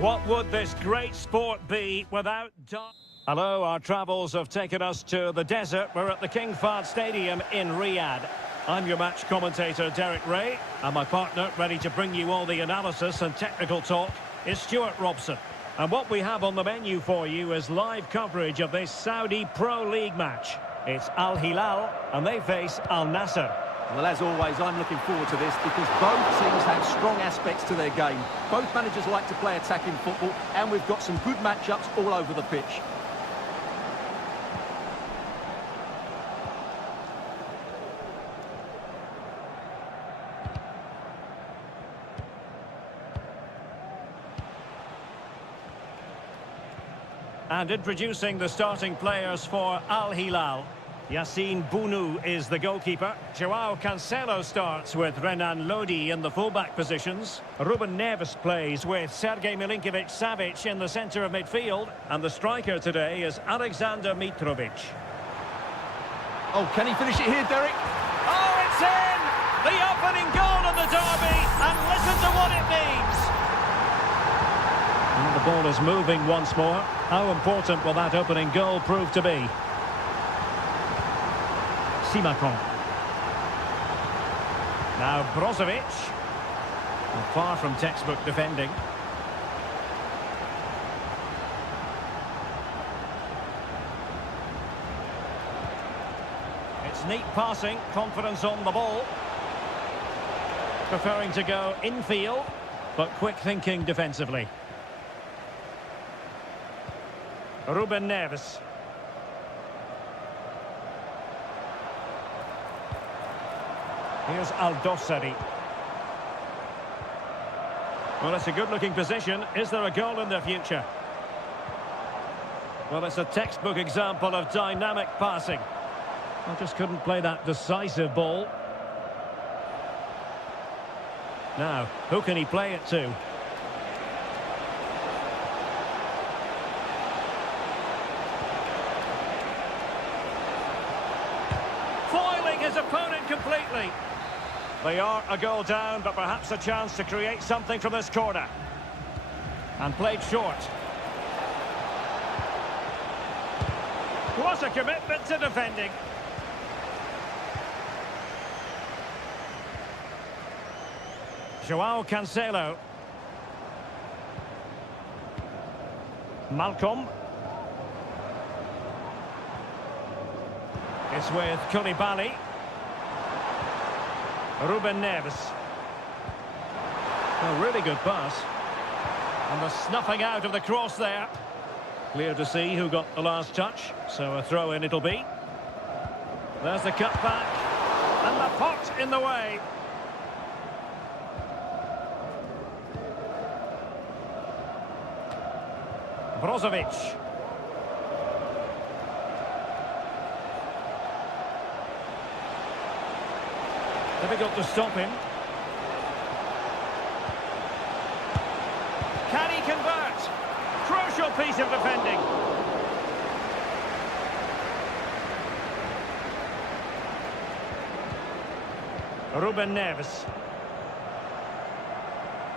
What would this great sport be without... Hello, our travels have taken us to the desert. We're at the King Fahd Stadium in Riyadh. I'm your match commentator, Derek Ray, and my partner, ready to bring you all the analysis and technical talk, is Stuart Robson. And what we have on the menu for you is live coverage of this Saudi Pro League match. It's Al Hilal, and they face Al Nassr. Well, as always, I'm looking forward to this because both teams have strong aspects to their game. Both managers like to play attacking football, and we've got some good matchups all over the pitch. And introducing the starting players for Al Hilal. Yassine Bounou is the goalkeeper. Joao Cancelo starts with Renan Lodi in the fullback positions. Ruben Neves plays with Sergej Milinkovic-Savic in the centre of midfield. And the striker today is Alexander Mitrovic. Oh, can he finish it here, Derek? Oh, it's in! The opening goal of the derby, and listen to what it means! And the ball is moving once more. How important will that opening goal prove to be? Simakon. Now Brozovic. Far from textbook defending. It's neat passing, confidence on the ball. Preferring to go infield, but quick thinking defensively. Ruben Neves. Here's Al-Dossari. Well, it's a good-looking position. Is there a goal in the future? Well, it's a textbook example of dynamic passing. I just couldn't play that decisive ball. Now, who can he play it to? Foiling his opponent completely. They are a goal down, but perhaps a chance to create something from this corner. And played short. What a commitment to defending. Joao Cancelo. Malcolm. It's with Koulibaly. Ruben Neves. A really good pass. And the snuffing out of the cross there. Clear to see who got the last touch. So a throw in it'll be. There's the cut back. And the pot in the way. Brozovic. Difficult to stop him. Can he convert? Crucial piece of defending. Ruben Neves.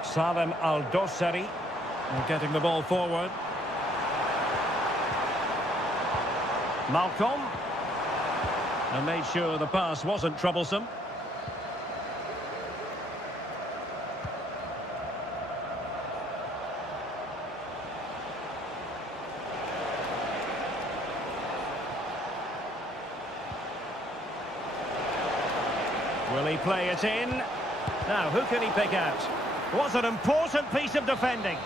Salem Al-Dossari. Getting the ball forward. Malcolm. And made sure the pass wasn't troublesome. Will he play it in? Now, who can he pick out? What an important piece of defending.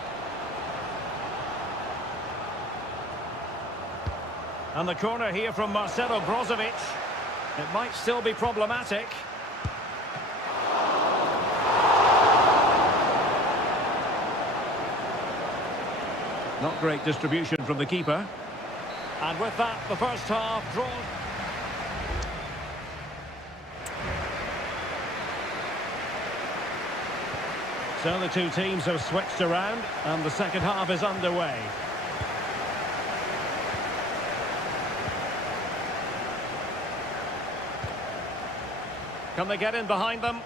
And the corner here from Marcelo Brozovic. It might still be problematic. Not great distribution from the keeper. And with that, the first half drawn. So the two teams have switched around, and the second half is underway. Can they get in behind them?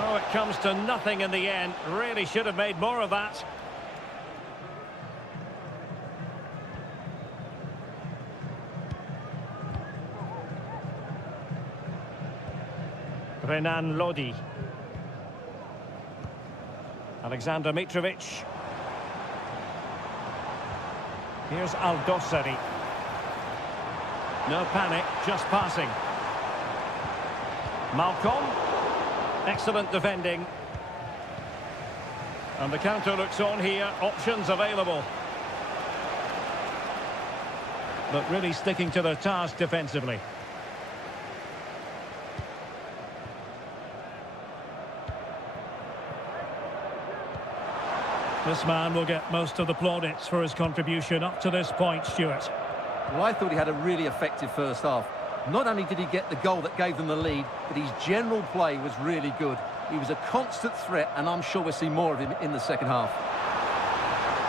Oh, it comes to nothing in the end. Really should have made more of that. Renan Lodi. Alexander Mitrovic. Here's Aldosari. No panic, just passing. Malcolm. Excellent defending. And the counter looks on here. Options available. But really sticking to their task defensively. This man will get most of the plaudits for his contribution up to this point, Stuart. Well, I thought he had a really effective first half. Not only did he get the goal that gave them the lead, but his general play was really good. He was a constant threat, and I'm sure we'll see more of him in the second half.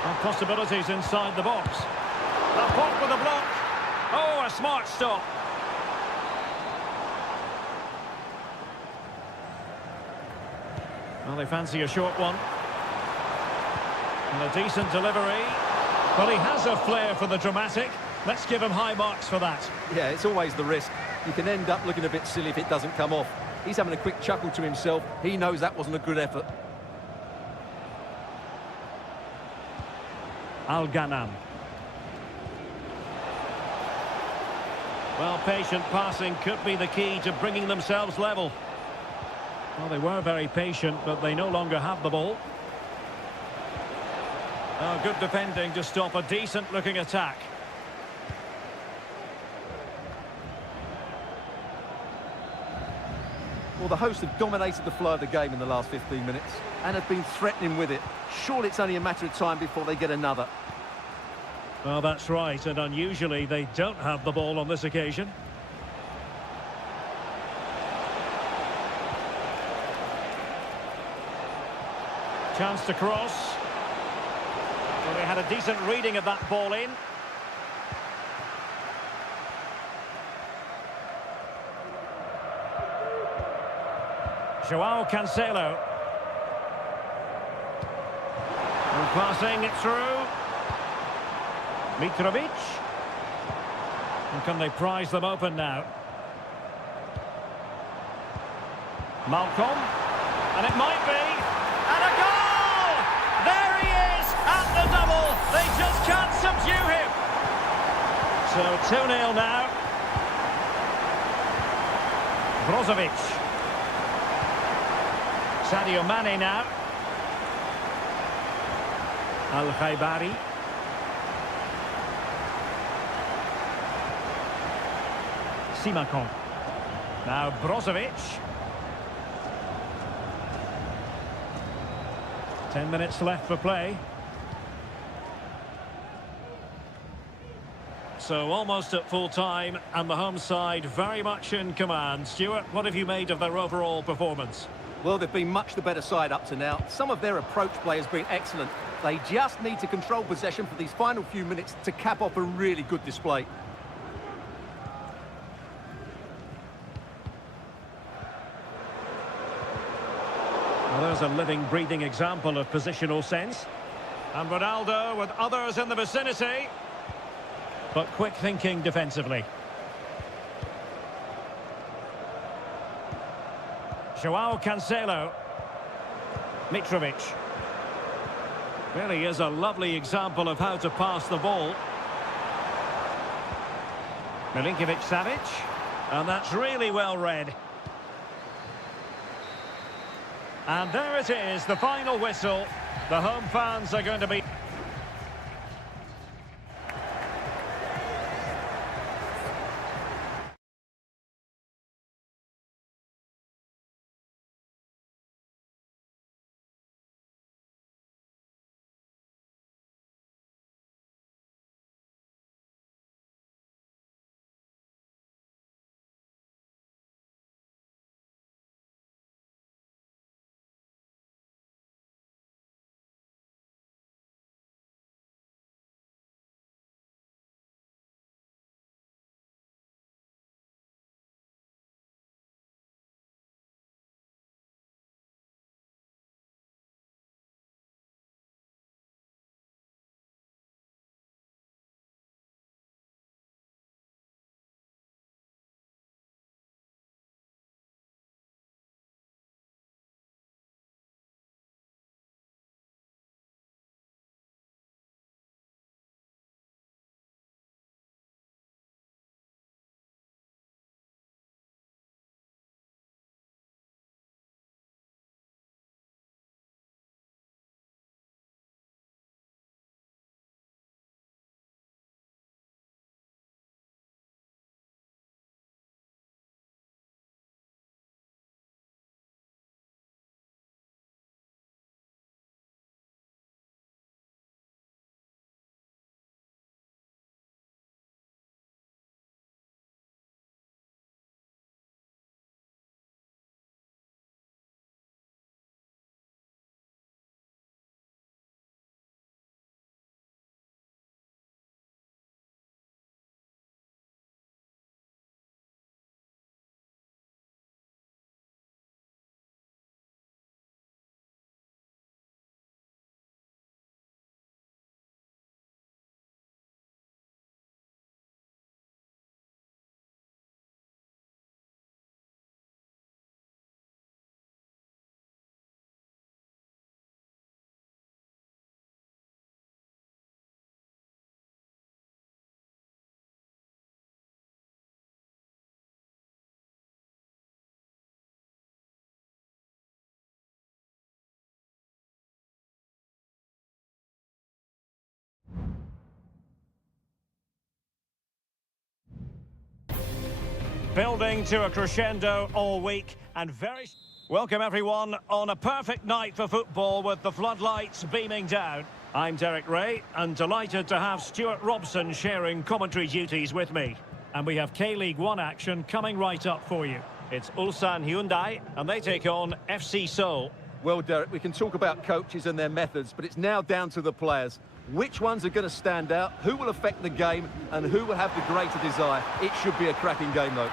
And possibilities inside the box. Laporte with a block. Oh, a smart stop. Well, they fancy a short one. And a decent delivery. Well, he has a flair for the dramatic. Let's give him high marks for that. Yeah, it's always the risk. You can end up looking a bit silly if it doesn't come off. He's having a quick chuckle to himself. He knows that wasn't a good effort. Al-Ghanam. Well, patient passing could be the key to bringing themselves level. Well, they were very patient, but they no longer have the ball. Oh, good defending to stop a decent-looking attack. Well, the hosts have dominated the flow of the game in the last 15 minutes and have been threatening with it. Surely it's only a matter of time before they get another. Well, that's right, and unusually they don't have the ball on this occasion. Chance to cross. Well, they had a decent reading of that ball in. Joao Cancelo. And passing it through. Mitrovic. And can they prize them open now? Malcolm. And it might be. And a goal! There he is at the double. They just can't subdue him. So 2-0 now. Brozovic. Sadio Mane now. Al-Khaibari. Simakon. Now Brozovic. 10 minutes left for play. So almost at full time, and the home side very much in command. Stuart, what have you made of their overall performance? Well, they've been much the better side up to now. Some of their approach play has been excellent. They just need to control possession for these final few minutes to cap off a really good display. Well, there's a living, breathing example of positional sense. And Ronaldo with others in the vicinity. But quick thinking defensively. Joao Cancelo. Mitrovic. Really is a lovely example of how to pass the ball. Milinkovic-Savic. And that's really well read. And there it is, the final whistle. The home fans are going to be... Building to a crescendo all week and very... Welcome everyone on a perfect night for football with the floodlights beaming down. I'm Derek Ray and delighted to have Stuart Robson sharing commentary duties with me. And we have K-League 1 action coming right up for you. It's Ulsan Hyundai and they take on FC Seoul. Well, Derek, we can talk about coaches and their methods, but it's now down to the players. Which ones are going to stand out, who will affect the game, and who will have the greater desire? It should be a cracking game, though.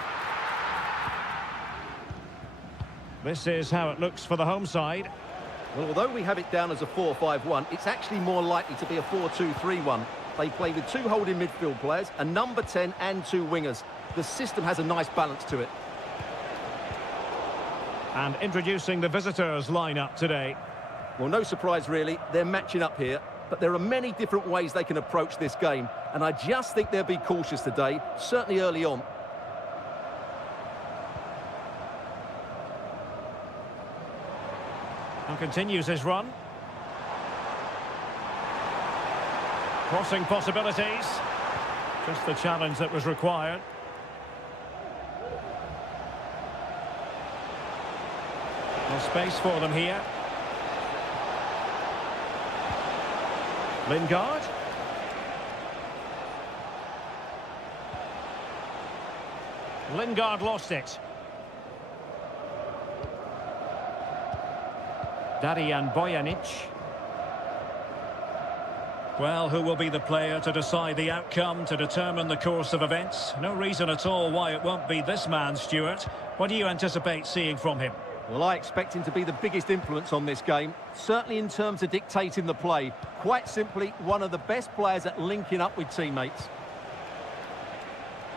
This is how it looks for the home side. Well, although we have it down as a 4-5-1, it's actually more likely to be a 4-2-3-1. They play with two holding midfield players, a number 10 and two wingers. The system has a nice balance to it. And introducing the visitors lineup today. Well, no surprise, really. They're matching up here, but there are many different ways they can approach this game, and I just think they'll be cautious today, certainly early on. And continues his run. Crossing possibilities. Just the challenge that was required. No space for them here. Lingard. Lingard lost it. Darijan Bojanic. Well, who will be the player to decide the outcome, to determine the course of events? No reason at all why it won't be this man, Stuart. What do you anticipate seeing from him? Well, I expect him to be the biggest influence on this game, certainly in terms of dictating the play. Quite simply, one of the best players at linking up with teammates.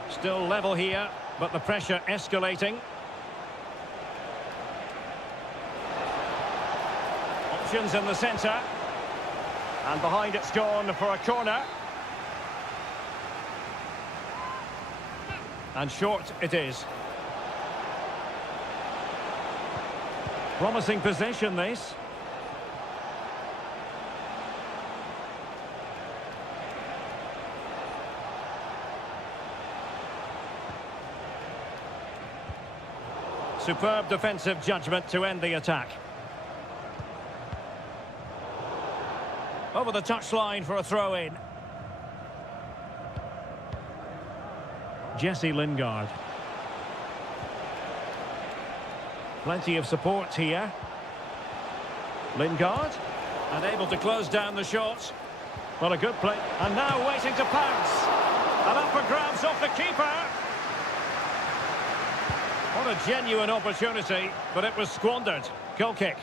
Still level here, but the pressure escalating. Options in the centre. And behind it's gone for a corner. And short it is. Promising possession, this. Superb defensive judgment to end the attack. Over the touchline for a throw-in. Jesse Lingard. Plenty of support here. Lingard. And able to close down the shot. Well, a good play. And now waiting to pounce. And up for grabs off the keeper. What a genuine opportunity, but it was squandered. Goal kick.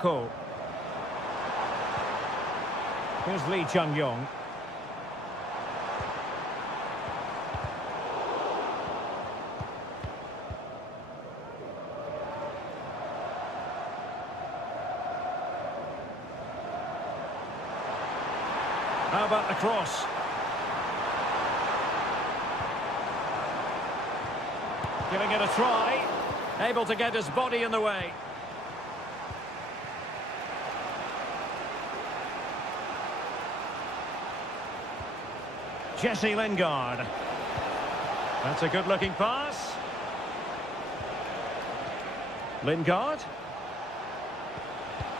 Ko. Here's Lee Chung-yong. How about the cross? Giving it a try. Able to get his body in the way. Jesse Lingard. That's a good-looking pass. Lingard.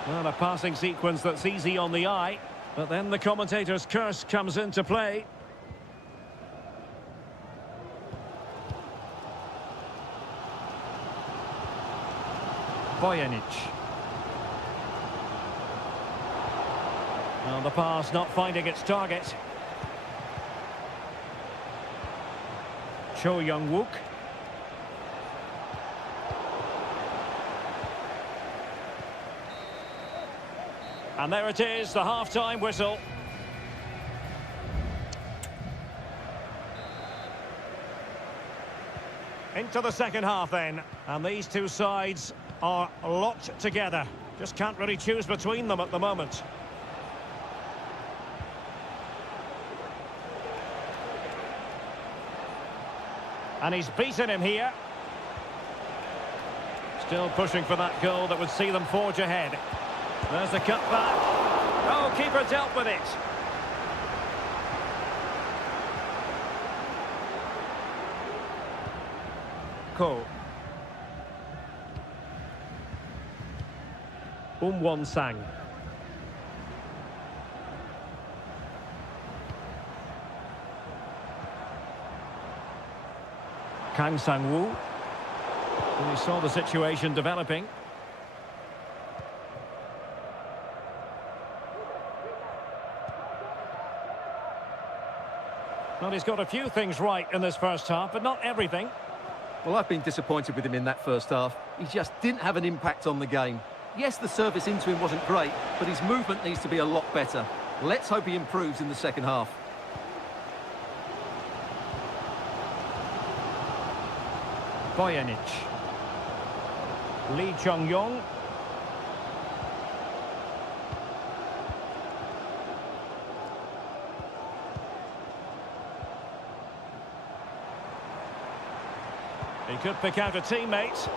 Well, a passing sequence that's easy on the eye, but then the commentator's curse comes into play. Bojanic. Well, the pass not finding its target. Cho Young-wook. And there it is, the half-time whistle. Into the second half then. And these two sides are locked together. Just can't really choose between them at the moment. And he's beaten him here. Still pushing for that goal that would see them forge ahead. There's the cut back. Oh, keeper dealt with it. Ko. Won Sang. Kang Sang-woo. We saw the situation developing. Well, he's got a few things right in this first half, but not everything. Well, I've been disappointed with him in that first half. He just didn't have an impact on the game. Yes, the service into him wasn't great, but his movement needs to be a lot better. Let's hope he improves in the second half. Bojanic. Lee Chung-yong. He could pick out a teammate.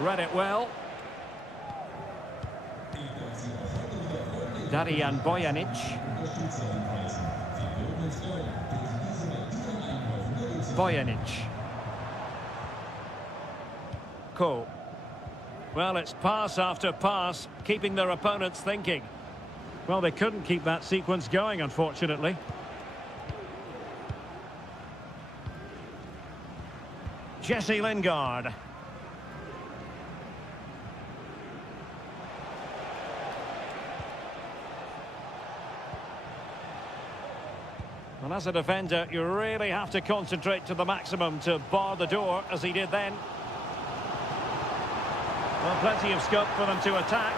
Read it well. Darijan Bojanic. Bojanic. Ko. Well, it's pass after pass, keeping their opponents thinking. Well, they couldn't keep that sequence going, unfortunately. Jesse Lingard. Well, as a defender, you really have to concentrate to the maximum to bar the door, as he did then. Well, plenty of scope for them to attack.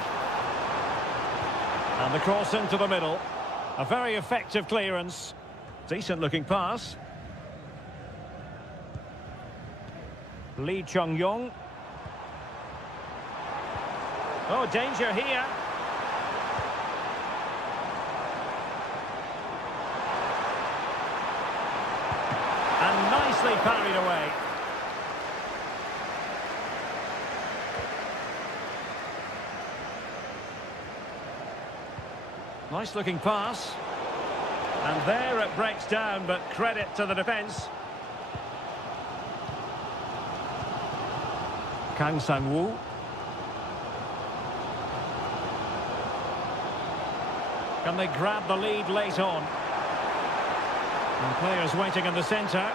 And the cross into the middle. A very effective clearance. Decent-looking pass. Lee Chung-yong. Oh, danger here. And nicely parried away. Nice looking pass. And there it breaks down, but credit to the defence. Kang Sang-woo. Can they grab the lead late on? And players waiting in the centre.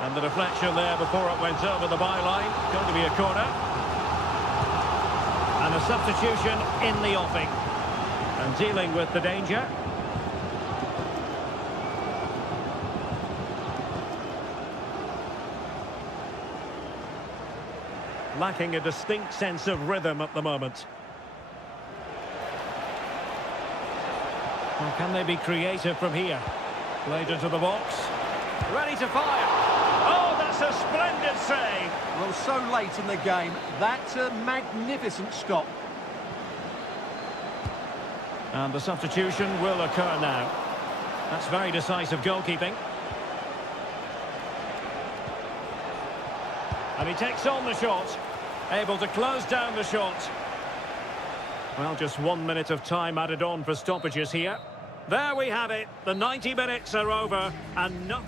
And the deflection there before it went over the byline. Going to be a corner. And a substitution in the offing. And dealing with the danger. Lacking a distinct sense of rhythm at the moment. Well, can they be creative from here? Played into the box. Ready to fire. Oh, that's a splendid save. Well, so late in the game, that's a magnificent stop. And the substitution will occur now. That's very decisive goalkeeping. And he takes on the shot. Able to close down the shot. Well, just 1 minute of time added on for stoppages here. There we have it. The 90 minutes are over and no...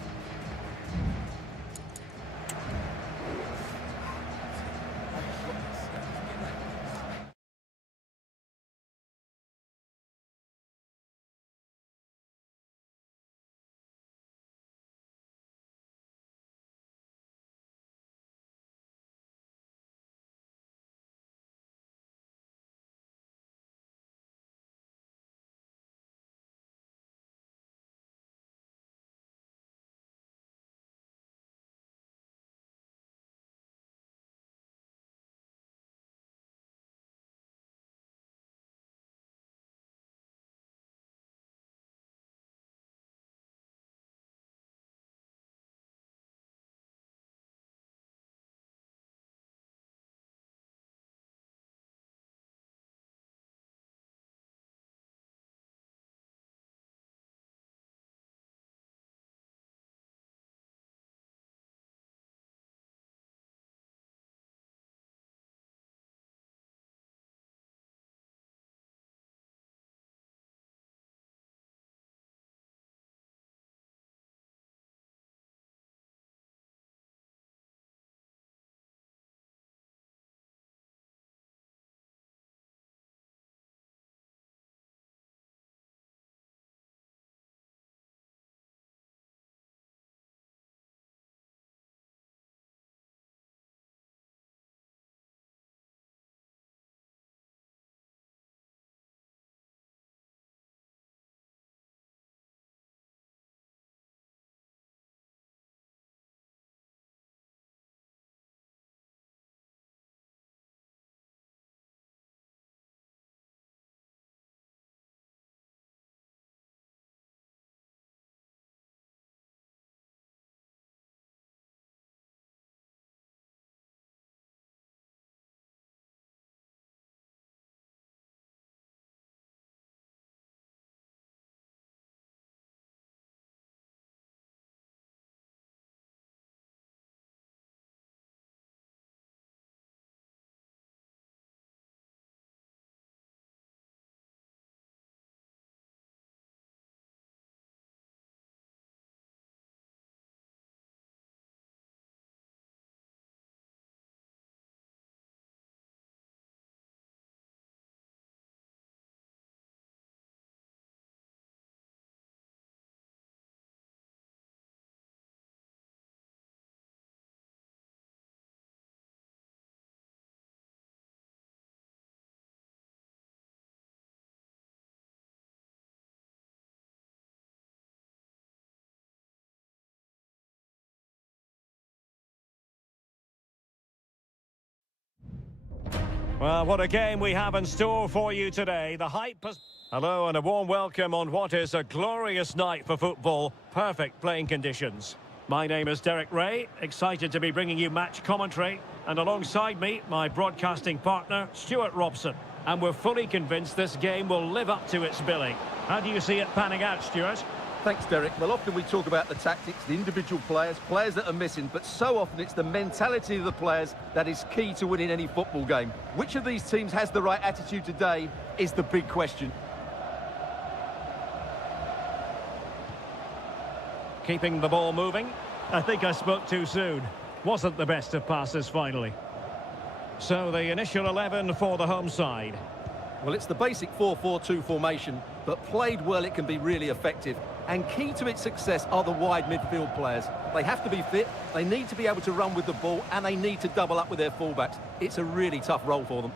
Well, what a game we have in store for you today. The hype has... Hello and a warm welcome on what is a glorious night for football. Perfect playing conditions. My name is Derek Ray, excited to be bringing you match commentary. And alongside me, my broadcasting partner, Stuart Robson. And we're fully convinced this game will live up to its billing. How do you see it panning out, Stuart? Thanks, Derek. Well, often we talk about the tactics, the individual players that are missing, but so often it's the mentality of the players that is key to winning any football game. Which of these teams has the right attitude today is the big question. Keeping the ball moving. I think I spoke too soon. Wasn't the best of passes finally. So the initial 11 for the home side. Well, it's the basic 4-4-2 formation, but played well it can be really effective. And key to its success are the wide midfield players. They have to be fit, they need to be able to run with the ball, and they need to double up with their fullbacks. It's a really tough role for them.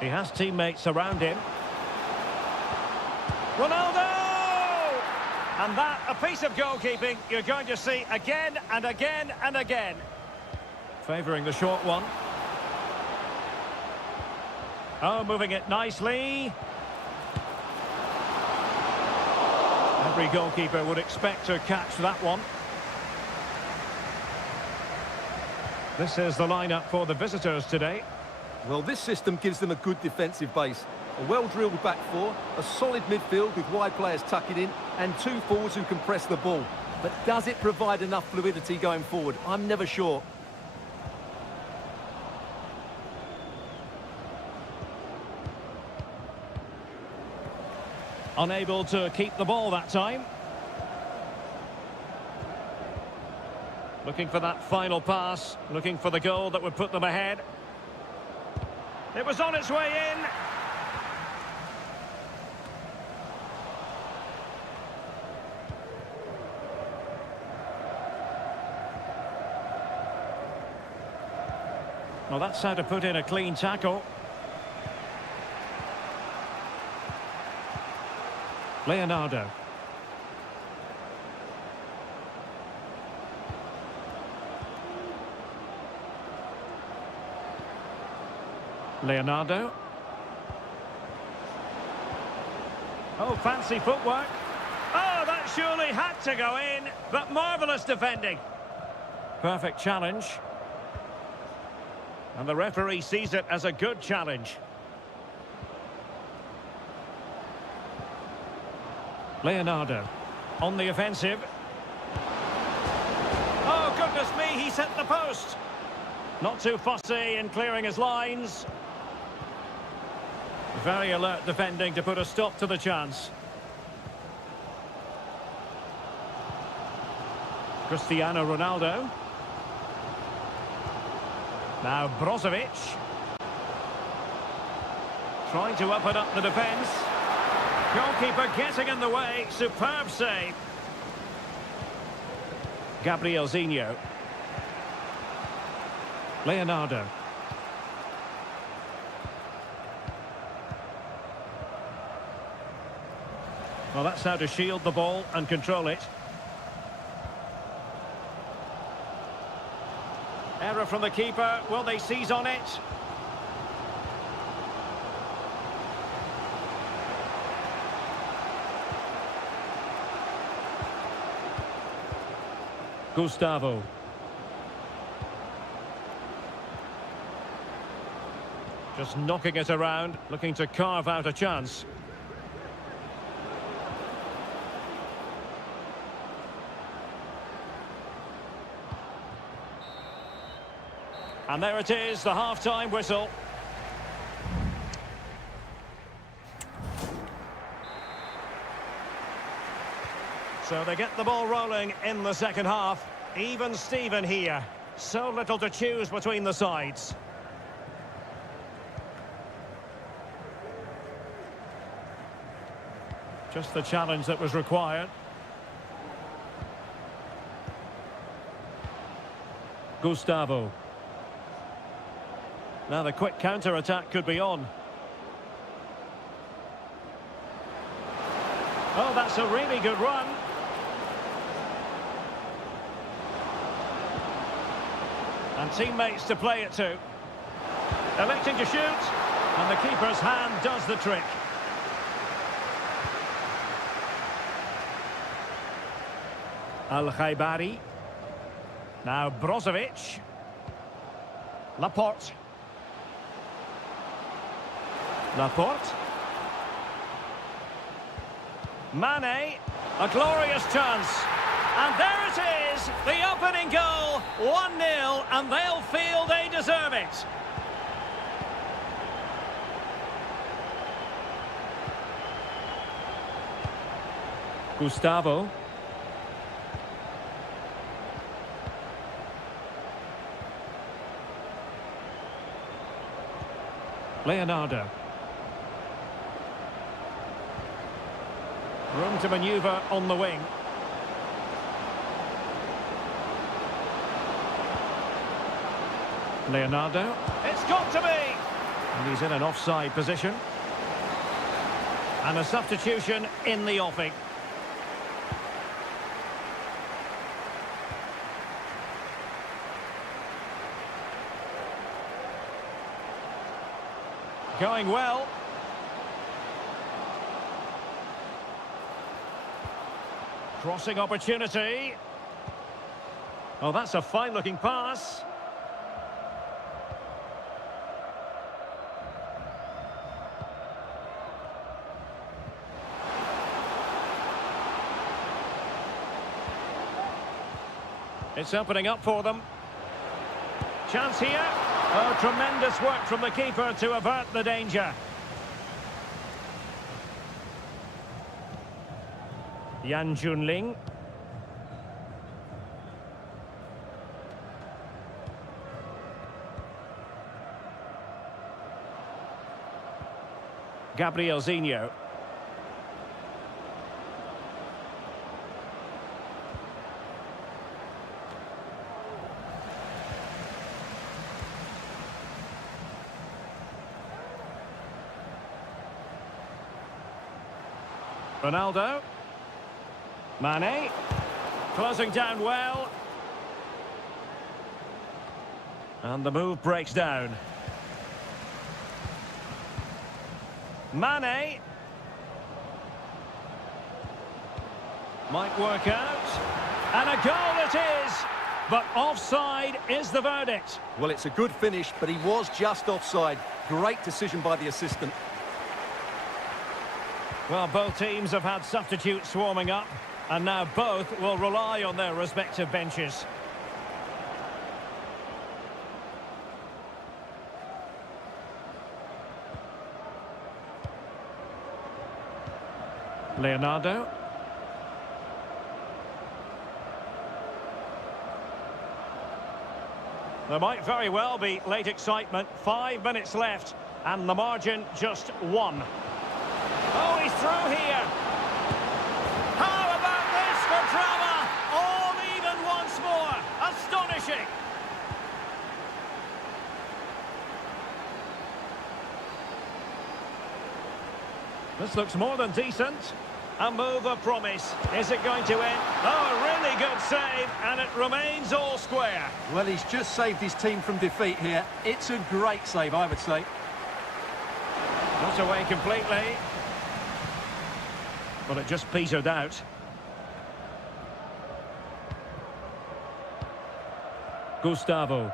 He has teammates around him. Ronaldo! And that, a piece of goalkeeping you're going to see again and again and again. Favouring the short one. Oh, moving it nicely. Every goalkeeper would expect to catch that one. This is the lineup for the visitors today. Well, this system gives them a good defensive base. A well-drilled back four, a solid midfield with wide players tucking in, and two forwards who can press the ball. But does it provide enough fluidity going forward? I'm never sure. Unable to keep the ball that time. Looking for that final pass, looking for the goal that would put them ahead. It was on its way in. Well, that's how to put in a clean tackle. Leonardo. Leonardo. Oh, fancy footwork. Oh, that surely had to go in, but marvellous defending. Perfect challenge. And the referee sees it as a good challenge. Leonardo on the offensive. Oh, goodness me, he's hit the post. Not too fussy in clearing his lines. Very alert defending to put a stop to the chance. Cristiano Ronaldo. Now Brozovic. Trying to open up the defence. Goalkeeper getting in the way. Superb save. Gabriel Zinho. Leonardo. Well, that's how to shield the ball and control it. Error from the keeper. Will they seize on it? Gustavo. Just knocking it around, looking to carve out a chance. And there it is, the half-time whistle. So they get the ball rolling in the second half. Even Steven here. So little to choose between the sides. Just the challenge that was required. Gustavo. Now the quick counter-attack could be on. Oh, that's a really good run. And teammates to play it to. Electing to shoot. And the keeper's hand does the trick. Al-Khaibari. Now Brozovic. Laporte. Laporte. Mane. A glorious chance. And there it is. The opening goal. 1-0. And they'll feel they deserve it. Gustavo. Leonardo. Room to manoeuvre on the wing. Leonardo. It's got to be! And he's in an offside position. And a substitution in the offing. Going well. Crossing opportunity. Oh, that's a fine-looking pass. It's opening up for them. Chance here. Oh, tremendous work from the keeper to avert the danger. Yan Junling. Gabriel Zinho. Ronaldo. Mane. Closing down well. And the move breaks down. Mane. Might work out. And a goal it is. But offside is the verdict. Well, it's a good finish, but he was just offside. Great decision by the assistant. Well, both teams have had substitutes swarming up, and now both will rely on their respective benches. Leonardo. There might very well be late excitement. 5 minutes left, and the margin just 1. Oh, he's through here. How about this for drama? All even once more. Astonishing. This looks more than decent. A move of promise. Is it going to end? Oh, a really good save, and it remains all square. Well, he's just saved his team from defeat here. It's a great save, I would say. Not away completely. But it just petered out. Gustavo.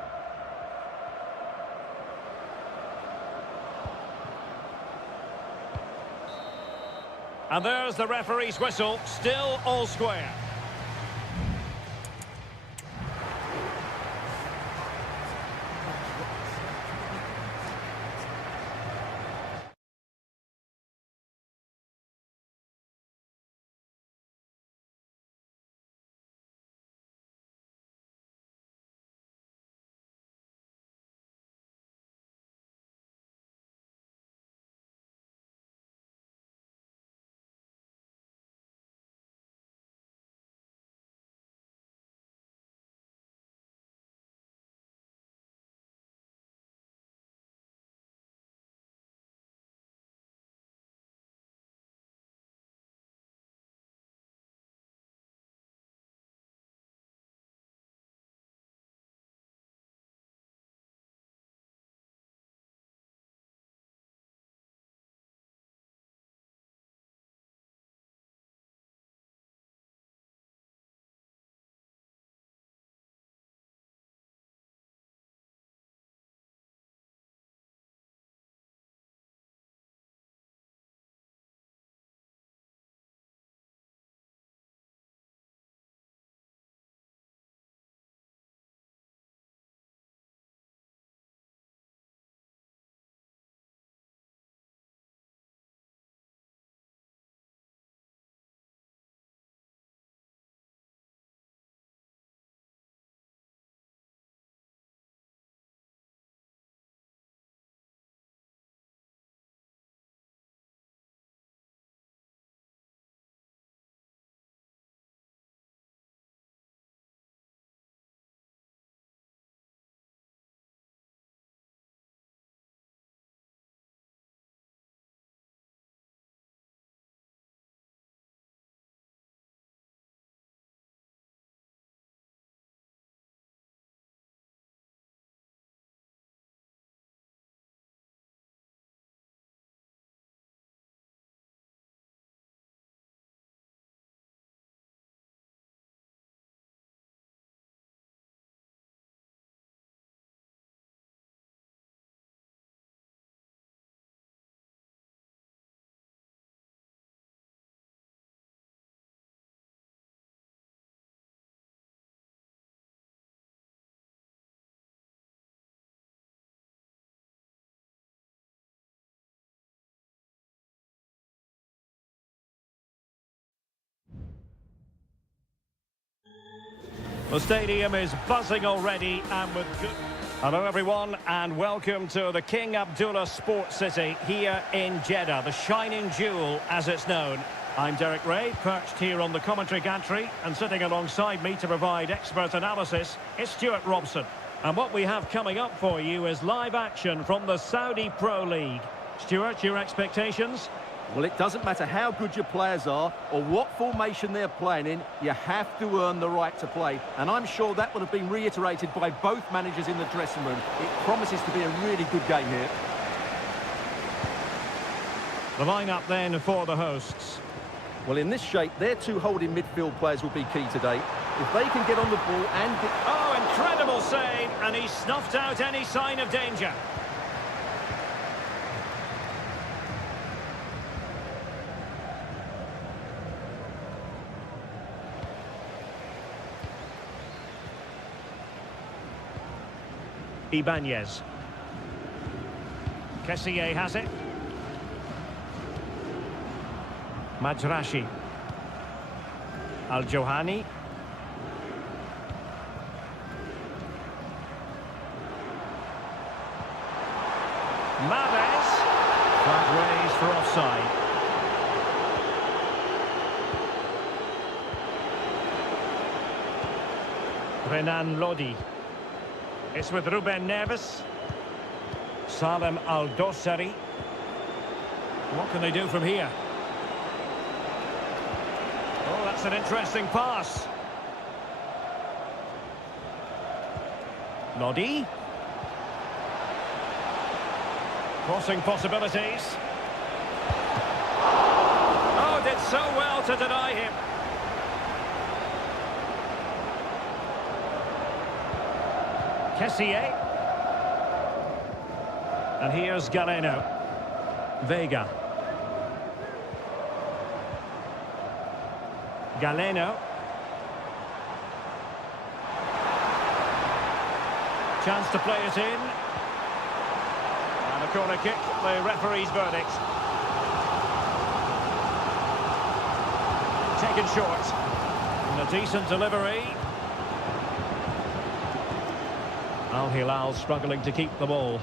And there's the referee's whistle, still all square. The stadium is buzzing already and with good... Hello everyone and welcome to the King Abdullah Sports City here in Jeddah, the shining jewel as it's known. I'm Derek Ray, perched here on the commentary gantry, and sitting alongside me to provide expert analysis is Stuart Robson. And what we have coming up for you is live action from the Saudi Pro League. Stuart, your expectations? Well, it doesn't matter how good your players are or what formation they're playing in, you have to earn the right to play. And I'm sure that will have been reiterated by both managers in the dressing room. It promises to be a really good game here. The lineup then for the hosts. Well, in this shape, their two holding midfield players will be key today. If they can get on the ball and... Oh, incredible save, and he snuffed out any sign of danger. Ibanez. Kessié has it. Majrashi. Al-Johani. Mahrez. Flag raised for offside. Renan Lodi. It's with Ruben Neves. Salem Al-Dossari. What can they do from here? Oh, that's an interesting pass. Lodi. Crossing possibilities. Oh, did so well to deny him. Kessié. And here's Galeno. Vega. Galeno. Chance to play it in. And a corner kick, the referee's verdict. Taken short. And a decent delivery. Al-Hilal struggling to keep the ball.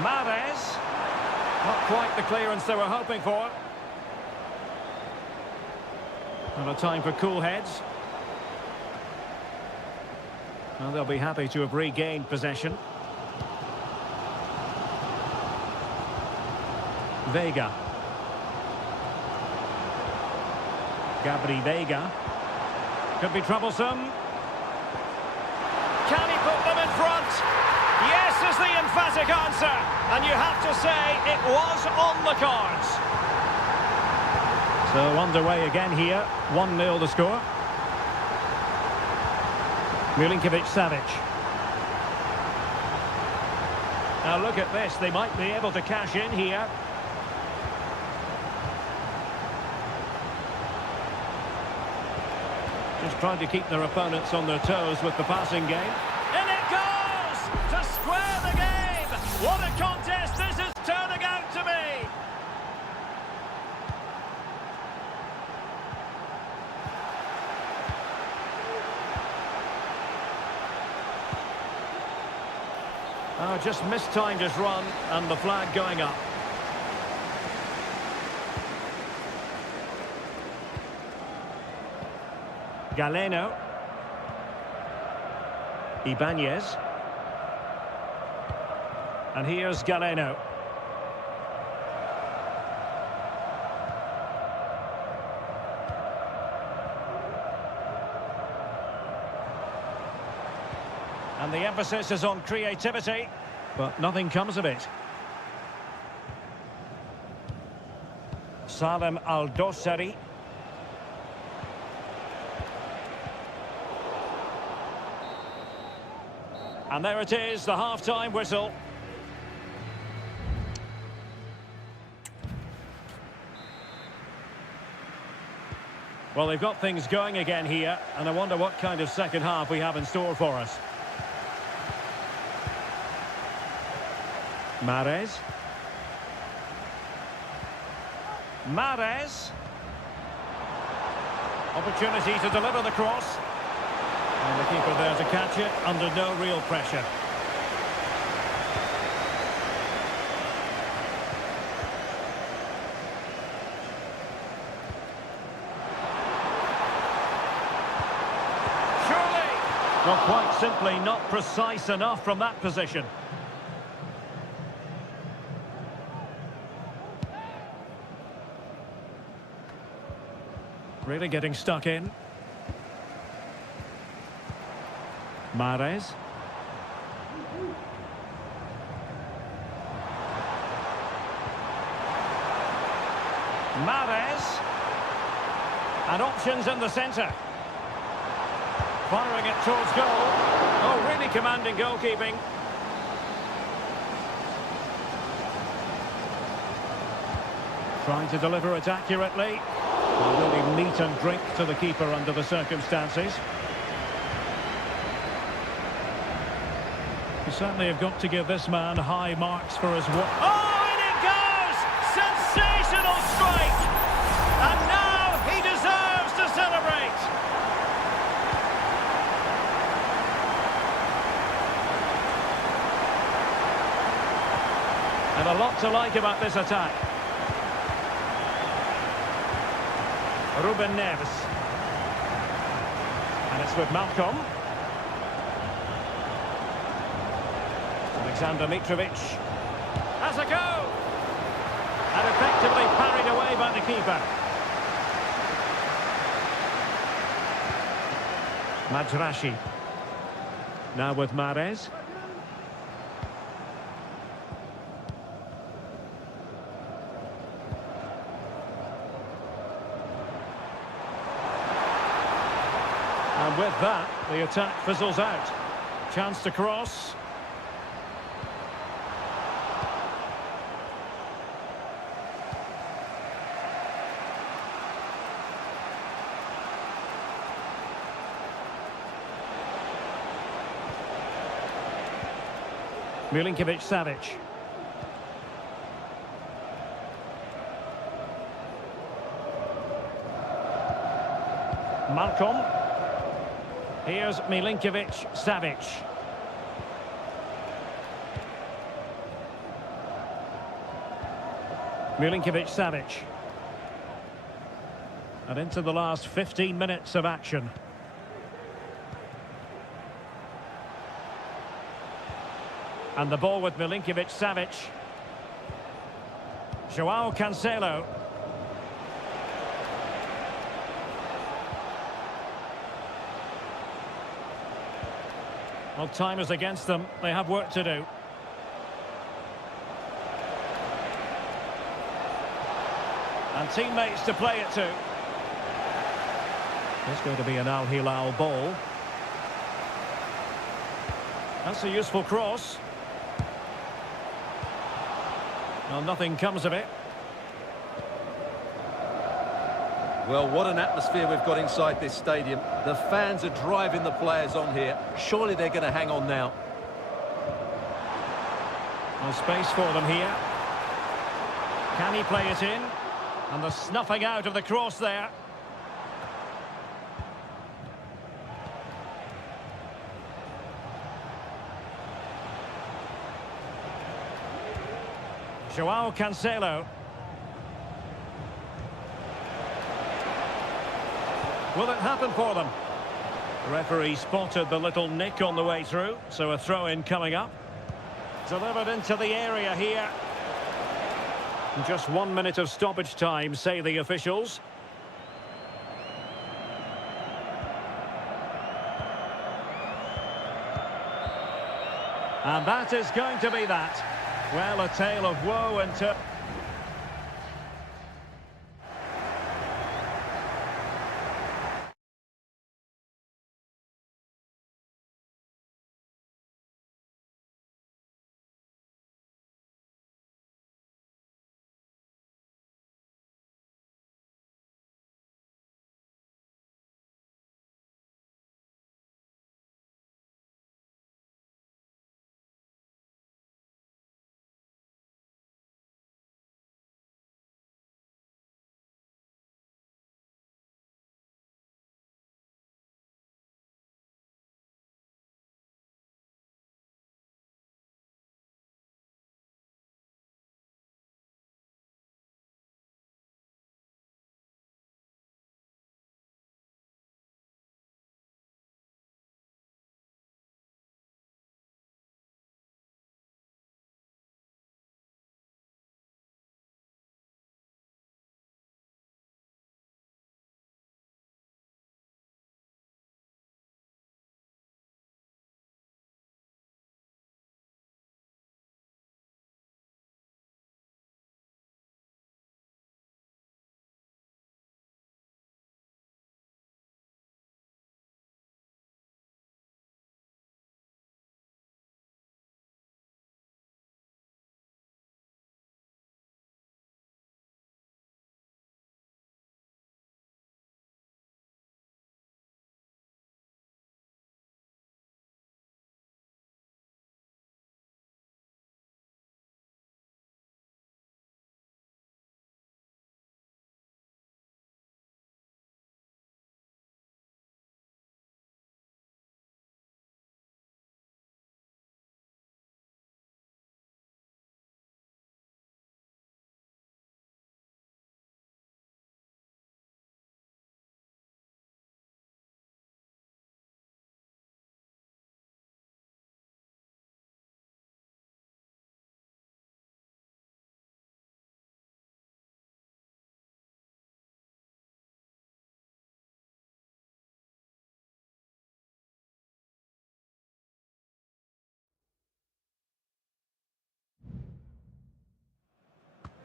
Mahrez. Not quite the clearance they were hoping for. And a time for cool heads. Well, they'll be happy to have regained possession. Vega. Gabri Vega. Could be troublesome. Can he put them in front? Yes is the emphatic answer. And you have to say it was on the cards. So underway again here. 1-0 the score. Milinkovic-Savic. Now look at this. They might be able to cash in here. Just trying to keep their opponents on their toes with the passing game. And it goes! To square the game! What a contest this is turning out to be! Oh, just mistimed his run and the flag going up. Galeno. Ibanez. And here's Galeno. And the emphasis is on creativity, but nothing comes of it. Salem Al-Dossari. And there it is, the half-time whistle. Well, they've got things going again here, and I wonder what kind of second half we have in store for us. Mahrez. Mahrez. Opportunity to deliver the cross. And the keeper there to catch it under no real pressure. Surely! Well, quite simply not precise enough from that position. Really getting stuck in. Mahrez. Mahrez. And options in the centre. Firing it towards goal. Oh, really commanding goalkeeping. Trying to deliver it accurately. Really meat and drink to the keeper under the circumstances. You certainly have got to give this man high marks for his work. Oh, and it goes! Sensational strike! And now he deserves to celebrate! And a lot to like about this attack. Ruben Neves. And it's with Malcolm. Alexander Mitrovic. Has a go! And effectively parried away by the keeper. Madrashi. Now with Mahrez. And with that, the attack fizzles out. Chance to cross. Milinkovic-Savic. Malcolm. Here's Milinkovic-Savic. Milinkovic-Savic. And into the last 15 minutes of action. And the ball with Milinkovic-Savic. Joao Cancelo. Well, time is against them. They have work to do. And teammates to play it to. It's going to be an Al Hilal ball. That's a useful cross. Well, nothing comes of it. Well, what an atmosphere we've got inside this stadium. The fans are driving the players on here. Surely they're going to hang on now. No space for them here. Can he play it in? And the snuffing out of the cross there. Joao Cancelo. Will it happen for them? The referee spotted the little nick on the way through, so a throw-in coming up. Delivered into the area here. Just 1 minute of stoppage time, say the officials. And that is going to be that. Well, a tale of woe and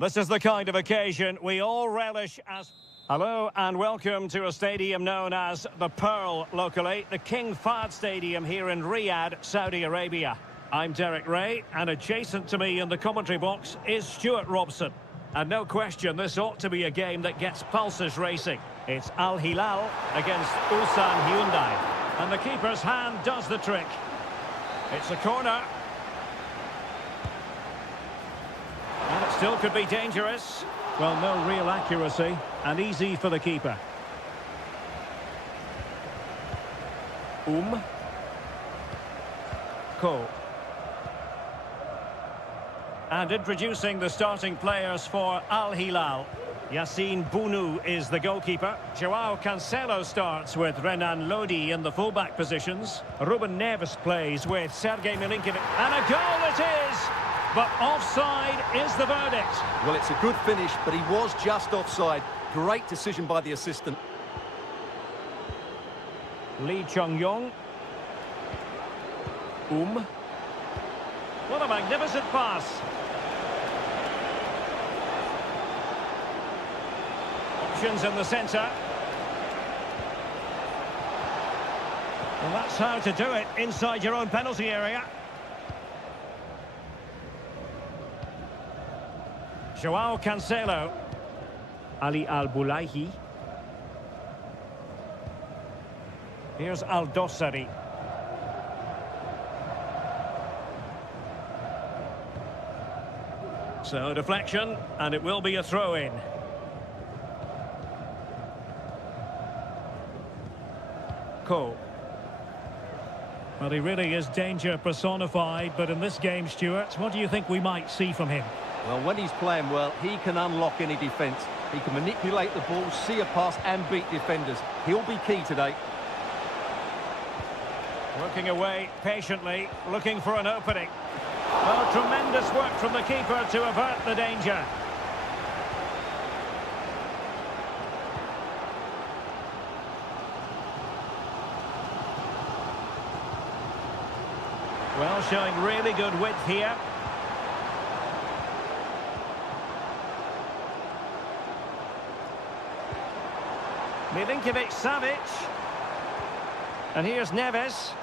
This is the kind of occasion we all relish as... Hello and welcome to a stadium known as the Pearl locally, the King Fahd Stadium here in Riyadh, Saudi Arabia. I'm Derek Ray, and adjacent to me in the commentary box is Stuart Robson. And no question, this ought to be a game that gets pulses racing. It's Al Hilal against Ulsan Hyundai. And the keeper's hand does the trick. It's a corner. And it still could be dangerous. Well, no real accuracy, and easy for the keeper. Ko. And introducing the starting players for Al Hilal. Yassine Bounou is the goalkeeper. Joao Cancelo starts with Renan Lodi in the fullback positions. Ruben Neves plays with Sergej Milinkovic. And a goal it is! But offside is the verdict. Well, it's a good finish, but he was just offside. Great decision by the assistant. Lee Chung-yong. What a magnificent pass. Options in the centre. Well, that's how to do it inside your own penalty area. Joao Cancelo. Ali Al-Boulahi. Here's Al-Dossari. So, deflection, and it will be a throw-in. Ko. Well, he really is danger personified, but in this game, Stuart, what do you think we might see from him? Well, when he's playing well, he can unlock any defence. He can manipulate the ball, see a pass and beat defenders. He'll be key today. Working away patiently, looking for an opening. Well, tremendous work from the keeper to avert the danger. Well, showing really good width here. Milinkovic-Savic. And here's Neves.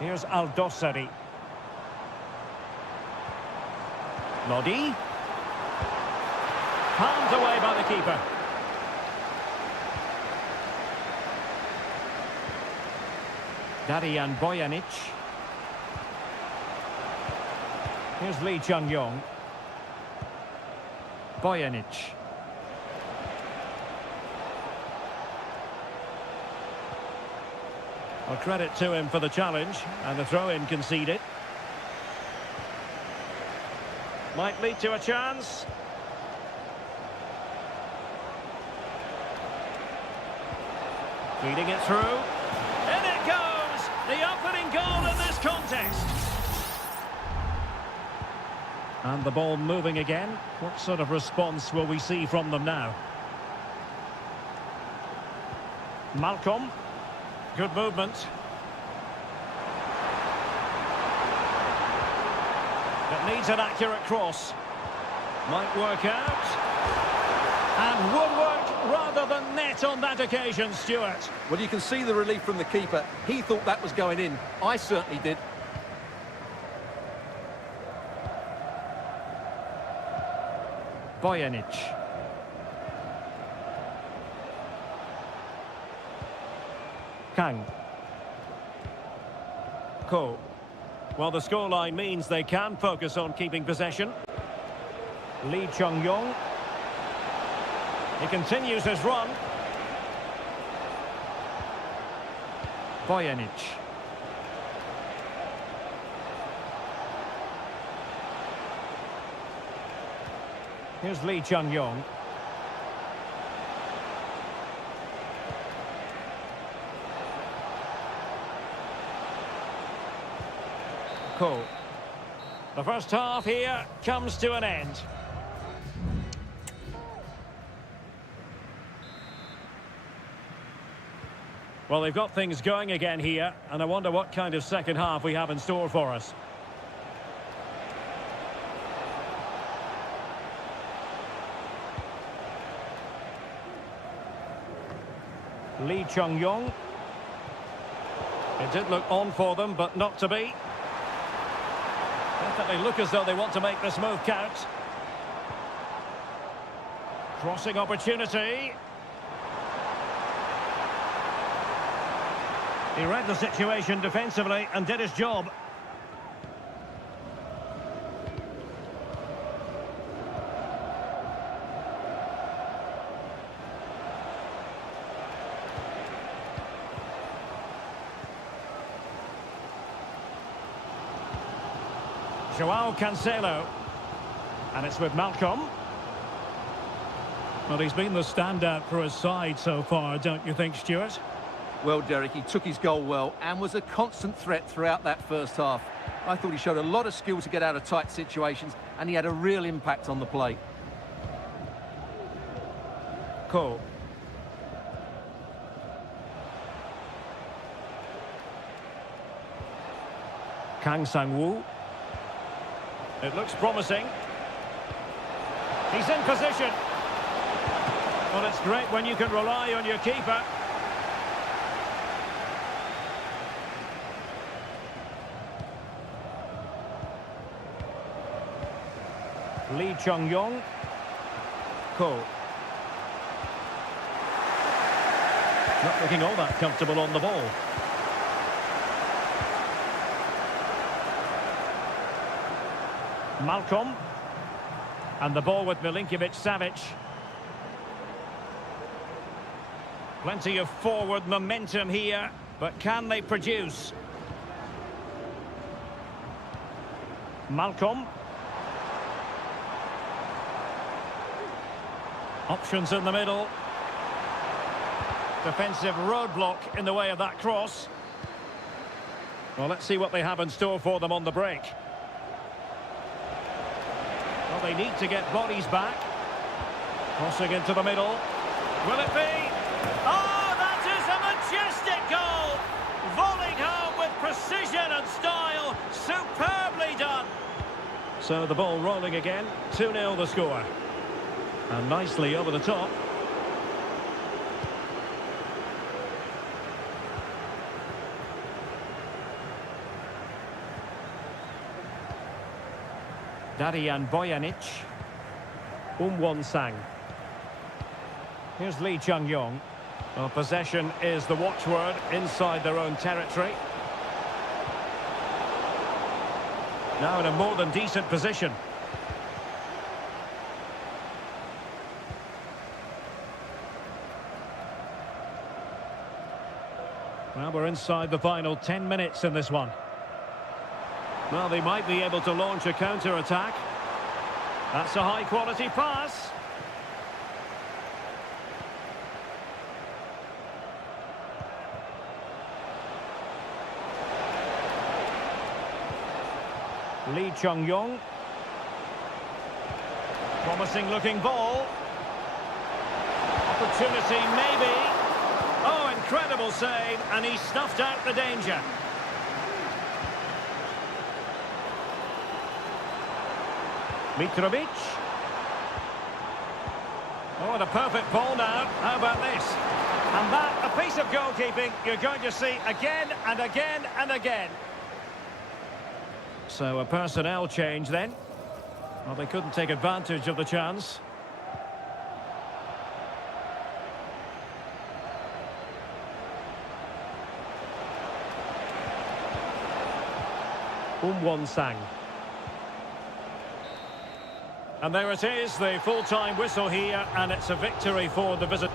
Here's Al-Dossari. Lodi. Palmed away by the keeper. Darian Bojanic. Here's Lee Chung-yong. Bojanic. Well, credit to him for the challenge, and the throw-in conceded. Might lead to a chance. Feeding it through. In it goes! The opening goal in this contest. And the ball moving again. What sort of response will we see from them now? Malcolm. Good movement. It needs an accurate cross. Might work out. And woodwork rather than net on that occasion, Stuart. Well, you can see the relief from the keeper. He thought that was going in. I certainly did. Bojanic. Kang. Ko. Well, the scoreline means they can focus on keeping possession. Lee Chung-yong. He continues his run. Bojanic. Here's Lee Chung-yong. Ko. The first half here comes to an end. Well, they've got things going again here, and I wonder what kind of second half we have in store for us. Lee Chung-yong. It did look on for them, but not to be. Definitely look as though they want to make this move count. Crossing opportunity. He read the situation defensively and did his job. Joao Cancelo. And it's with Malcolm. Well, he's been the standout for his side so far, don't you think, Stuart? Well, Derek, he took his goal well and was a constant threat throughout that first half. I thought he showed a lot of skill to get out of tight situations, and he had a real impact on the play. Cool. Kang Sang-woo. It looks promising. He's in position. Well, it's great when you can rely on your keeper. Lee Chung-yong. Cool. Not looking all that comfortable on the ball. Malcolm. And the ball with Milinkovic-Savic. Plenty of forward momentum here, but can they produce? Malcolm. Options in the middle. Defensive roadblock in the way of that cross. Well, let's see what they have in store for them on the break. Well, they need to get bodies back. Crossing into the middle. Will it be? Oh, that is a majestic goal! Volleying home with precision and style. Superbly done. So the ball rolling again. 2-0 the score. And nicely over the top. Darian Bojanic. Won-sang. Here's Lee Chung-yong. Well, possession is the watchword inside their own territory. Now in a more than decent position. Well, we're inside the final 10 minutes in this one. Well, they might be able to launch a counter-attack. That's a high-quality pass. Lee Chung-yong. Promising looking ball. Opportunity maybe. Oh, incredible save, and he snuffed out the danger. Mitrovic. Oh, and a perfect ball now. How about this? And that, a piece of goalkeeping you're going to see again and again and again. So a personnel change then. Well, they couldn't take advantage of the chance. Won-sang. And there it is, the full-time whistle here, and it's a victory for the visitor.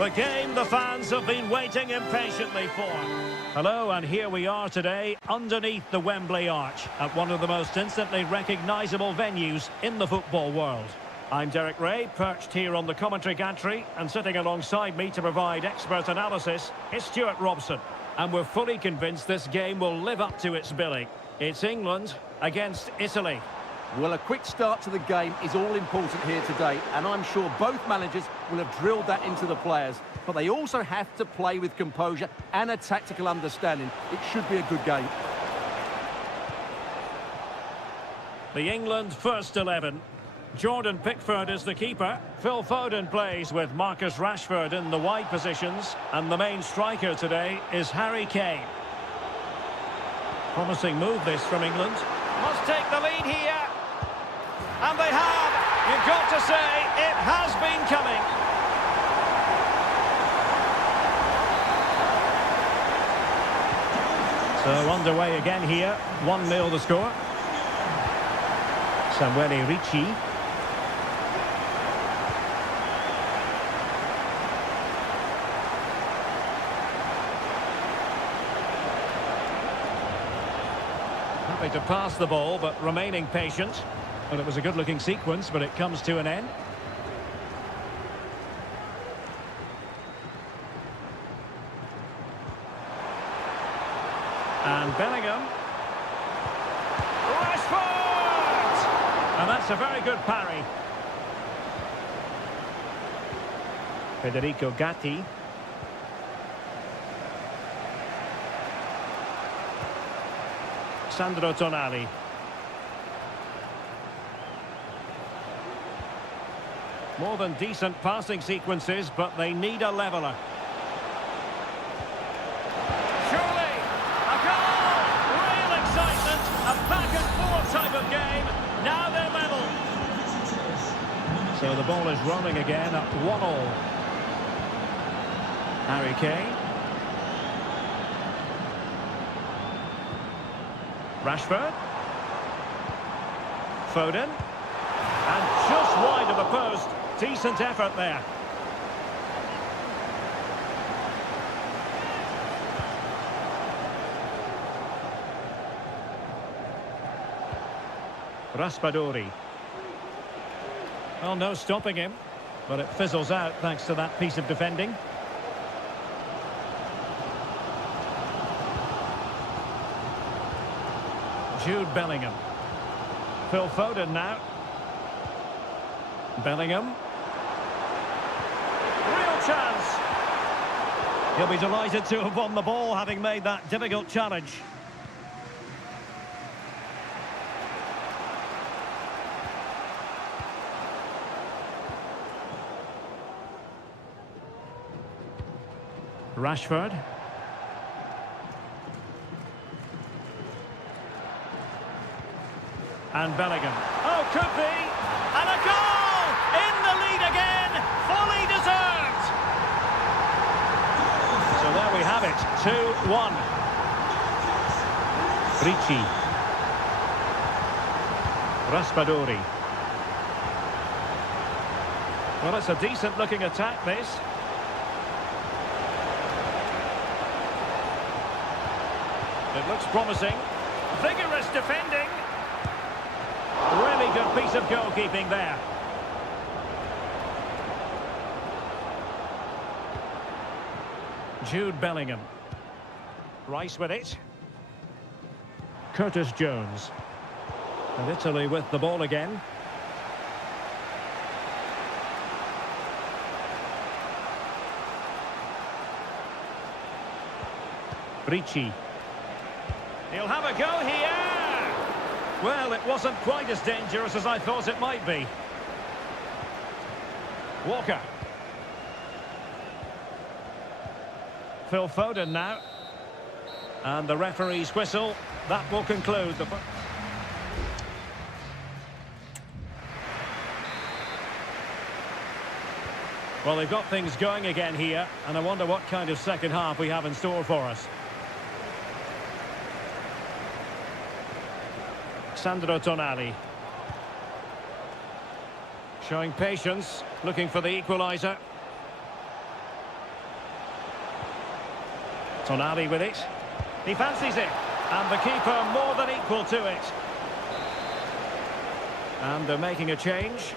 The game the fans have been waiting impatiently for. Hello, and here we are today underneath the Wembley Arch at one of the most instantly recognisable venues in the football world. I'm Derek Ray, perched here on the commentary gantry, and sitting alongside me to provide expert analysis is Stuart Robson. And we're fully convinced this game will live up to its billing. It's England against Italy. Well, a quick start to the game is all important here today, and I'm sure both managers will have drilled that into the players. But they also have to play with composure and a tactical understanding. It should be a good game. The England first 11. Jordan Pickford is the keeper. Phil Foden plays with Marcus Rashford in the wide positions. And the main striker today is Harry Kane. Promising move this from England. Must take the lead here. And they have. You've got to say, it has been coming. So underway again here. 1-0 the score. Samuele Ricci. Happy to pass the ball, but remaining patient. Well, it was a good-looking sequence, but it comes to an end. And Bellingham. Rashford! And that's a very good parry. Federico Gatti. Sandro Tonali. More than decent passing sequences, but they need a leveller. Surely, a goal! Real excitement, a back-and-forth type of game. Now they're level. So the ball is rolling again at 1-1. Harry Kane. Rashford. Foden. And just wide of the post. Decent effort there. Raspadori. Well, no stopping him, but it fizzles out thanks to that piece of defending. Jude Bellingham. Phil Foden now. Bellingham. Real chance. He'll be delighted to have won the ball, having made that difficult challenge. Rashford. And Bellingham. Oh, could be. And a goal! In the lead again. Fully deserved. So there we have it. 2-1. Ricci. Raspadori. Well, it's a decent-looking attack, this. It looks promising. Vigorous defending. Really good piece of goalkeeping there. Jude Bellingham. Rice with it. Curtis Jones. And Italy with the ball again. Ricci. He'll have a go here. Well, it wasn't quite as dangerous as I thought it might be. Walker. Phil Foden now. And the referee's whistle. That will conclude the... Well, they've got things going again here, and I wonder what kind of second half we have in store for us. Sandro Tonali. Showing patience, looking for the equaliser. Tonali with it. He fancies it. And the keeper more than equal to it. And they're making a change.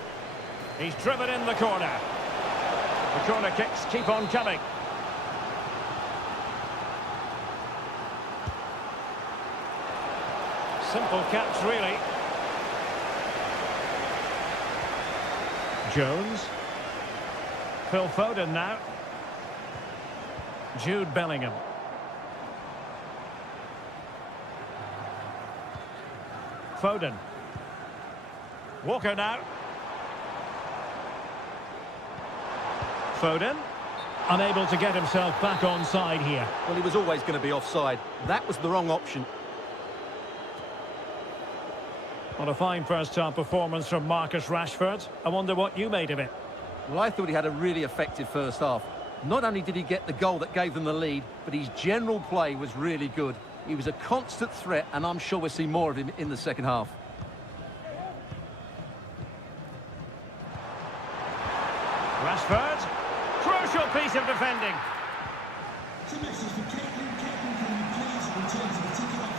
He's driven in the corner. The corner kicks keep on coming. Simple catch, really. Jones. Phil Foden now. Jude Bellingham. Foden. Walker now. Foden. Unable to get himself back on side here. Well, he was always going to be offside. That was the wrong option. What a fine first-half performance from Marcus Rashford. I wonder what you made of it. Well, I thought he had a really effective first half. Not only did he get the goal that gave them the lead, but his general play was really good. He was a constant threat, and I'm sure we'll see more of him in the second half. Rashford. Crucial piece of defending.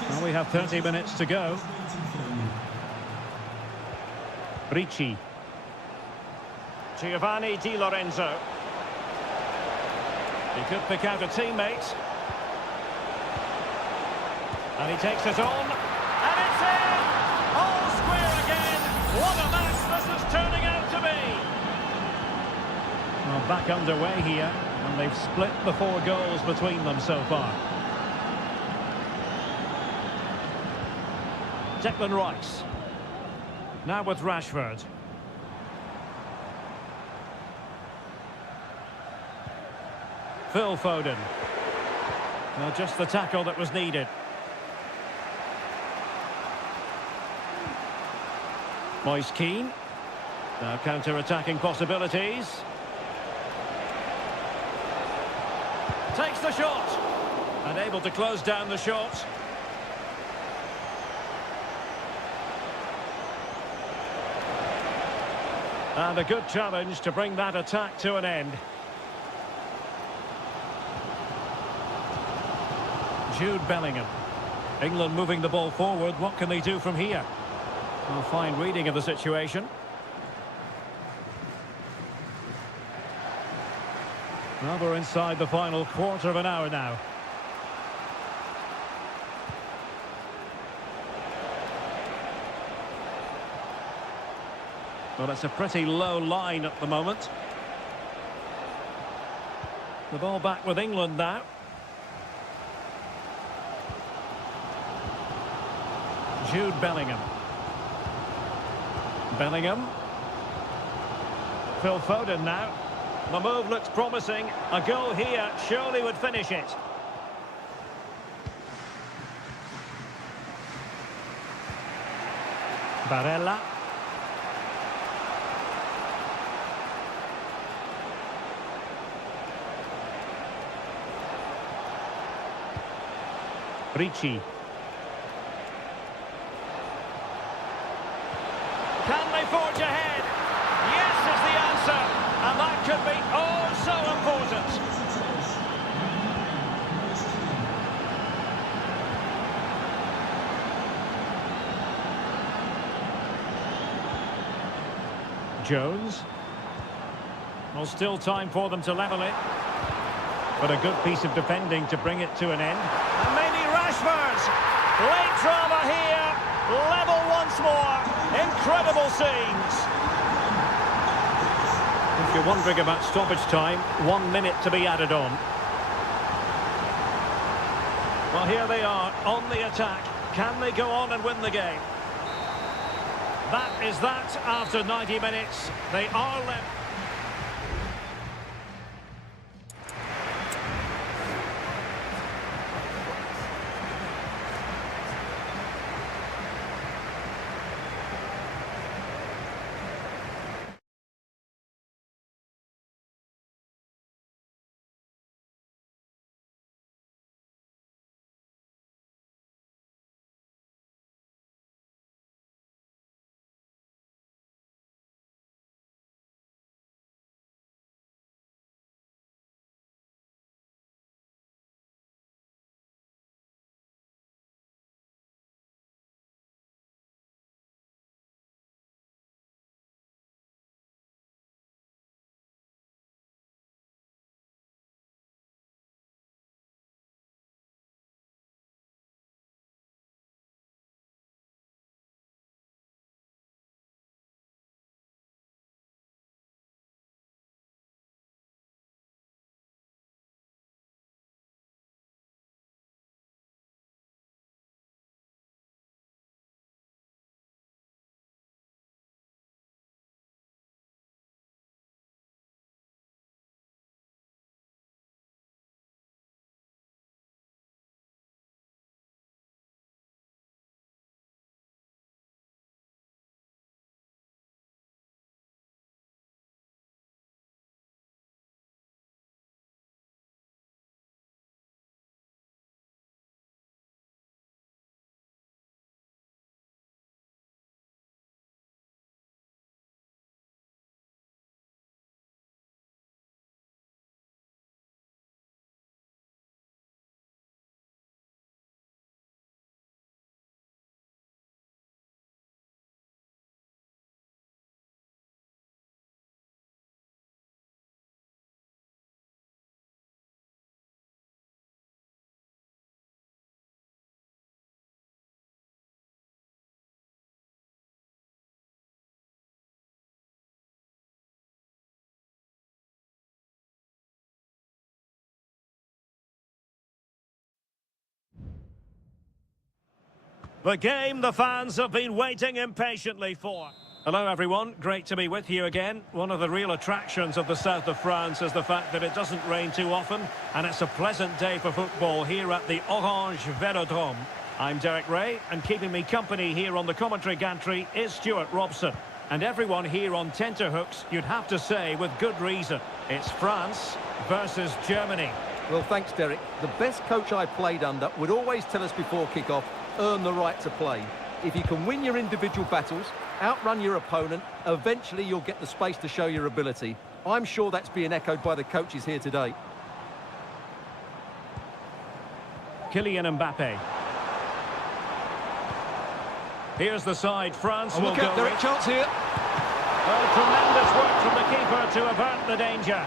Well, we have 30 minutes to go. Ricci. Giovanni Di Lorenzo. He could pick out a teammate. And he takes it on. And it's in! All square again. What a match this is turning out to be. Well, back underway here. And they've split the 4 goals between them so far. Declan Rice. Now with Rashford. Phil Foden. Well, just the tackle that was needed. Moise Keane. Now counter-attacking possibilities. Takes the shot. And able to close down the shot. And a good challenge to bring that attack to an end. Jude Bellingham. England moving the ball forward. What can they do from here? Well, fine reading of the situation. Well, we're inside the final quarter of an hour now. Well, it's a pretty low line at the moment. The ball back with England now. Jude Bellingham. Bellingham. Phil Foden now. The move looks promising. A goal here surely would finish it. Barella. Ricci. Can they forge ahead? Yes is the answer. And that could be oh so important. Jones. Well, still time for them to level it. But a good piece of defending to bring it to an end. And maybe Rashford. Late drama here. Level once more. Incredible scenes. If you're wondering about stoppage time, 1 minute to be added on. Well, here they are on the attack. Can they go on and win the game? That is that after 90 minutes. They are left. The game the fans have been waiting impatiently for. Hello everyone, great to be with you again. One of the real attractions of the south of France is the fact that it doesn't rain too often, and it's a pleasant day for football here at the Orange Velodrome. I'm Derek Ray, and keeping me company here on the commentary gantry is Stuart Robson. And everyone here on tenterhooks, you'd have to say with good reason. It's France versus Germany. Well, thanks, Derek. The best coach I played under would always tell us before kick-off, earn the right to play. If you can win your individual battles, outrun your opponent, eventually you'll get the space to show your ability. I'm sure that's being echoed by the coaches here today. Kylian Mbappe. Here's the side France will look go out, Derek, with. chance here. Oh, tremendous work from the keeper to avert the danger.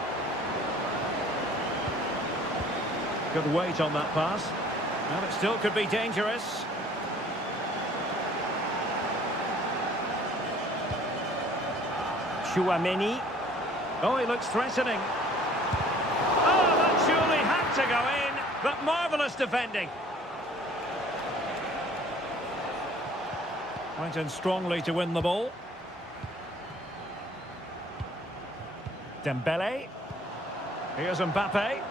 Good weight on that pass. And it still could be dangerous. Chouameni. Oh, he looks threatening. Oh, that surely had to go in, but marvellous defending. Went in strongly to win the ball. Dembele. Here's Mbappe.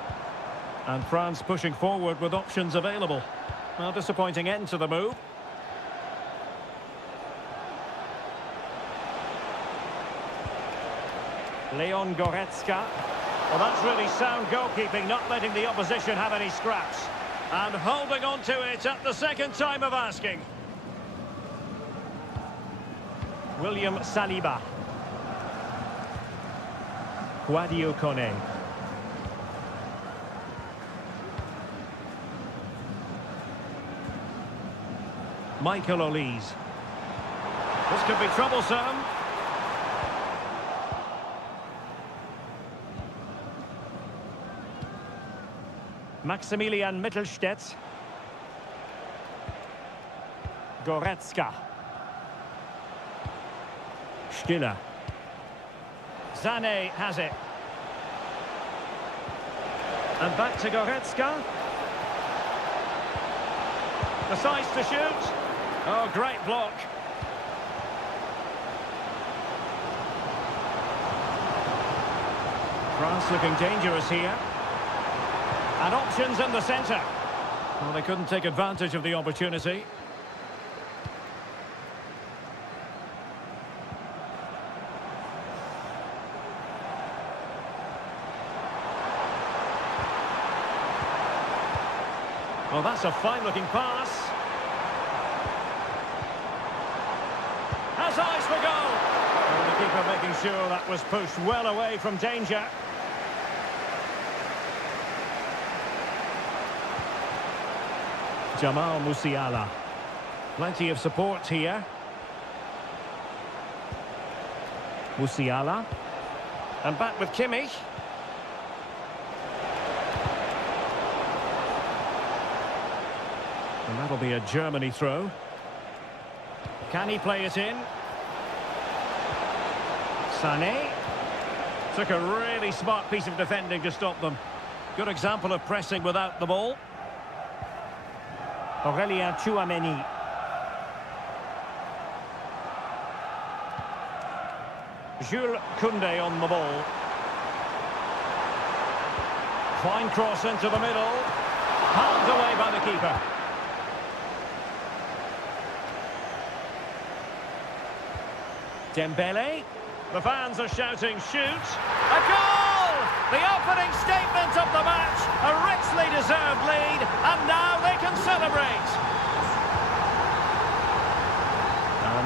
And France pushing forward with options available. Well, disappointing end to the move. Leon Goretzka. Well, that's really sound goalkeeping, not letting the opposition have any scraps. And holding on to it at the second time of asking. William Saliba. Guadio Kone. Michael Olise. This could be troublesome. Maximilian Mittelstädt. Goretzka. Stiller. Sané has it. And back to Goretzka. Decides to shoot. Oh, great block. France looking dangerous here. And options in the centre. Well, they couldn't take advantage of the opportunity. Well, that's a fine-looking pass. Has eyes for goal. And the keeper making sure that was pushed well away from danger. Jamal Musiala. Plenty of support here. Musiala. And back with Kimmich. And that'll be a Germany throw. Can he play it in? Sané. Took a really smart piece of defending to stop them. Good example of pressing without the ball. Aurélien Chouameni. Jules Koundé on the ball. Fine cross into the middle. Palmed away by the keeper. Dembele. The fans are shouting, shoot. A goal! The opening statement of the match. A richly deserved lead. And now they can celebrate.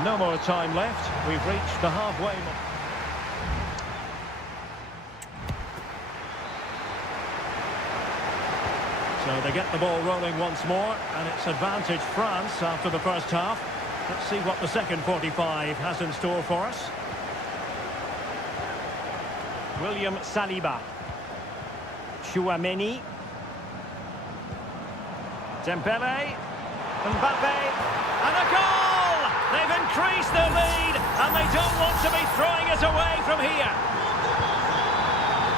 No more time left. We've reached the halfway mark. So they get the ball rolling once more, and it's advantage France after the first half. Let's see what the second 45 has in store for us. William Saliba. Chouameni. Dembele. Mbappe. And a goal! They've increased their lead, and they don't want to be throwing it away from here.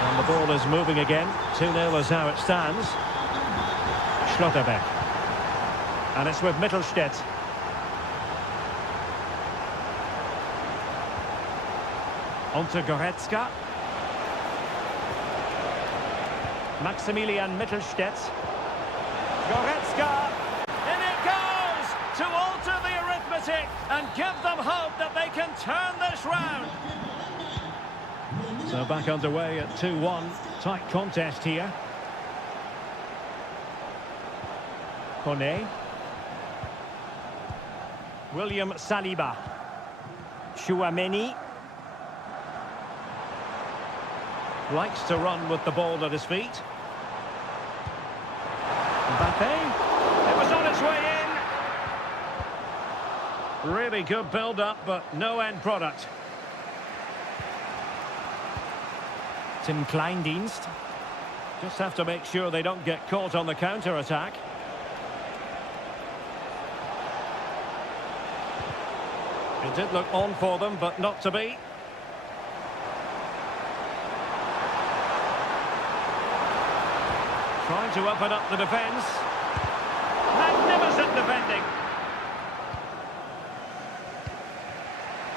And the ball is moving again. 2-0 is how it stands. Schlotterbeck. And it's with Mittelstädt. On to Goretzka. Maximilian Mittelstädt. Goretzka. In it goes to alter the arithmetic and give them hope that they can turn this round. So back underway at 2-1. Tight contest here. Kone. William Saliba. Chouameni. Likes to run with the ball at his feet. Mbappe. It was on its way in. Really good build-up, but no end product. Tim Kleindienst. Just have to make sure they don't get caught on the counter-attack. It did look on for them, but not to be. Trying to open up the defence. Magnificent defending.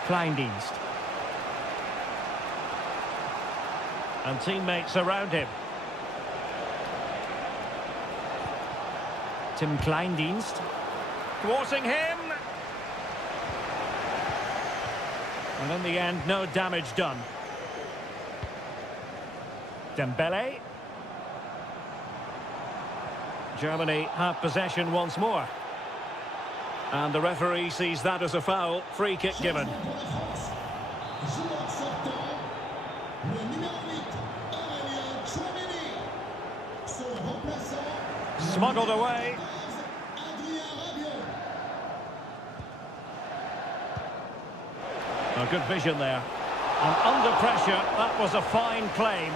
Kleindienst. And teammates around him. Tim Kleindienst. Thwarting him. And in the end, no damage done. Dembele. Germany have possession once more. And the referee sees that as a foul. Free kick given. Smuggled away. Oh, good vision there. And under pressure, that was a fine claim.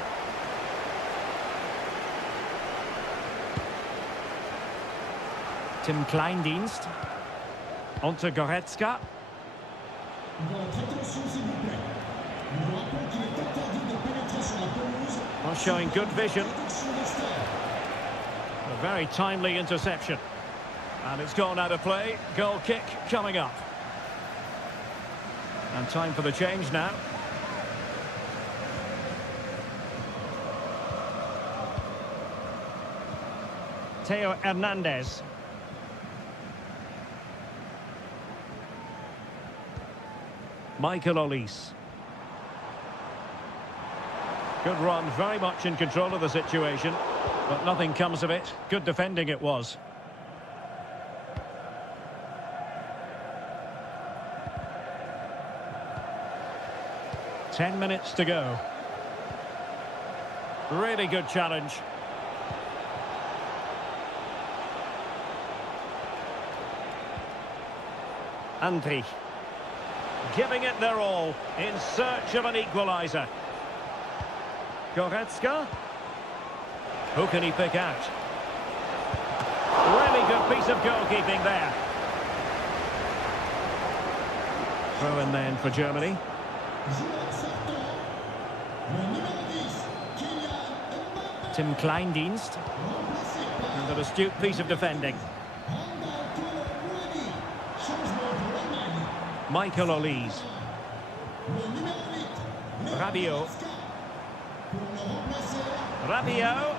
Tim Kleindienst. On to Goretzka. Well, showing good vision. A very timely interception. And it's gone out of play. Goal kick coming up. And time for the change now. Theo Hernandez. Michael Olise. Good run, very much in control of the situation, but nothing comes of it. Good defending it was. Ten minutes to go. Really good challenge. Andri. Giving it their all in search of an equaliser. Goretzka. Who can he pick out? Really good piece of goalkeeping there. Throw in then for Germany. Tim Kleindienst. And an astute piece of defending. Michael Olise. Rabiot. Rabiot.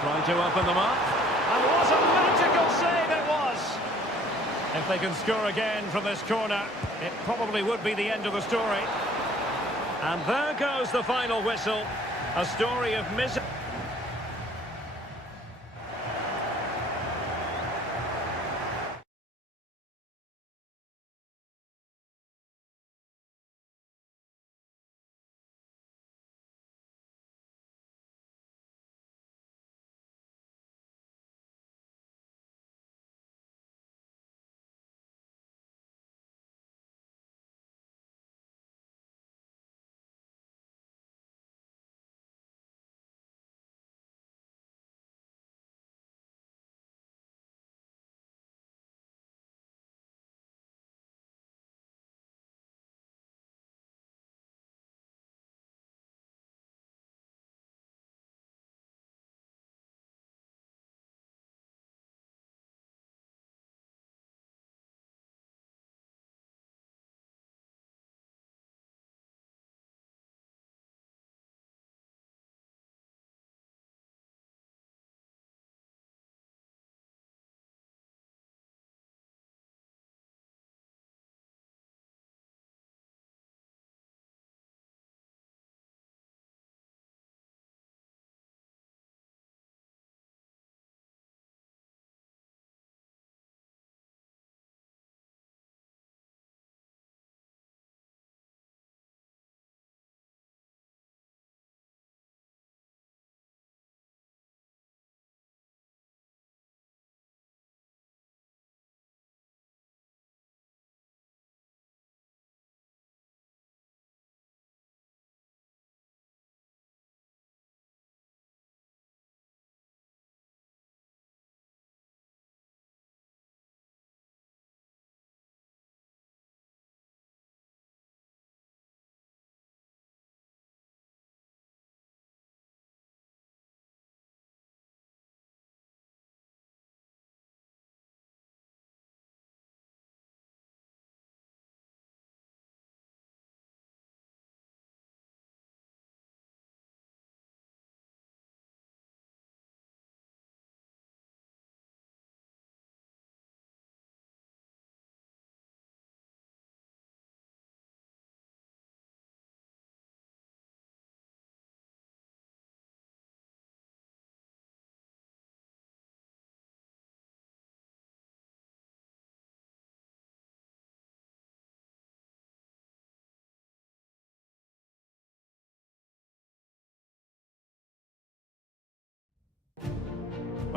Trying to open them up. And what a magical save it was! If they can score again from this corner, it probably would be the end of the story. And there goes the final whistle. A story of misery.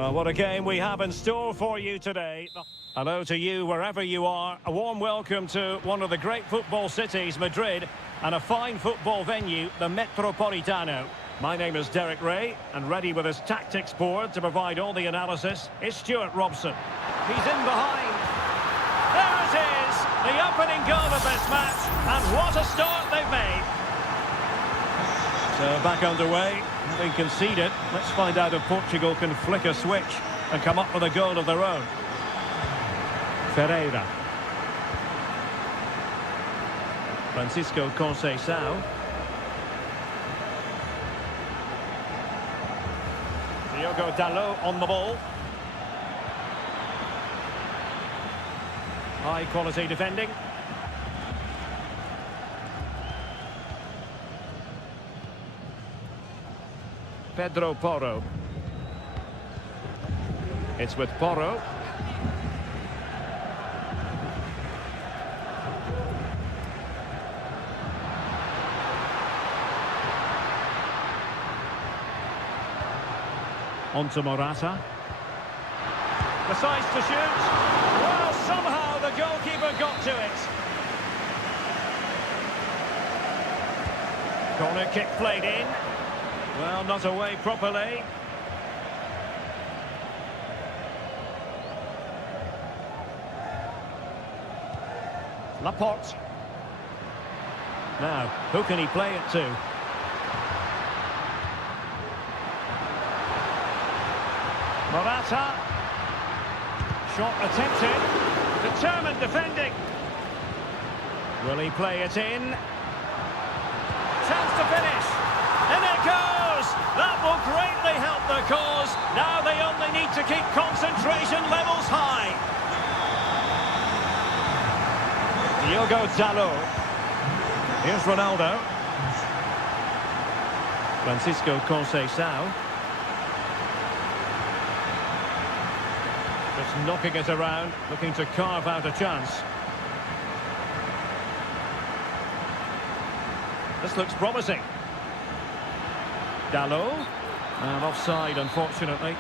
Well, what a game we have in store for you today. Hello to you wherever you are. A warm welcome to one of the great football cities, Madrid, and a fine football venue, the Metropolitano. My name is Derek Ray, and ready with his tactics board to provide all the analysis is Stuart Robson. He's in behind. There it is, the opening goal of this match, and what a start they've made. So back underway, having conceded. Let's find out if Portugal can flick a switch and come up with a goal of their own. Ferreira. Francisco Conceição. Diogo Dalot on the ball. High quality defending. Pedro Porro. It's with Porro. On to Morata. Decides to shoot. Well, somehow the goalkeeper got to it. Corner kick played in. Well, not away properly. Laporte. Now, who can he play it to? Morata. Shot attempted. Determined defending. Will he play it in? Chance to finish. In it goes! That will greatly help the cause. Now they only need to keep concentration levels high. Diogo Dalot. Here's Ronaldo. Francisco Conceição. Just knocking it around, looking to carve out a chance. This looks promising. Dalot. And offside, unfortunately.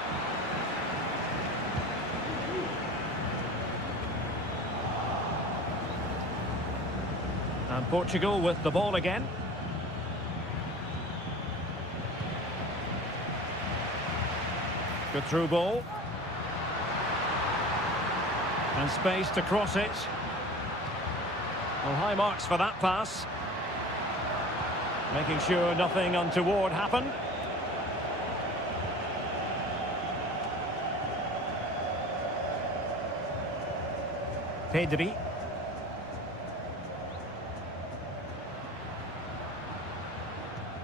And Portugal with the ball again. Good through ball. And space to cross it. Well, high marks for that pass. Making sure nothing untoward happened. Pedri.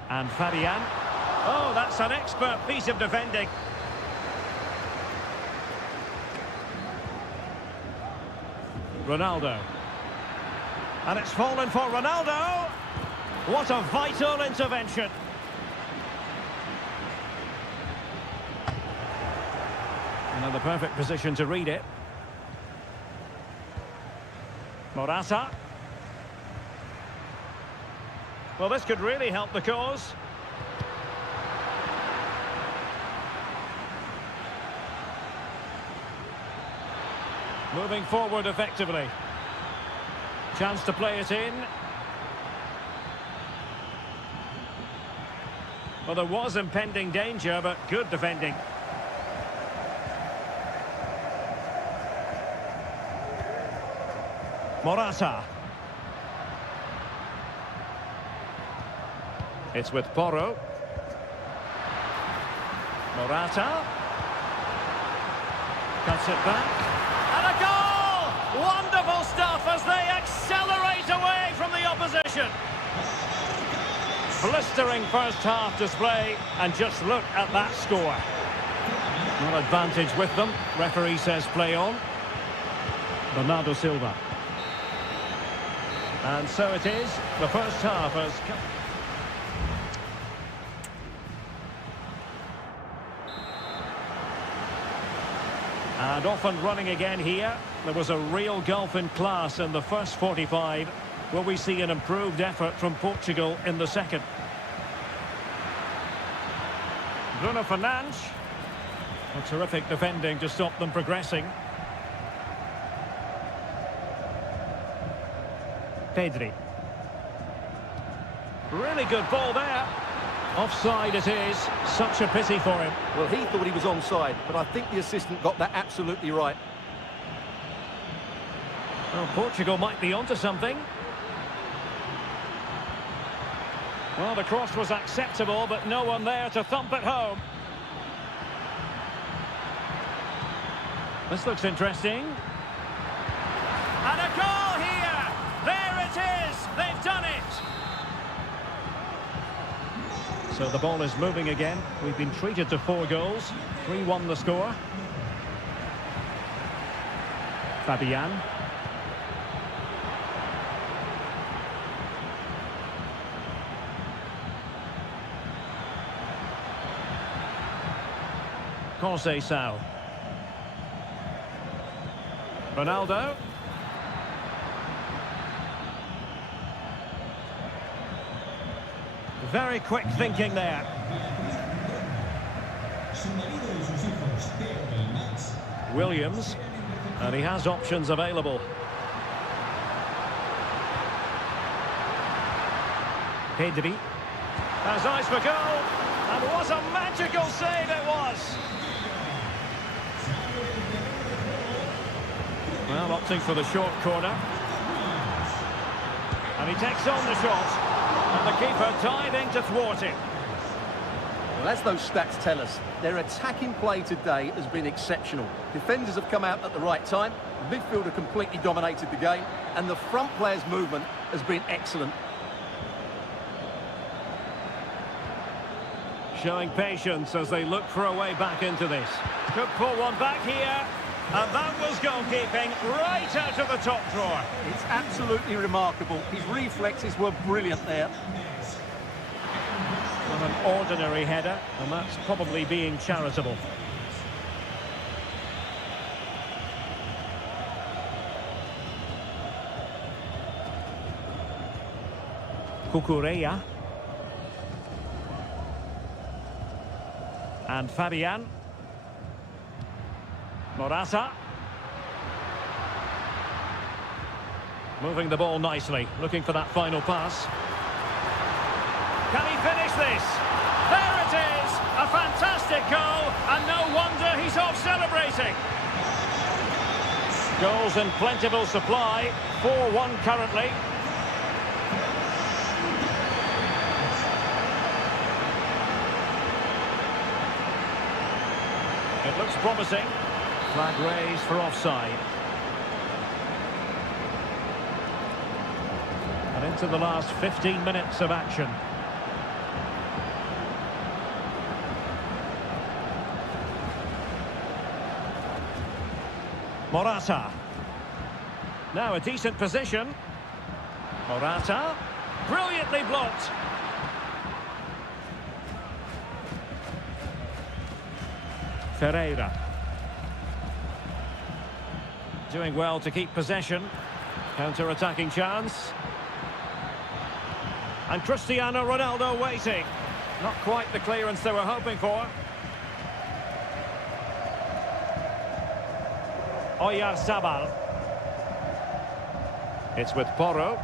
And Fabian. Oh, that's an expert piece of defending. Ronaldo. And it's fallen for Ronaldo. What a vital intervention. Another perfect position to read it. Morata. Well, this could really help the cause. Moving forward effectively. Chance to play it in. Well, there was impending danger, but good defending. Morata. It's with Porro. Morata. Cuts it back. And a goal! Wonderful stuff as they accelerate away from the opposition. Blistering first half display, and just look at that score. No advantage with them. Referee says play on. Bernardo Silva. And so it is. The first half has come. And off and running again here. There was a real gulf in class in the first 45. Will we see an improved effort from Portugal in the second? Bruno Fernandes. Well, terrific defending to stop them progressing. Pedri. Really good ball there. Offside it is. Such a pity for him. Well, he thought he was onside, but I think the assistant got that absolutely right. Well, Portugal might be onto something. Well, the cross was acceptable, but no one there to thump it home. This looks interesting. And a goal here! There it is! They've done it! So the ball is moving again. We've been treated to 4 goals. 3-1 the score. Fabian. Conceição. Ronaldo. Very quick thinking there. Williams. And he has options available. Pedri. Has eyes for goal. And what a magical save it was. Well, opting for the short corner. And he takes on the shot. And the keeper diving to thwart it. Well, as those stats tell us, their attacking play today has been exceptional. Defenders have come out at the right time, midfield have completely dominated the game, and the front players' movement has been excellent. Showing patience as they look for a way back into this. Could pull one back here. And that was goalkeeping right out of the top drawer. It's absolutely remarkable. His reflexes were brilliant there. Not an ordinary header, and that's probably being charitable. Cucurella. And Fabian. Morata. Moving the ball nicely, looking for that final pass. Can he finish this? There it is! A fantastic goal, and no wonder he's off celebrating. Goals in plentiful supply, 4-1 currently. It looks promising. Flag raised for offside. And into the last 15 minutes of action. Morata. Now a decent position. Morata. Brilliantly blocked. Ferreira. Doing well to keep possession. Counter-attacking chance. And Cristiano Ronaldo waiting. Not quite the clearance they were hoping for. Oyarzabal. It's with Porro.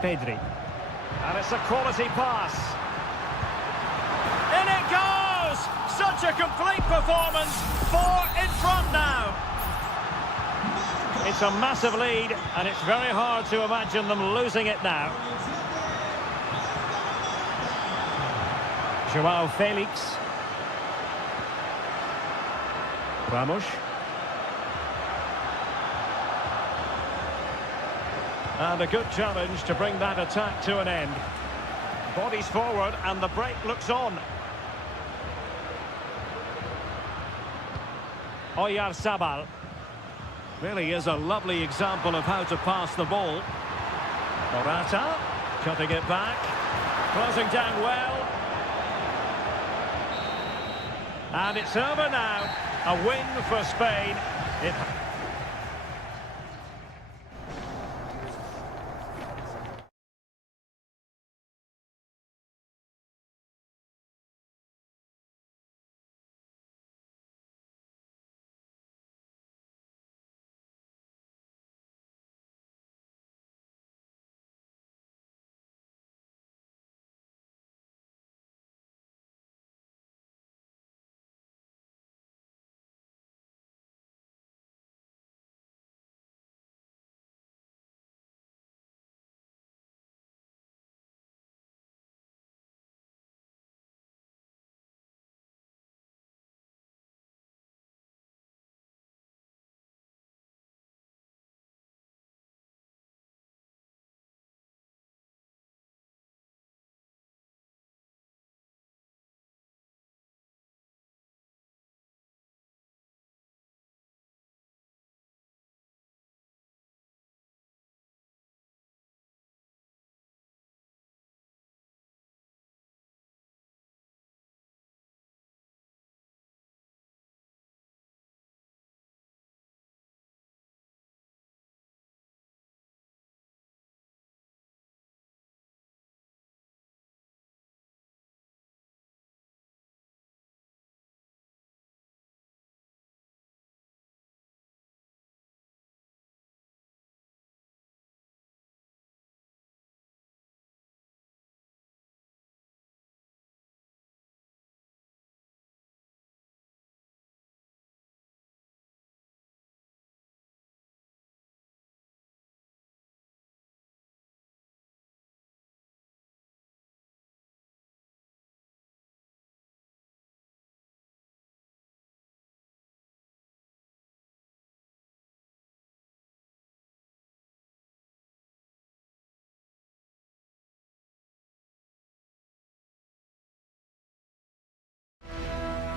Pedri. And it's a quality pass. In it goes! Such a complete performance. 4 in front now. It's a massive lead, and it's very hard to imagine them losing it now. João Felix. Ramos. And a good challenge to bring that attack to an end. Bodies forward, and the break looks on. Oyarzabal. Really is a lovely example of how to pass the ball. Morata, cutting it back, closing down well. And it's over now. A win for Spain. It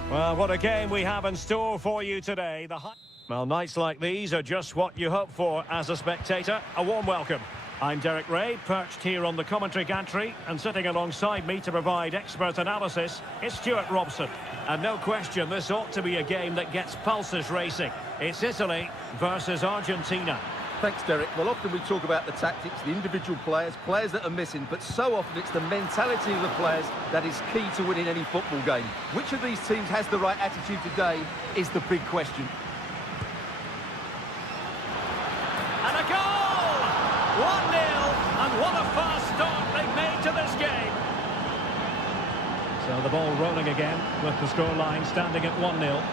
Well, what a game we have in store for you today. Well, nights like these are just what you hope for as a spectator. A warm welcome. I'm Derek Ray, perched here on the commentary gantry, and sitting alongside me to provide expert analysis is Stuart Robson. And no question, this ought to be a game that gets pulses racing. It's Italy versus Argentina. Thanks, Derek. Well, often we talk about the tactics, the individual players that are missing, but so often it's the mentality of the players that is key to winning any football game. Which of these teams has the right attitude today is the big question. And a goal! 1-0, and what a fast start they've made to this game. So the ball rolling again, with the scoreline standing at 1-0.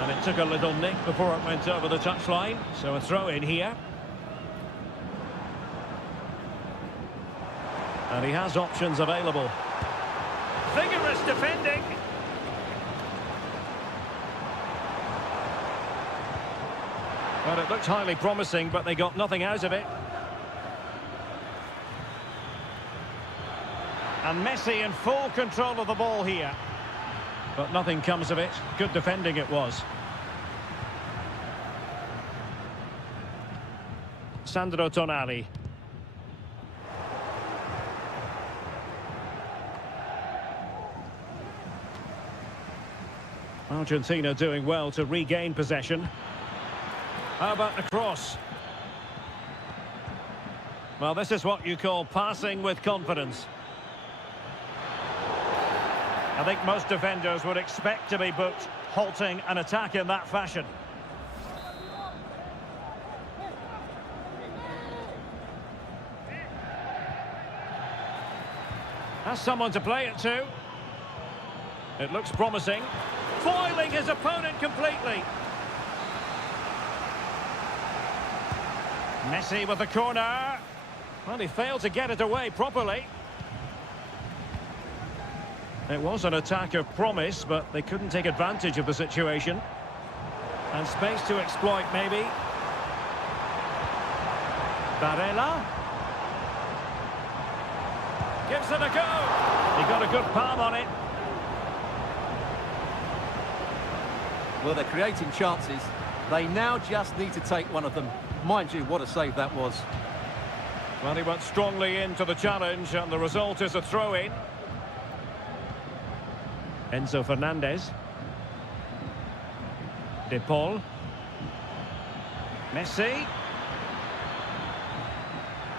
And it took a little nick before it went over the touchline, so a throw in here. And he has options available. Vigorous defending. Well, it looked highly promising, but they got nothing out of it. And Messi in full control of the ball here. But nothing comes of it. Good defending it was. Sandro Tonali. Argentina doing well to regain possession. How about the cross? Well, this is what you call passing with confidence. I think most defenders would expect to be booked, halting an attack in that fashion. Has someone to play it to. It looks promising. Foiling his opponent completely. Messi with the corner. Well, he failed to get it away properly. It was an attack of promise, but they couldn't take advantage of the situation. And space to exploit, maybe. Barella. Gives it a go. He got a good palm on it. Well, they're creating chances. They now just need to take one of them. Mind you, what a save that was. Well, he went strongly into the challenge, and the result is a throw-in. Enzo Fernandez. De Paul. Messi.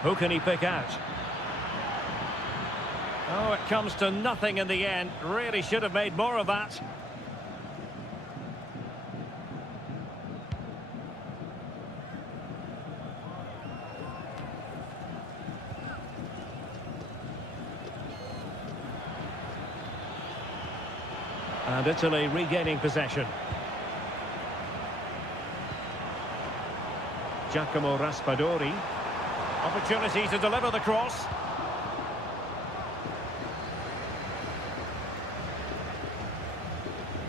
Who can he pick out? Oh, it comes to nothing in the end. Really should have made more of that. And Italy regaining possession. Giacomo Raspadori. Opportunity to deliver the cross.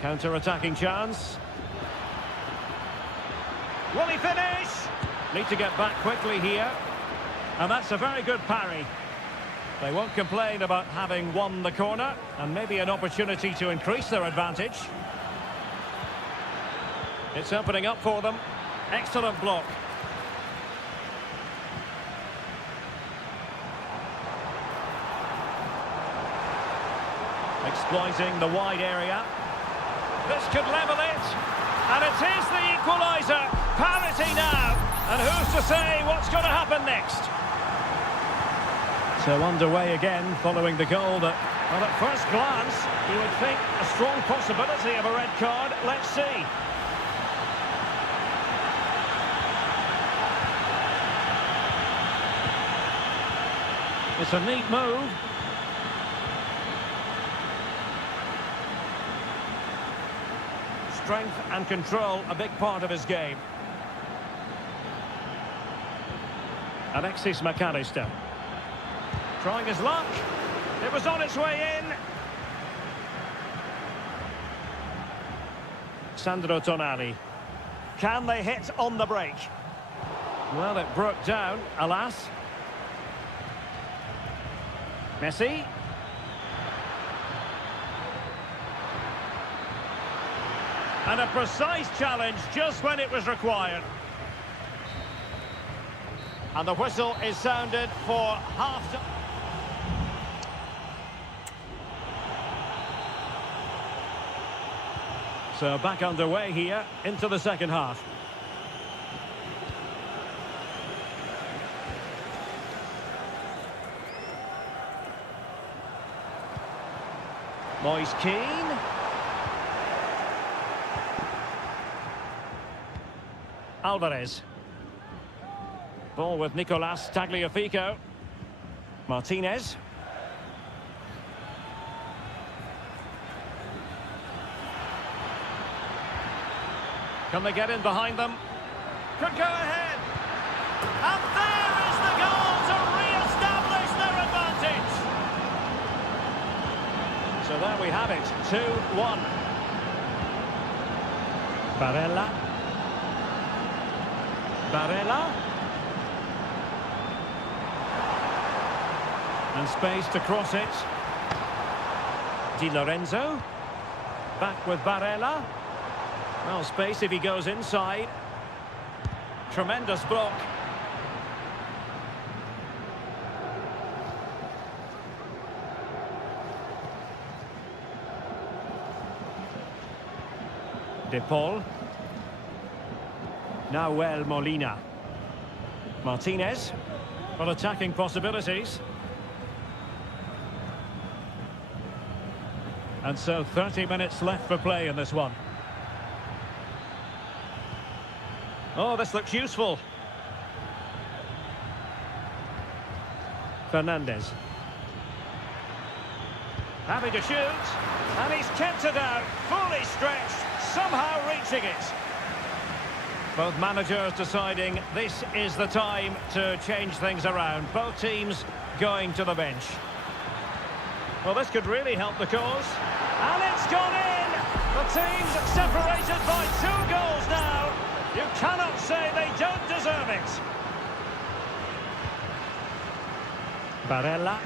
Counter-attacking chance. Will he finish? Need to get back quickly here. And that's a very good parry. They won't complain about having won the corner, and maybe an opportunity to increase their advantage. It's opening up for them. Excellent block. Exploiting the wide area. This could level it. And it is the equaliser. Parity now. And who's to say what's going to happen next? So underway again following the goal that, well, at first glance, you would think a strong possibility of a red card. Let's see. It's a neat move. Strength and control, a big part of his game. Alexis McAllister. Trying his luck. It was on its way in. Sandro Tonali. Can they hit on the break? Well, it broke down, alas. Messi. And a precise challenge just when it was required. And the whistle is sounded for half-time. So back underway here into the second half. Moise Keane. Alvarez. Ball with Nicolas Tagliafico. Martinez. Can they get in behind them? Could go ahead. And there is the goal to re-establish their advantage. So there we have it, 2-1. Barella. Barella. And space to cross it. Di Lorenzo. Back with Barella. Well, space if he goes inside. Tremendous block. De Paul. Nahuel Molina. Martinez. For attacking possibilities. And so 30 minutes left for play in this one. Oh, this looks useful. Fernandez. Happy to shoot. And he's kept it out. Fully stretched. Somehow reaching it. Both managers deciding this is the time to change things around. Both teams going to the bench. Well, this could really help the cause. And it's gone in! The teams separated by 2 goals now. You cannot say they don't deserve it. Barella.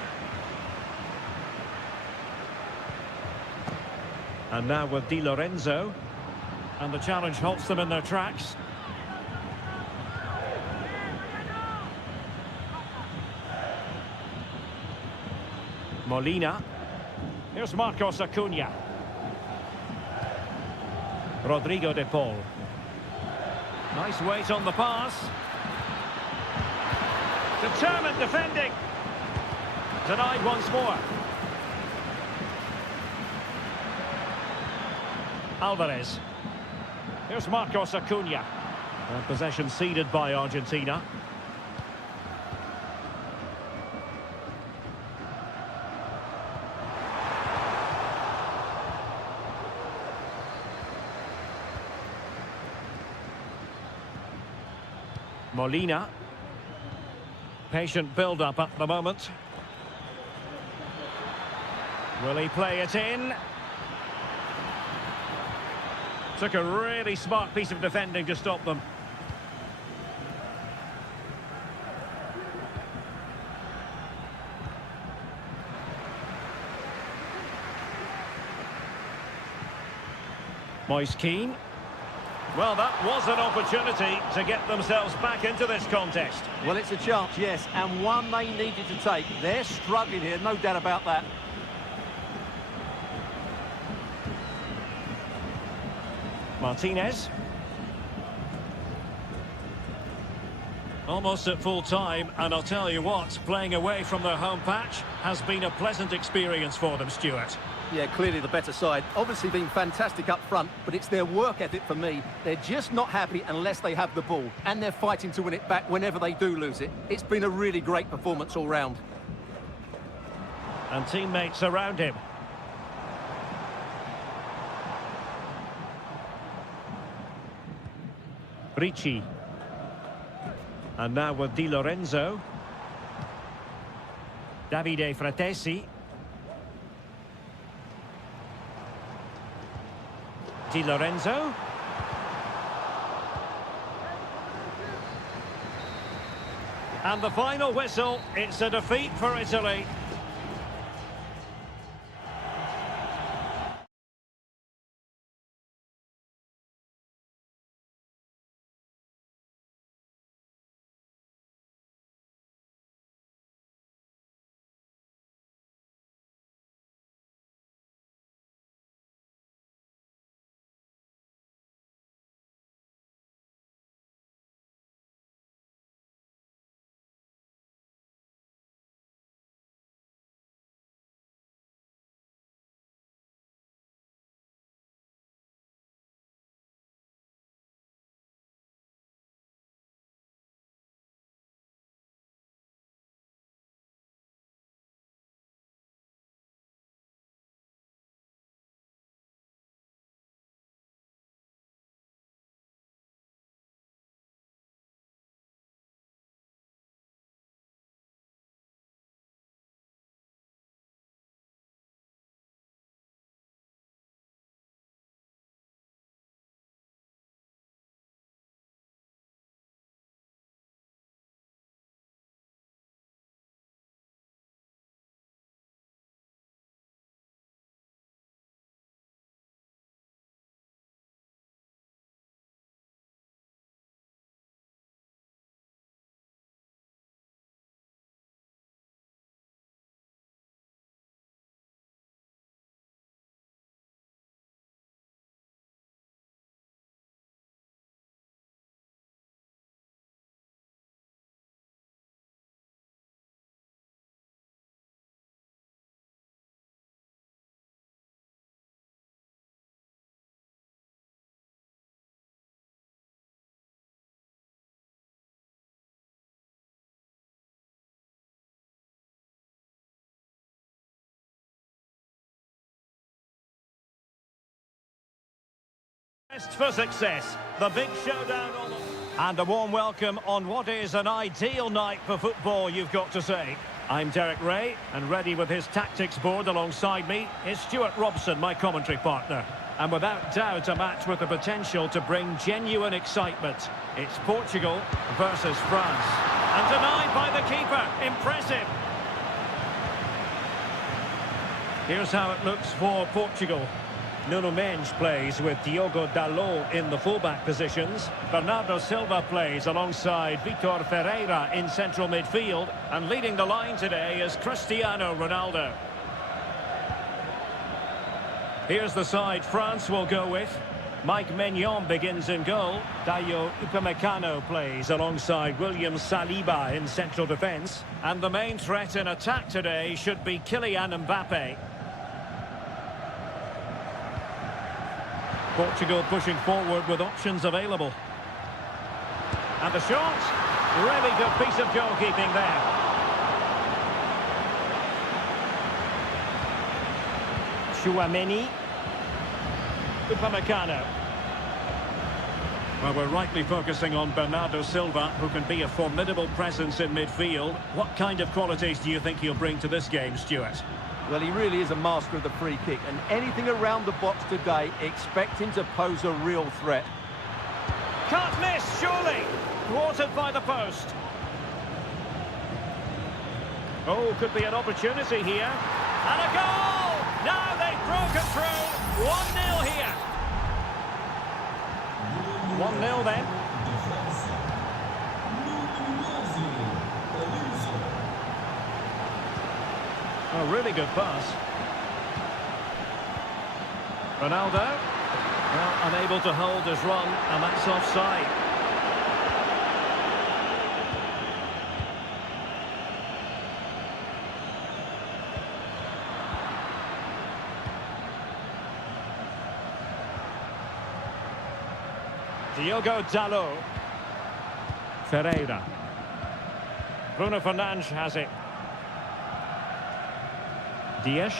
And now with Di Lorenzo. And the challenge halts them in their tracks. Molina. Here's Marcos Acuna. Rodrigo de Paul. Nice weight on the pass. Determined defending. Denied once more. Alvarez. Here's Marcos Acuna. And possession ceded by Argentina. Molina. Patient build-up at the moment. Will he play it in? Took a really smart piece of defending to stop them. Moise Keane. Well, that was an opportunity to get themselves back into this contest. Well, it's a chance, yes, and one they needed to take. They're struggling here, no doubt about that. Martinez. Almost at full time, and I'll tell you what, playing away from their home patch has been a pleasant experience for them, Stuart. Yeah, clearly the better side. Obviously been fantastic up front, but it's their work ethic for me. They're just not happy unless they have the ball, and they're fighting to win it back whenever they do lose it. It's been a really great performance all round. And teammates around him. Ricci. And now with Di Lorenzo. Davide Fratesi. Di Lorenzo. And the final whistle, it's a defeat for Italy. Quest for success, the big showdown on... And a warm welcome on what is an ideal night for football, you've got to say. I'm Derek Ray, and ready with his tactics board alongside me is Stuart Robson, my commentary partner. And without doubt, a match with the potential to bring genuine excitement. It's Portugal versus France. And denied by the keeper. Impressive. Here's how it looks for Portugal. Nuno Mendes plays with Diogo Dalot in the fullback positions. Bernardo Silva plays alongside Vitor Ferreira in central midfield. And leading the line today is Cristiano Ronaldo. Here's the side France will go with. Mike Maignan begins in goal. Dayo Upamecano plays alongside William Saliba in central defence. And the main threat in attack today should be Kylian Mbappe. Portugal pushing forward with options available. And the shot. Really good piece of goalkeeping there. Chouameni. Upamecano. Well, we're rightly focusing on Bernardo Silva, who can be a formidable presence in midfield. What kind of qualities do you think he'll bring to this game, Stuart? Well, he really is a master of the free kick, and anything around the box today, expect him to pose a real threat. Can't miss, surely. Thwarted by the post. Oh, could be an opportunity here. And a goal! Now they've broken through. 1-0 here. 1-0 then. A really good pass. Ronaldo. Well, unable to hold his run, and that's offside. Diogo Dalot. Ferreira. Bruno Fernandes has it. Dias.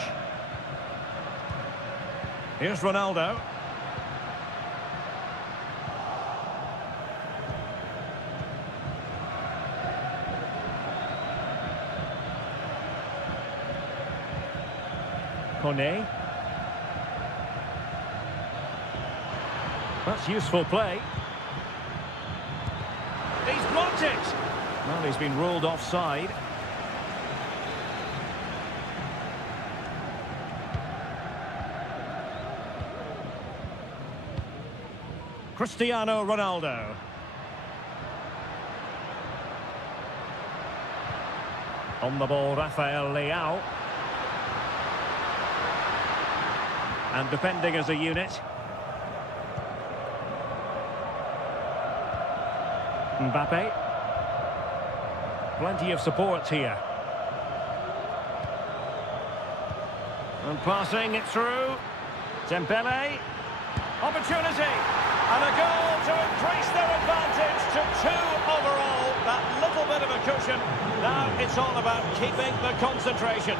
Here's Ronaldo. Kone. That's useful play. He's blocked it. Well, he's been ruled offside. Cristiano Ronaldo. On the ball, Rafael Leao. And defending as a unit. Mbappe. Plenty of support here. And passing it through. Dembele. Opportunity. And a goal to increase their advantage to 2 overall. That little bit of a cushion. Now it's all about keeping the concentration.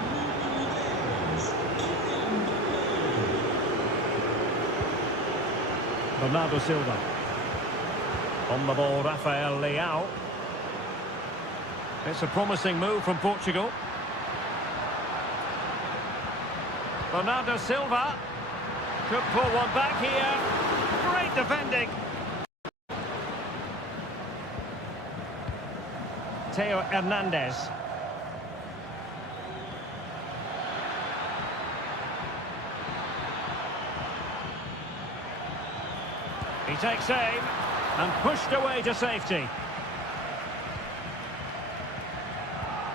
Bernardo Silva. On the ball, Rafael Leao. It's a promising move from Portugal. Bernardo Silva could pull one back here. Great defending. Theo Hernandez. He takes aim and pushed away to safety.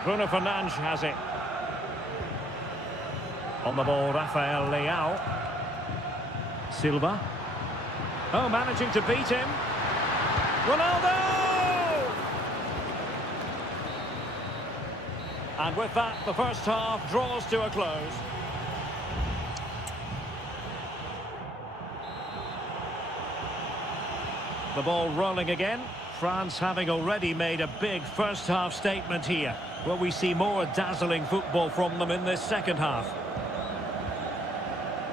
Bruno Fernandes has it. On the ball, Rafael Leao. Silva. Oh, managing to beat him. Ronaldo! And with that, the first half draws to a close. The ball rolling again. France having already made a big first half statement here. Will we see more dazzling football from them in this second half?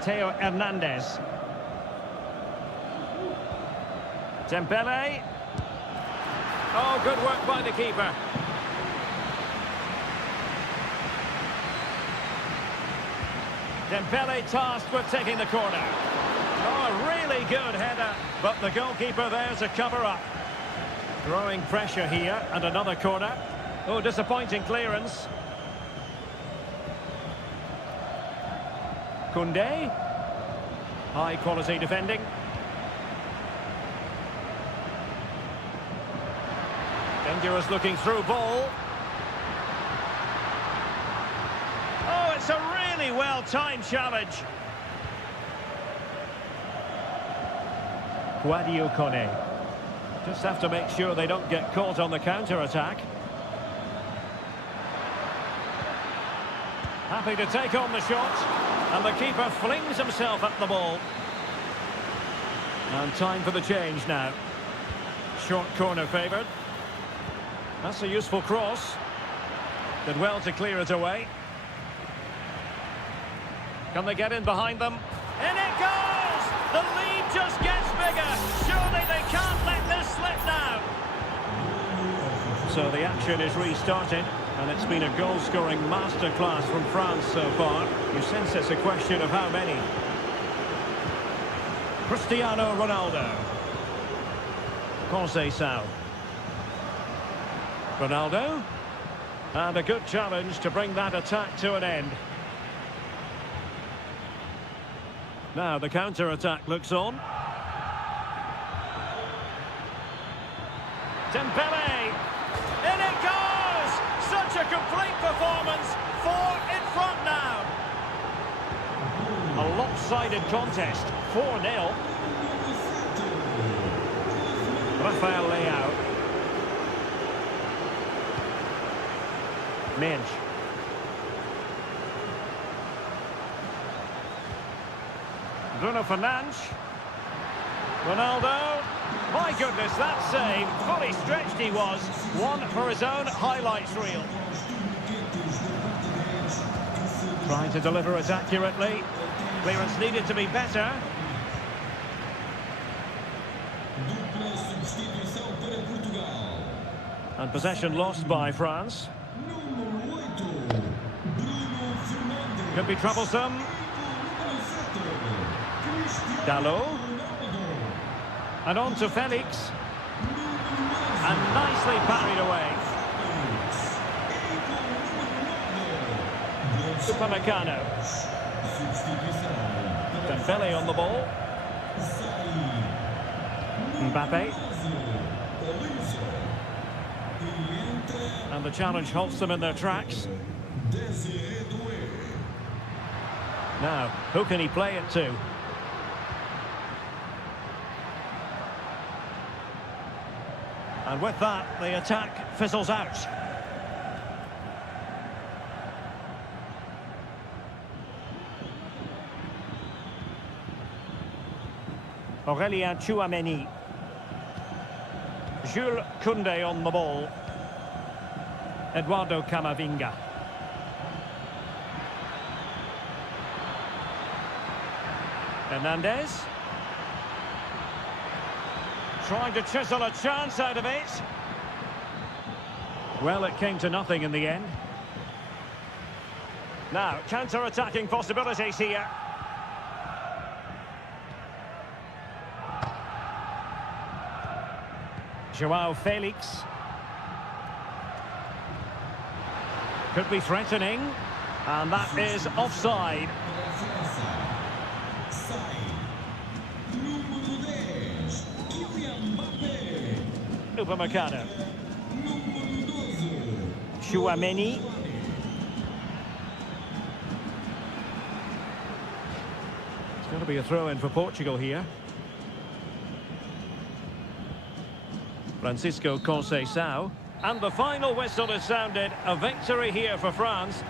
Theo Hernandez. Dembele. Oh, good work by the keeper. Dembele tasked with taking the corner. Oh, a really good header, but the goalkeeper there to cover up. Growing pressure here, and another corner. Oh, disappointing clearance. Koundé. High quality defending. Dangerous looking through ball. Oh, it's a really well-timed challenge. Guadio Kone. Just have to make sure they don't get caught on the counter-attack. Happy to take on the shot. And the keeper flings himself at the ball. And time for the change now. Short corner favoured. That's a useful cross. Did well to clear it away. Can they get in behind them? In it goes! The lead just gets bigger. Surely they can't let this slip now. So the action is restarted, and it's been a goal-scoring masterclass from France so far. You sense it's a question of how many. Cristiano Ronaldo. Conceição. Ronaldo. And a good challenge to bring that attack to an end. Now the counter-attack looks on. Dembele! In it goes! Such a complete performance. 4 in front now. A lopsided contest. 4-0. Rafael Leao. Minch. Bruno Fernandes. Ronaldo. My goodness, that save. Fully stretched he was. One for his own highlights reel. Trying to deliver it accurately. Clearance needed to be better. And possession lost by France. Could be troublesome. Dalot. And on to Felix. And nicely parried away. Upamecano. Dembele on the ball. Mbappe. And the challenge halts them in their tracks. Now, who can he play it to? And with that, the attack fizzles out. Aurélien Tchouaméni. Jules Koundé on the ball. Eduardo Camavinga. Hernandez. Trying to chisel a chance out of it. Well, it came to nothing in the end. Now, counter-attacking possibilities here. Joao Felix. Could be threatening. And that is offside. Upamecano. Tchouaméni. It's going to be a throw-in for Portugal here. Francisco Conceição. And the final whistle is sounded. A victory here for France.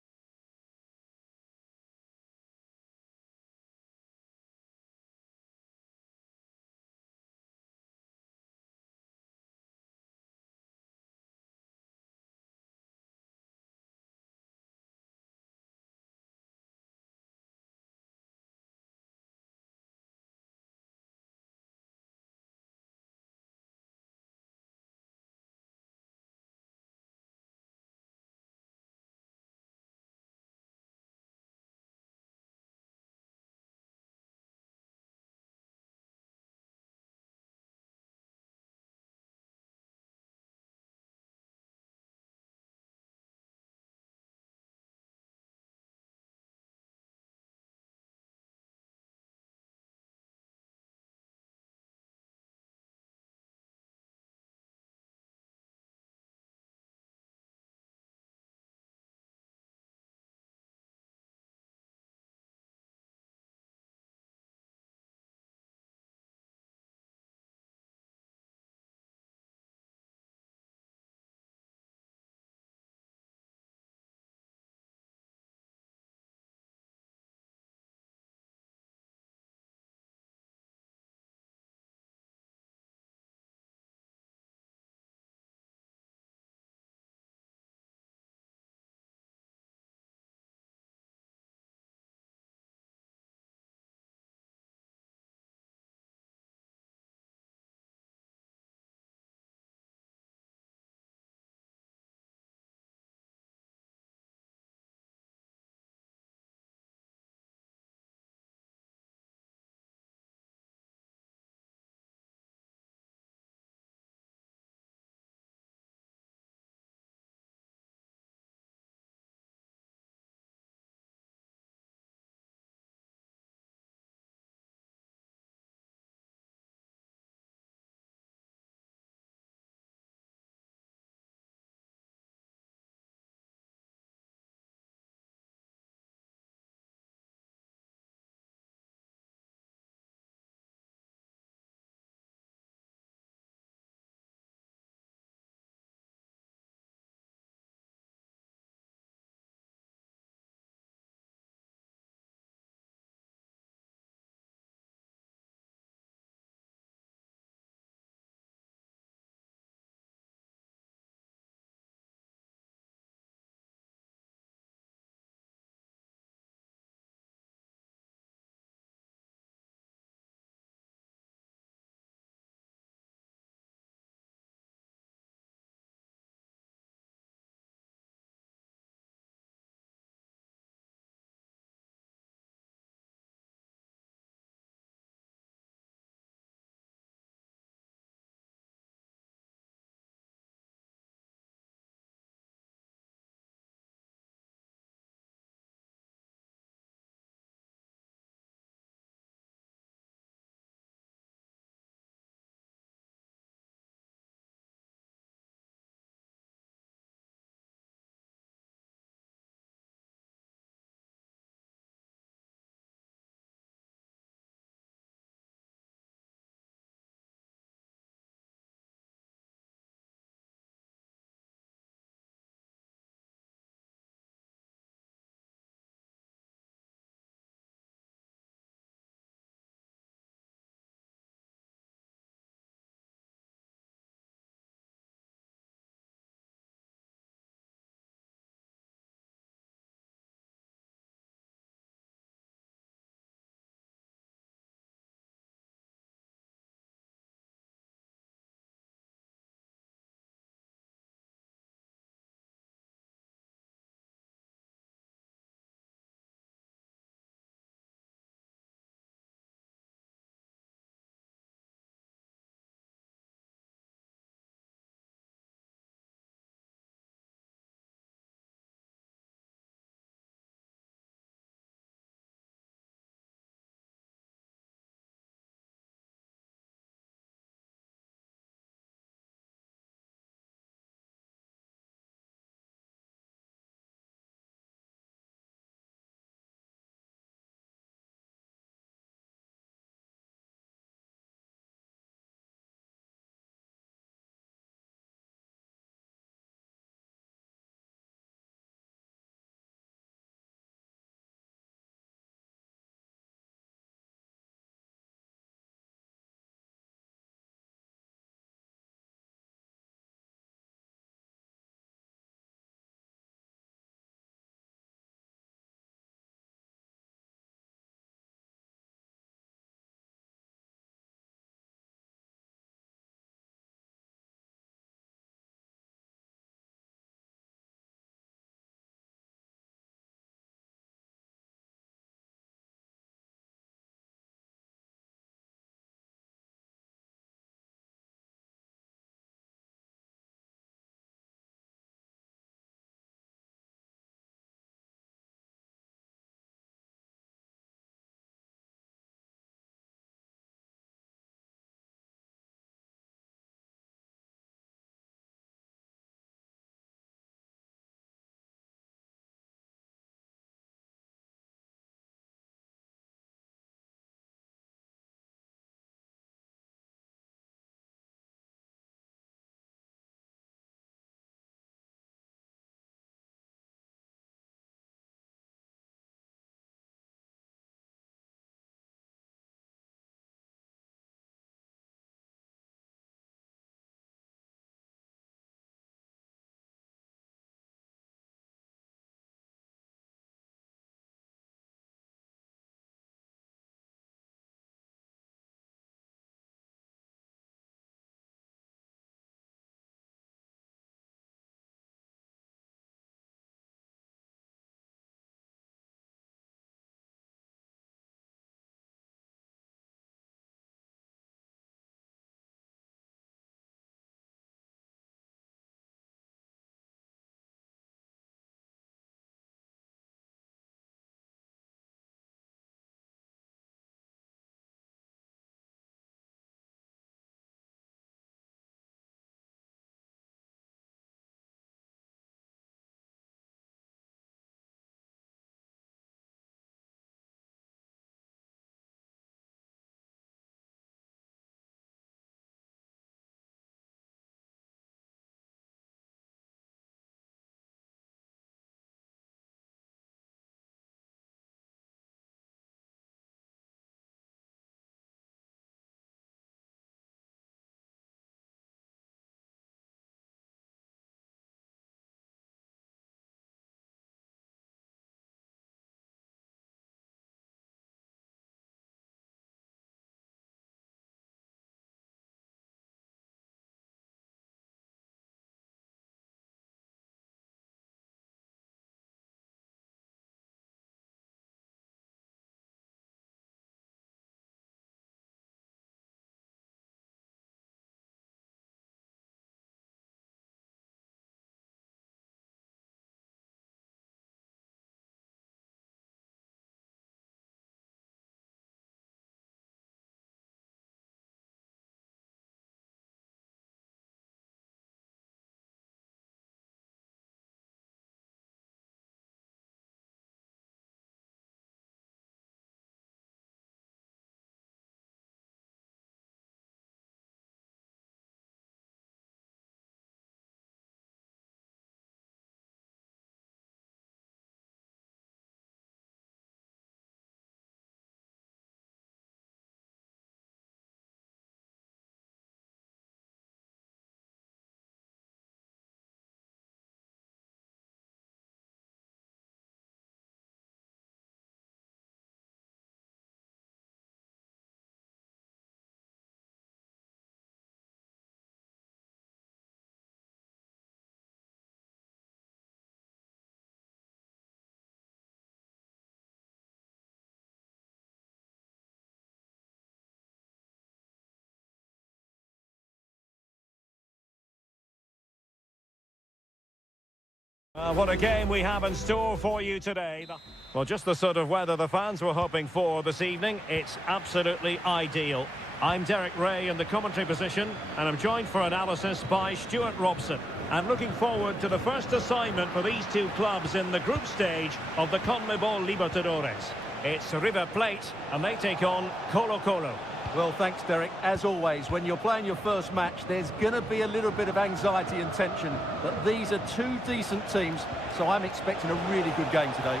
What a game we have in store for you today. Well, just the sort of weather the fans were hoping for this evening. It's absolutely ideal. I'm Derek Ray in the commentary position, and I'm joined for analysis by Stuart Robson. I'm looking forward to the first assignment for these two clubs in the group stage of the CONMEBOL Libertadores. It's River Plate, and they take on Colo-Colo. Well, thanks, Derek. As always, when you're playing your first match, there's going to be a little bit of anxiety and tension. But these are two decent teams, so I'm expecting a really good game today.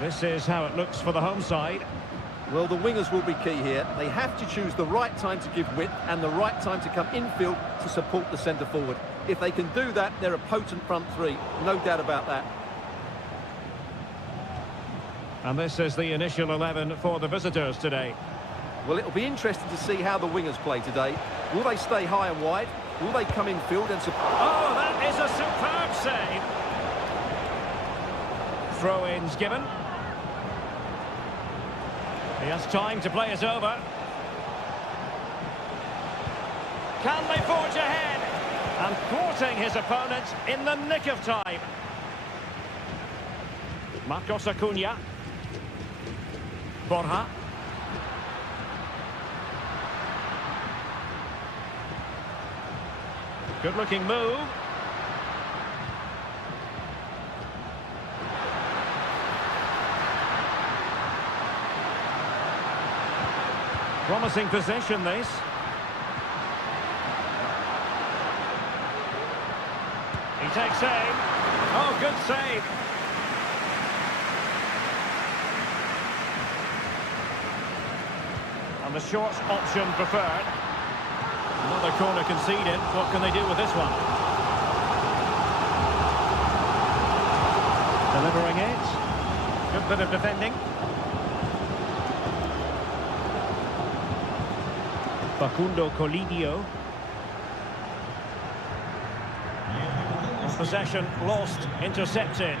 This is how it looks for the home side. Well, the wingers will be key here. They have to choose the right time to give width and the right time to come infield to support the centre forward. If they can do that, they're a potent front three. No doubt about that. And this is the initial 11 for the visitors today. Well, it'll be interesting to see how the wingers play today. Will they stay high and wide? Will they come infield and support? Oh, that is a superb save. Throw-ins given. He has time to play it over. Can they forge ahead? And thwarting his opponent in the nick of time. Marcos Acuna. Borja. Good-looking move. Promising possession, this. He takes aim. Oh, good save. And the short option preferred. Another corner conceded. What can they do with this one? Delivering it. Good bit of defending. Facundo Colidio. Possession lost, intercepted.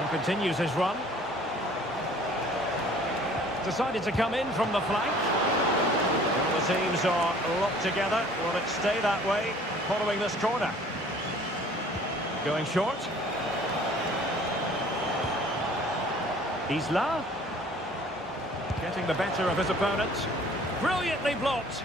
He continues his run. Decided to come in from the flank. The teams are locked together. Will it stay that way following this corner? Going short. Isla. Getting the better of his opponent. Brilliantly blocked.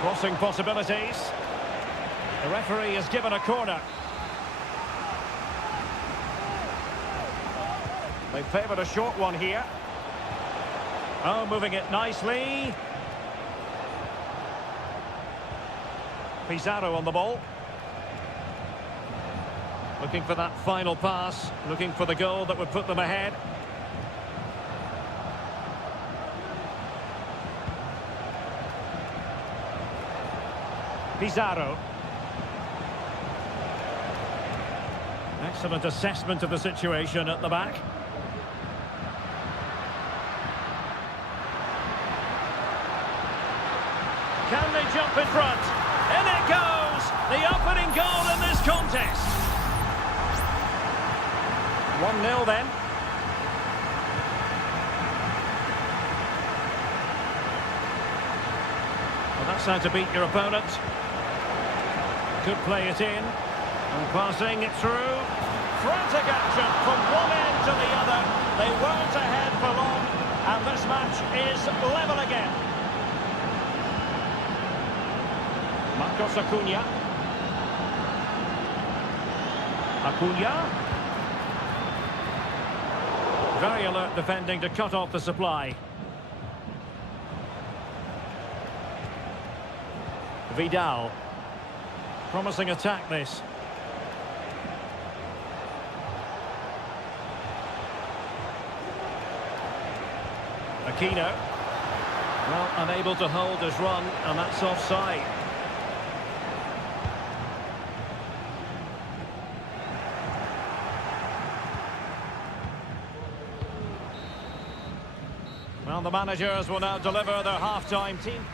Crossing possibilities. The referee has given a corner. They favoured a short one here. Oh, moving it nicely. Pizarro on the ball. Looking for that final pass. Looking for the goal that would put them ahead. Pizarro. Excellent assessment of the situation at the back. Can they jump in front? In it goes! The opening goal in this contest. 1-0 then. Well, that's how to beat your opponent. Could play it in. And passing it through. Frantic action from one end to the other. They weren't ahead for long. And this match is level again. Marcos Acuna. Acuna. Very alert defending to cut off the supply. Vidal. Promising attack this. Aquino. Well, unable to hold his run, and that's offside. Well, the managers will now deliver their half-time team.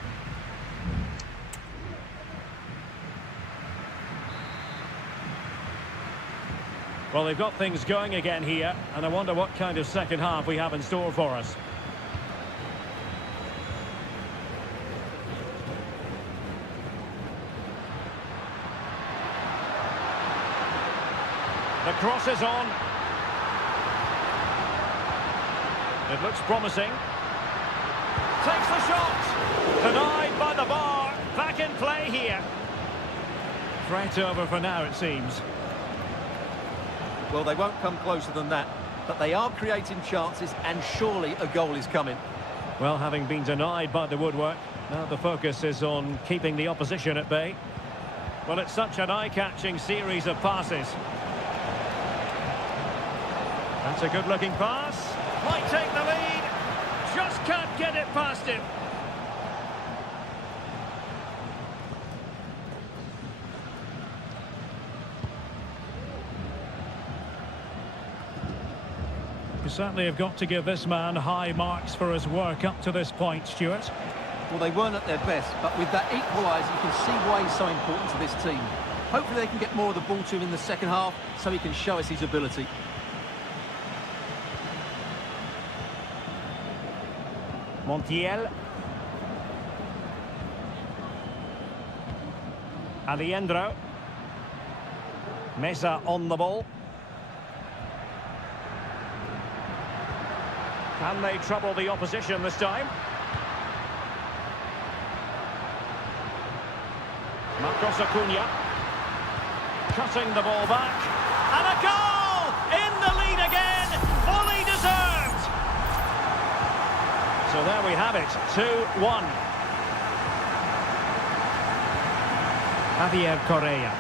Well, they've got things going again here, and I wonder what kind of second half we have in store for us. The cross is on. It looks promising. Takes the shot. Denied by the bar. Back in play here. Threat over for now, it seems. Well, they won't come closer than that, but they are creating chances, and surely a goal is coming. Well, having been denied by the woodwork, now the focus is on keeping the opposition at bay. Well, it's such an eye-catching series of passes. That's a good-looking pass. Might take the lead. Just can't get it past him. You certainly have got to give this man high marks for his work up to this point, Stuart. Well, they weren't at their best, but with that equaliser, you can see why he's so important to this team. Hopefully they can get more of the ball to him in the second half so he can show us his ability. Montiel. Alejandro. Mesa on the ball. Can they trouble the opposition this time? Marcos Acuna. Cutting the ball back. And a goal! In the lead again! Fully deserved! So there we have it, 2-1. Javier Correa.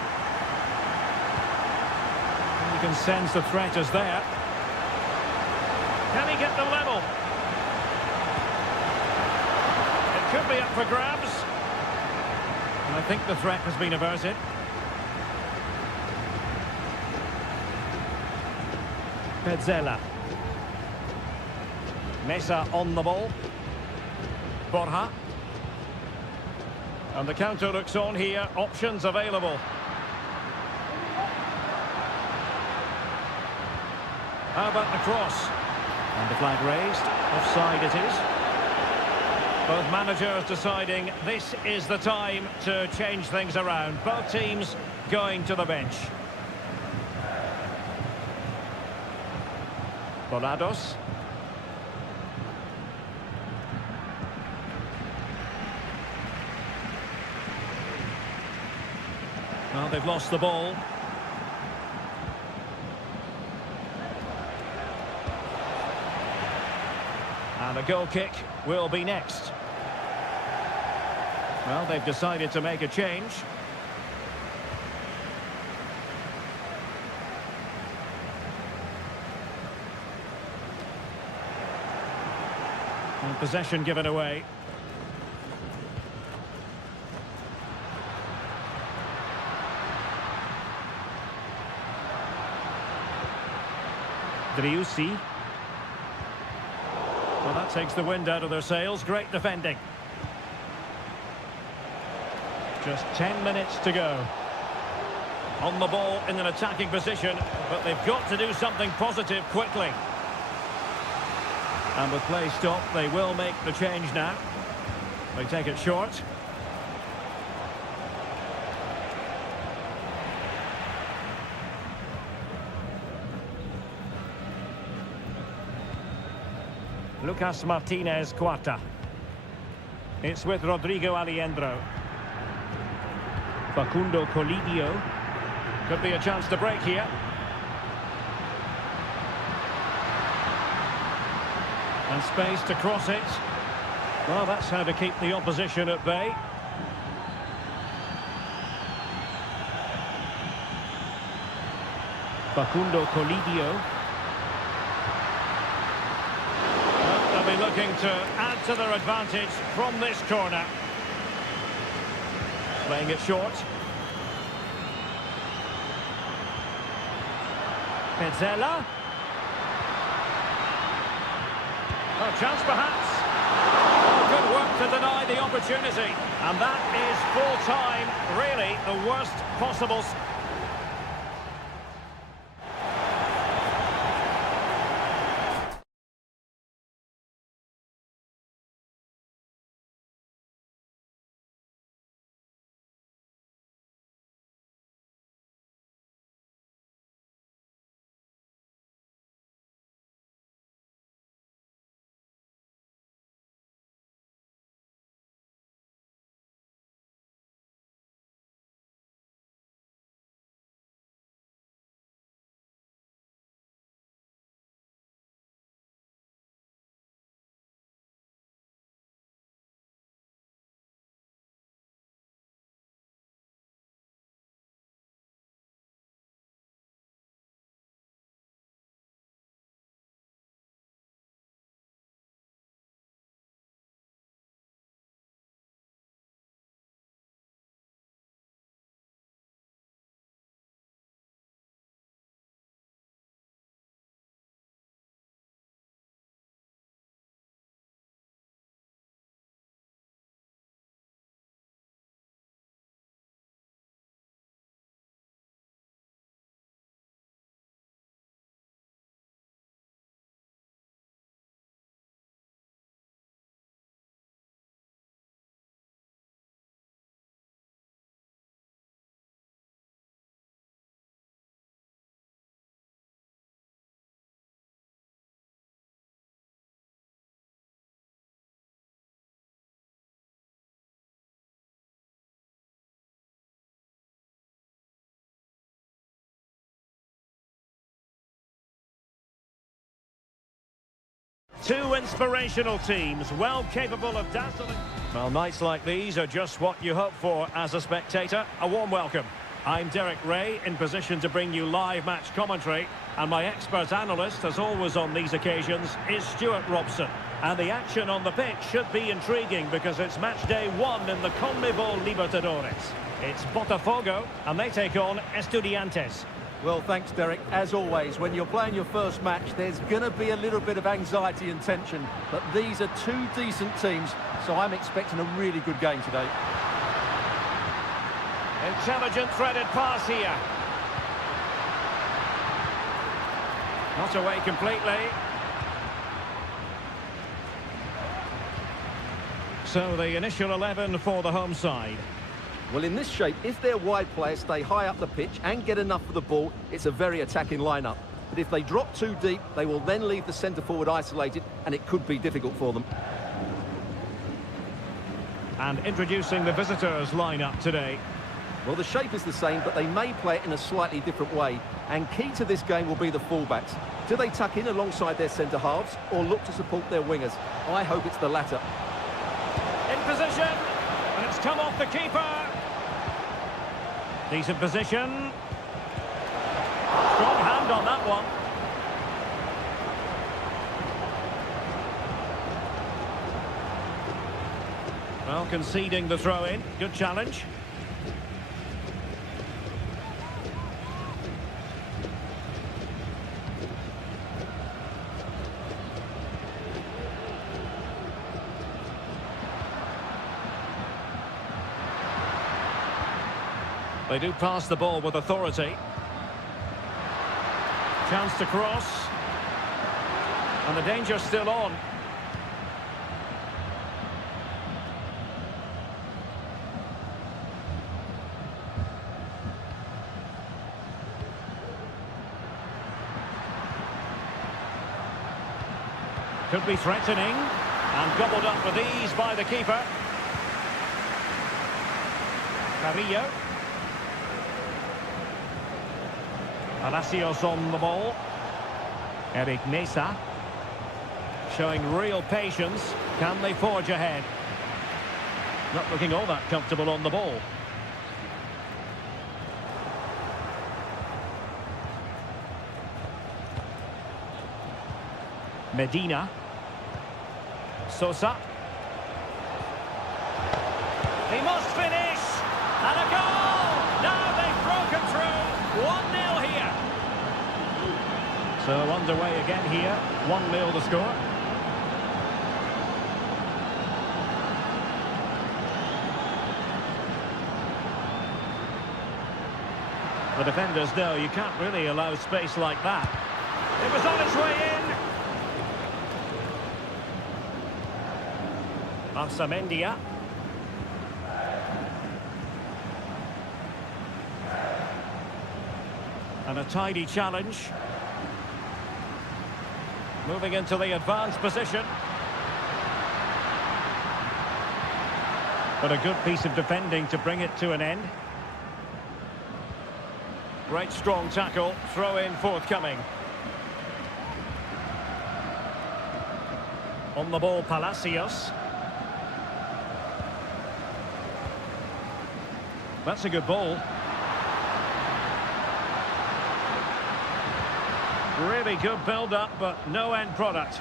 You can sense the threat is there. Can he get the level? It could be up for grabs. And I think the threat has been averted. Petzela. Mesa on the ball. Borja. And the counter looks on here. Options available. How about the cross? And the flag raised. Offside it is. Both managers deciding this is the time to change things around. Both teams going to the bench. Volados. Well, they've lost the ball. And a goal kick will be next. Well, they've decided to make a change. And possession given away. Driussi. Well, that takes the wind out of their sails. Great defending. Just 10 minutes to go. On the ball in an attacking position, but they've got to do something positive quickly. And with play stopped, they will make the change now. They take it short. Lucas Martinez Cuarta. It's with Rodrigo Alejandro. Facundo Colidio. Could be a chance to break here. And space to cross it. Well, that's how to keep the opposition at bay. Facundo Colidio. Be looking to add to their advantage from this corner. Playing it short. Petzela. A chance perhaps. Oh, good work to deny the opportunity. And that is full time, really the worst possible. Two inspirational teams, well capable of dazzling. Well, nights like these are just what you hope for as a spectator. A warm welcome. I'm Derek Ray, in position to bring you live match commentary. And my expert analyst, as always on these occasions, is Stuart Robson. And the action on the pitch should be intriguing because it's match day 1 in the CONMEBOL Libertadores. It's Botafogo, and they take on Estudiantes. Well, thanks, Derek. As always, when you're playing your first match, there's going to be a little bit of anxiety and tension. But these are two decent teams, so I'm expecting a really good game today. Intelligent threaded pass here. Not away completely. So the initial 11 for the home side. Well, in this shape, if their wide players stay high up the pitch and get enough of the ball, it's a very attacking lineup. But if they drop too deep, they will then leave the centre-forward isolated, and it could be difficult for them. And introducing the visitors' lineup today. Well, the shape is the same, but they may play it in a slightly different way. And key to this game will be the fullbacks. Do they tuck in alongside their centre-halves or look to support their wingers? I hope it's the latter. In position, and it's come off the keeper. Decent position. Strong hand on that one. Well, conceding the throw-in. Good challenge. They do pass the ball with authority. Chance to cross. And the danger's still on. Could be threatening. And gobbled up with ease by the keeper. Carrillo. Palacios on the ball. Eric Mesa. Showing real patience. Can they forge ahead? Not looking all that comfortable on the ball. Medina. Sosa. He must finish. And a goal! Now they've broken through. 1-0 here. So underway again here. 1-0 the score. The defenders know you can't really allow space like that. It was on its way in. Arsamendia. And a tidy challenge. Moving into the advanced position. But a good piece of defending to bring it to an end. Great strong tackle, throw in forthcoming. On the ball, Palacios. That's a good ball. Really good build-up, but no end product.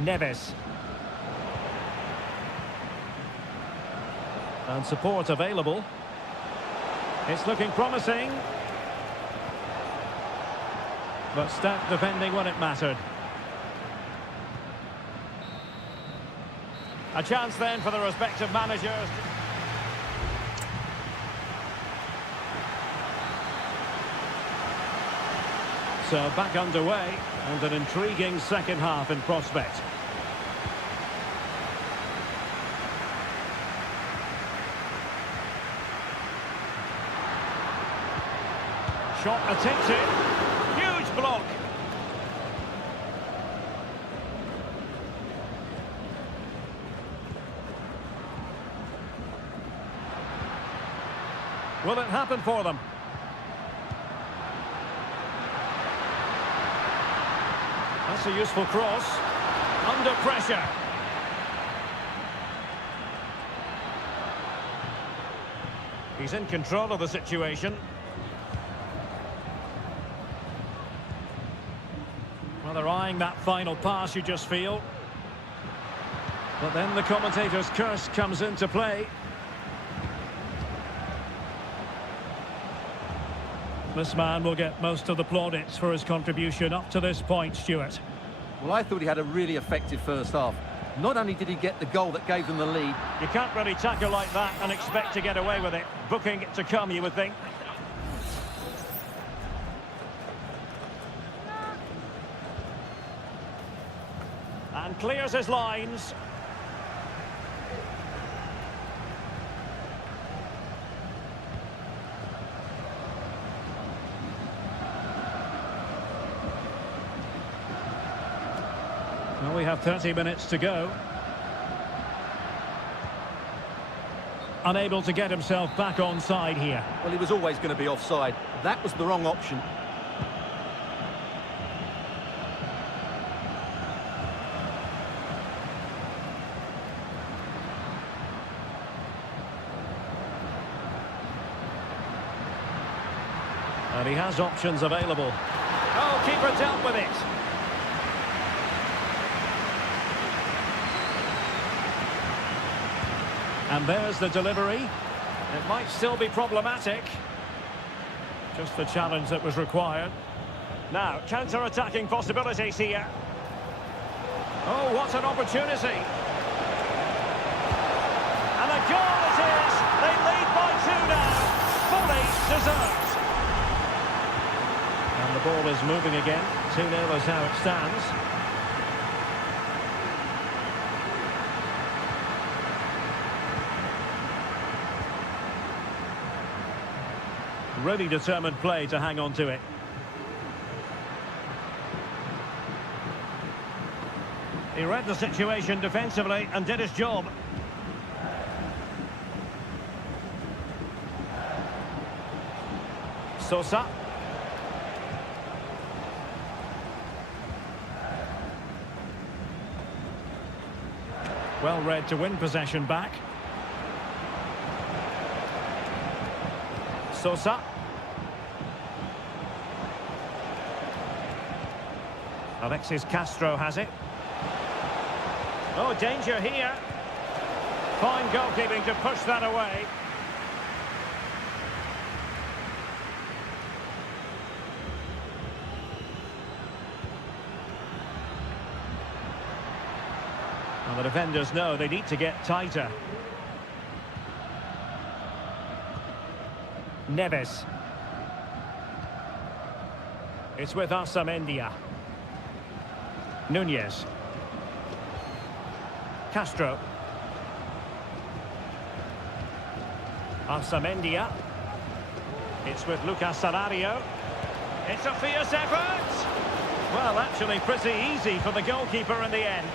Neves. And support available. It's looking promising. But stout defending when it mattered. A chance then for the respective managers. So back underway, and an intriguing second half in prospect. Shot attempted. Huge block. Will it happen for them? That's a useful cross. Under pressure. He's in control of the situation. Well, they're eyeing that final pass, you just feel. But then the commentator's curse comes into play. This man will get most of the plaudits for his contribution up to this point, Stuart. Well, I thought he had a really effective first half. Not only did he get the goal that gave them the lead. You can't really tackle like that and expect to get away with it. Booking to come, you would think. And clears his lines. Well, we have 30 minutes to go. Unable to get himself back on side here. Well, he was always going to be offside. That was the wrong option. And he has options available. Oh, keeper dealt with it. And there's the delivery. It might still be problematic. Just the challenge that was required. Now, counter-attacking possibilities here. Oh, what an opportunity. And a goal it is. They lead by 2 now. Fully deserved. And the ball is moving again. 2-0 is how it stands. Really determined play to hang on to it. He read the situation defensively and did his job. Sosa. Well read to win possession back. Sosa. Alexis Castro has it. Oh, danger here. Fine goalkeeping to push that away. And the defenders know they need to get tighter. Neves. It's with Amendia. Nunez. Castro. Amendia. It's with Lucas Salario. It's a fierce effort. Well, actually pretty easy for the goalkeeper in the end.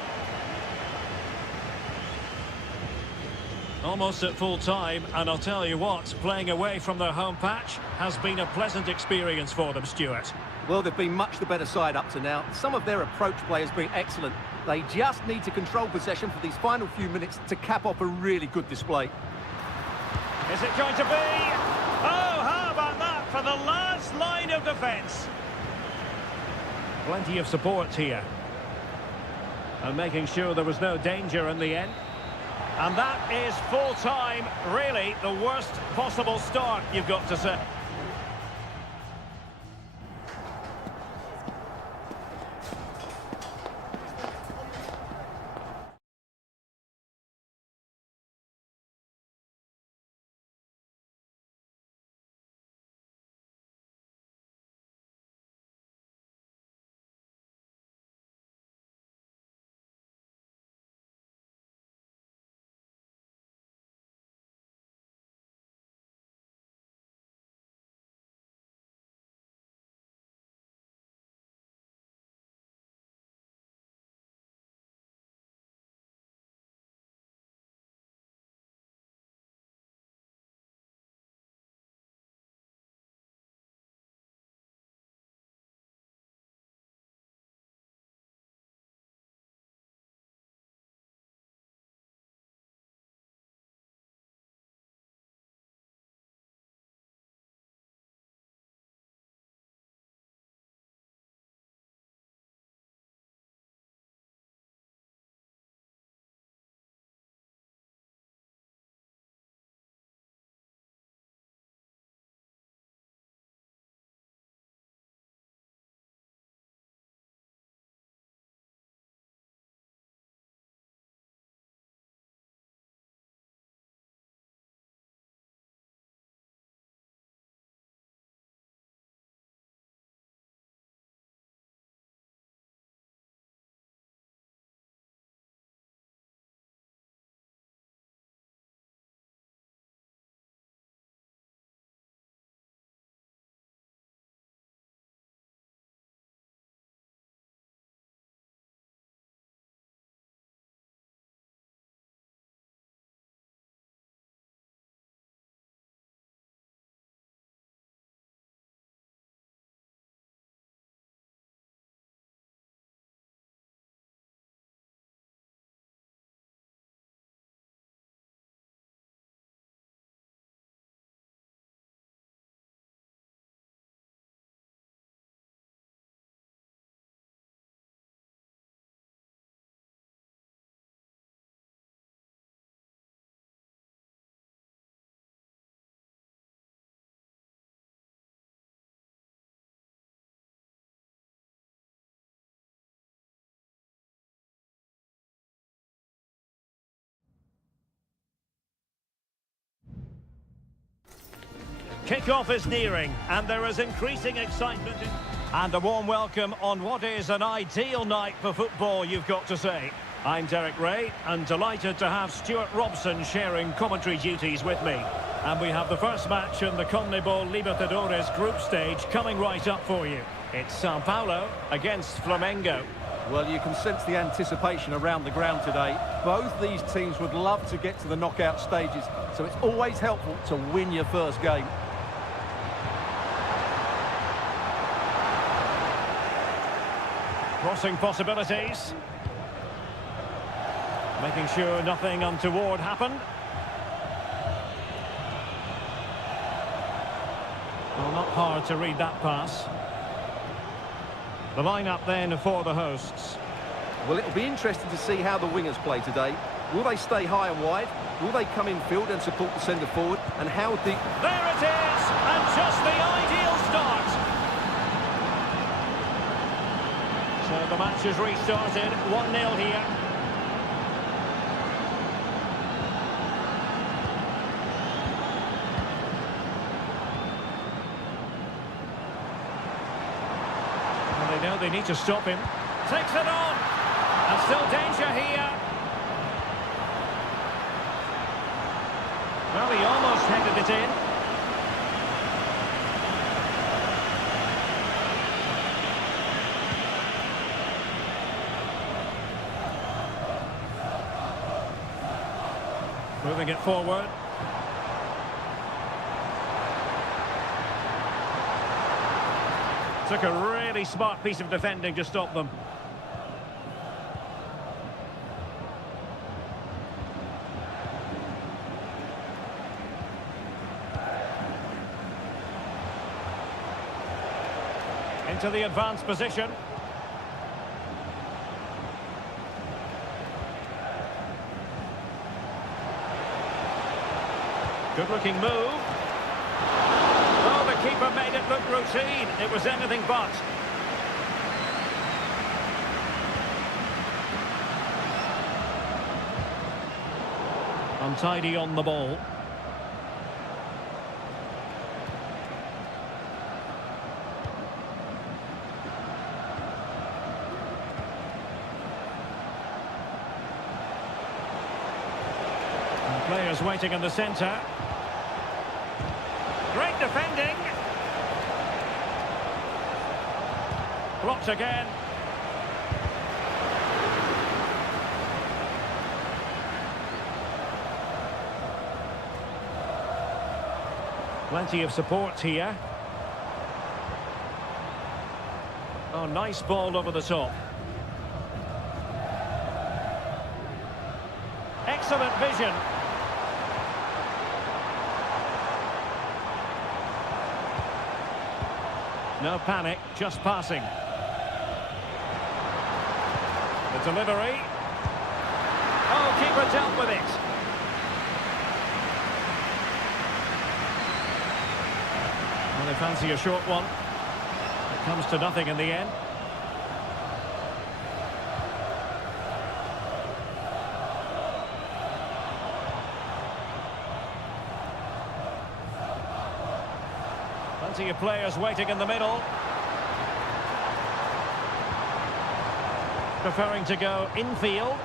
Almost at full time, and I'll tell you what, playing away from their home patch has been a pleasant experience for them, Stuart. Well, they've been much the better side up to now. Some of their approach play has been excellent. They just need to control possession for these final few minutes to cap off a really good display. Is it going to be? Oh, how about that for the last line of defence? Plenty of support here. And making sure there was no danger in the end. And that is full time, really the worst possible start, you've got to say. Kick-off is nearing, and there is increasing excitement. And a warm welcome on what is an ideal night for football, you've got to say. I'm Derek Ray, and delighted to have Stuart Robson sharing commentary duties with me. And we have the first match in the CONMEBOL Libertadores group stage coming right up for you. It's Sao Paulo against Flamengo. Well, you can sense the anticipation around the ground today. Both these teams would love to get to the knockout stages, so it's always helpful to win your first game. Crossing possibilities. Making sure nothing untoward happened. Well, not hard to read that pass. The lineup then for the hosts. Well, it'll be interesting to see how the wingers play today. Will they stay high and wide? Will they come in field and support the centre forward? And how deep... There it is! And just the ideal start! So the match has restarted. 1-0 here. They know they need to stop him. Takes it on! And still danger here. Well, he almost headed it in. Moving it forward. Took a really smart piece of defending to stop them. Into the advanced position. Good looking move. Oh, the keeper made it look routine. It was anything but. Untidy on the ball. And players waiting in the centre. Great defending. Blocked again. Plenty of support here. Oh, nice ball over the top. Excellent vision. No panic, just passing. The delivery. Oh, keeper dealt with it. Well, they fancy a short one. It comes to nothing in the end. Plenty of players waiting in the middle. Preferring to go infield.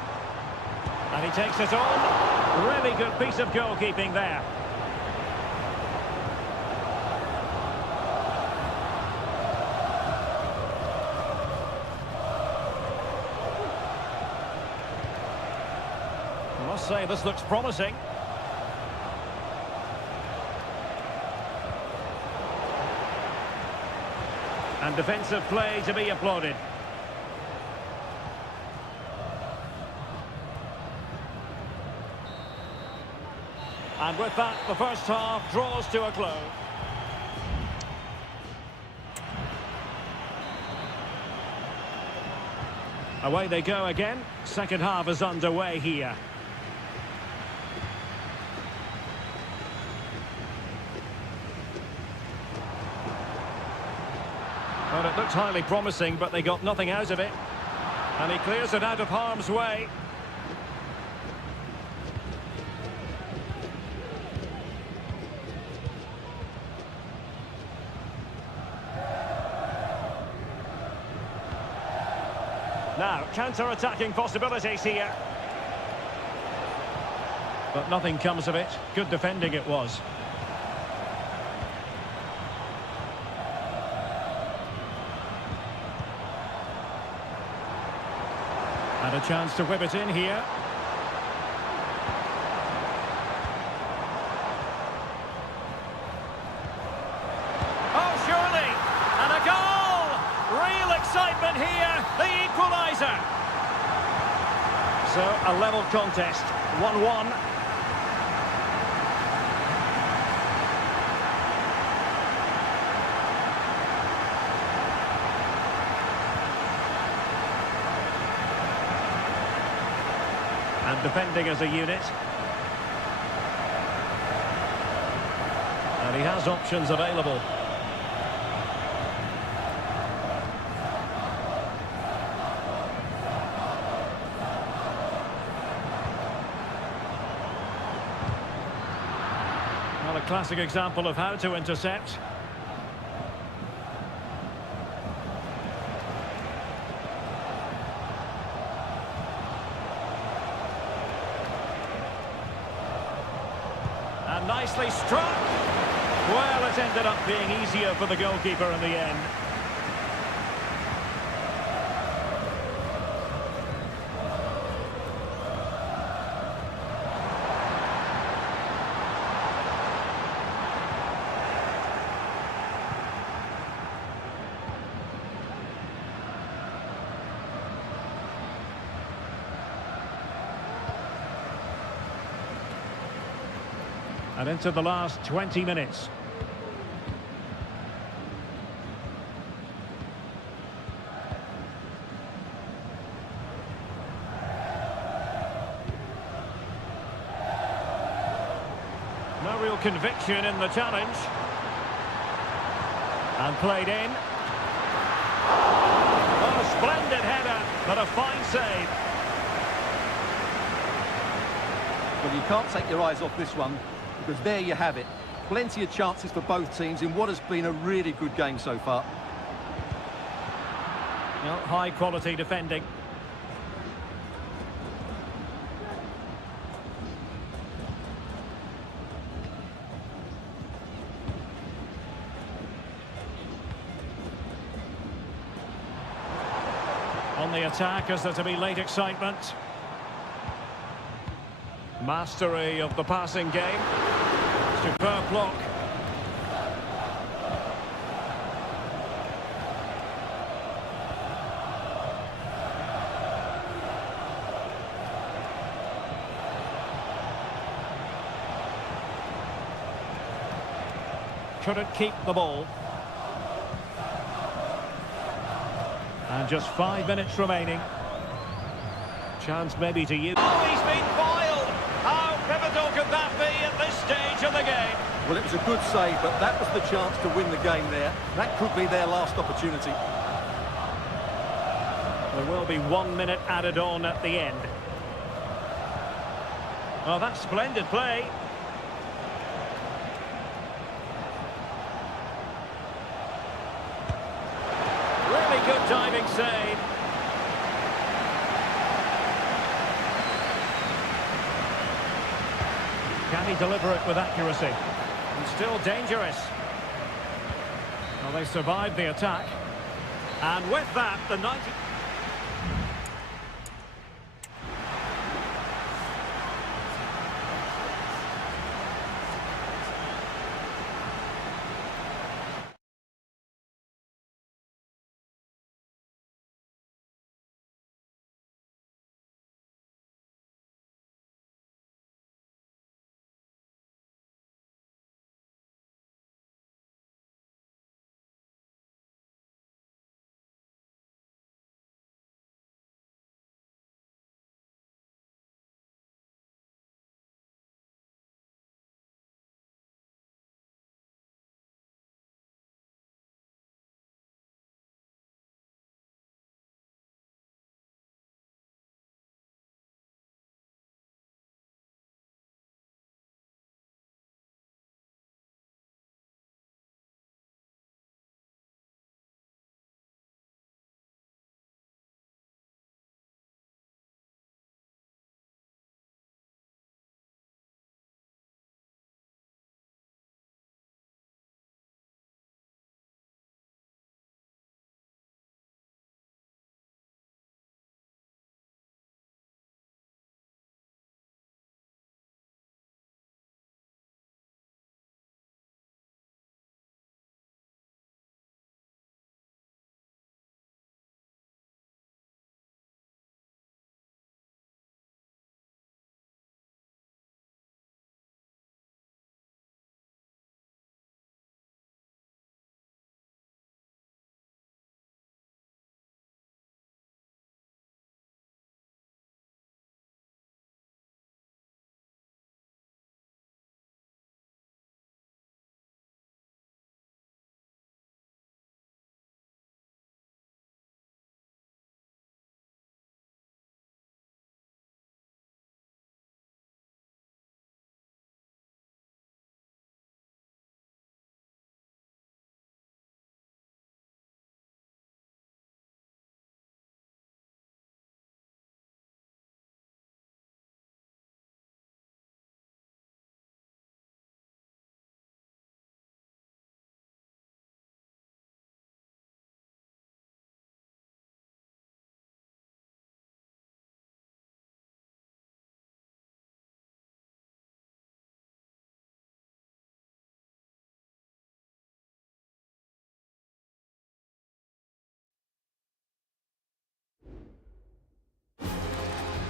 And he takes it on. Really good piece of goalkeeping there. I must say, this looks promising. And defensive play to be applauded. And with that, the first half draws to a close. Away they go again. Second half is underway here. Well, it looked highly promising, but they got nothing out of it. And he clears it out of harm's way. Now, counter-attacking possibilities here. But nothing comes of it. Good defending it was. And a chance to whip it in here. Oh, surely! And a goal! Real excitement here, the equaliser. So, a level contest, 1-1. And defending as a unit. And he has options available. Well, a classic example of how to intercept. And nicely struck. Well, it ended up being easier for the goalkeeper in the end. And into the last 20 minutes. No real conviction in the challenge. And played in. Oh, a splendid header, but a fine save. Well, you can't take your eyes off this one, because there you have it. Plenty of chances for both teams in what has been a really good game so far. Well, high quality defending. On the attack, as there to be late excitement. Mastery of the passing game. Superb block. Couldn't keep the ball. And just 5 minutes remaining. Chance maybe to use. Oh, he's been foiled! How pivotal could that be at this stage of the game? Well, it was a good save, but that was the chance to win the game there. That could be their last opportunity. There will be 1 minute added on at the end. Well, that's splendid play. Really good diving save. Can he deliver it with accuracy? And still dangerous. Well, they survived the attack. And with that, the 90...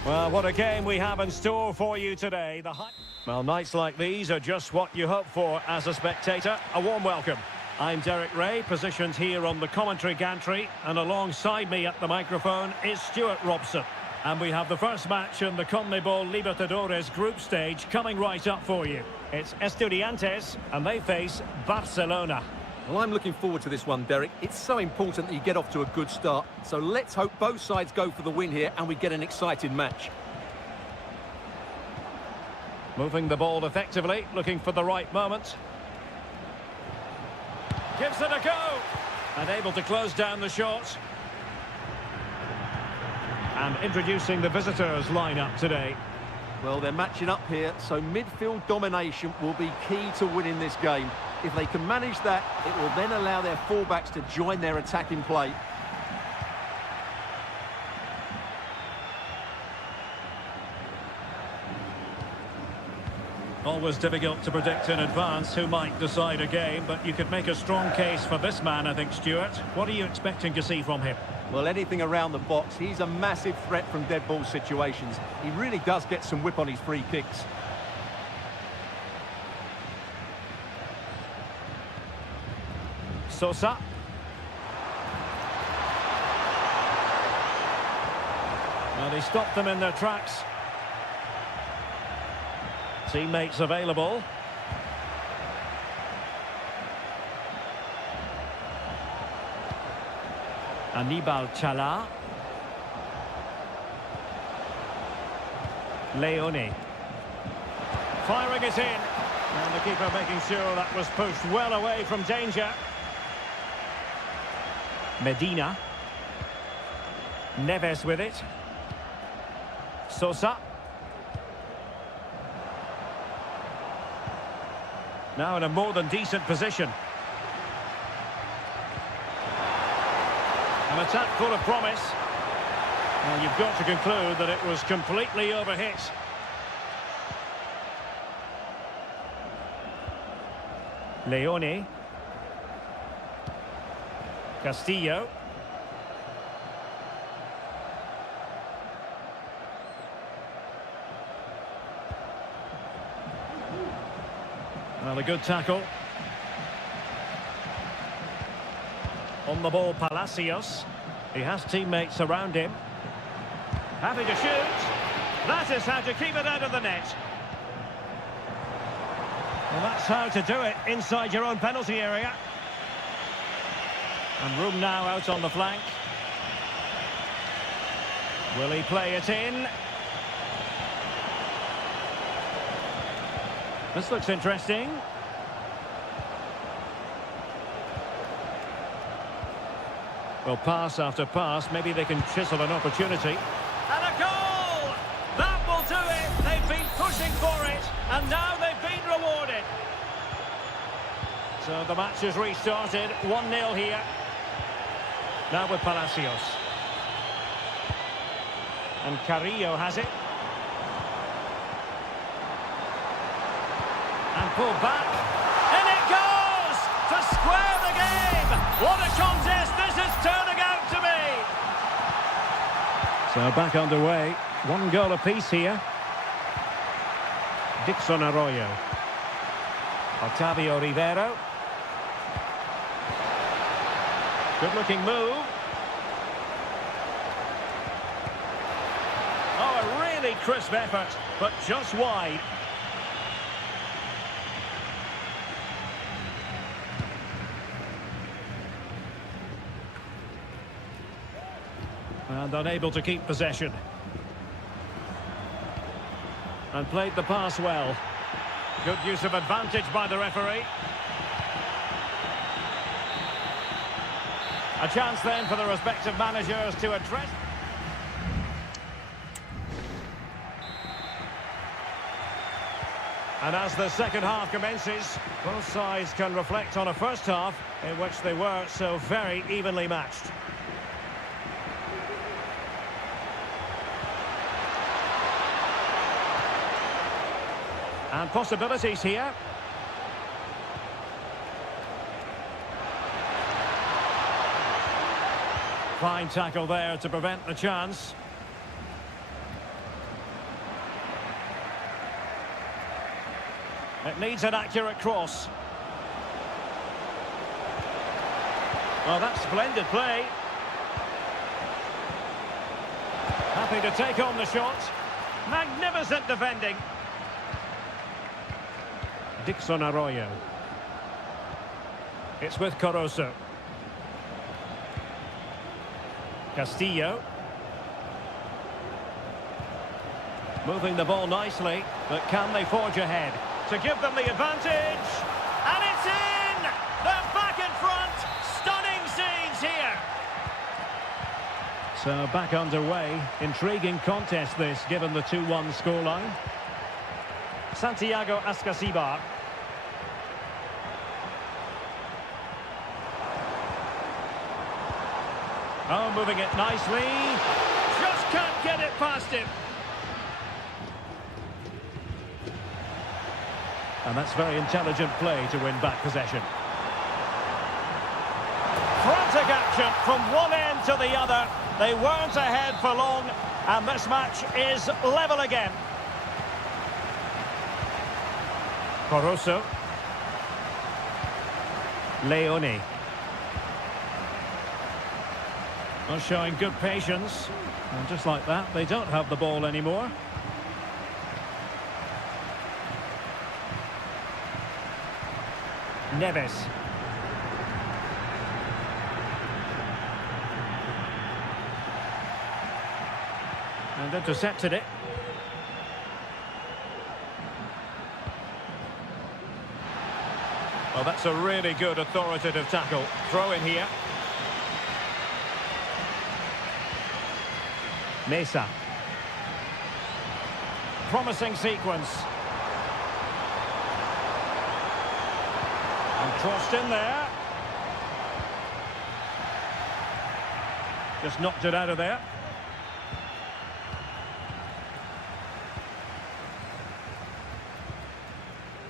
Well, what a game we have in store for you today. Well, nights like these are just what you hope for as a spectator. A warm welcome. I'm Derek Ray, positioned here on the commentary gantry, and alongside me at the microphone is Stuart Robson. And we have the first match in the CONMEBOL Libertadores group stage coming right up for you. It's Estudiantes, and they face Barcelona. Well, I'm looking forward to this one, Derek. It's so important that you get off to a good start. So let's hope both sides go for the win here and we get an exciting match. Moving the ball effectively, looking for the right moment. Gives it a go. And able to close down the shot. And introducing the visitors lineup today. Well, they're matching up here, so midfield domination will be key to winning this game. If they can manage that, it will then allow their fullbacks to join their attacking play. Always difficult to predict in advance who might decide a game, but you could make a strong case for this man, I think, Stuart. What are you expecting to see from him? Well, anything around the box. He's a massive threat from dead ball situations. He really does get some whip on his free kicks. Sosa. Well, he stopped them in their tracks. Teammates available. Anibal Chala. Leone. Firing it in. And the keeper making sure that was pushed well away from danger. Medina. Neves with it. Sosa. Now in a more than decent position. An attack full of promise. Well, you've got to conclude that it was completely overhit. Leone. Castillo. Well, a good tackle. On the ball, Palacios. He has teammates around him. Happy to shoot. That is how to keep it out of the net. Well, that's how to do it inside your own penalty area. And room now out on the flank. Will he play it in? This looks interesting. Well, pass after pass, maybe they can chisel an opportunity. And a goal! That will do it! They've been pushing for it, and now they've been rewarded. So the match has restarted, 1-0 here. Now with Palacios. And Carrillo has it. And pulled back. And it goes! To square the game! What a contest this is turning out to be! So back underway. 1 goal apiece here. Dixon Arroyo. Octavio Rivero. Good-looking move. Oh, a really crisp effort, but just wide. And unable to keep possession. And played the pass well. Good use of advantage by the referee. A chance then for the respective managers to address. And as the second half commences, both sides can reflect on a first half in which they were so very evenly matched. And possibilities here. Fine tackle there to prevent the chance. It needs an accurate cross. Well, that's splendid play. Happy to take on the shot. Magnificent defending. Dixon Arroyo. It's with Caruso. Castillo. Moving the ball nicely, but can they forge ahead? To give them the advantage. And it's in! They're back in front. Stunning scenes here. So back underway. Intriguing contest this, given the 2-1 scoreline. Santiago Ascasibar. Oh, moving it nicely. Just can't get it past him. And that's very intelligent play to win back possession. Frantic action from one end to the other. They weren't ahead for long, and this match is level again. Caruso. Leone. Well, showing good patience. And just like that, they don't have the ball anymore. Neves. And intercepted it. Well, that's a really good authoritative tackle. Throw in here. Mesa. Promising sequence. And crossed in there. Just knocked it out of there.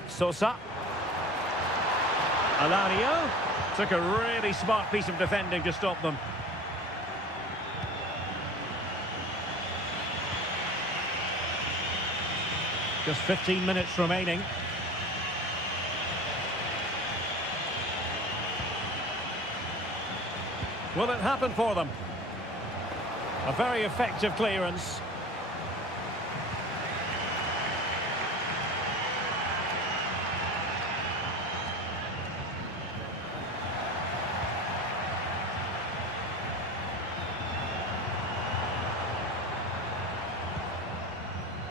Sosa. Alario. Took a really smart piece of defending to stop them. Just 15 minutes remaining. Will it happen for them? A very effective clearance.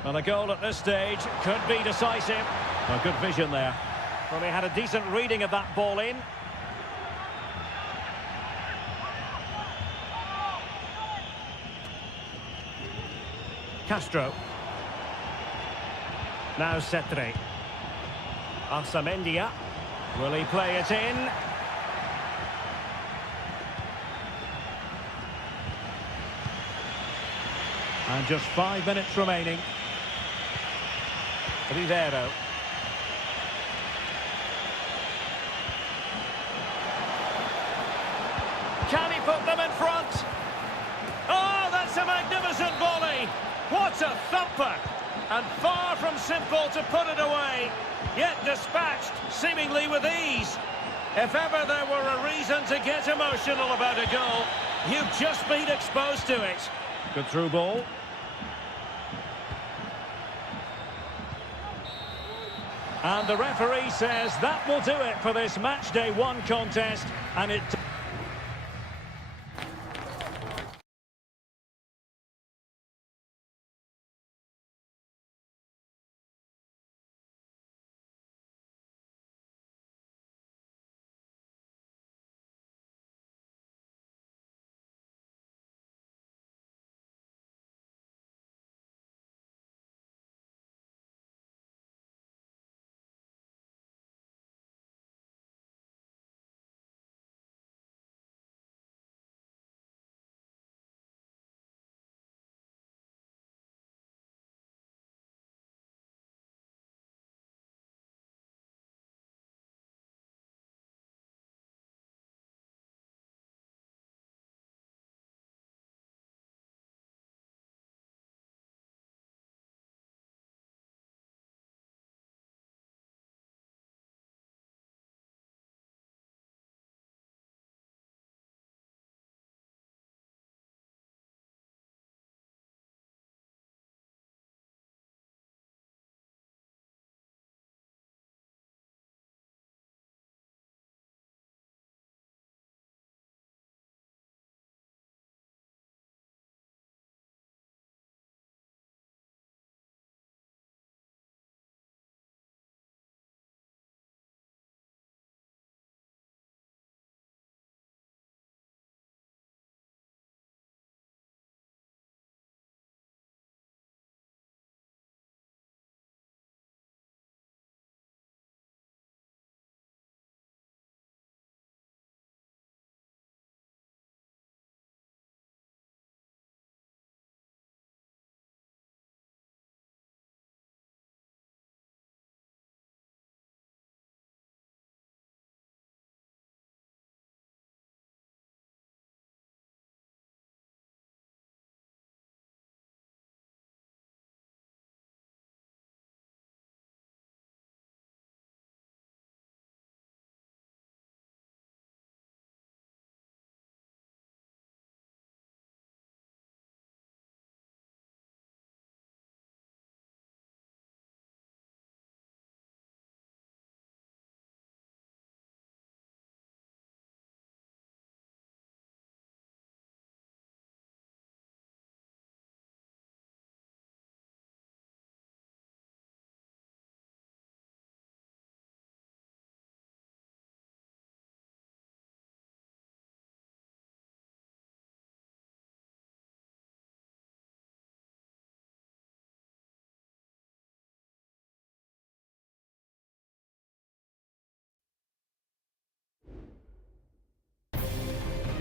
Well, a goal at this stage could be decisive. Well, good vision there. Well, they had a decent reading of that ball in. Castro. Now Cetre. Arsamendia. Will he play it in? And just 5 minutes remaining. Rivero. Can he put them in front? Oh, that's a magnificent volley. What a thumper. And far from simple to put it away. Yet dispatched, seemingly with ease. If ever there were a reason to get emotional about a goal, you've just been exposed to it. Good through ball. And the referee says that will do it for this match day 1 contest, and it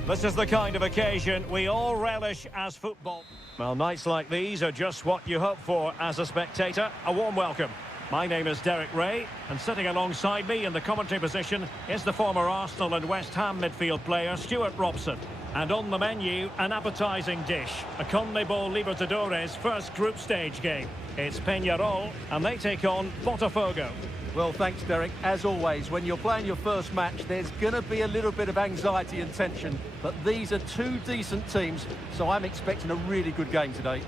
This is the kind of occasion we all relish as football. Well, nights like these are just what you hope for as a spectator. A warm welcome. My name is Derek Ray, and sitting alongside me in the commentary position is the former Arsenal and West Ham midfield player Stuart Robson. And on the menu, an appetising dish, a CONMEBOL Libertadores first group stage game. It's Peñarol, and they take on Botafogo. Well, thanks, Derek. As always, when you're playing your first match, there's going to be a little bit of anxiety and tension. But these are two decent teams, so I'm expecting a really good game today.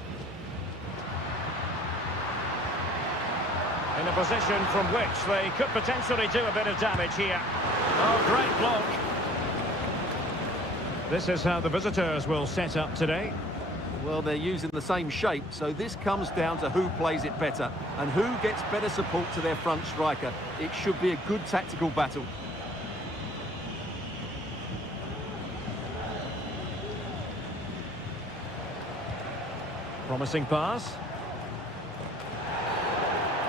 In a position from which they could potentially do a bit of damage here. Oh, great block. This is how the visitors will set up today. Well, they're using the same shape, so this comes down to who plays it better and who gets better support to their front striker. It should be a good tactical battle. Promising pass.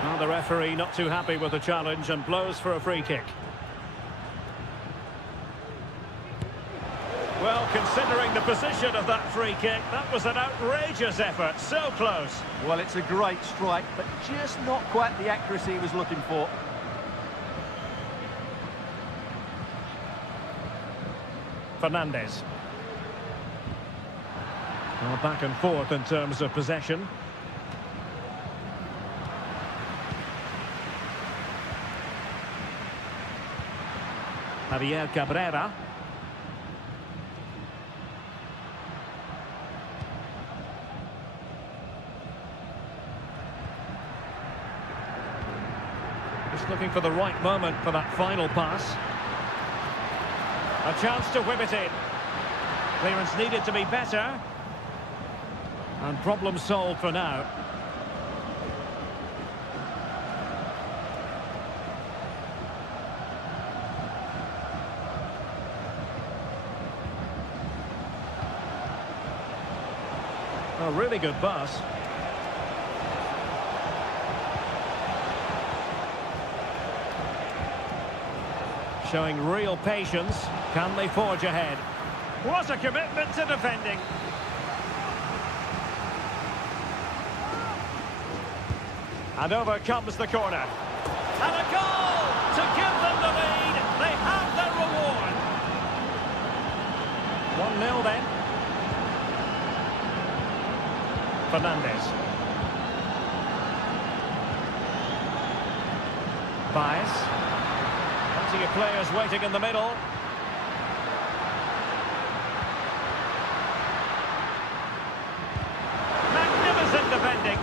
Well, the referee not too happy with the challenge and blows for a free kick. Well, considering the position of that free kick, that was an outrageous effort. So close. Well, it's a great strike, but just not quite the accuracy he was looking for. Fernandez. Well, back and forth in terms of possession. Javier Cabrera. Just looking for the right moment for that final pass. A chance to whip it in. Clearance needed to be better. And problem solved for now. A really good pass. Showing real patience. Can they forge ahead? What a commitment to defending. And over comes the corner. And a goal to give them the lead. They have their reward. 1-0 then. Fernandez. Baez. Plenty of players waiting in the middle. Magnificent defending.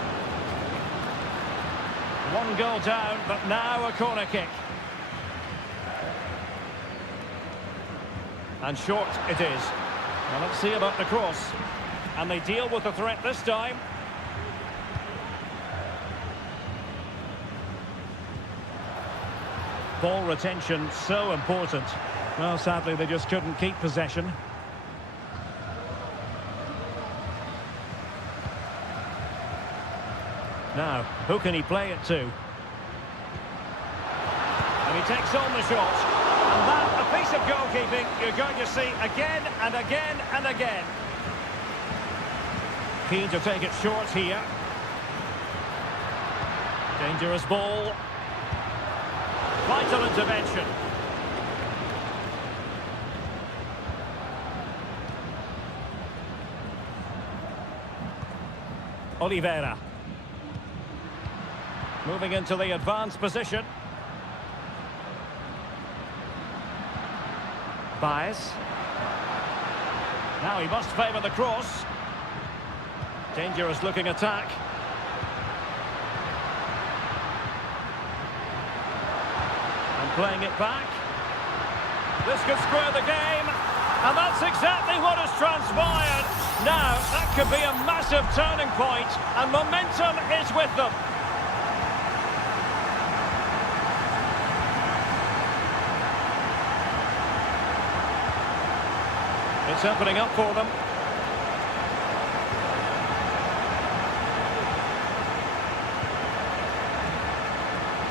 One goal down, but now a corner kick. And short it is. Well, let's see about the cross. And they deal with the threat this time. Ball retention so important. Well, sadly, they just couldn't keep possession. Now, who can he play it to? And he takes on the shot. And that, a piece of goalkeeping you're going to see again and again and again. Keen to take it short here. Dangerous ball. Vital intervention. Oliveira. Moving into the advanced position. Baez. Now he must favour the cross. Dangerous looking attack. And playing it back. This could square the game. And that's exactly what has transpired. Now, that could be a massive turning point, and momentum is with them. It's opening up for them.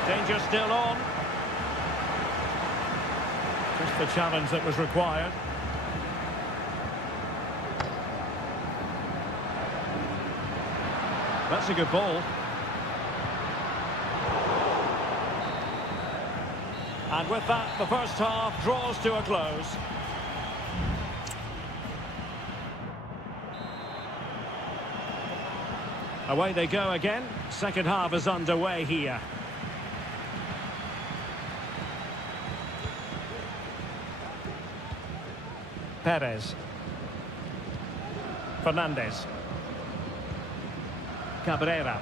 Danger still on. Just the challenge that was required. That's a good ball. And with that, the first half draws to a close. Away they go again. Second half is underway here. Perez. Fernandez. Cabrera.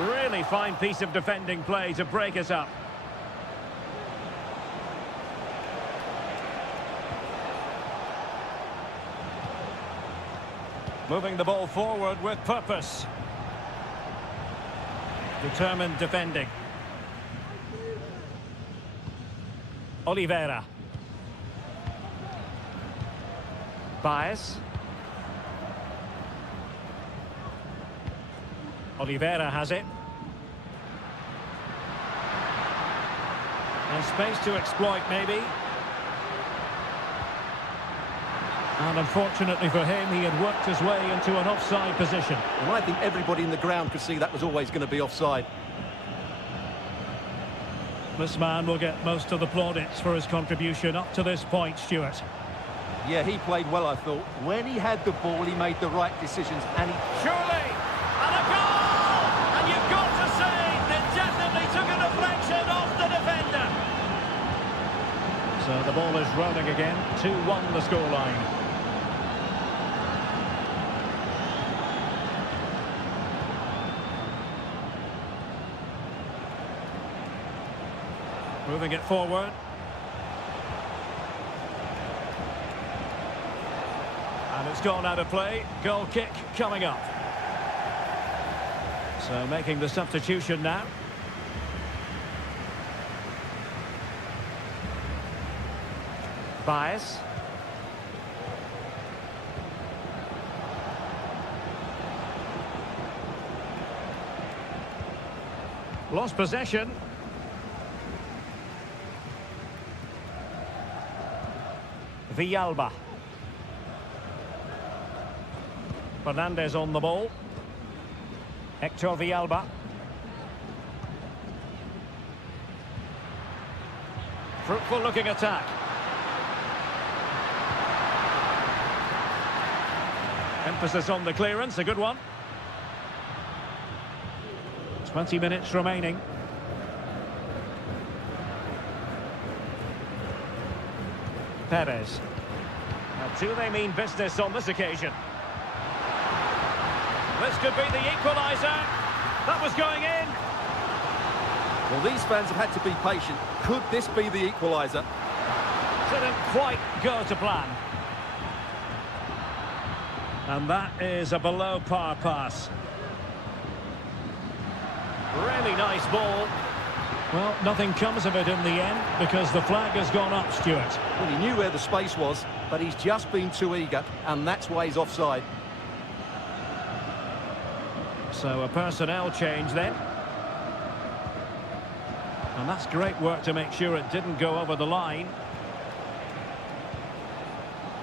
Really fine piece of defending play to break us up. Moving the ball forward with purpose. Determined defending. Oliveira. Baez. Oliveira has it. And space to exploit, maybe. And unfortunately for him, he had worked his way into an offside position. And I think everybody in the ground could see that was always going to be offside. This man will get most of the plaudits for his contribution up to this point, Stuart. Yeah, he played well, I thought. When he had the ball, he made the right decisions, and he... Surely! And a goal! And you've got to say, it definitely took a deflection off the defender. So the ball is rolling again. 2-1 the scoreline. Moving it forward. And it's gone out of play. Goal kick coming up. So making the substitution now. Baez. Lost possession. Villalba. Fernandez on the ball. Hector Villalba. Fruitful looking attack. Emphasis on the clearance, a good one. 20 minutes remaining. Perez. Now, do they mean business on this occasion? This could be the equaliser. That was going in. Well, these fans have had to be patient. Could this be the equaliser? Didn't quite go to plan. And that is a below par pass. Really nice ball. Well, nothing comes of it in the end because the flag has gone up, Stuart. Well, he knew where the space was, but he's just been too eager, and that's why he's offside. So a personnel change then. And that's great work to make sure it didn't go over the line.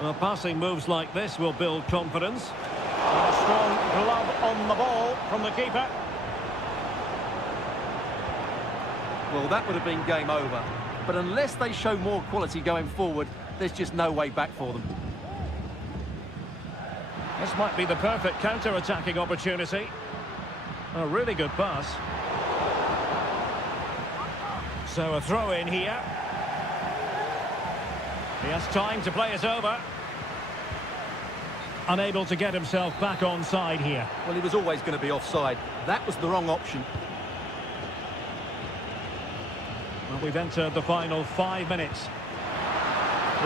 Well, passing moves like this will build confidence. And a strong glove on the ball from the keeper. Well, that would have been game over. But unless they show more quality going forward, there's just no way back for them. This might be the perfect counter-attacking opportunity. A really good pass. So a throw in here. He has time to play it over. Unable to get himself back on side here. Well, he was always going to be offside. That was the wrong option. Well, we've entered the final 5 minutes.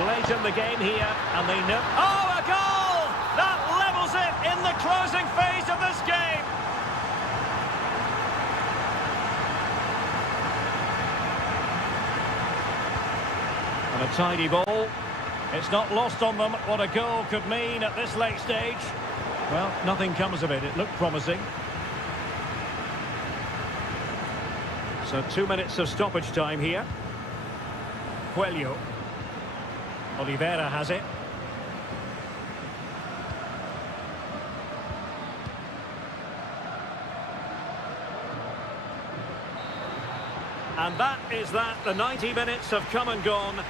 Late in the game here, and they know... Oh, a goal! That levels it in the closing phase of this game. And a tidy ball. It's not lost on them what a goal could mean at this late stage. Well, nothing comes of it. It looked promising. So 2 minutes of stoppage time here. Coelho. Oliveira has it. And that is that. The 90 minutes have come and gone.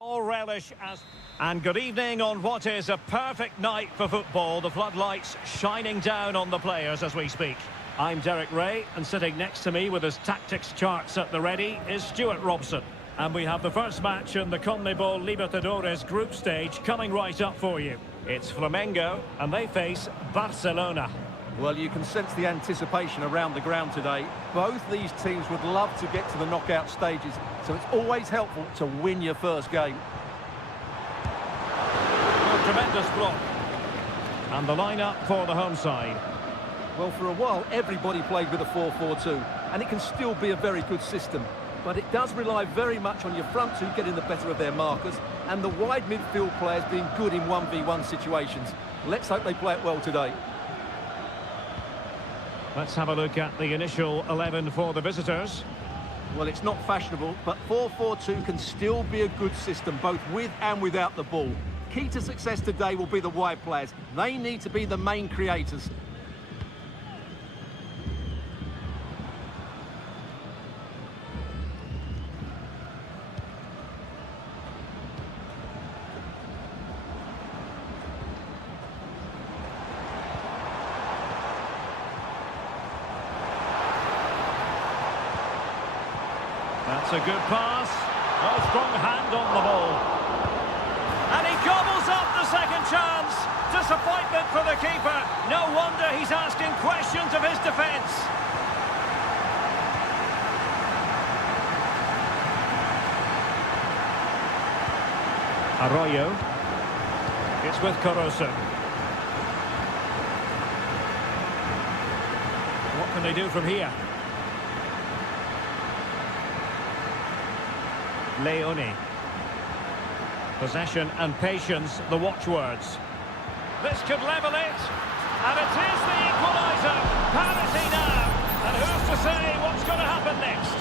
All relish as... And good evening on what is a perfect night for football. The floodlights shining down on the players as we speak. I'm Derek Ray, and sitting next to me with his tactics charts at the ready is Stuart Robson. And we have the first match in the CONMEBOL Libertadores group stage coming right up for you. It's Flamengo, and they face Barcelona. Well, you can sense the anticipation around the ground today. Both these teams would love to get to the knockout stages, so it's always helpful to win your first game. A tremendous block. And the lineup for the home side. Well, for a while, everybody played with a 4-4-2, and it can still be a very good system. But it does rely very much on your front two getting the better of their markers, and the wide midfield players being good in 1v1 situations. Let's hope they play it well today. Let's have a look at the initial 11 for the visitors. Well, it's not fashionable, but 4-4-2 can still be a good system, both with and without the ball. Key to success today will be the wide players. They need to be the main creators. That's a good pass. A strong hand on the ball. And he gobbles up the second chance. Disappointment for the keeper. No wonder he's asking questions of his defence. Arroyo. It's with Caruso. What can they do from here? Leone. Possession and patience, the watchwords. This could level it. And it is the equaliser. Parity now. And who's to say what's going to happen next?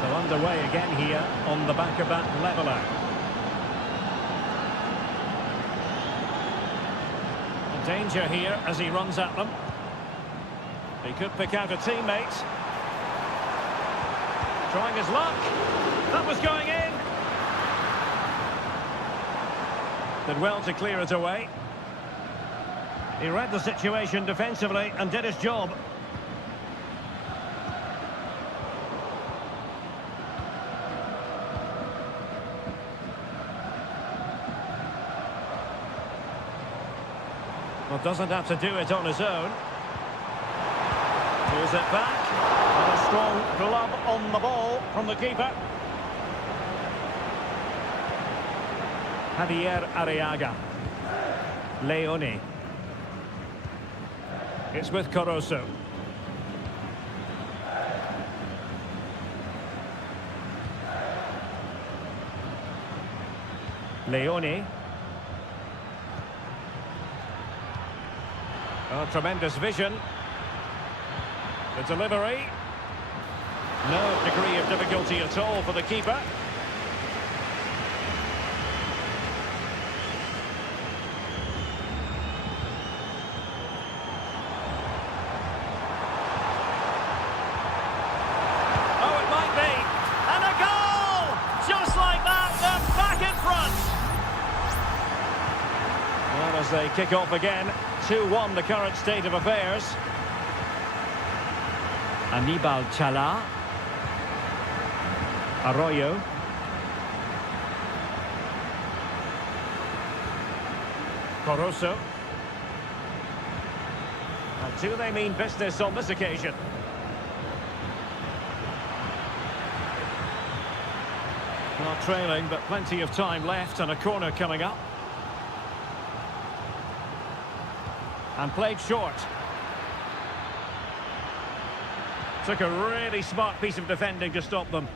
So underway again here on the back of that leveller. A danger here as he runs at them. He could pick out a teammate. Trying his luck. That was going in. Did well to clear it away. He read the situation defensively and did his job. Well, doesn't have to do it on his own. Pulls it back. And a strong glove on the ball from the keeper. Javier Arriaga. Leone. It's with Caruso. Leone. Oh, tremendous vision. The delivery. No degree of difficulty at all for the keeper. Oh, it might be. And a goal! Just like that, they're back in front. Well, as they kick off again, 2-1 the current state of affairs. Aníbal Chala. Arroyo. Coroso. And do they mean business on this occasion? Not trailing, but plenty of time left and a corner coming up. And played short. Took a really smart piece of defending to stop them.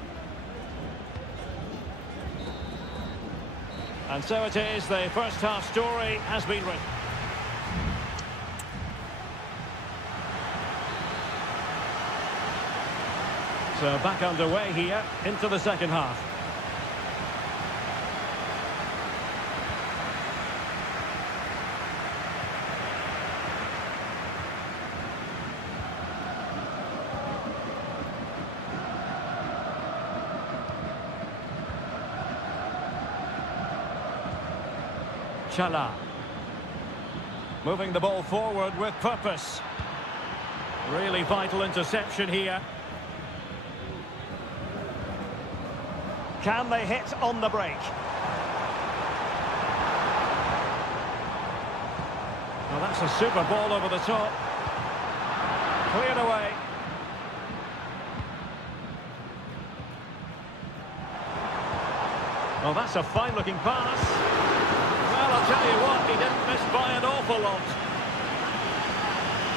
And so it is, the first half story has been written. So back underway here into the second half. Chala. Moving the ball forward with purpose. Really vital interception here. Can they hit on the break? Well, that's a super ball over the top. Cleared away. Well, that's a fine-looking pass. Well, I'll tell you what, he didn't miss by an awful lot.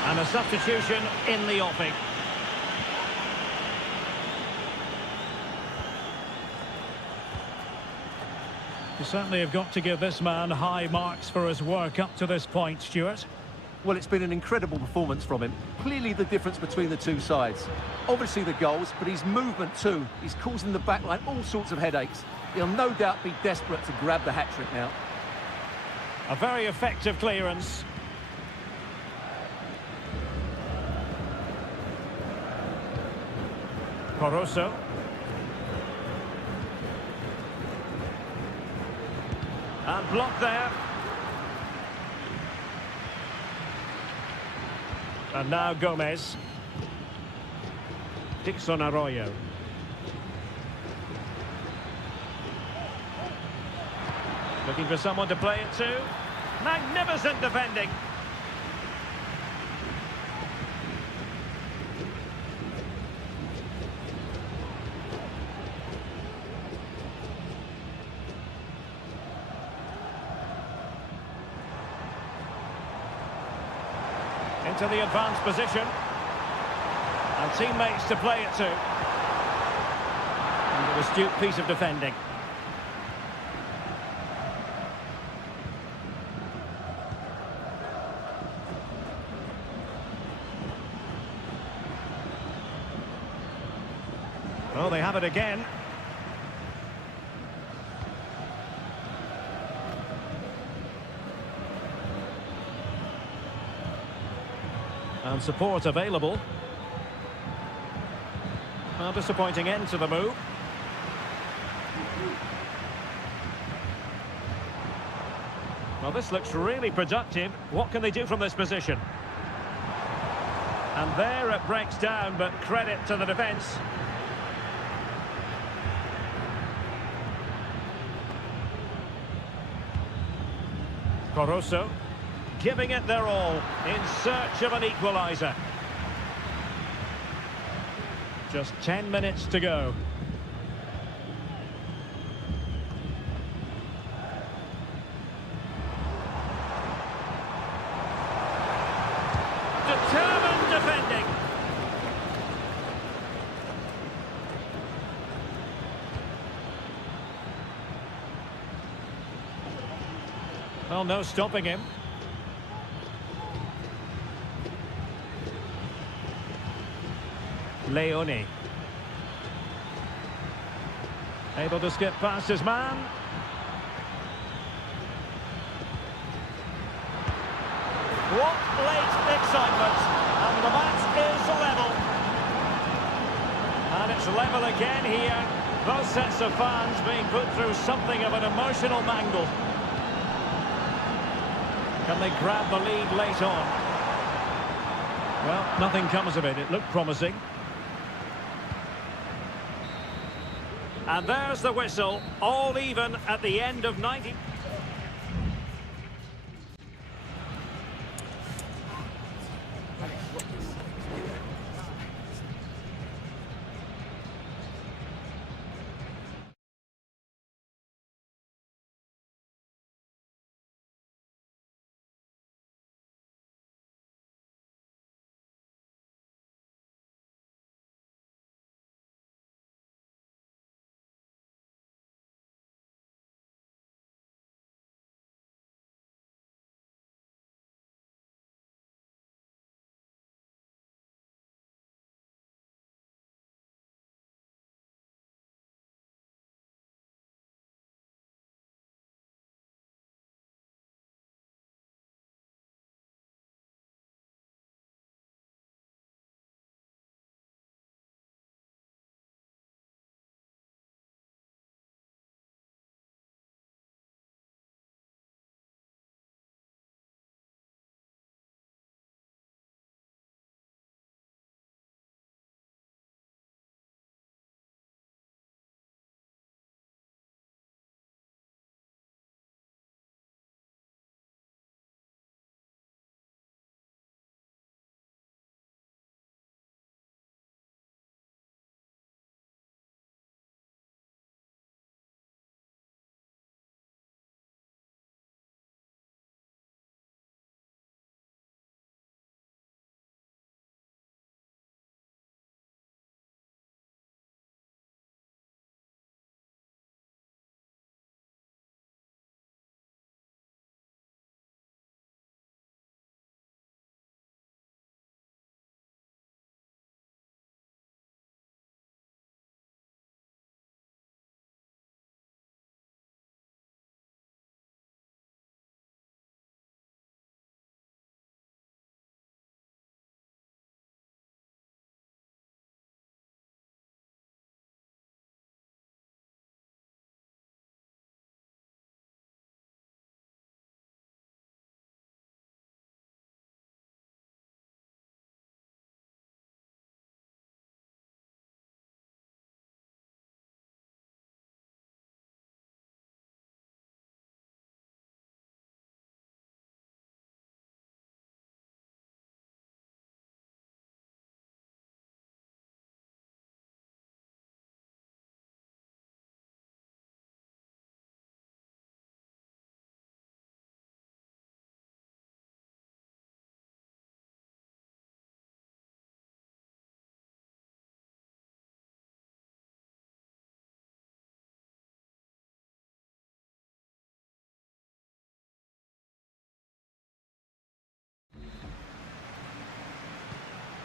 And a substitution in the offing. You certainly have got to give this man high marks for his work up to this point, Stuart. Well, it's been an incredible performance from him. Clearly the difference between the two sides. Obviously the goals, but his movement too. He's causing the backline all sorts of headaches. He'll no doubt be desperate to grab the hat-trick now. A very effective clearance. Coroso. And blocked there. And now Gomez. Dixon Arroyo. Looking for someone to play it to. Magnificent defending. Into the advanced position. And teammates to play it to. And an astute piece of defending. Oh, they have it again. And support available. Well, disappointing end to the move. Well, this looks really productive. What can they do from this position? And there it breaks down, but credit to the defence. Coroso, giving it their all, in search of an equaliser. Just 10 minutes to go. Determined defending. Well, no stopping him. Leone. Able to skip past his man. What late excitement. And the match is level. And it's level again here. Both sets of fans being put through something of an emotional mangle. Can they grab the lead late on? Well, nothing comes of it. It looked promising. And there's the whistle, all even at the end of 90.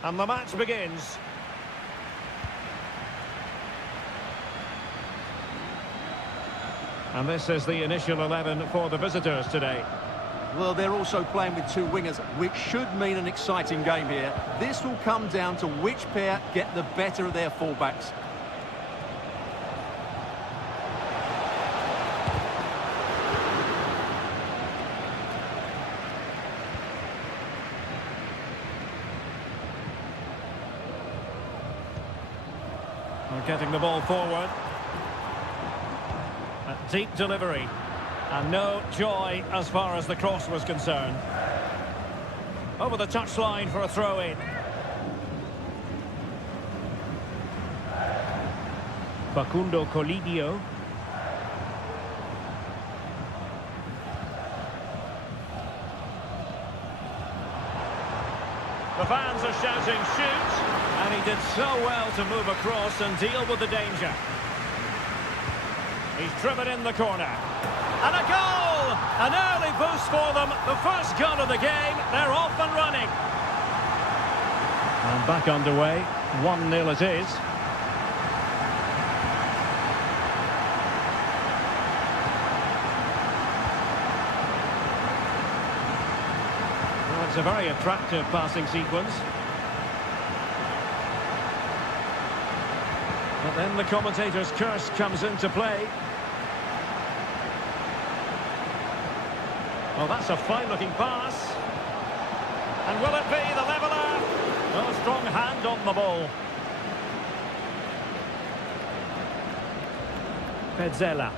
And the match begins. And this is the initial 11 for the visitors today. Well, they're also playing with two wingers, which should mean an exciting game here. This will come down to which pair get the better of their fullbacks. Getting the ball forward. A deep delivery. And no joy as far as the cross was concerned. Over the touchline for a throw-in. Facundo Colidio. The fans are shouting, shoot! And he did so well to move across and deal with the danger. He's driven in the corner. And a goal! An early boost for them. The first goal of the game. They're off and running. And back underway. 1-0 it is. Well, it's a very attractive passing sequence. But then the commentator's curse comes into play. Well, that's a fine-looking pass. And will it be the leveller? Oh, strong hand on the ball. Pezzella.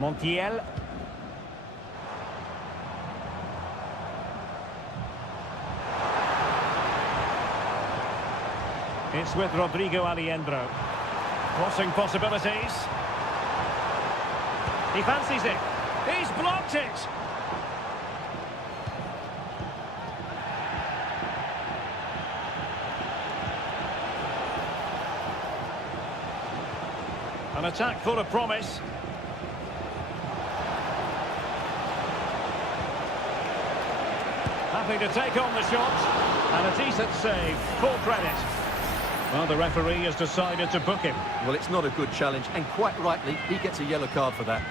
Montiel. It's with Rodrigo Alejandro. Crossing possibilities. He fancies it. He's blocked it. An attack full of promise. Happy to take on the shot. And a decent save. Full credit. Well, the referee has decided to book him. Well, it's not a good challenge, and quite rightly, he gets a yellow card for that.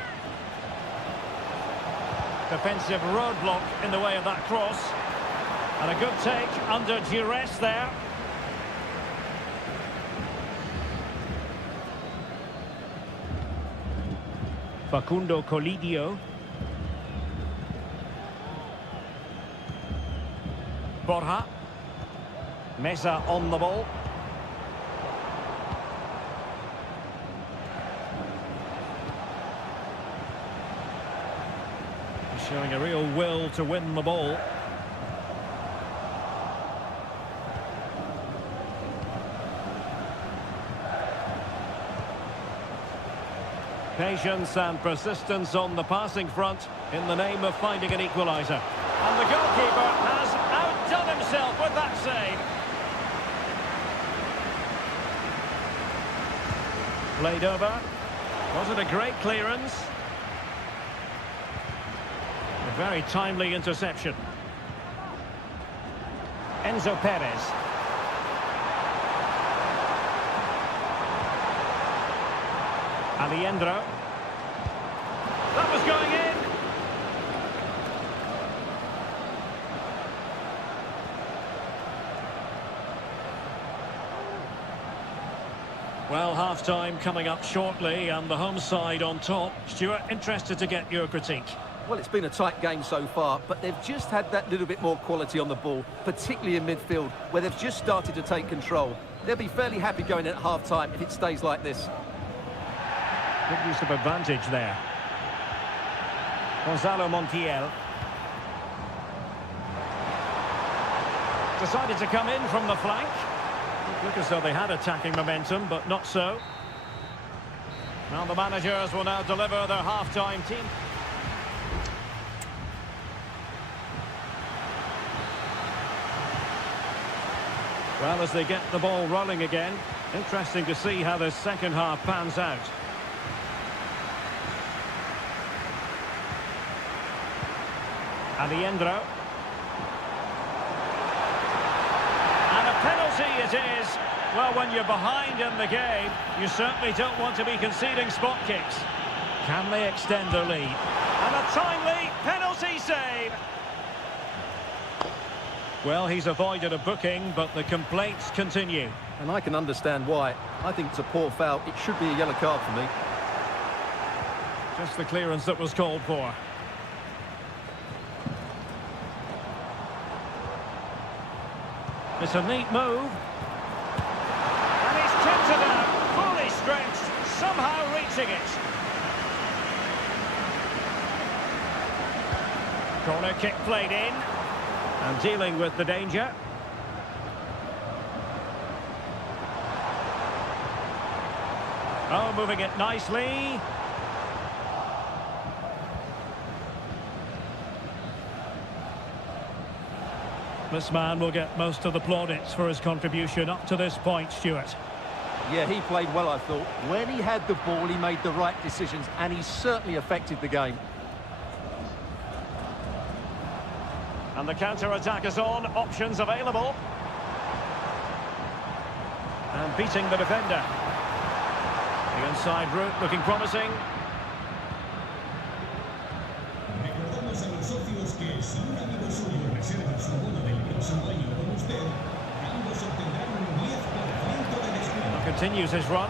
Defensive roadblock in the way of that cross. And a good take under duress there. Facundo Colidio. Borja. Mesa on the ball. He's showing a real will to win the ball. Patience and persistence on the passing front in the name of finding an equaliser. And the goalkeeper has outdone himself with that save. Played over. Was it a great clearance? A very timely interception. Enzo Perez. Alejandro. That was going in. Well, half-time coming up shortly and the home side on top. Stuart, interested to get your critique. Well, it's been a tight game so far, but they've just had that little bit more quality on the ball, particularly in midfield, where they've just started to take control. They'll be fairly happy going at half-time if it stays like this. Good use of advantage there. Gonzalo Montiel. Decided to come in from the flank. Look as though they had attacking momentum, but not so. Now the managers will now deliver their half-time team. Well, as they get the ball rolling again, interesting to see how the second half pans out. Alejandro. And a penalty it is. Well, when you're behind in the game, you certainly don't want to be conceding spot kicks. Can they extend their lead? And a timely penalty save. Well, he's avoided a booking, but the complaints continue. And I can understand why. I think it's a poor foul. It should be a yellow card for me. Just the clearance that was called for. It's a neat move. And he's tipped it out, fully stretched, somehow reaching it. Corner kick played in. And dealing with the danger. Oh, moving it nicely. This man will get most of the plaudits for his contribution up to this point, Stuart. Yeah, he played well, I thought. When he had the ball, he made the right decisions, and he certainly affected the game. And the counter-attack is on, options available. And beating the defender. The inside route looking promising. Recordamos a los socios que si un amigo suyo reserva su abono del próximo año con usted, ambos obtendrán un 10% de descuento. Continues his run.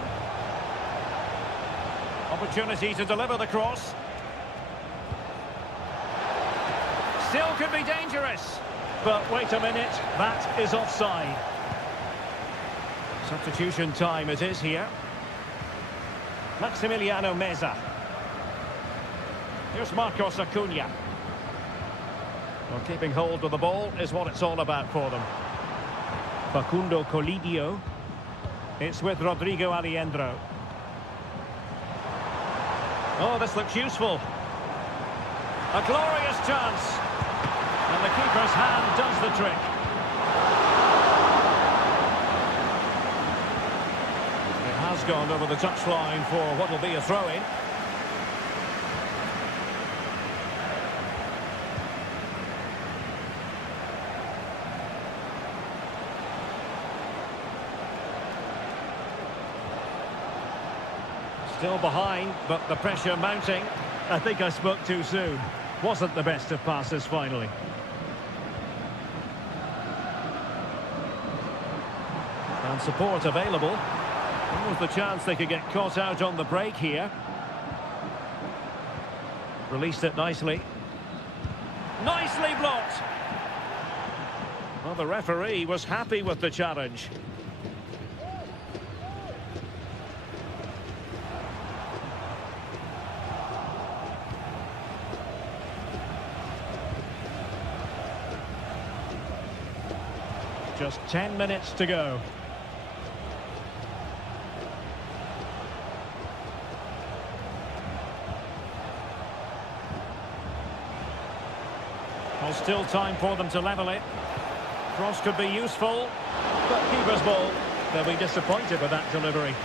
Opportunity to deliver the cross. Still could be dangerous. But wait a minute, that is offside. Substitution time it is here. Maximiliano Meza. Here's Marcos Acuna. Well, keeping hold of the ball is what it's all about for them. Facundo Colidio. It's with Rodrigo Aliendro. Oh, this looks useful. A glorious chance. And the keeper's hand does the trick. It has gone over the touchline for what will be a throw-in. Still behind, but the pressure mounting. I think I spoke too soon. Wasn't the best of passes finally. And support available. What was the chance they could get caught out on the break here? Released it nicely. Nicely blocked! Well, the referee was happy with the challenge. Just 10 minutes to go. Well, still time for them to level it. Cross could be useful, but keeper's ball. They'll be disappointed with that delivery.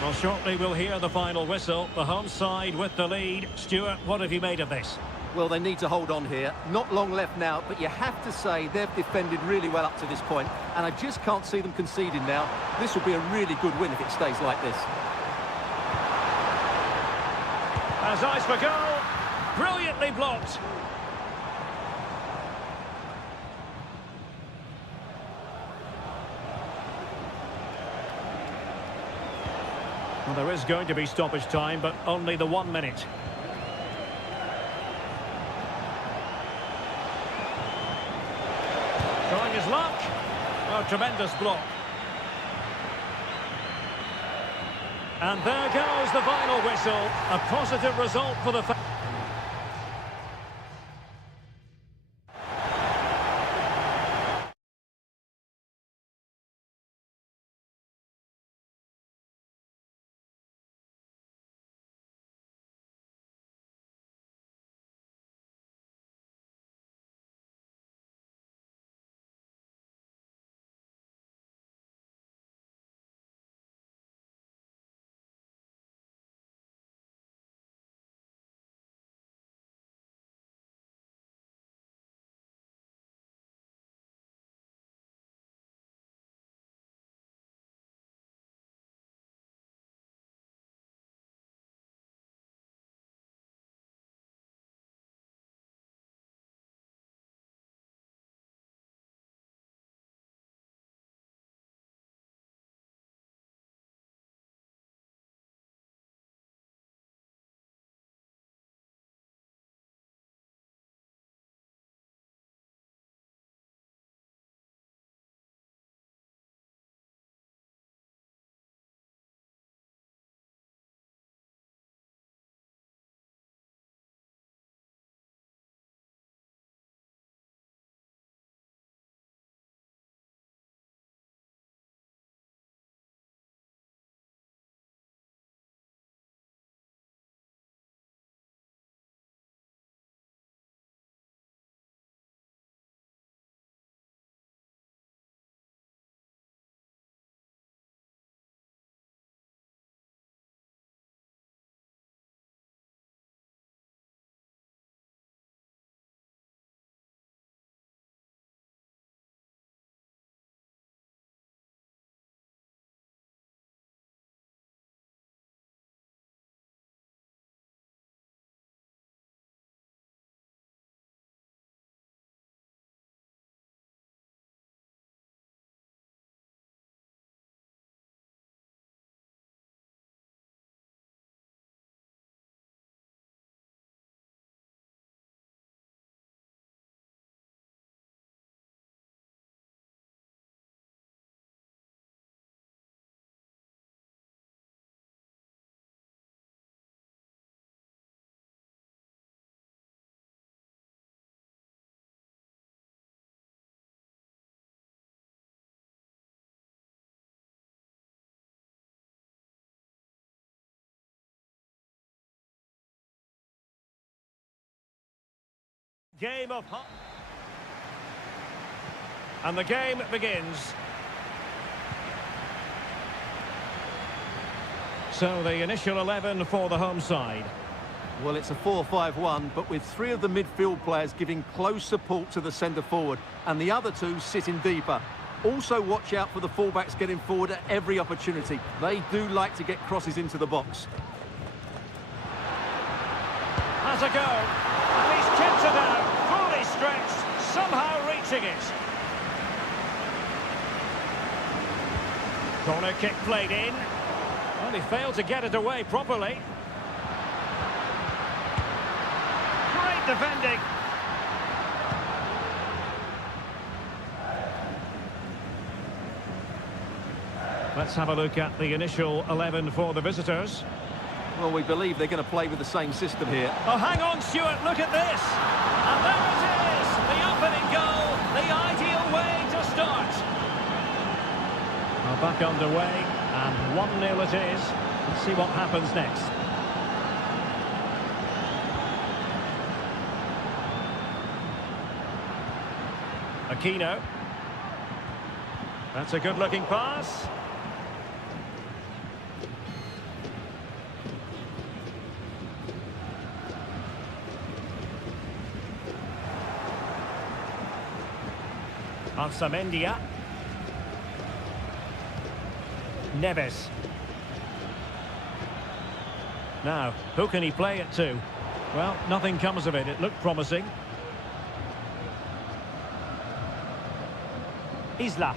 Well, shortly we'll hear the final whistle. The home side with the lead. Stuart, what have you made of this? Well, they need to hold on here. Not long left now, but you have to say they've defended really well up to this point, and I just can't see them conceding now. This will be a really good win if it stays like this. Has eyes for goal. Brilliantly blocked. Well, there is going to be stoppage time, but only the 1 minute. Trying his luck. Oh, tremendous block. And there goes the final whistle. A positive result for the Game of... And the game begins. So the initial 11 for the home side. Well, it's a 4-5-1, but with three of the midfield players giving close support to the centre forward, and the other two sitting deeper. Also watch out for the fullbacks getting forward at every opportunity. They do like to get crosses into the box. Has a go. And he's kept it out. Fully stretched. Somehow reaching it. Corner kick played in. Well, he failed to get it away properly. Great defending. Let's have a look at the initial 11 for the visitors. Well, we believe they're going to play with the same system here. Oh, hang on, Stuart, look at this. And there it is, the opening goal, the ideal way to start. Well, back underway, and 1-0 it is. Let's see what happens next. Aquino. That's a good-looking pass. Arsamendia. Neves. Now, who can he play it to? Well, nothing comes of it. It looked promising. Isla.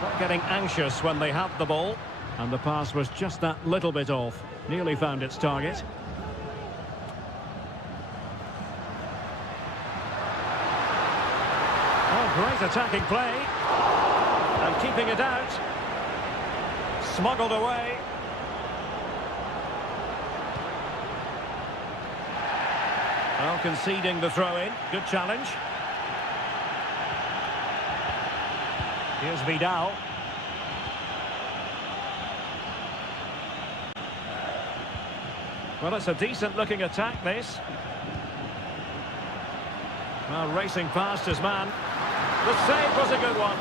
Not getting anxious when they have the ball. And the pass was just that little bit off. Nearly found its target. Oh, great attacking play. And keeping it out. Smuggled away. Well, conceding the throw-in. Good challenge. Here's Vidal. Well, it's a decent-looking attack, this. Well, racing past his man. The save was a good one.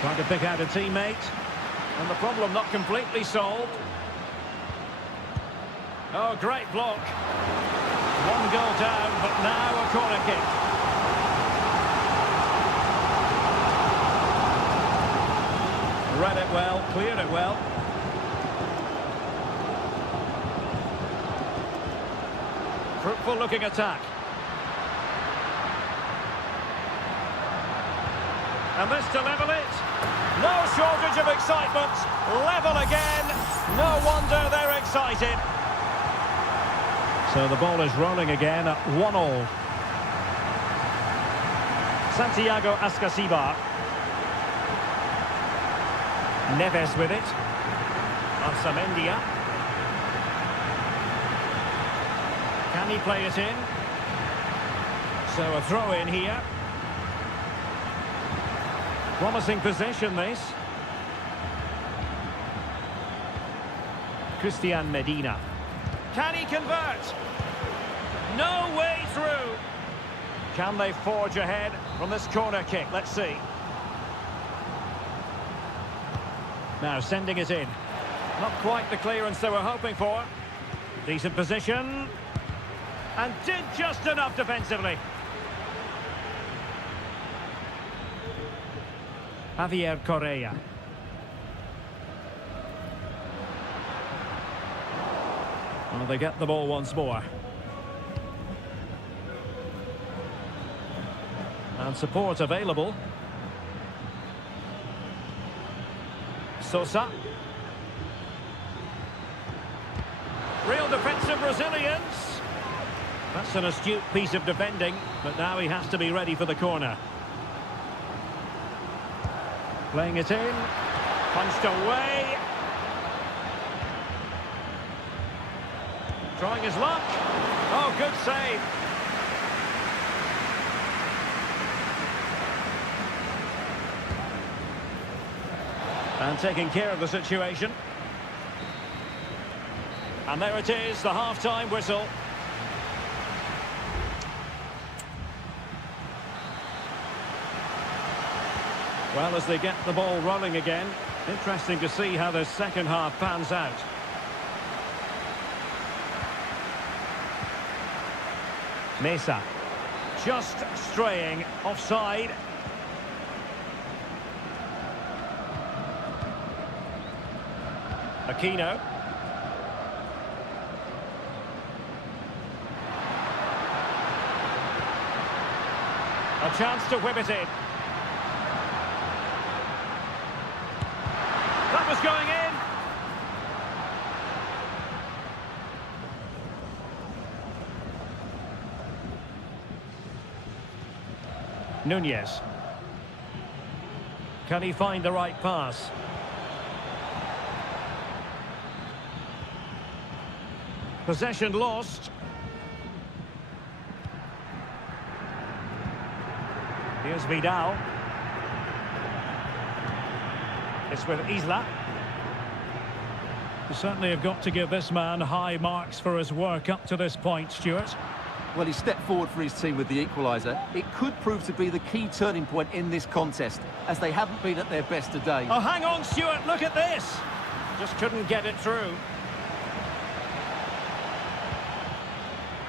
Trying to pick out a teammate. And the problem not completely solved. Oh, great block. One goal down, but now a corner kick. Read it well, cleared it well. Fruitful looking attack. And this to level it. No shortage of excitement. Level again. No wonder they're excited. So the ball is rolling again at 1-1. Santiago Ascasibar. Neves with it. Arsamendia. Can he play it in? So a throw in here. Promising possession, this. Christian Medina. Can he convert? No way through. Can they forge ahead from this corner kick? Let's see. Now sending it in. Not quite the clearance they were hoping for. Decent position. And did just enough defensively. Javier Correa. Well, they get the ball once more. And support available. Sosa. Real defensive resilience. That's an astute piece of defending, but now he has to be ready for the corner. Playing it in. Punched away. Trying his luck. Oh, good save. And taking care of the situation. And there it is, the half-time whistle. Well, as they get the ball rolling again, interesting to see how the second half pans out. Mesa, just straying offside. Aquino. A chance to whip it in. That was going in. Nunez. Can he find the right pass? Possession lost. Here's Vidal. It's with Isla. You certainly have got to give this man high marks for his work up to this point, Stuart. Well, he stepped forward for his team with the equaliser. It could prove to be the key turning point in this contest, as they haven't been at their best today. Oh, hang on, Stuart, look at this! Just couldn't get it through.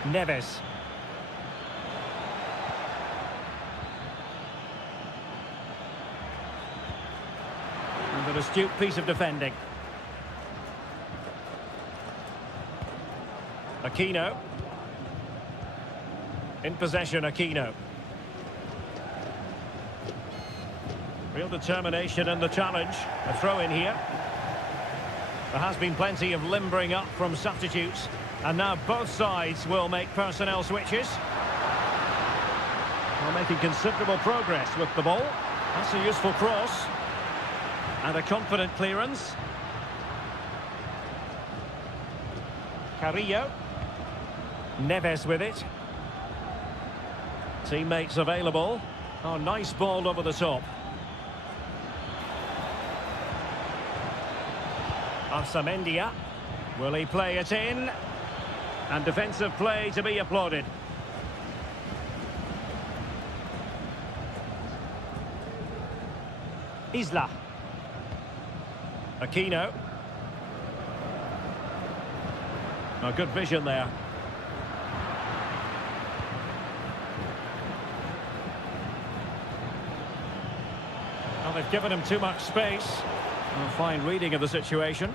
Neves. And an astute piece of defending. Aquino. In possession, Aquino. Real determination in the challenge. A throw in here. There has been plenty of limbering up from substitutes. And now both sides will make personnel switches. They're making considerable progress with the ball. That's a useful cross. And a confident clearance. Carrillo. Neves with it. Teammates available. Oh, nice ball over the top. Arsamendia. Will he play it in? And defensive play to be applauded. Isla. Aquino. Oh, good vision there. Well, they've given him too much space. A fine reading of the situation.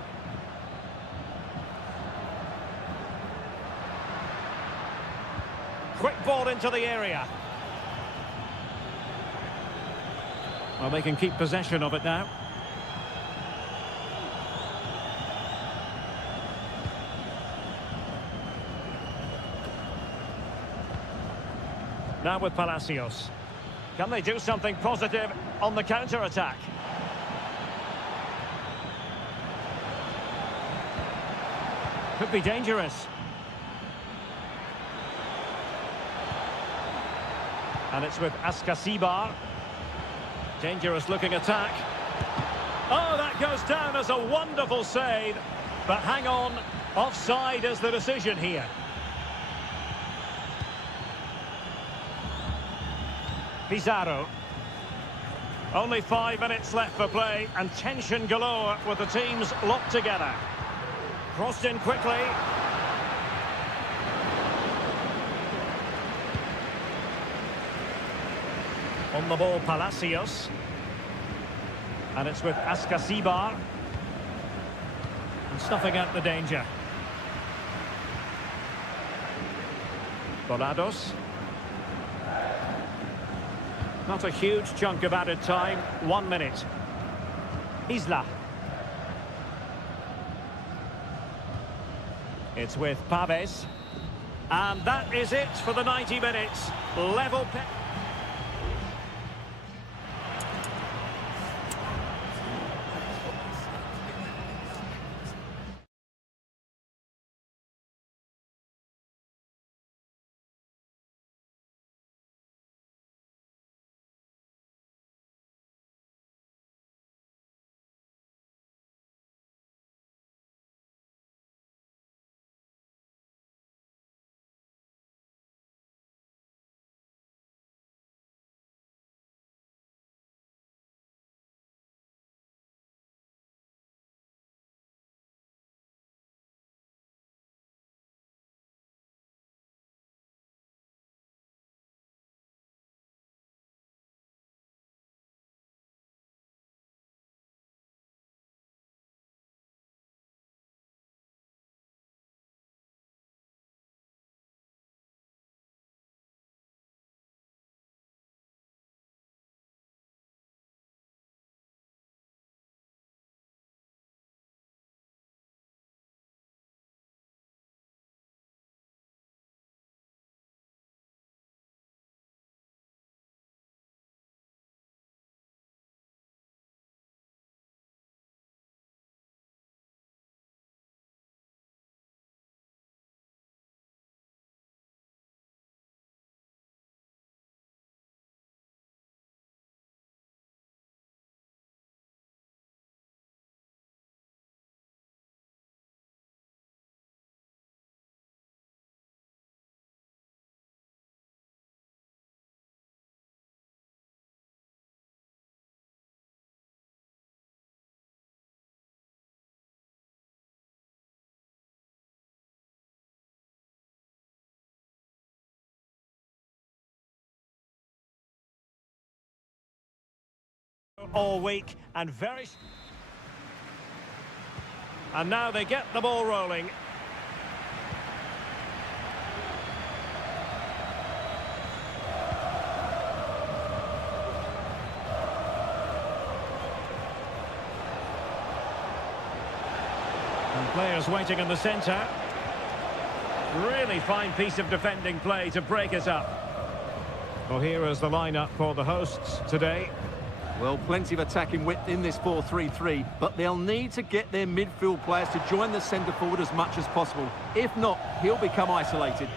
Quick ball into the area. Well, they can keep possession of it now. Now with Palacios. Can they do something positive on the counter-attack? Could be dangerous. And it's with Askasibar. Dangerous looking attack. Oh, that goes down as a wonderful save. But hang on, offside is the decision here. Pizarro. Only 5 minutes left for play and tension galore with the teams locked together. Crossed in quickly. On the ball, Palacios. And it's with Askasibar. And stuffing out the danger. Volados. Not a huge chunk of added time. 1 minute. Isla. It's with Paves. And that is it for the 90 minutes. Level. all week and very... And now they get the ball rolling. And players waiting in the centre. Really fine piece of defending play to break it up. Well, here is the lineup for the hosts today. Well, plenty of attacking width in this 4-3-3, but they'll need to get their midfield players to join the centre forward as much as possible. If not, he'll become isolated.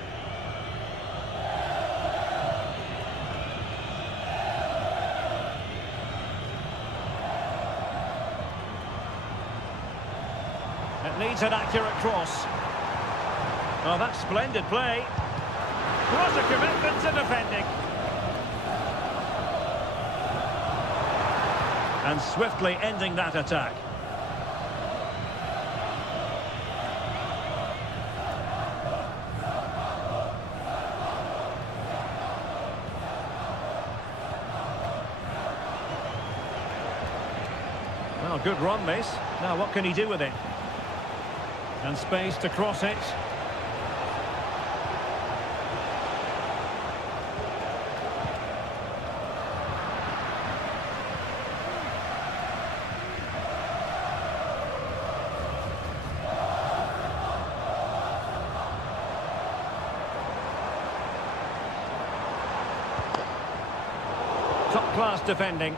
It needs an accurate cross. Oh, that's splendid play. What a commitment to defending. And swiftly ending that attack. Well, good run, this. Now, what can he do with it? And space to cross it. Top-class defending.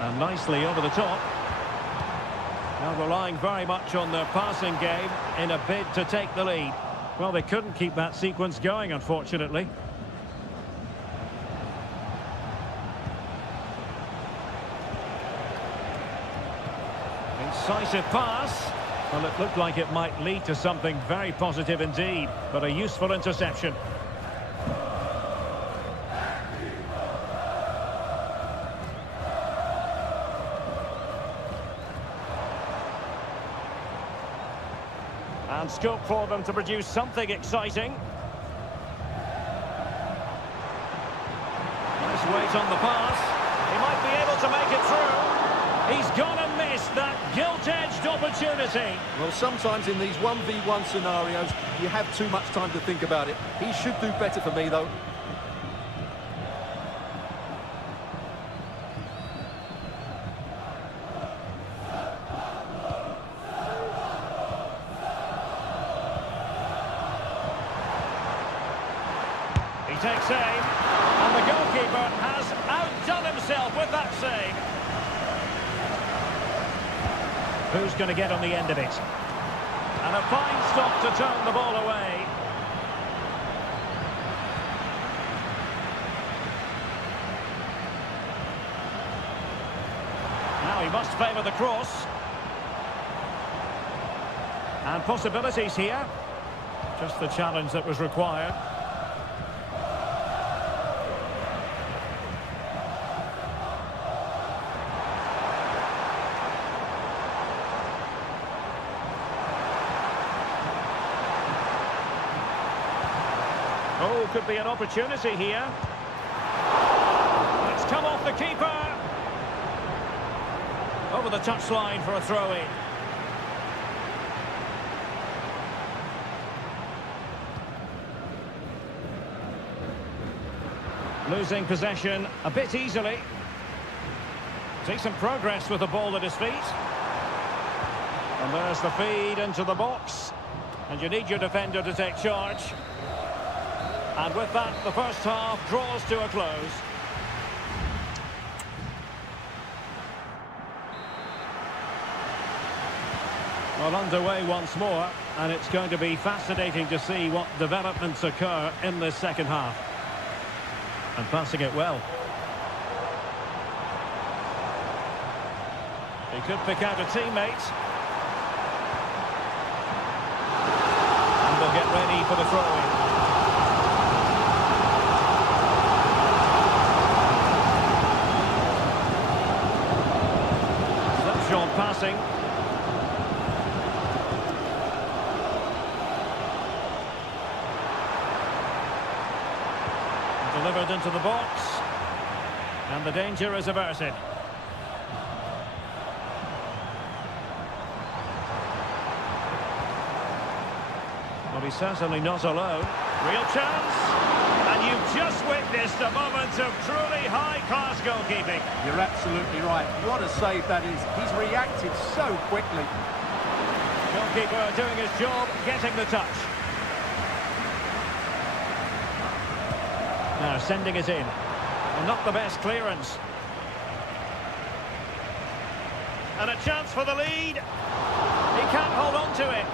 And nicely over the top. Now relying very much on their passing game in a bid to take the lead. Well, they couldn't keep that sequence going, unfortunately. Incisive pass. Well, it looked like it might lead to something very positive indeed, but a useful interception. And scope for them to produce something exciting. Nice weight on the pass. He might be able to make it through. He's gonna miss that gilt-edged opportunity. Well, sometimes in these 1v1 scenarios, you have too much time to think about it. He should do better for me, though. He takes aim, and the goalkeeper has outdone himself with that save. Who's going to get on the end of it? And a fine stop to turn the ball away. Now he must favour the cross. And possibilities here. Just the challenge that was required. Oh, could be an opportunity here. It's come off the keeper. Over the touchline for a throw-in. Losing possession a bit easily. Decent progress with the ball at his feet. And there's the feed into the box. And you need your defender to take charge. And with that, the first half draws to a close. Well, underway once more, and it's going to be fascinating to see what developments occur in this second half. And passing it well. He could pick out a teammate. And they'll get ready for the throw-in. passing. Delivered into the box. And the danger is averted. Well, he's certainly not alone. Real chance. And you've just witnessed a moment of truly high-class goalkeeping. You're absolutely right. What a save that is. He's reacted so quickly. Goalkeeper doing his job, getting the touch. Now sending it in. Well, not the best clearance. And a chance for the lead. He can't hold on to it.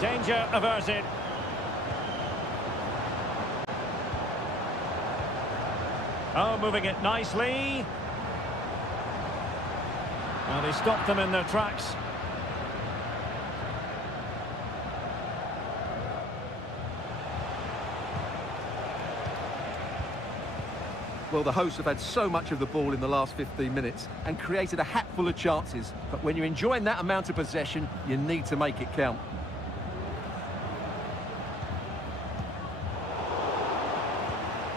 Danger averted. Oh, moving it nicely. Well, they stopped them in their tracks. Well, the hosts have had so much of the ball in the last 15 minutes and created a hatful of chances. But when you're enjoying that amount of possession, you need to make it count.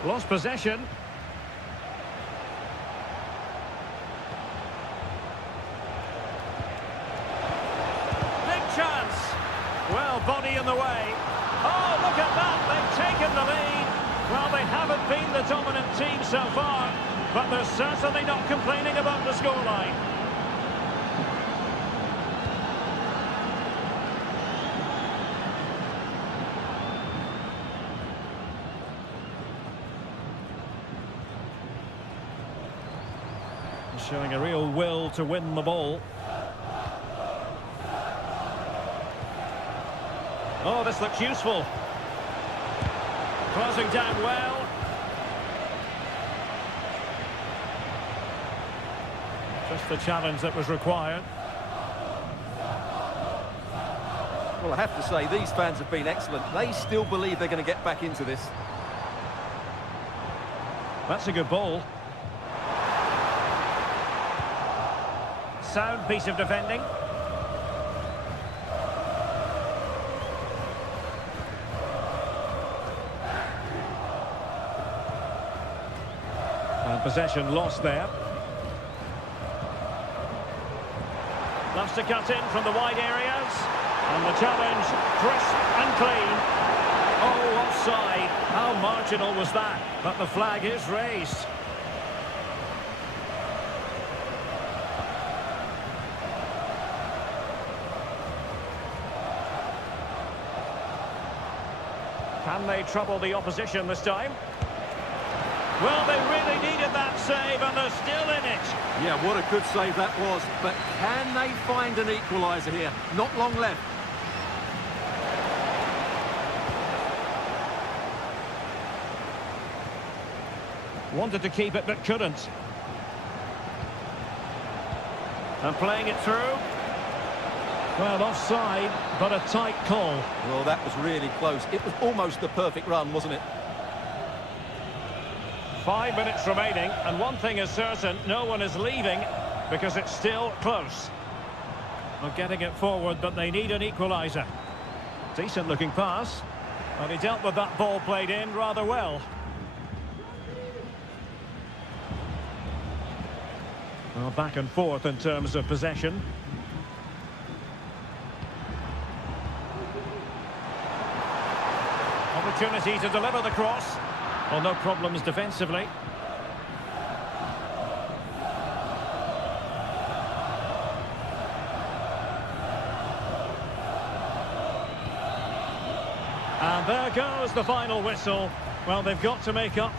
Lost possession. Big chance. Well, body in the way. Oh, look at that. They've taken the lead. Well, they haven't been the dominant team so far, but they're certainly not complaining about the scoreline. Showing a real will to win the ball. Oh, this looks useful. Closing down well. Just the challenge that was required. Well, I have to say, these fans have been excellent. They still believe they're going to get back into this. That's a good ball. Sound piece of defending. And possession lost there. Loves to cut in from the wide areas. And the challenge, crisp and clean. Oh, offside. How marginal was that? But the flag is raised. Can they trouble the opposition this time? Well, they really needed that save, and they're still in it. Yeah, what a good save that was. But can they find an equaliser here? Not long left. Wanted to keep it, but couldn't. And playing it through. Well, offside, but a tight call. Well, that was really close. It was almost the perfect run, wasn't it? 5 minutes remaining, and one thing is certain, no one is leaving because it's still close. Well, getting it forward, but they need an equaliser. Decent looking pass. Well, he dealt with that ball played in rather well. Well, back and forth in terms of possession. Opportunity to deliver the cross. Well, no problems defensively. And there goes the final whistle. Well, they've got to make up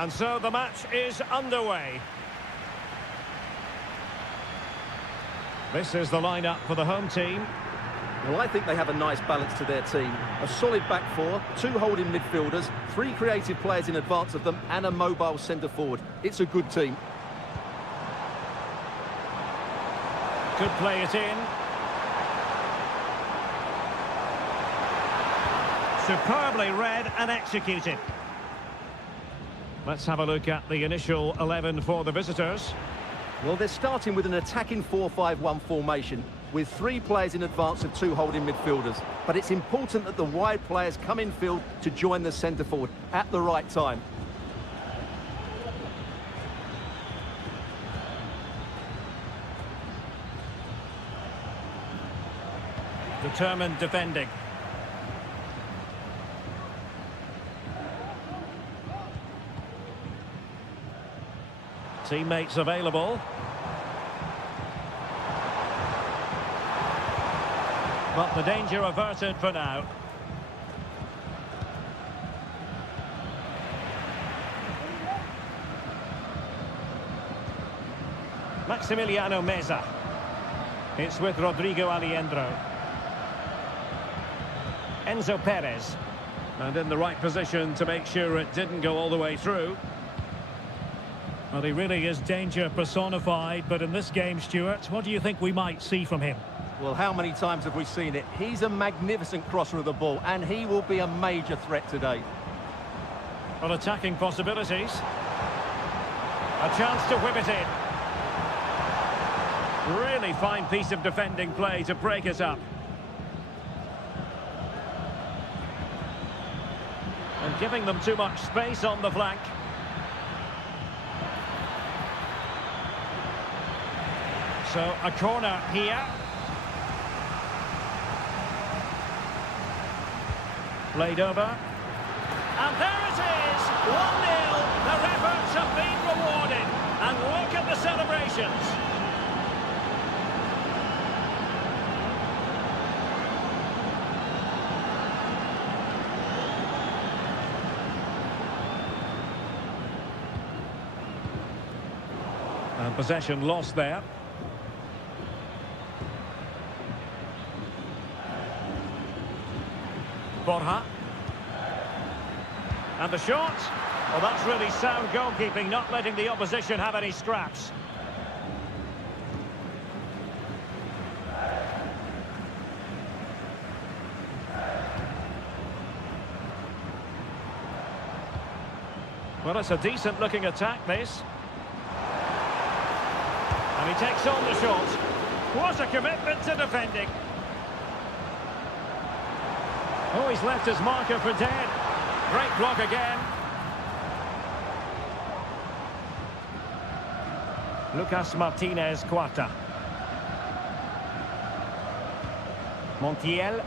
And so the match is underway. This is the lineup for the home team. Well, I think they have a nice balance to their team. A solid back four, 2 holding midfielders, 3 creative players in advance of them, and a mobile centre-forward. It's a good team. Could play it in. Superbly read and executed. Let's have a look at the initial 11 for the visitors. Well, they're starting with an attacking 4-5-1 formation, with 3 players in advance of 2 holding midfielders. But it's important that the wide players come in field to join the centre-forward at the right time. Determined defending. Teammates available. But the danger averted for now. Maximiliano Meza. It's with Rodrigo Aliendro. Enzo Perez. And in the right position to make sure it didn't go all the way through. Well, he really is danger personified, but in this game, Stuart, what do you think we might see from him? Well, how many times have we seen it? He's a magnificent crosser of the ball, and he will be a major threat today. Well, attacking possibilities. A chance to whip it in. Really fine piece of defending play to break it up. And giving them too much space on the flank. So, a corner here. Played over. And there it is! 1-0. Their efforts have been rewarded. And look at the celebrations. And possession lost there. Borja. And the shot. Well, that's really sound goalkeeping, not letting the opposition have any scraps. Well, it's a decent-looking attack, this. And he takes on the shot. What a commitment to defending. Oh, he's left his marker for dead. Great block again. Lucas Martinez Cuarta. Montiel.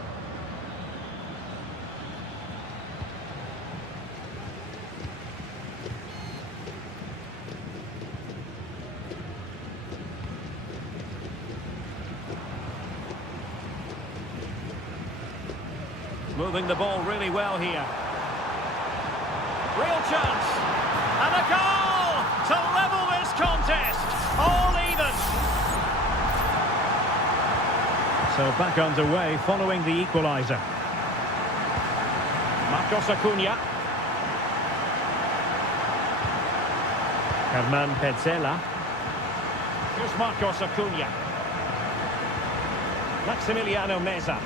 Moving the ball really well here. Real chance. And a goal to level this contest. All even. So back underway following the equaliser. Marcos Acuna. Herman Petzela. Here's Marcos Acuna. Maximiliano Meza.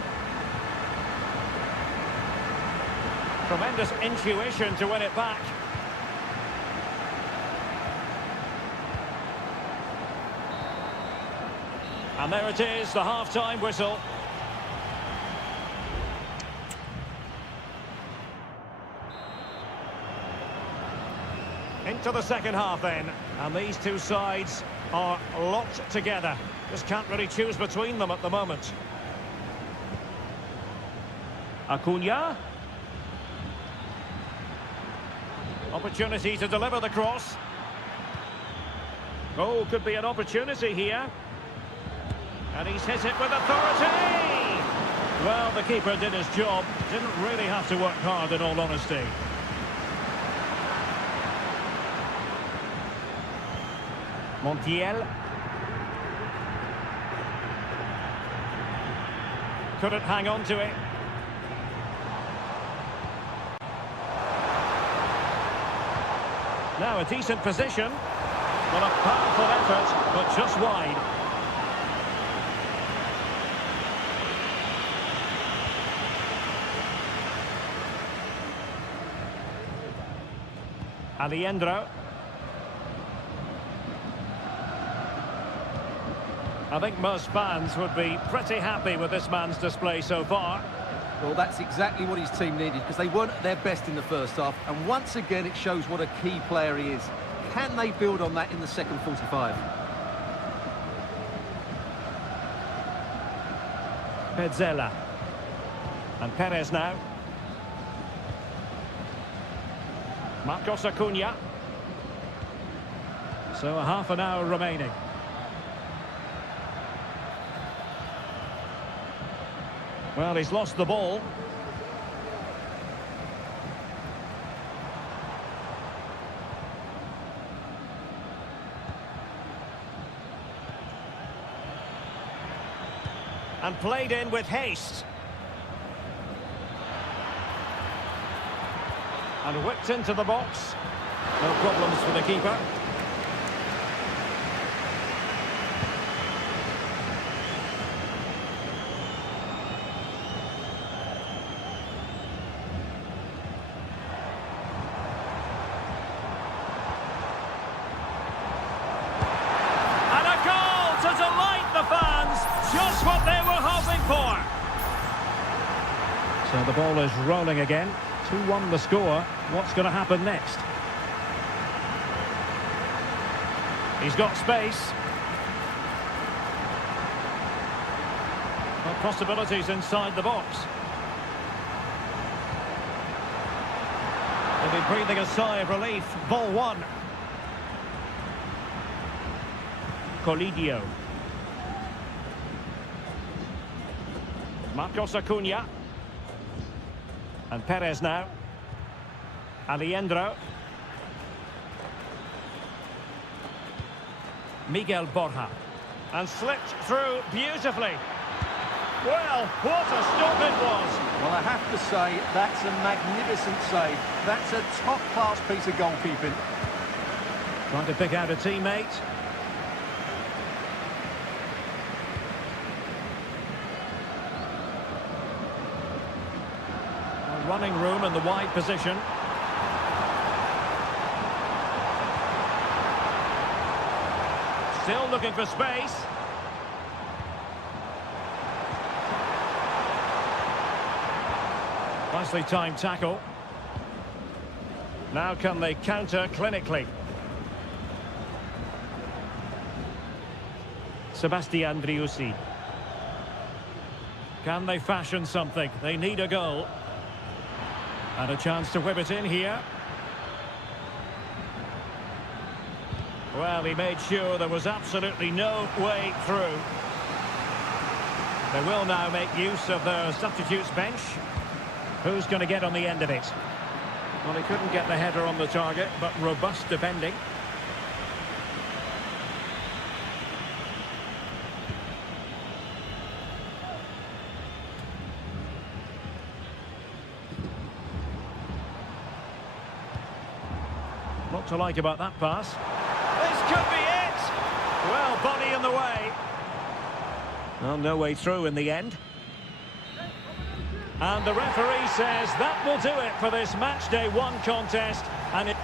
Tremendous intuition to win it back. And there it is, the half-time whistle. Into the second half then. And these two sides are locked together. Just can't really choose between them at the moment. Acuna. Opportunity to deliver the cross. Oh, could be an opportunity here. And he's hit it with authority! Well, the keeper did his job. Didn't really have to work hard, in all honesty. Montiel. Couldn't hang on to it. Now a decent position. Well, a powerful effort, but just wide. Aliendro. I think most fans would be pretty happy with this man's display so far. Well, that's exactly what his team needed, because they weren't at their best in the first half, and once again it shows what a key player he is. Can they build on that in the second 45? Petzela. And Perez now. Marcos Acuna. So a half an hour remaining. Well, he's lost the ball. And played in with haste. And whipped into the box. No problems for the keeper. Just what they were hoping for. So the ball is rolling again. 2-1 the score. What's going to happen next? He's got space. Well, possibilities inside the box. They'll be breathing a sigh of relief. Ball one. Colidio. Marcos Acuna. And Perez now. Aliendro. Miguel Borja. And slipped through beautifully. Well, what a stop it was. Well, I have to say, that's a magnificent save. That's a top-class piece of goalkeeping. Trying to pick out a teammate. Running room in the wide position. Still looking for space. Nicely timed tackle. Now can they counter clinically? Sebastian Driussi. Can they fashion something? They need a goal. And a chance to whip it in here. Well, he made sure there was absolutely no way through. They will now make use of their substitutes bench. Who's going to get on the end of it? Well, he couldn't get the header on the target, but robust defending. What to like about that pass? This could be it! Well, body in the way. Well, no way through in the end. And the referee says that will do it for this match day one contest. And it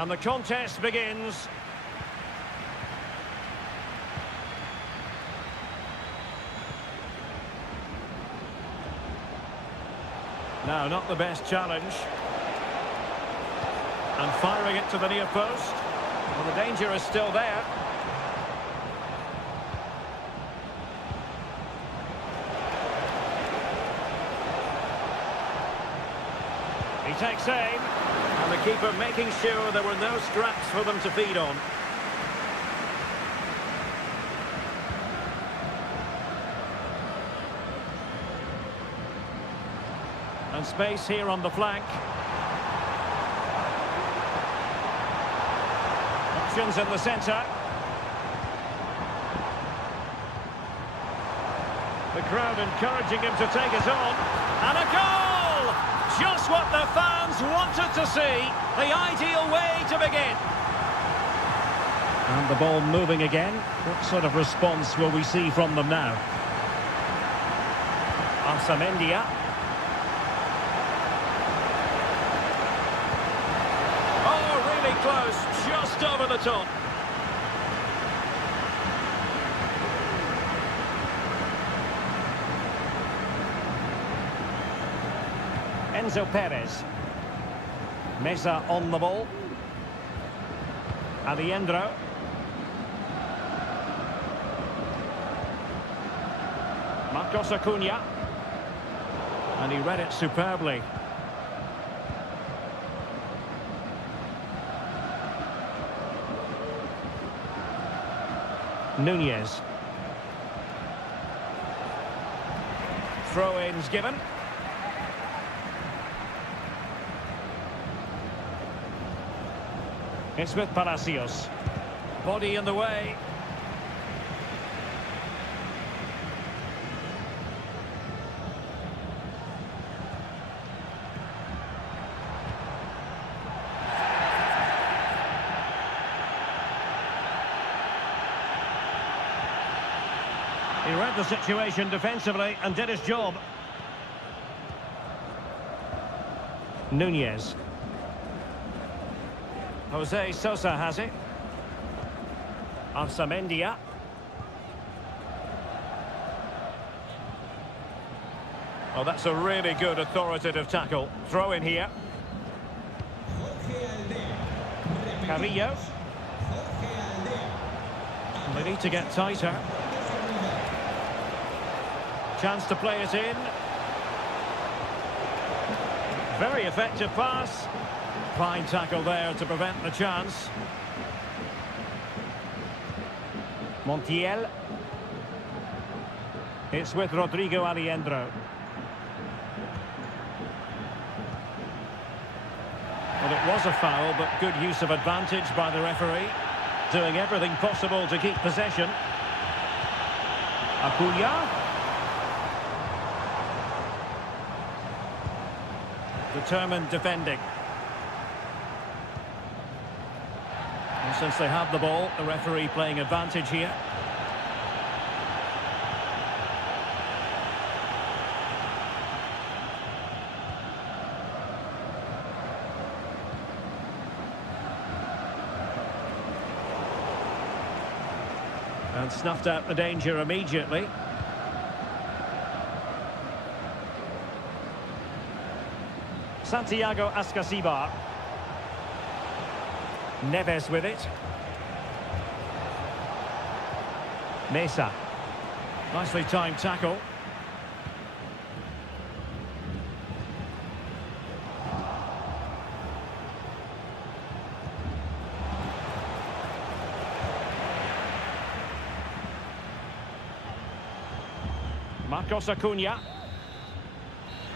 And the contest begins. No, not the best challenge. And firing it to the near post. Well, the danger is still there. He takes aim. And the keeper making sure there were no scraps for them to feed on. And space here on the flank. Options in the centre. The crowd encouraging him to take it on. And a goal! Just what the fans wanted to see. The ideal way to begin. And the ball moving again. What sort of response will we see from them now? Arsamendia. Oh, really close. Just over the top. Enzo Perez. Mesa on the ball. Alejandro. Marcos Acuna. And he read it superbly. Nunez. Throw-ins given. It's with Palacios. Body in the way. He read the situation defensively and did his job. Nunez. Jose Sosa has it. Arsamendia. Oh, that's a really good authoritative tackle. Throw in here. Carrillo. They need to get tighter. Chance to play it in. Very effective pass. Fine tackle there to prevent the chance. Montiel. It's with Rodrigo Alejandro. Well, it was a foul, but good use of advantage by the referee. Doing everything possible to keep possession. Acuna. Determined defending. And since they have the ball, the referee playing advantage here. And snuffed out the danger immediately. Santiago Ascasibar. Neves with it. Mesa. Nicely timed tackle. Marcos Acuna.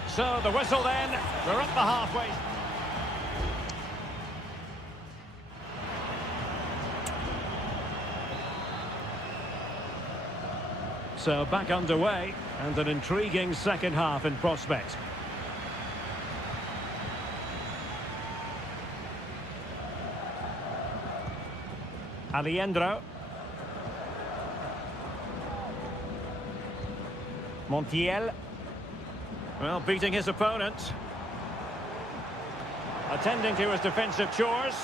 So the whistle then, we're up the halfway. So back underway, and an intriguing second half in prospect. Alejandro. Montiel. Well, beating his opponent. Attending to his defensive chores.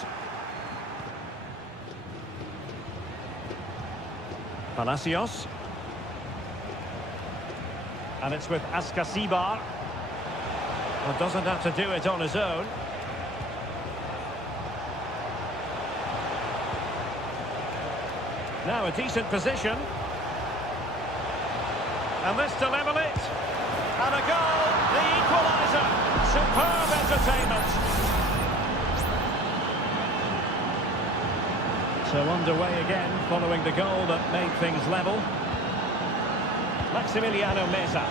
Palacios. And it's with Ascasibar. Well, doesn't have to do it on his own. Now a decent position. And this to level it. And a goal, the equaliser. Superb entertainment. So underway again, following the goal that made things level. Maximiliano Meza.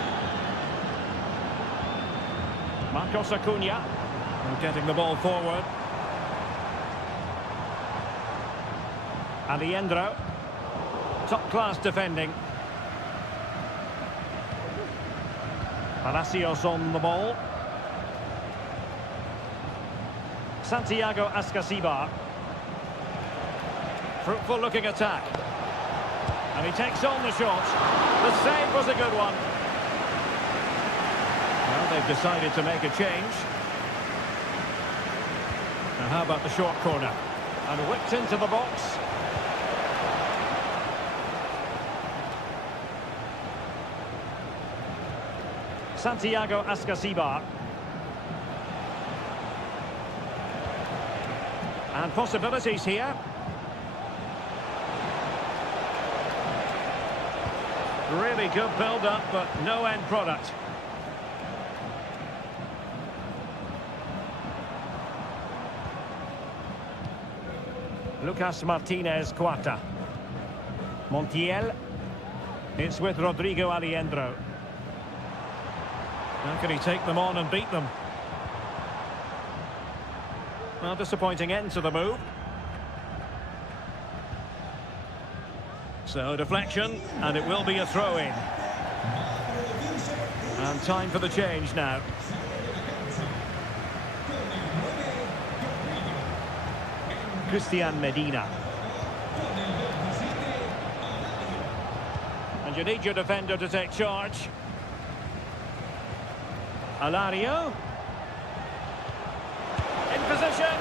Marcos Acuna. And getting the ball forward. Aliendro. Top-class defending. Palacios on the ball. Santiago Ascasibar. Fruitful-looking attack. And he takes on the shot. The save was a good one. Well, they've decided to make a change. Now, how about the short corner? And whipped into the box. Santiago Ascasibar. And possibilities here. Really good build-up, but no end product. Lucas Martinez Cuarta. Montiel. It's with Rodrigo Aliendro. How can he take them on and beat them? Well, disappointing end to the move. So, deflection, and it will be a throw-in. And time for the change now. Christian Medina. And you need your defender to take charge. Alario. In position.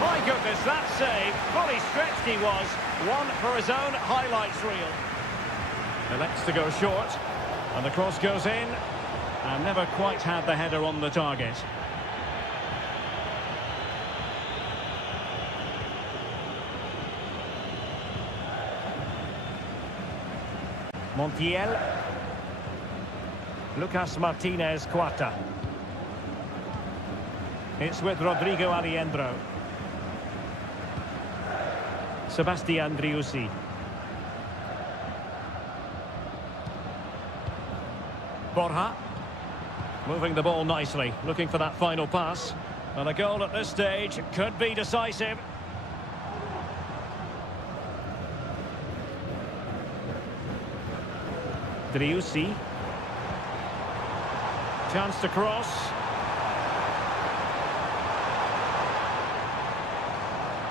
My goodness, that save. Fully stretched he was. One for his own highlights reel. Elects to go short. And the cross goes in. And never quite had the header on the target. Montiel. Lucas Martinez Cuarta. It's with Rodrigo Aliendro. Sebastian Driussi. Borja. Moving the ball nicely, looking for that final pass. And a goal at this stage could be decisive. Driussi. Chance to cross.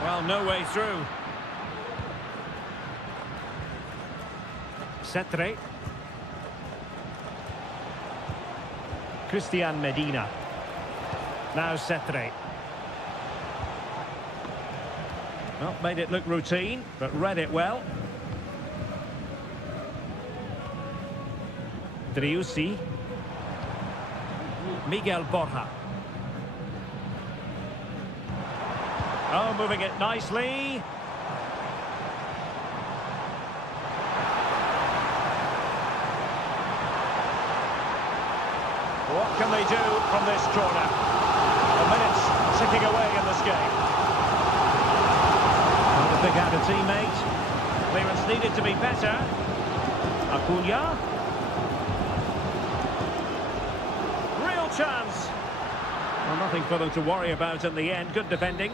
Well, no way through. Cetre. Christian Medina. Now Cetre. Well, made it look routine, but read it well. Driussi. Miguel Borja. Oh, moving it nicely. What can they do from this corner? The minutes ticking away in this game. Not a big out of teammate. Clearance needed to be better. Acuna. Real chance. Well, nothing for them to worry about in the end. Good defending.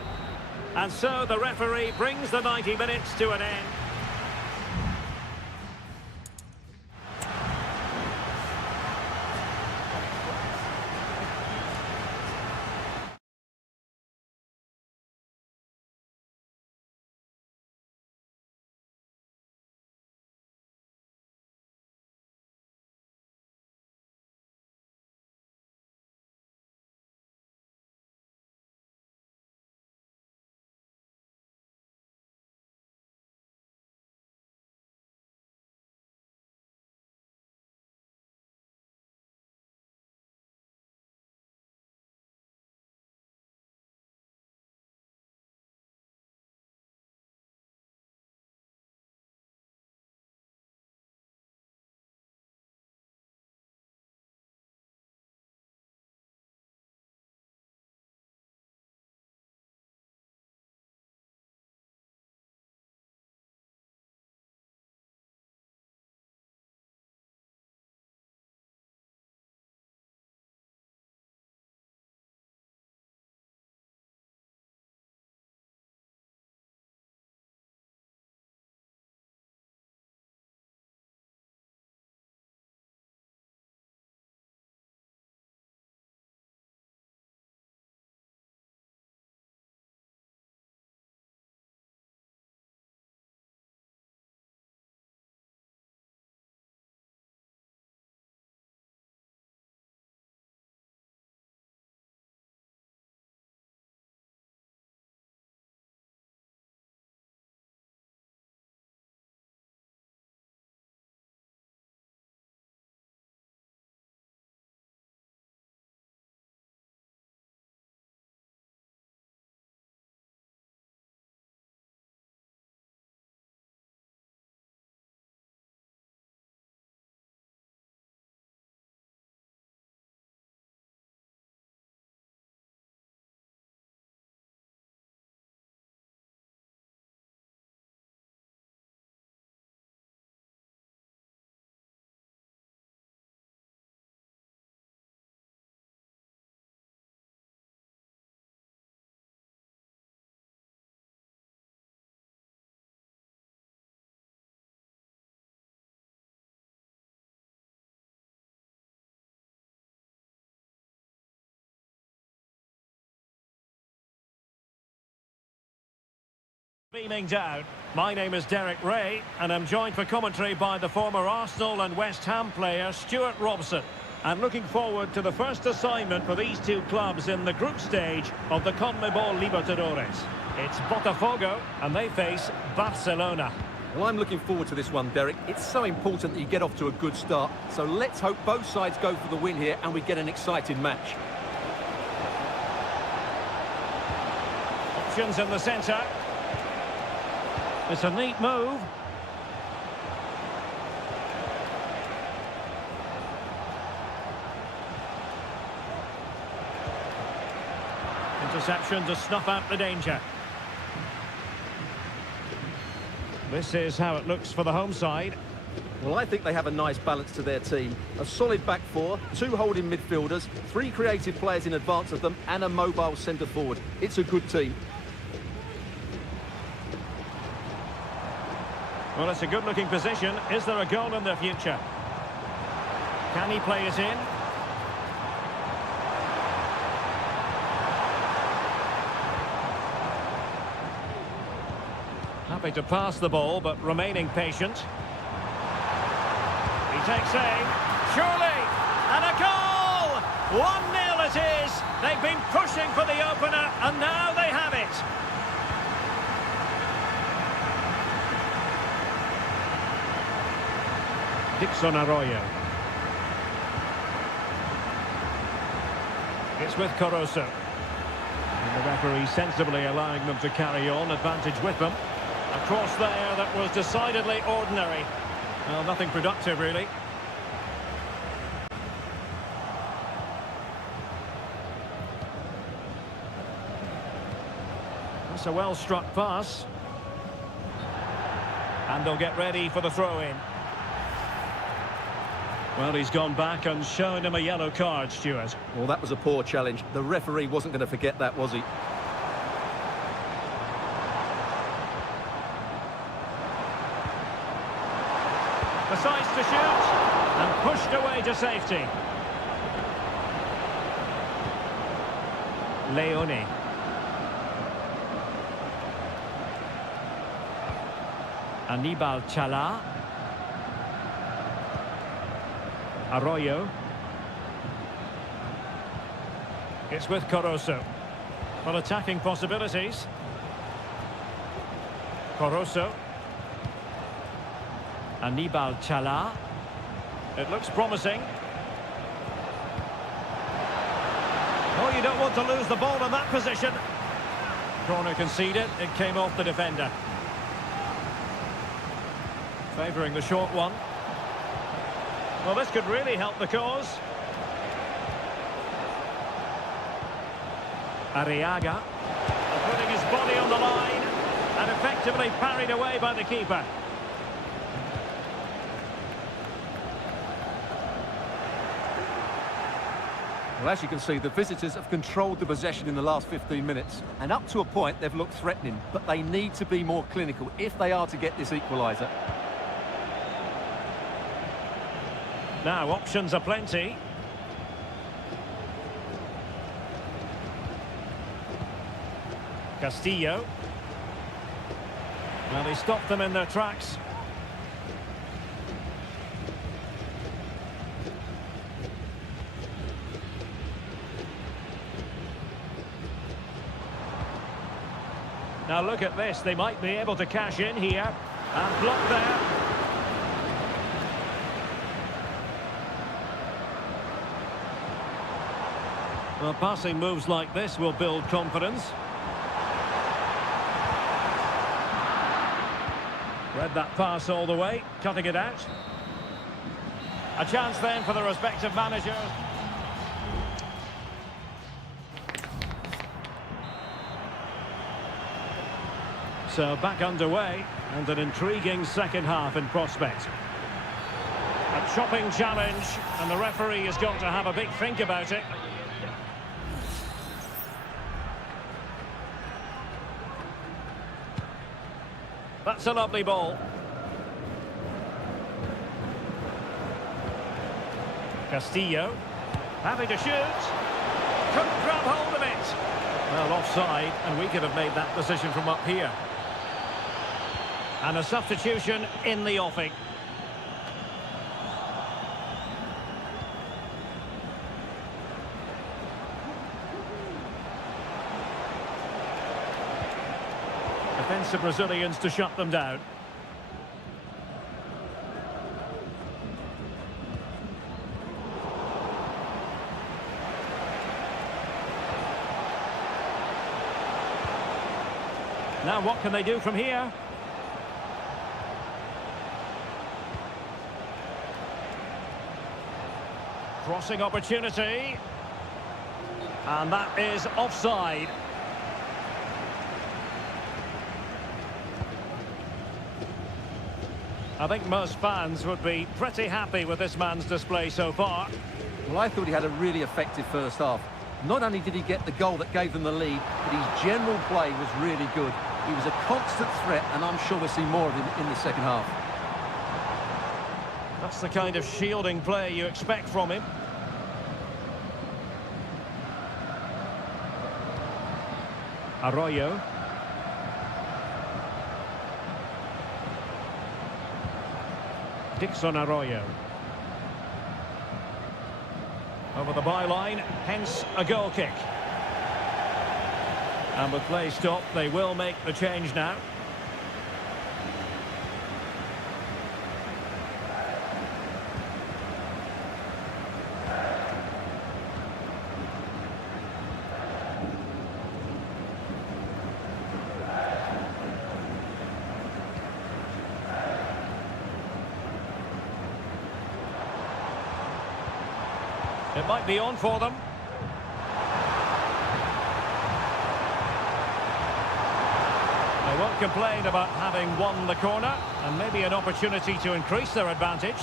And so the referee brings the 90 minutes to an end. Beaming down. My name is Derek Ray, and I'm joined for commentary by the former Arsenal and West Ham player Stuart Robson. And looking forward to the first assignment for these two clubs in the group stage of the CONMEBOL Libertadores. It's Botafogo, and they face Barcelona. Well, I'm looking forward to this one, Derek. It's so important that you get off to a good start. So let's hope both sides go for the win here and we get an exciting match. Options in the centre. It's a neat move. Interception to snuff out the danger. This is how it looks for the home side. Well, I think they have a nice balance to their team. A solid back four, two holding midfielders, three creative players in advance of them, and a mobile centre forward. It's a good team. Well, it's a good-looking position. Is there a goal in the future? Can he play it in? Happy to pass the ball, but remaining patient. He takes aim. Surely! And a goal! 1-0 it is! They've been pushing for the opener, and now they have it! Dixon Arroyo. It's with Caruso. And the referee sensibly allowing them to carry on, advantage with them. A cross there that was decidedly ordinary. Well, nothing productive, really. That's a well-struck pass. And they'll get ready for the throw-in. Well, he's gone back and shown him a yellow card, Stuart. Well, that was a poor challenge. The referee wasn't going to forget that, was he? Decides to shoot and pushed away to safety. Leone. Anibal Chala. Arroyo. It's with Caruso. Well, attacking possibilities. Caruso. Anibal Chala. It looks promising. Oh, you don't want to lose the ball in that position. Corner conceded. It came off the defender. Favouring the short one. Well, this could really help the cause. Arriaga. Putting his body on the line and effectively parried away by the keeper. Well, as you can see, the visitors have controlled the possession in the last 15 minutes. And up to a point, they've looked threatening. But they need to be more clinical if they are to get this equaliser. Now, options are plenty. Castillo. Well, he stopped them in their tracks. Now look at this, they might be able to cash in here. And block there. Well, passing moves like this will build confidence. Read that pass all the way, cutting it out. A chance then for the respective managers. So back underway, and an intriguing second half in prospect. A chopping challenge, and the referee has got to have a big think about it. That's a lovely ball. Castillo, having to shoot. Couldn't grab hold of it. Well, offside, and we could have made that decision from up here. And a substitution in the offing. Defensive Brazilians to shut them down. Now what can they do from here? Crossing opportunity. And that is offside. I think most fans would be pretty happy with this man's display so far. Well, I thought he had a really effective first half. Not only did he get the goal that gave them the lead, but his general play was really good. He was a constant threat, and I'm sure we'll see more of him in the second half. That's the kind of shielding play you expect from him. Arroyo. Dixon Arroyo. Over the byline, hence a goal kick. And with play stopped, they will make the change now. It might be on for them. They won't complain about having won the corner, and maybe an opportunity to increase their advantage.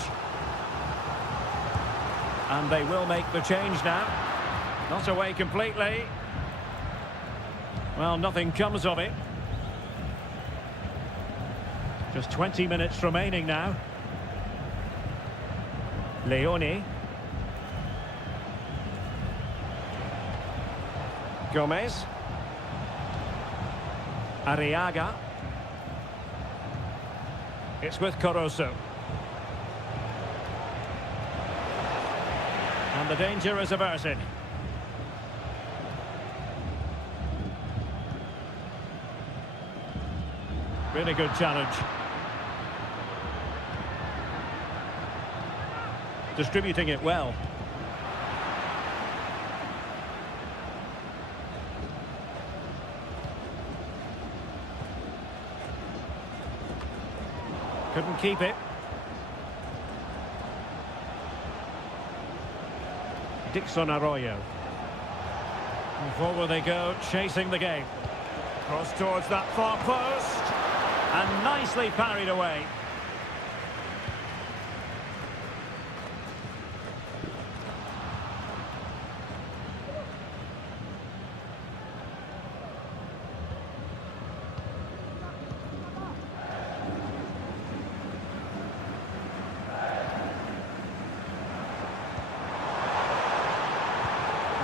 And they will make the change now. Not away completely. Well, nothing comes of it. Just 20 minutes remaining now. Leone. Gomez. Arriaga. It's with Caruso. And the danger is averted. Really good challenge. Distributing it well. Couldn't keep it. Dixon Arroyo. And forward they go, chasing the game. Cross towards that far post. And nicely parried away.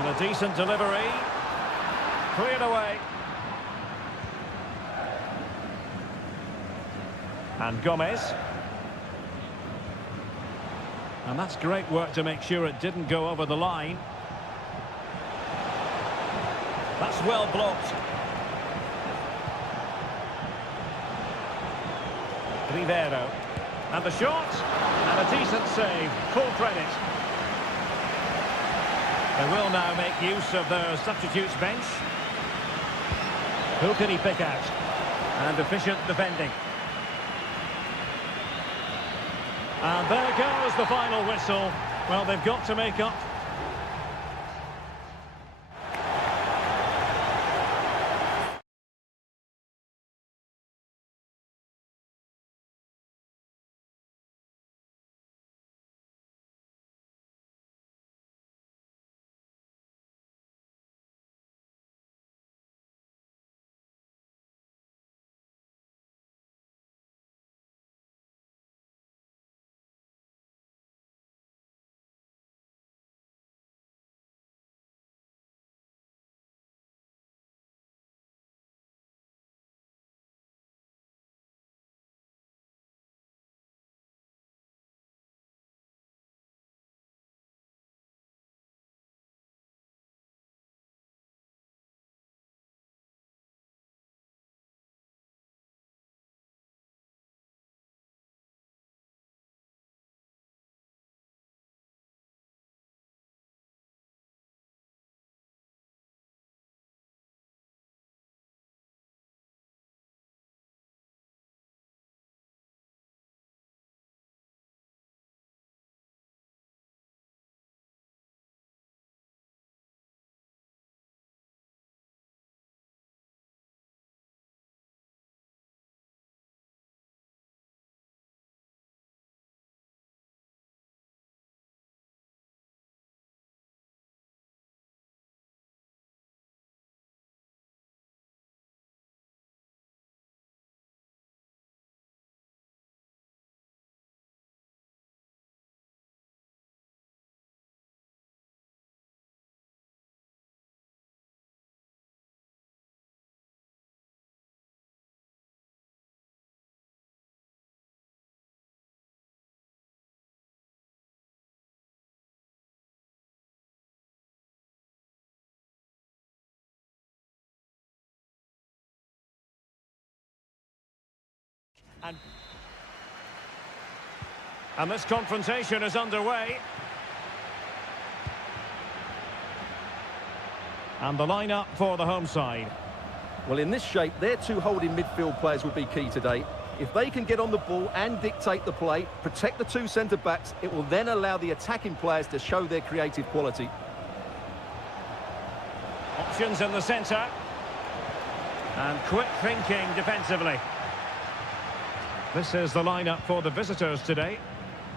And a decent delivery. Cleared away. And Gomez. And that's great work to make sure it didn't go over the line. That's well blocked. Rivero. And the shot. And a decent save. Full credit. They will now make use of their substitutes bench. Who can he pick out? And efficient defending. And there goes the final whistle. Well, they've got to make up And this confrontation is underway. And the lineup for the home side. Well, in this shape, their two holding midfield players would be key today. If they can get on the ball and dictate the play, protect the two centre-backs, it will then allow the attacking players to show their creative quality. Options in the centre. And quick thinking defensively. This is the lineup for the visitors today.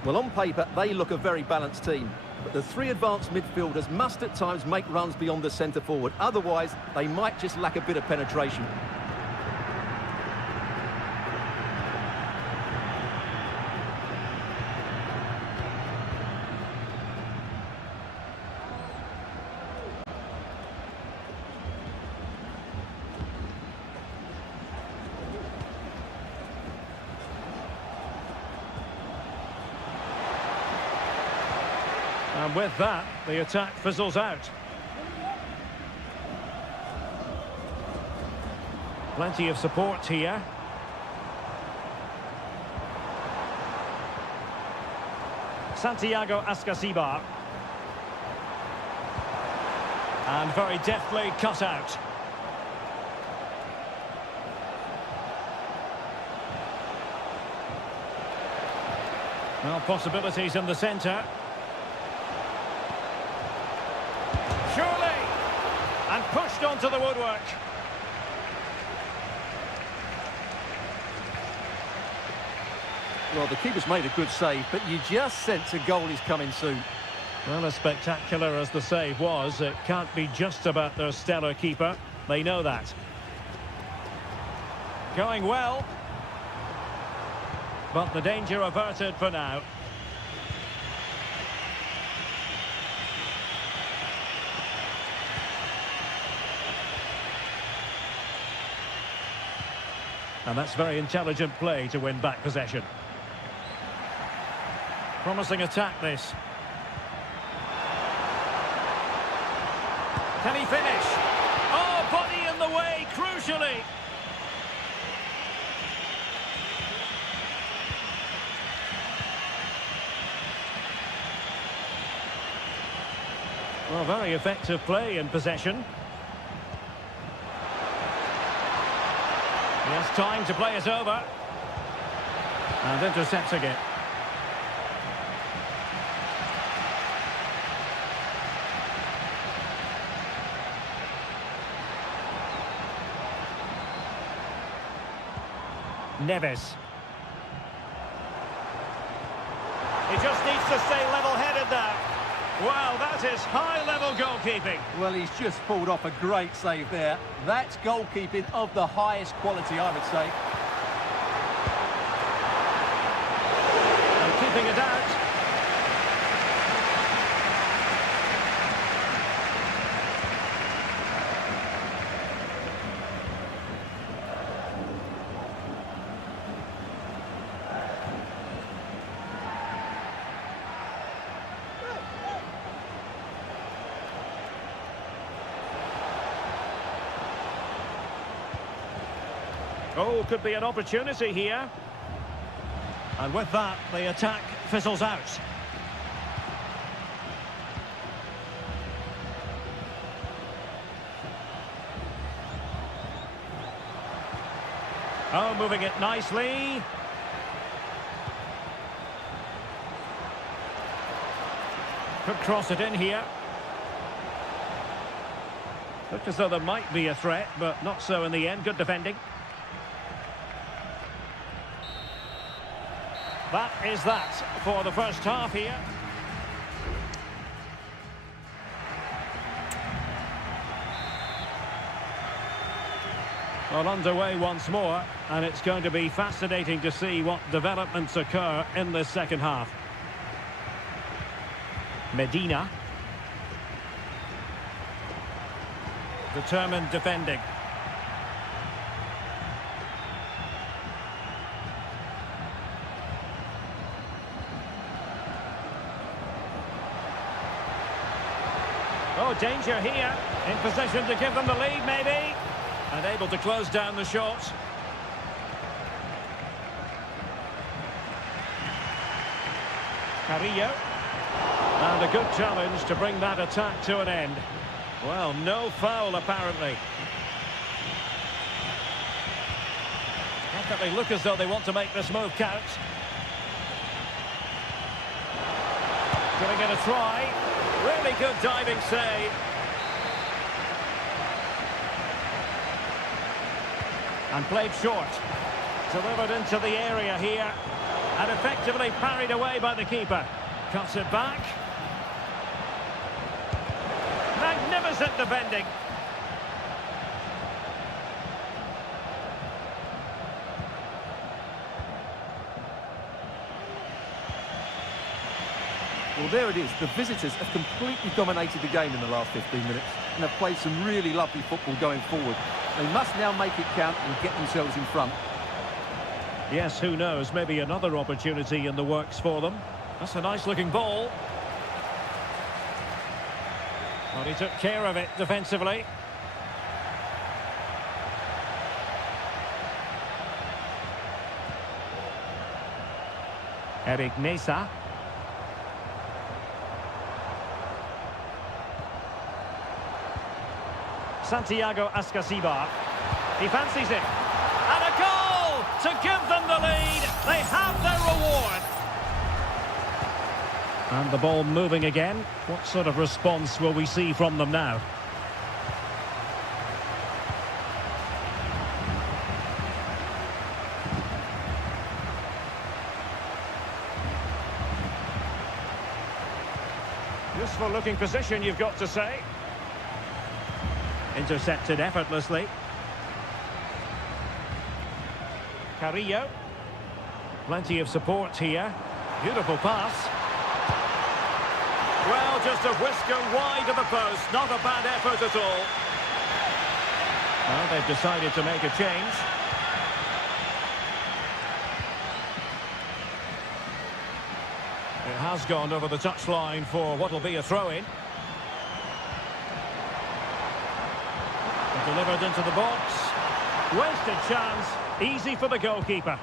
Well, on paper, they look a very balanced team. But the three advanced midfielders must at times make runs beyond the centre-forward. Otherwise, they might just lack a bit of penetration. And with that, the attack fizzles out. Plenty of support here. Santiago Ascasibar. And very deftly cut out. Well, possibilities in the centre. Surely! And pushed onto the woodwork. Well, the keeper's made a good save, but you just sense a goal is coming soon. Well, as spectacular as the save was, it can't be just about their stellar keeper. They know that. Going well. But the danger averted for now. And that's very intelligent play to win back possession. Promising attack, this. Can he finish? Oh, body in the way, crucially. Well, very effective play in possession. He has time to play it over. And intercepting it. Neves. He just needs to stay level-headed now. Wow, that is high-level goalkeeping. Well, he's just pulled off a great save there. That's goalkeeping of the highest quality, I would say. And keeping it out. Oh, could be an opportunity here. And with that, the attack fizzles out. Oh, moving it nicely. Could cross it in here. Looked as though there might be a threat, but not so in the end. Good defending. That is that for the first half here. Well, underway once more, and it's going to be fascinating to see what developments occur in this second half. Medina. Determined defending. Oh, danger here. In position to give them the lead, maybe. And able to close down the shot. Carrillo. And a good challenge to bring that attack to an end. Well, no foul apparently. Definitely look as though they want to make this move count. Giving it a try. Really good diving save. And played short. Delivered into the area here. And effectively parried away by the keeper. Cuts it back. Magnificent defending. Well, there it is. The visitors have completely dominated the game in the last 15 minutes and have played some really lovely football going forward. They must now make it count and get themselves in front. Yes, who knows? Maybe another opportunity in the works for them. That's a nice-looking ball. Well, he took care of it defensively. Eric Mesa. Santiago Ascasibar. He fancies it. And a goal to give them the lead. They have their reward. And the ball moving again. What sort of response will we see from them now? Useful looking position, you've got to say. Intercepted effortlessly. Carrillo. Plenty of support here. Beautiful pass. Well, just a whisker wide of the post. Not a bad effort at all. Well, they've decided to make a change. It has gone over the touchline for what will be a throw-in. Delivered into the box. Wasted chance. Easy for the goalkeeper.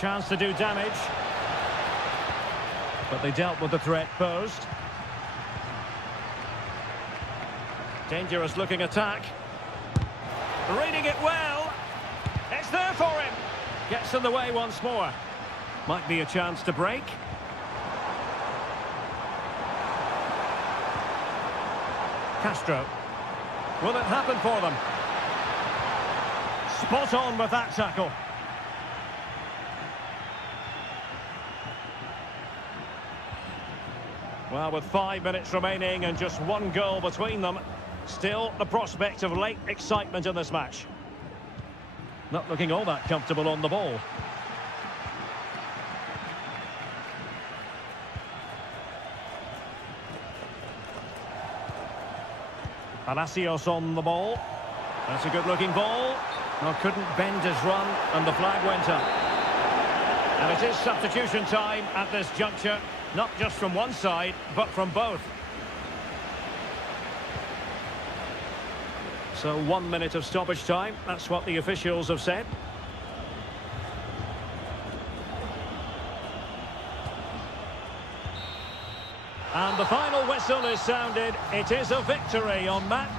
Chance to do damage. But they dealt with the threat posed. Dangerous looking attack. Reading it well. It's there for him. Gets in the way once more. Might be a chance to break. Castro. Will it happen for them? Spot on with that tackle. Well, with 5 minutes remaining and just one goal between them, still the prospect of late excitement in this match. Not looking all that comfortable on the ball. Palacios on the ball. That's a good-looking ball. Well, couldn't bend his run, and the flag went up. And it is substitution time at this juncture, not just from one side, but from both. So 1 minute of stoppage time, that's what the officials have said. And the final whistle is sounded. It is a victory on match.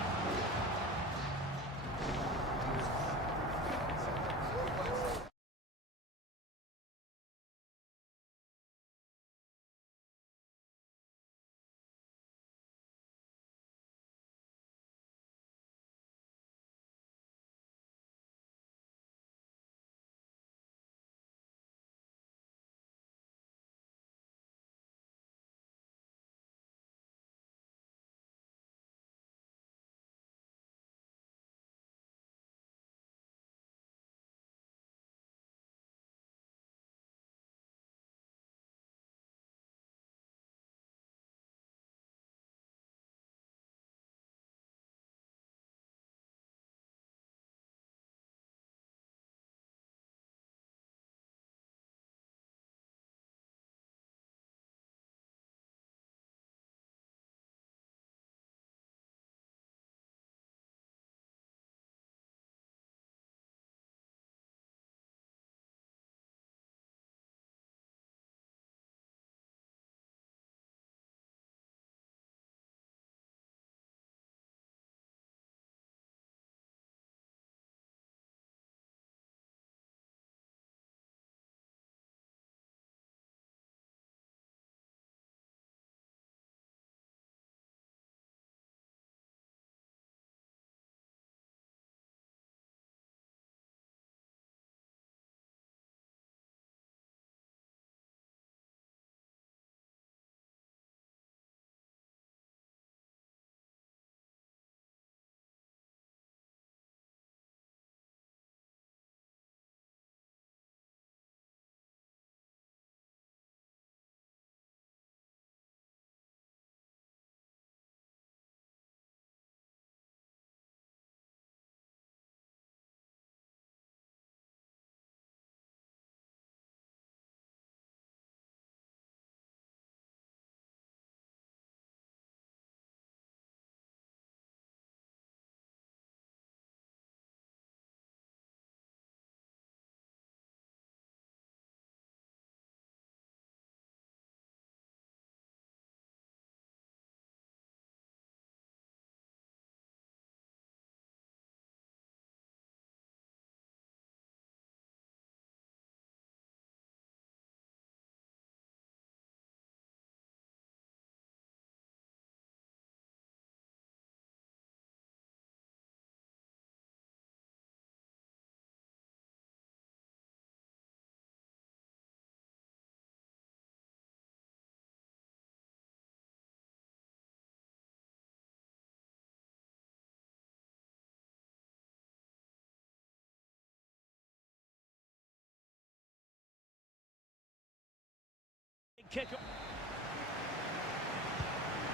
kick.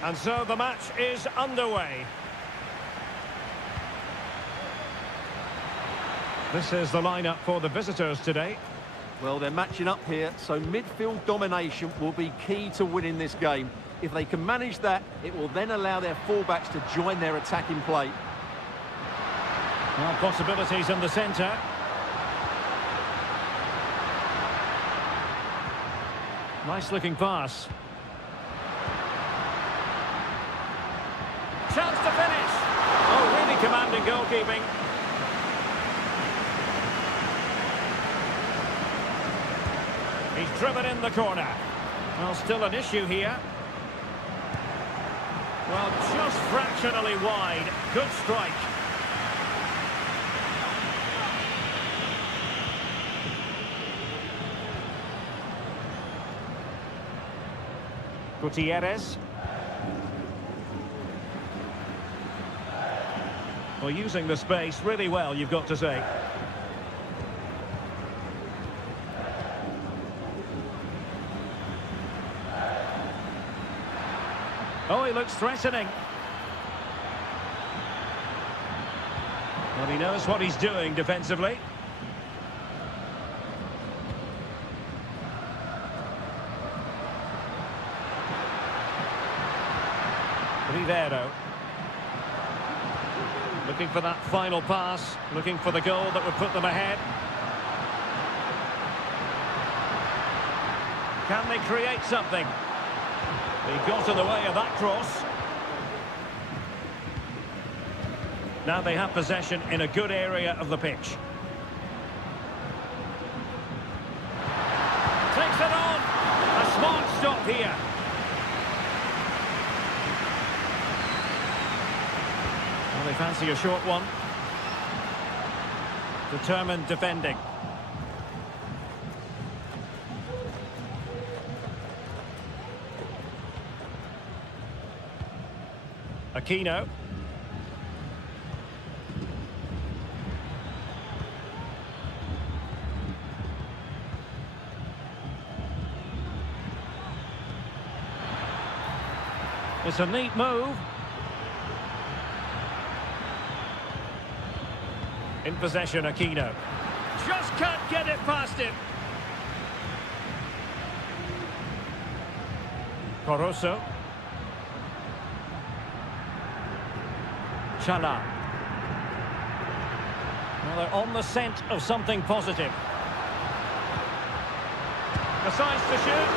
And so the match is underway. This is the lineup for the visitors today. Well, they're matching up here, so midfield domination will be key to winning this game. If they can manage that, it will then allow their fullbacks to join their attacking play. Well, possibilities in the centre. Nice looking pass. Chance to finish. Oh, really commanding goalkeeping. He's driven in the corner. Well, still an issue here. Well, just fractionally wide. Good strike. Gutierrez. Well, using the space really well, you've got to say. Oh, he looks threatening. Well, he knows what he's doing defensively. Rivero. Looking for that final pass, looking for the goal that would put them ahead. Can they create something? He got in the way of that cross. Now they have possession in a good area of the pitch. Takes it on. A smart stop here. Well, they fancy a short one. Determined defending. Aquino. It's a neat move. In possession, Aquino. Just can't get it past him. Caruso. Chala. Well, they're on the scent of something positive. Decides to shoot.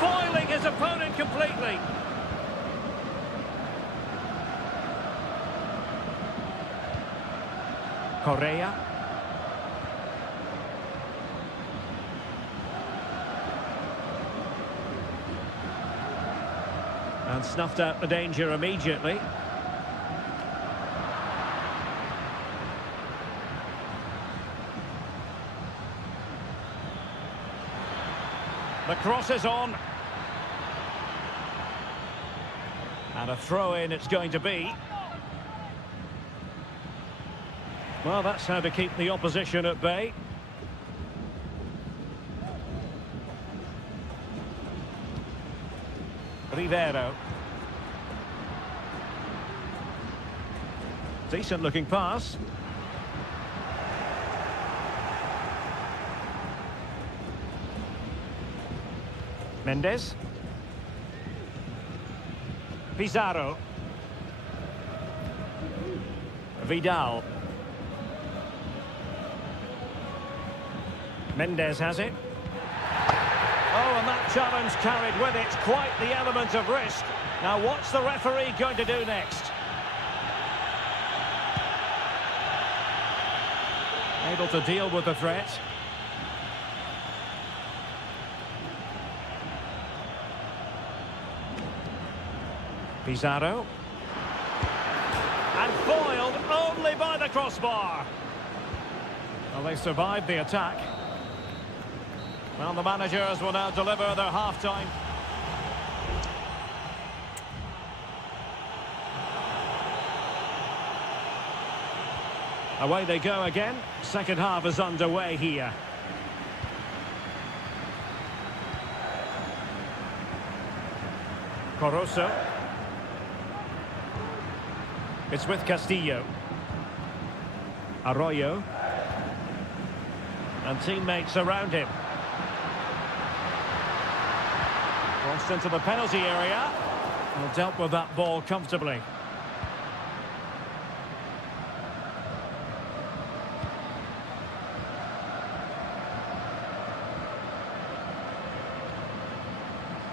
Foiling his opponent completely. Correa. And snuffed out the danger immediately. The cross is on. And a throw-in it's going to be. Well, that's how to keep the opposition at bay. Rivero. Decent looking pass. Mendes. Pizarro. Vidal. Mendes has it. Oh, and that challenge carried with it quite the element of risk. Now, what's the referee going to do next? Able to deal with the threat. Pizarro. And foiled only by the crossbar. Well, they survived the attack. Well, the managers will now deliver their half-time. Away they go again. Second half is underway here. Coroso. It's with Castillo. Arroyo. And teammates around him. Crossed into the penalty area. Well, dealt with that ball comfortably.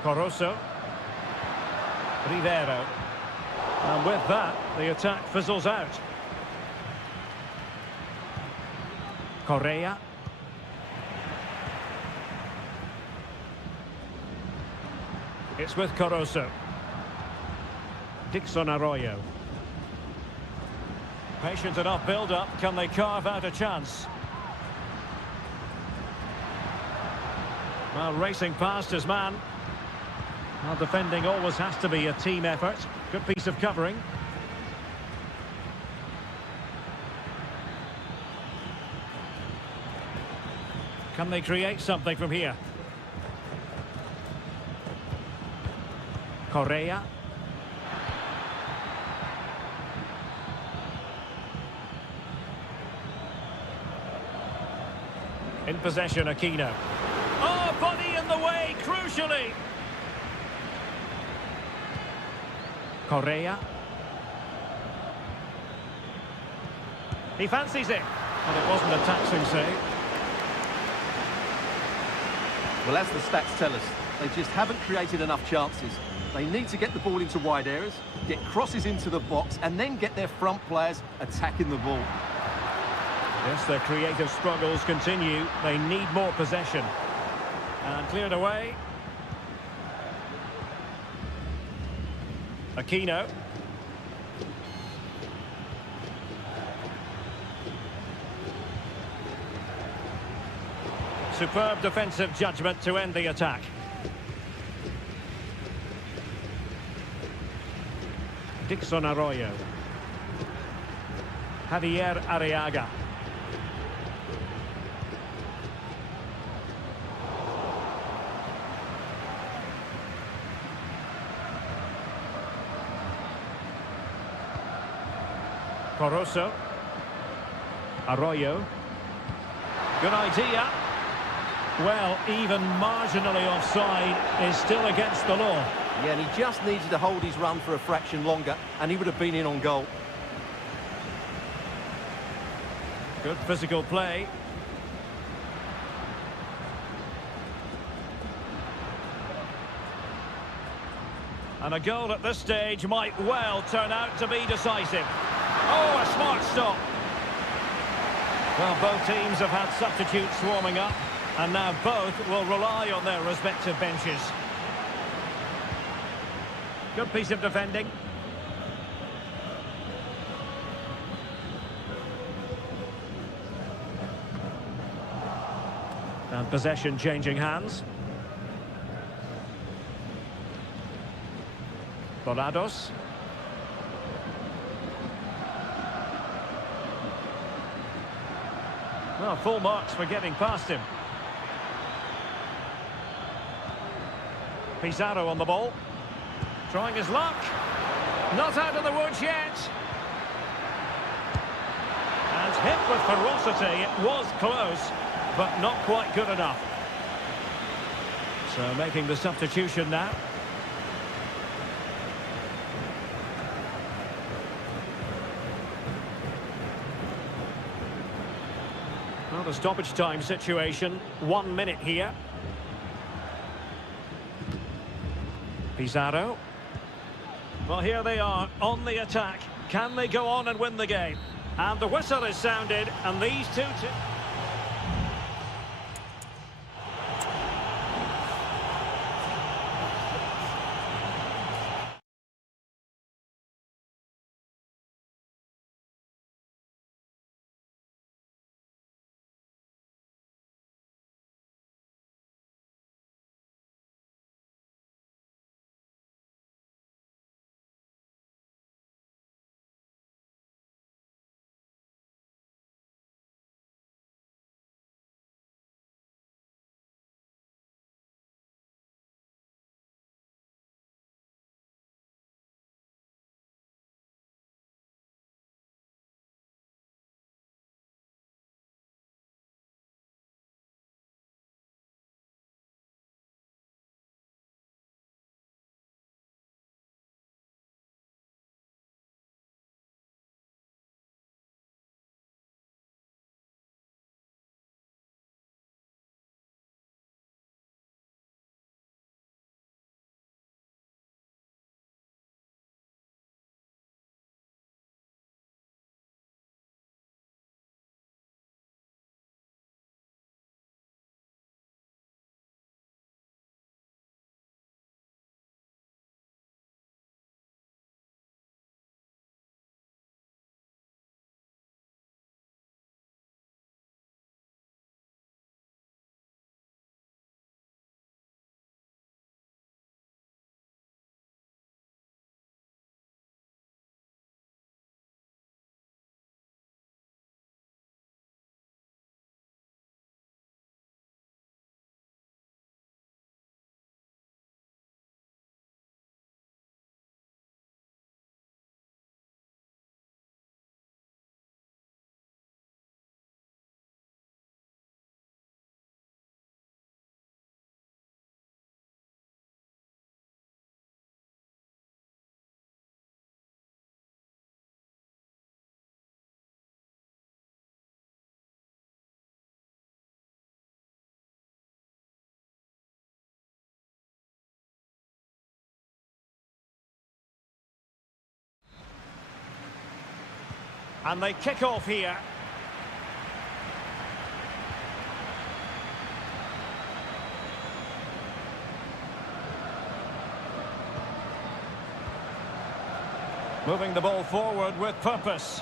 Coroso. Rivero. And with that, the attack fizzles out. Correa. It's with Coroso. Dixon Arroyo. Patient enough build-up. Can they carve out a chance? Well, racing past his man. Well, defending always has to be a team effort. Good piece of covering. Can they create something from here? Correa. In possession, Aquino. Oh, body in the way, crucially. Correa. He fancies it. And it wasn't a taxing save. Well, as the stats tell us, they just haven't created enough chances. They need to get the ball into wide areas, get crosses into the box, and then get their front players attacking the ball. Yes, their creative struggles continue. They need more possession. And cleared away. Aquino. Superb defensive judgment to end the attack. Dixon Arroyo. Javier Arriaga. Coroso. Arroyo. Good idea. Well, even marginally offside is still against the law. Yeah, and he just needed to hold his run for a fraction longer, and he would have been in on goal. Good physical play. And a goal at this stage might well turn out to be decisive. Oh, a smart stop. Well, both teams have had substitutes warming up, and now both will rely on their respective benches. Good piece of defending. And possession changing hands. Volados. Well, full marks for getting past him. Pizarro on the ball. Trying his luck. Not out of the woods yet. And hit with ferocity. It was close, but not quite good enough. So making the substitution now. Well, the stoppage time situation. 1 minute here. Pizarro. Well, here they are on the attack. Can they go on and win the game? And the whistle is sounded, and these two... And they kick off here. Moving the ball forward with purpose.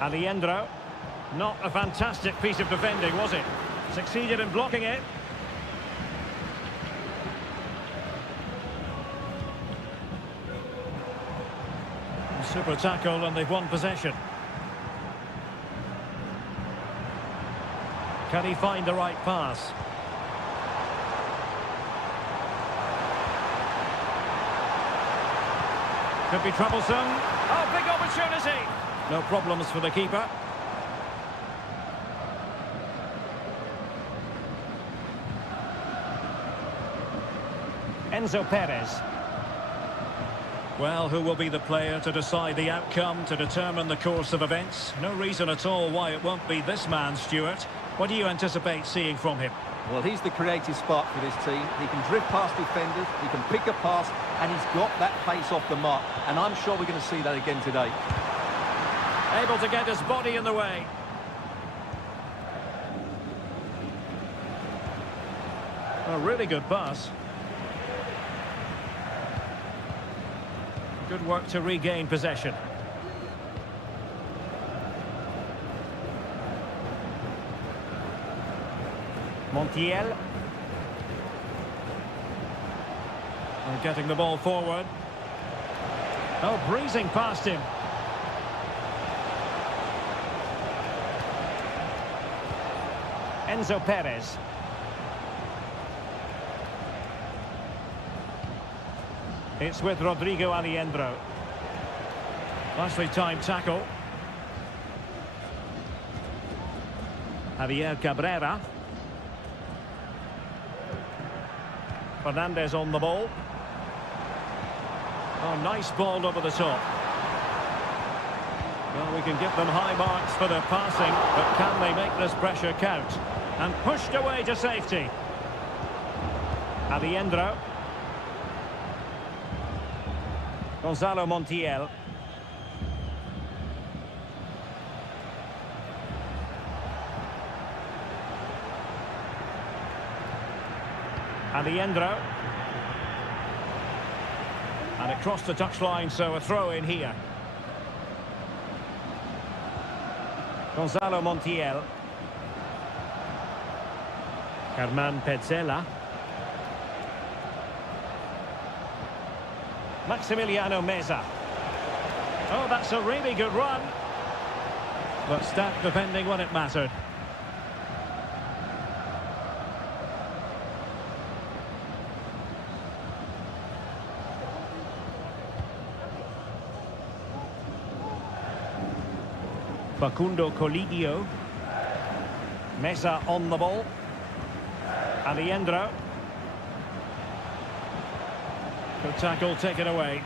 Alejandro. Not a fantastic piece of defending, was it? Succeeded in blocking it. Super tackle and they've won possession. Can he find the right pass? Could be troublesome. Oh, big opportunity. No problems for the keeper. Enzo Perez. Well, who will be the player to decide the outcome, to determine the course of events? No reason at all why it won't be this man, Stuart. What do you anticipate seeing from him? Well, he's the creative spark for this team. He can drift past defenders, he can pick a pass, and he's got that pace off the mark. And I'm sure we're going to see that again today. Able to get his body in the way. A really good pass. Good work to regain possession. Montiel. And getting the ball forward. Oh, breezing past him. Enzo Perez. It's with Rodrigo Alejandro. Nicely timed tackle. Javier Cabrera. Fernandez on the ball. Oh, nice ball over the top. Well, we can give them high marks for their passing, but can they make this pressure count? And pushed away to safety. Alejandro. Gonzalo Montiel. Alejandro. And it crossed the touchline, so a throw in here. Gonzalo Montiel. Herman Petzela. Maximiliano Meza. Oh, that's a really good run. But stat defending when it mattered. Facundo Colidio. Meza on the ball. Alejandro. Good tackle taken away.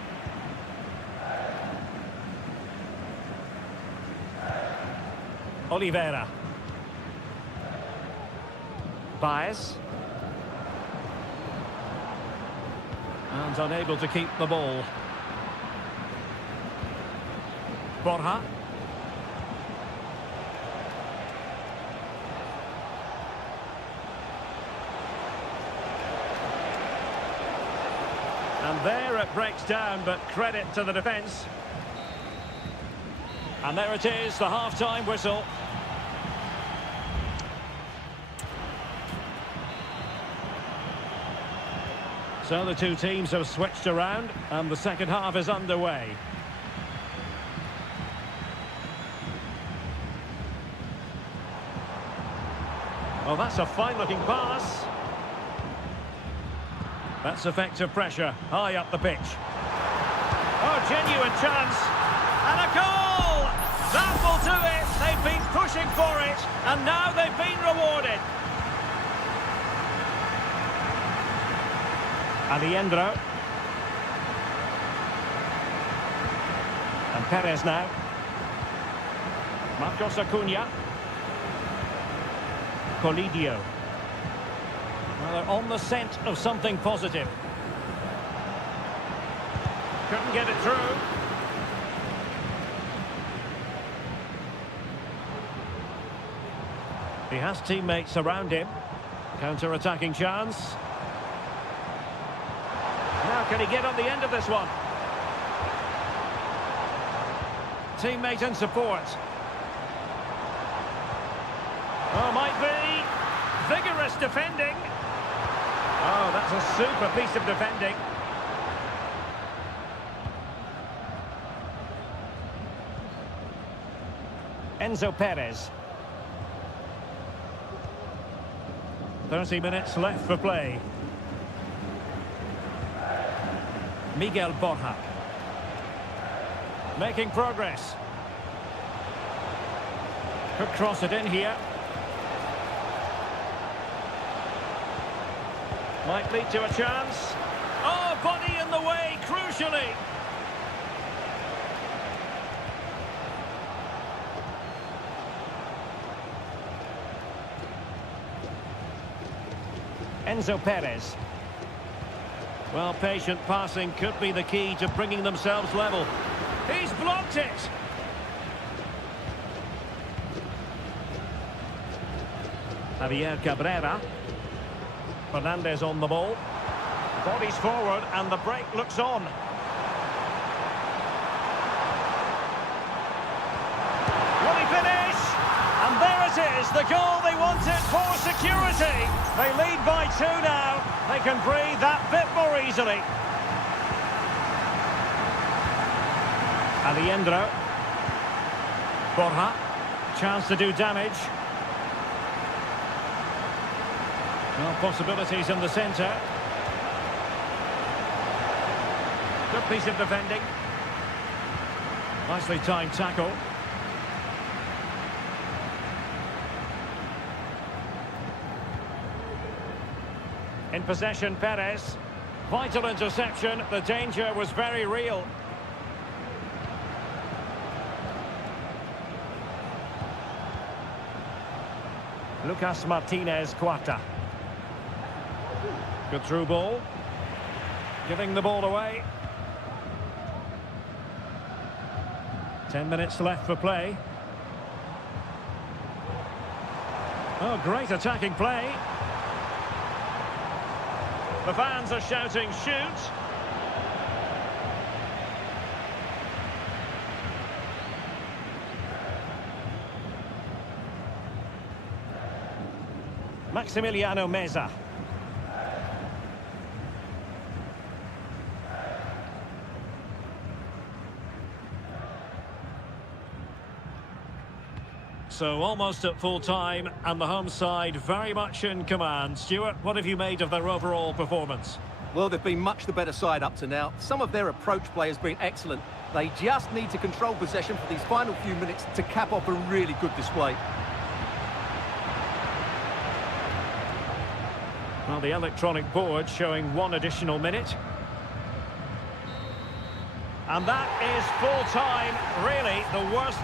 Oliveira. Baez. And unable to keep the ball. Borja. And there it breaks down, but credit to the defence. And there it is, the half-time whistle. So the two teams have switched around, and the second half is underway. Well, that's a fine-looking pass. That's effective pressure, high up the pitch. Oh, genuine chance. And a goal! That will do it. They've been pushing for it, and now they've been rewarded. Alejandro. And Perez now. Marcos Acuna. Colidio. Well, they're on the scent of something positive. Couldn't get it through. He has teammates around him. Counter-attacking chance. Now can he get on the end of this one? Teammate and support. Oh, might be. Vigorous defending. Oh, that's a super piece of defending. Enzo Perez. 30 minutes left for play. Miguel Borja. Making progress. Could cross it in here. Might lead to a chance. Oh, body in the way, crucially. Enzo Perez. Well, patient passing could be the key to bringing themselves level. He's blocked it. Javier Cabrera. Fernandez on the ball. Bodies forward and the break looks on. Will he finish? And there it is, the goal they wanted for security. They lead by 2 now. They can breathe that bit more easily. Alejandro. Borja. Chance to do damage. Well, possibilities in the centre. Good piece of defending. Nicely timed tackle. In possession, Perez. Vital interception. The danger was very real. Lucas Martinez Cuarta. Good through ball. Giving the ball away. 10 minutes left for play. Oh, great attacking play. The fans are shouting, shoot! Maximiliano Meza. So almost at full time, and the home side very much in command. Stuart, what have you made of their overall performance? Well, they've been much the better side up to now. Some of their approach play has been excellent. They just need to control possession for these final few minutes to cap off a really good display. Well, the electronic board showing 1 additional minute. And that is full time, really the worst...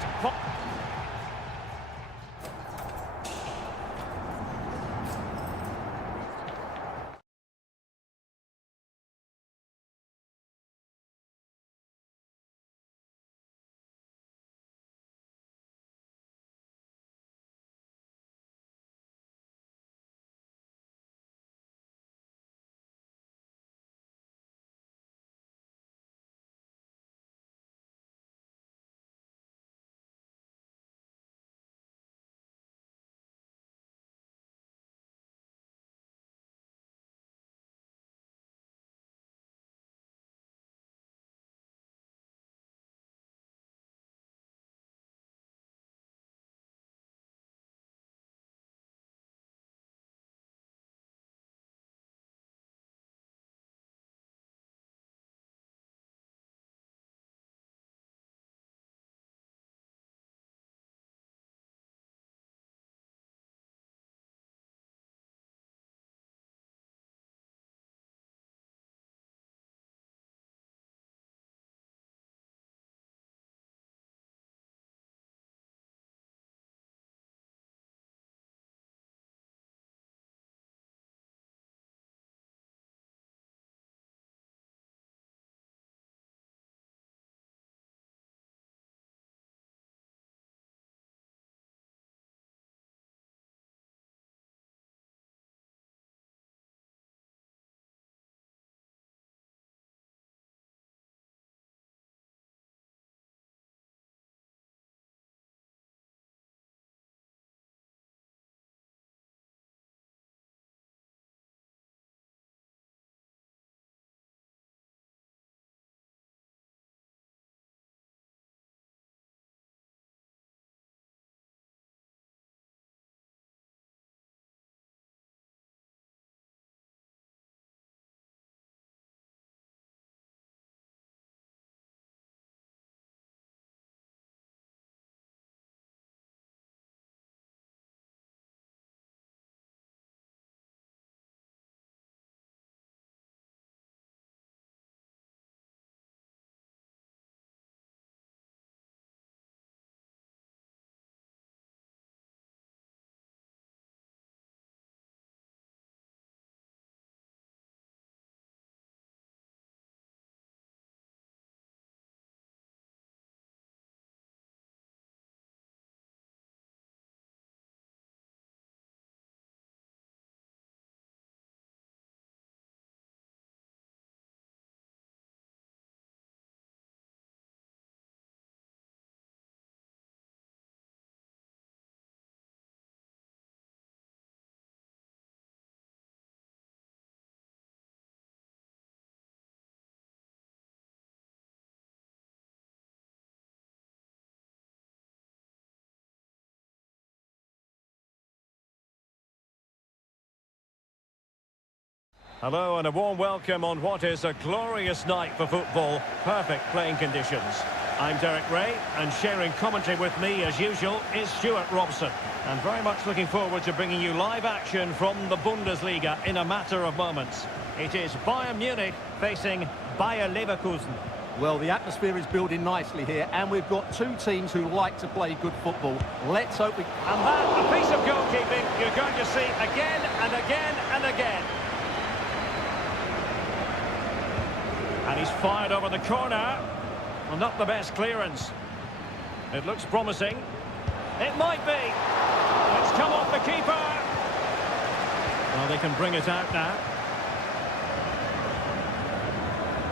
Hello and a warm welcome on what is a glorious night for football. Perfect playing conditions. I'm Derek Ray, and sharing commentary with me as usual is Stuart Robson. And very much looking forward to bringing you live action from the Bundesliga in a matter of moments. It is Bayern Munich facing Bayer Leverkusen. Well, the atmosphere is building nicely here, and we've got two teams who like to play good football. Let's hope we... And that, a piece of goalkeeping you're going to see again and again and again. And he's fired over the corner. Well, not the best clearance. It looks promising. It might be. It's come off the keeper. Well, they can bring it out now.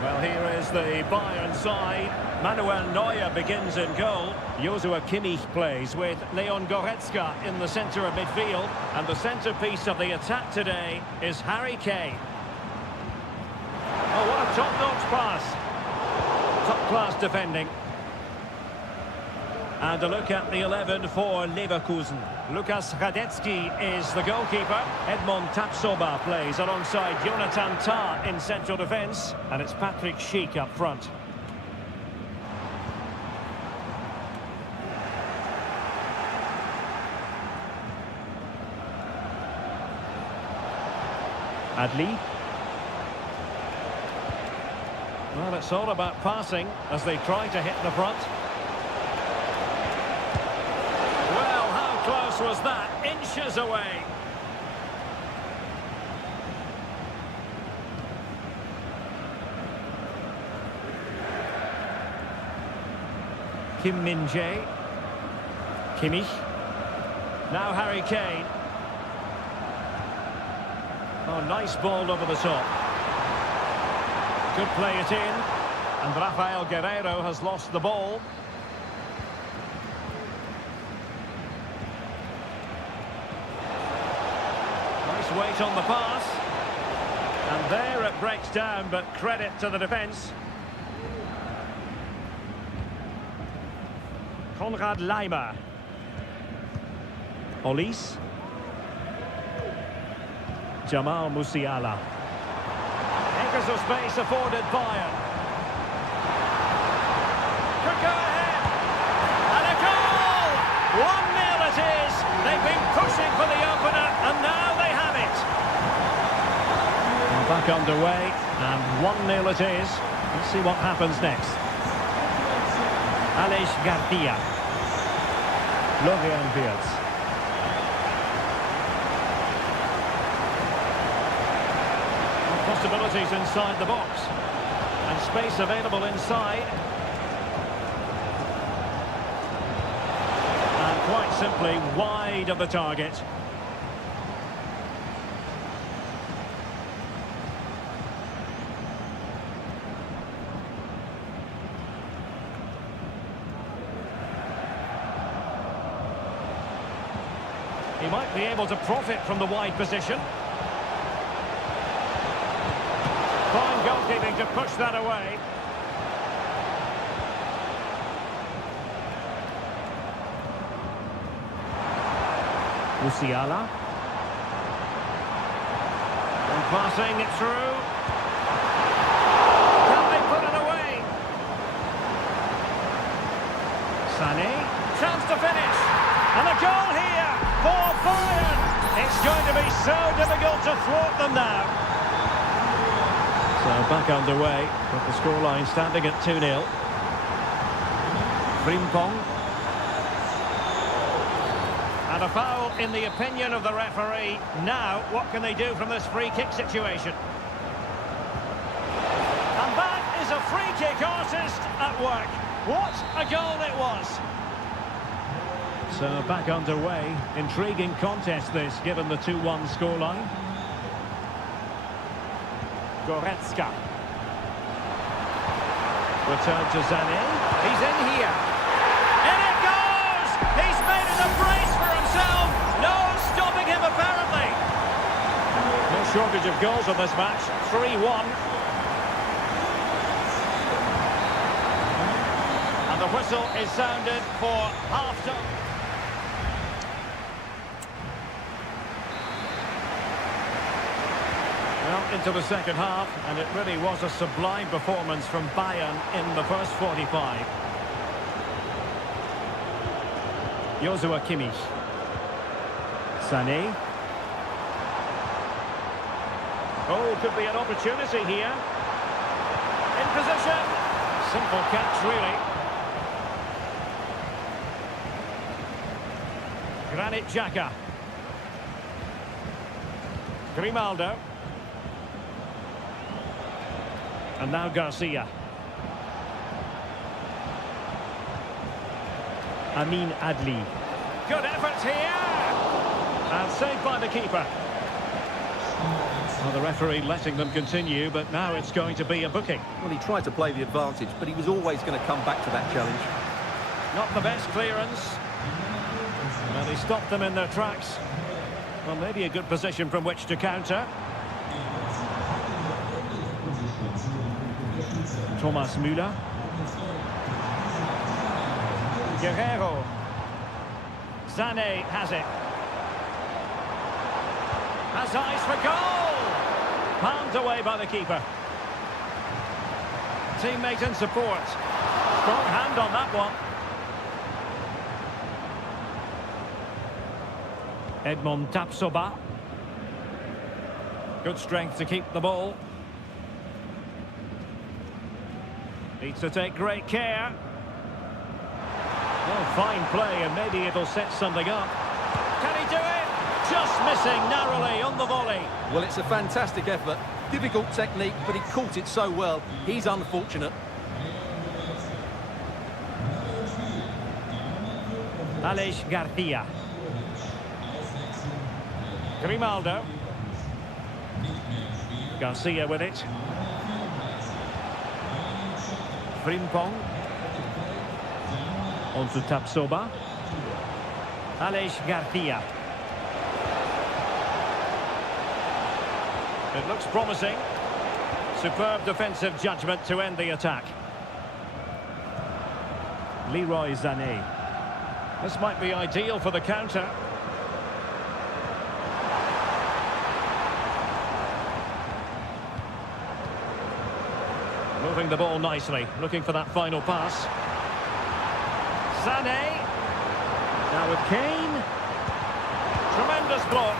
Well, here is the Bayern side. Manuel Neuer begins in goal. Joshua Kimmich plays with Leon Goretzka in the centre of midfield. And the centrepiece of the attack today is Harry Kane. Oh, what a top-notch pass. Top-class defending. And a look at the 11 for Leverkusen. Lukas Radetzky is the goalkeeper. Edmond Tapsoba plays alongside Jonathan Tah in central defence. And it's Patrick Schick up front. Adli. Well, it's all about passing as they try to hit the front. Well, how close was that? Inches away. Kim Min-jae. Kimmich. Now Harry Kane. Oh, nice ball over the top. Could play it in, and Rafael Guerreiro has lost the ball. Nice weight on the pass. And there it breaks down, but credit to the defence. Konrad Laimer. Olise. Jamal Musiala. Acres of space afforded Bayern. Could go ahead. And a goal! 1-0 it is. They've been pushing for the opener, and now they have it. And back underway, and 1-0 it is. Let's see what happens next. Aleix Garcia. Florian Wirtz. Possibilities inside the box, and space available inside, and quite simply wide of the target. He might be able to profit from the wide position. Fine goalkeeping to push that away. Musiala. And passing it through. Can they put it away? Sané. Chance to finish. And a goal here for Bayern. It's going to be so difficult to thwart them now. So back underway, with the scoreline standing at 2-0. Frimpong. And a foul in the opinion of the referee. Now, what can they do from this free kick situation? And that is a free kick artist at work. What a goal it was. So back underway. Intriguing contest this, given the 2-1 scoreline. Goretzka. Return to Sané. He's in here. And it goes! He's made it a brace for himself. No stopping him, apparently. No shortage of goals on this match. 3-1. And the whistle is sounded for half-time. Well, into the second half, and it really was a sublime performance from Bayern in the first 45. Joshua Kimmich. Sané. Oh, could be an opportunity here. In position. Simple catch, really. Granit Xhaka. Grimaldo. And now Garcia. Amin Adli. Good effort here. And saved by the keeper. Well, the referee letting them continue, but now it's going to be a booking. Well, he tried to play the advantage, but he was always going to come back to that challenge. Not the best clearance. Well, he stopped them in their tracks. Well, maybe a good position from which to counter. Thomas Müller. Guerrero. Sané has it. Has eyes for goal. Palmed away by the keeper. Teammate in support. Strong hand on that one. Edmond Tapsoba. Good strength to keep the ball. Needs to take great care. Oh, fine play, and maybe it'll set something up. Can he do it? Just missing narrowly on the volley. Well, it's a fantastic effort. Difficult technique, but he caught it so well. He's unfortunate. Aleix Garcia. Grimaldo. Garcia with it. Frimpong. On to Tapsoba. Aleix Garcia. It looks promising. Superb defensive judgment to end the attack. Leroy Sané. This might be ideal for the counter. Moving the ball nicely, looking for that final pass. Sané. Now with Kane. Tremendous block.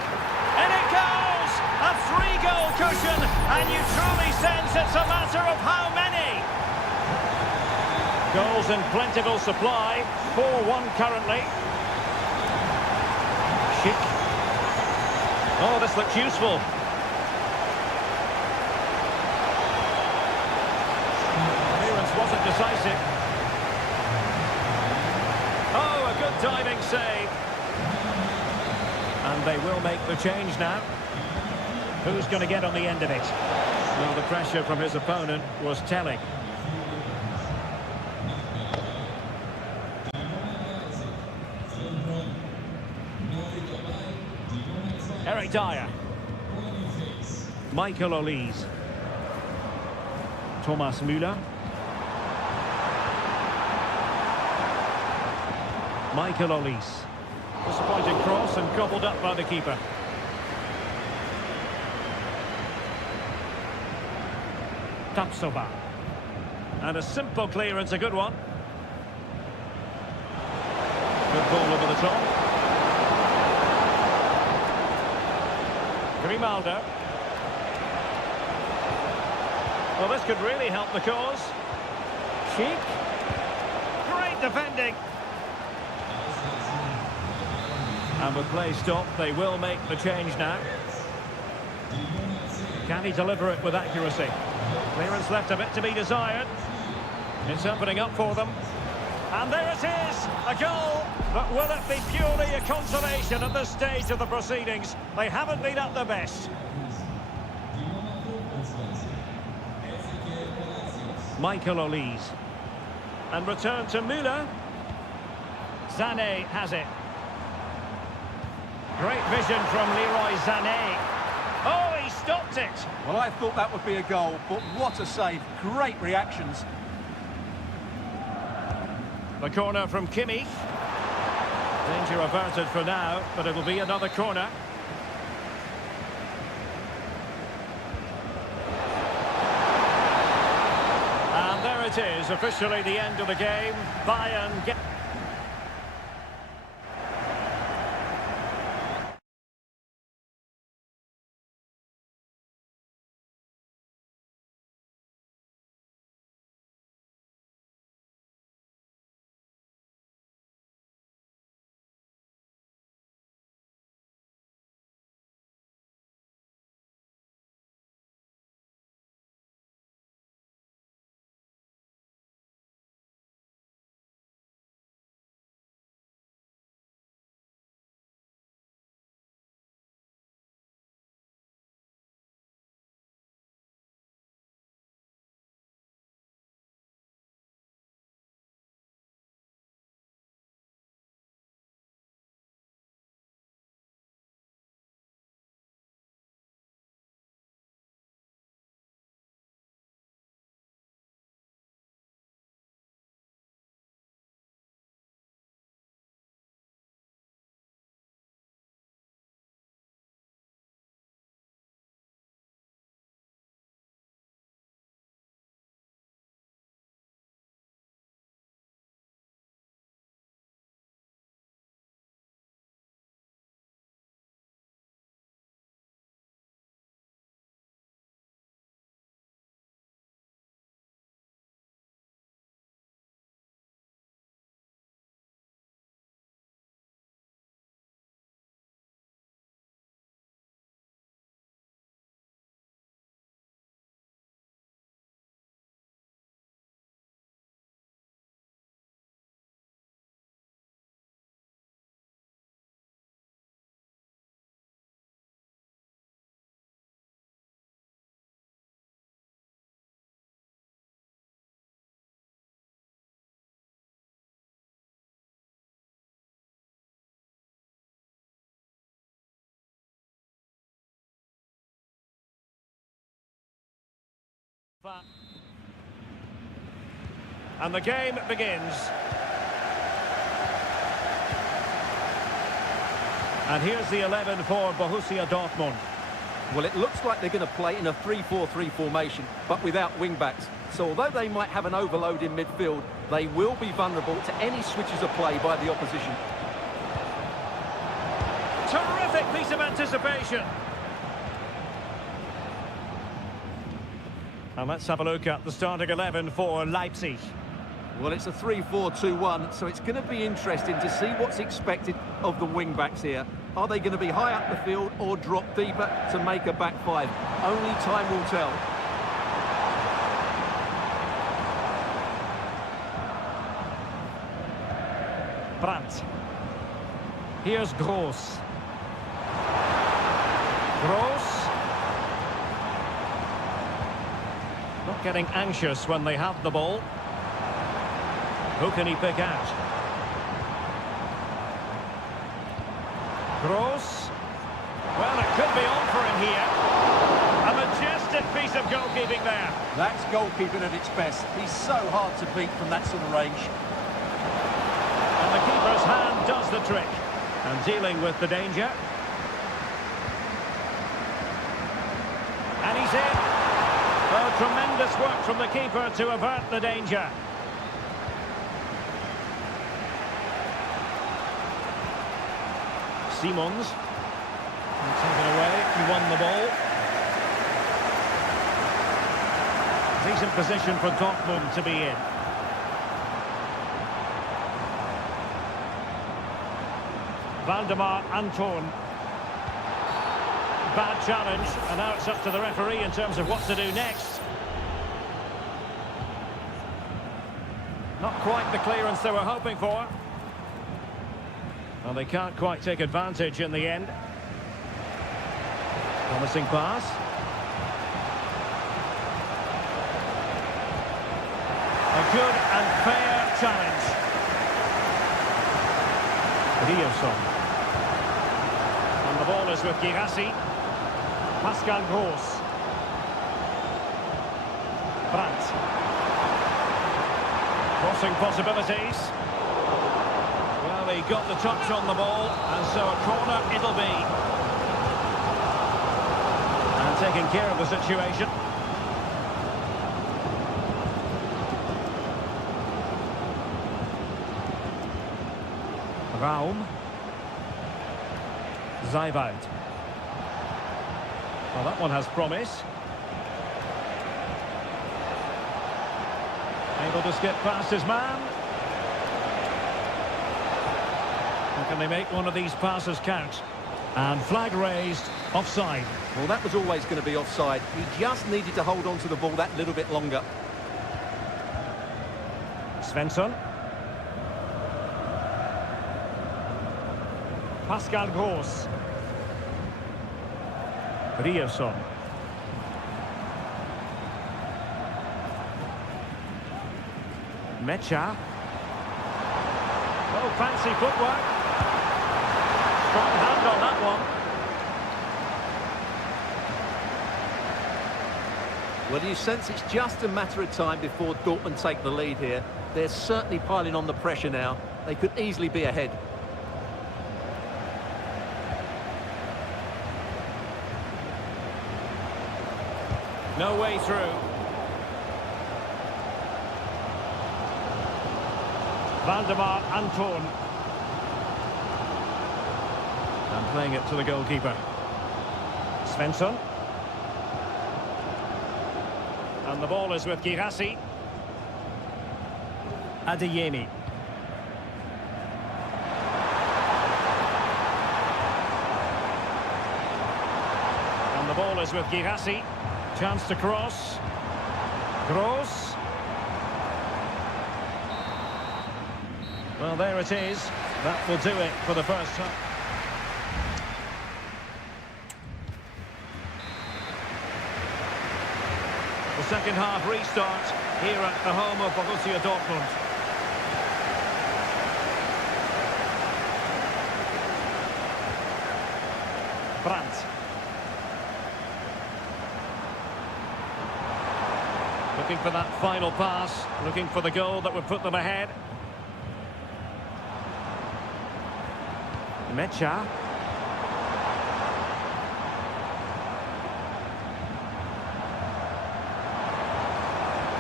And it goes! A 3-goal cushion, and you truly sense it's a matter of how many. Goals in plentiful supply. 4-1 currently. Schick. Oh, this looks useful. Clearance wasn't decisive. Oh, a good diving save. And they will make the change now. Who's going to get on the end of it? Well, the pressure from his opponent was telling. Eric Dyer. Michael Olise. Thomas Müller. Michael Olise. Disappointing cross and gobbled up by the keeper. Tapsoba. And a simple clearance, a good one. Good ball over the top. Grimaldo. Well, this could really help the cause. Schick. Great defending. And with play stopped, they will make the change now. Can he deliver it with accuracy? Clearance left a bit to be desired. It's opening up for them. And there it is, a goal. But will it be purely a consolation at this stage of the proceedings? They haven't been at their best. Michael Olise. And return to Müller. Sané has it. Great vision from Leroy Sané. Oh, he stopped it. Well, I thought that would be a goal, but what a save. Great reactions. The corner from Kimmich. Danger averted for now, but it'll be another corner. is officially the end of the game. Bayern get... And the game begins. And here's the 11 for Borussia Dortmund. Well, it looks like they're going to play in a 3-4-3 formation, but without wing-backs. So although they might have an overload in midfield, they will be vulnerable to any switches of play by the opposition. Terrific piece of anticipation. And let's have a look at the starting 11 for Leipzig. Well, it's a 3-4-2-1, so it's going to be interesting to see what's expected of the wing-backs here. Are they going to be high up the field or drop deeper to make a back five? Only time will tell. Brandt. Here's Gross. Gross. Not getting anxious when they have the ball. Who can he pick out? Gross. Well, it could be on for him here. A majestic piece of goalkeeping there. That's goalkeeping at its best. He's so hard to beat from that sort of range. And the keeper's hand does the trick. And dealing with the danger. And he's in. Oh, tremendous work from the keeper to avert the danger. Simons. Taken away. He won the ball. Decent position for Dortmund to be in. Valdemar Anton. Bad challenge, and now it's up to the referee in terms of what to do next. Not quite the clearance they were hoping for. Well, they can't quite take advantage in the end. Promising pass. A good and fair challenge. Riosson. And the ball is with Girassi. Pascal Gross. Brandt. Crossing possibilities. Well, he got the touch on the ball, and so a corner it'll be. And taking care of the situation. Raum. Zeibold. Well, that one has promise. Able to skip past his man. Or can they make one of these passes count? And flag raised, offside. Well, that was always going to be offside. He just needed to hold on to the ball that little bit longer. Svensson. Pascal Gross. Ryerson. Mecha. Oh, fancy footwork. Strong hand on that one. Well, you sense it's just a matter of time before Dortmund take the lead here. They're certainly piling on the pressure now. They could easily be ahead. No way through. Valdemar Anton. And playing it to the goalkeeper. Svensson. And the ball is with Girassi. Adeyemi. And the ball is with Girassi. Chance to cross. Gross. Well, there it is. That will do it for the first time. The second half restart here at the home of Borussia Dortmund. Brandt. Looking for that final pass, looking for the goal that would put them ahead. Mecha.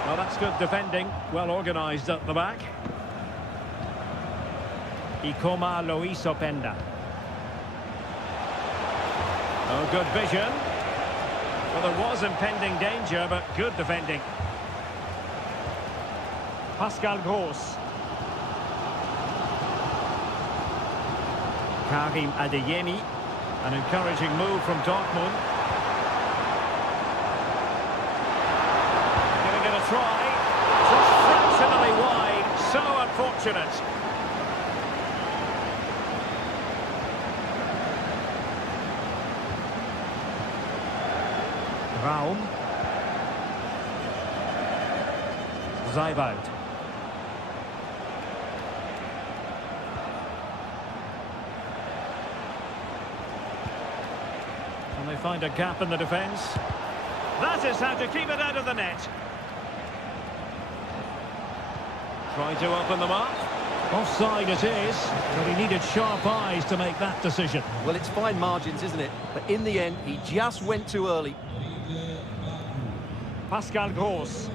Well, that's good defending, well organised at the back. Ikoma Lois Openda. Oh, good vision. Well, there was impending danger, but good defending. Pascal Gross. Karim Adeyemi. An encouraging move from Dortmund. Giving it a try. Just fractionally wide. So unfortunate. Raum. Zeibold. And they find a gap in the defence. That is how to keep it out of the net. Trying to open them up. Offside it is, but he needed sharp eyes to make that decision. Well, it's fine margins, isn't it? But in the end, he just went too early. Pascal Gross.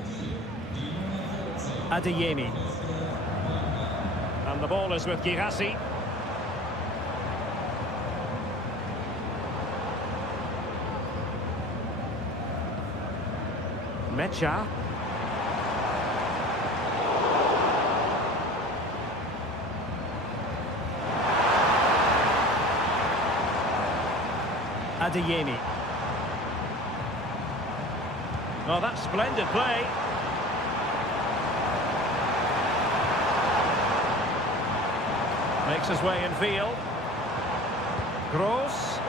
Adeyemi. And the ball is with Girassi. Mecha. Adeyemi. Oh, that's splendid play. Makes his way in field. Gross.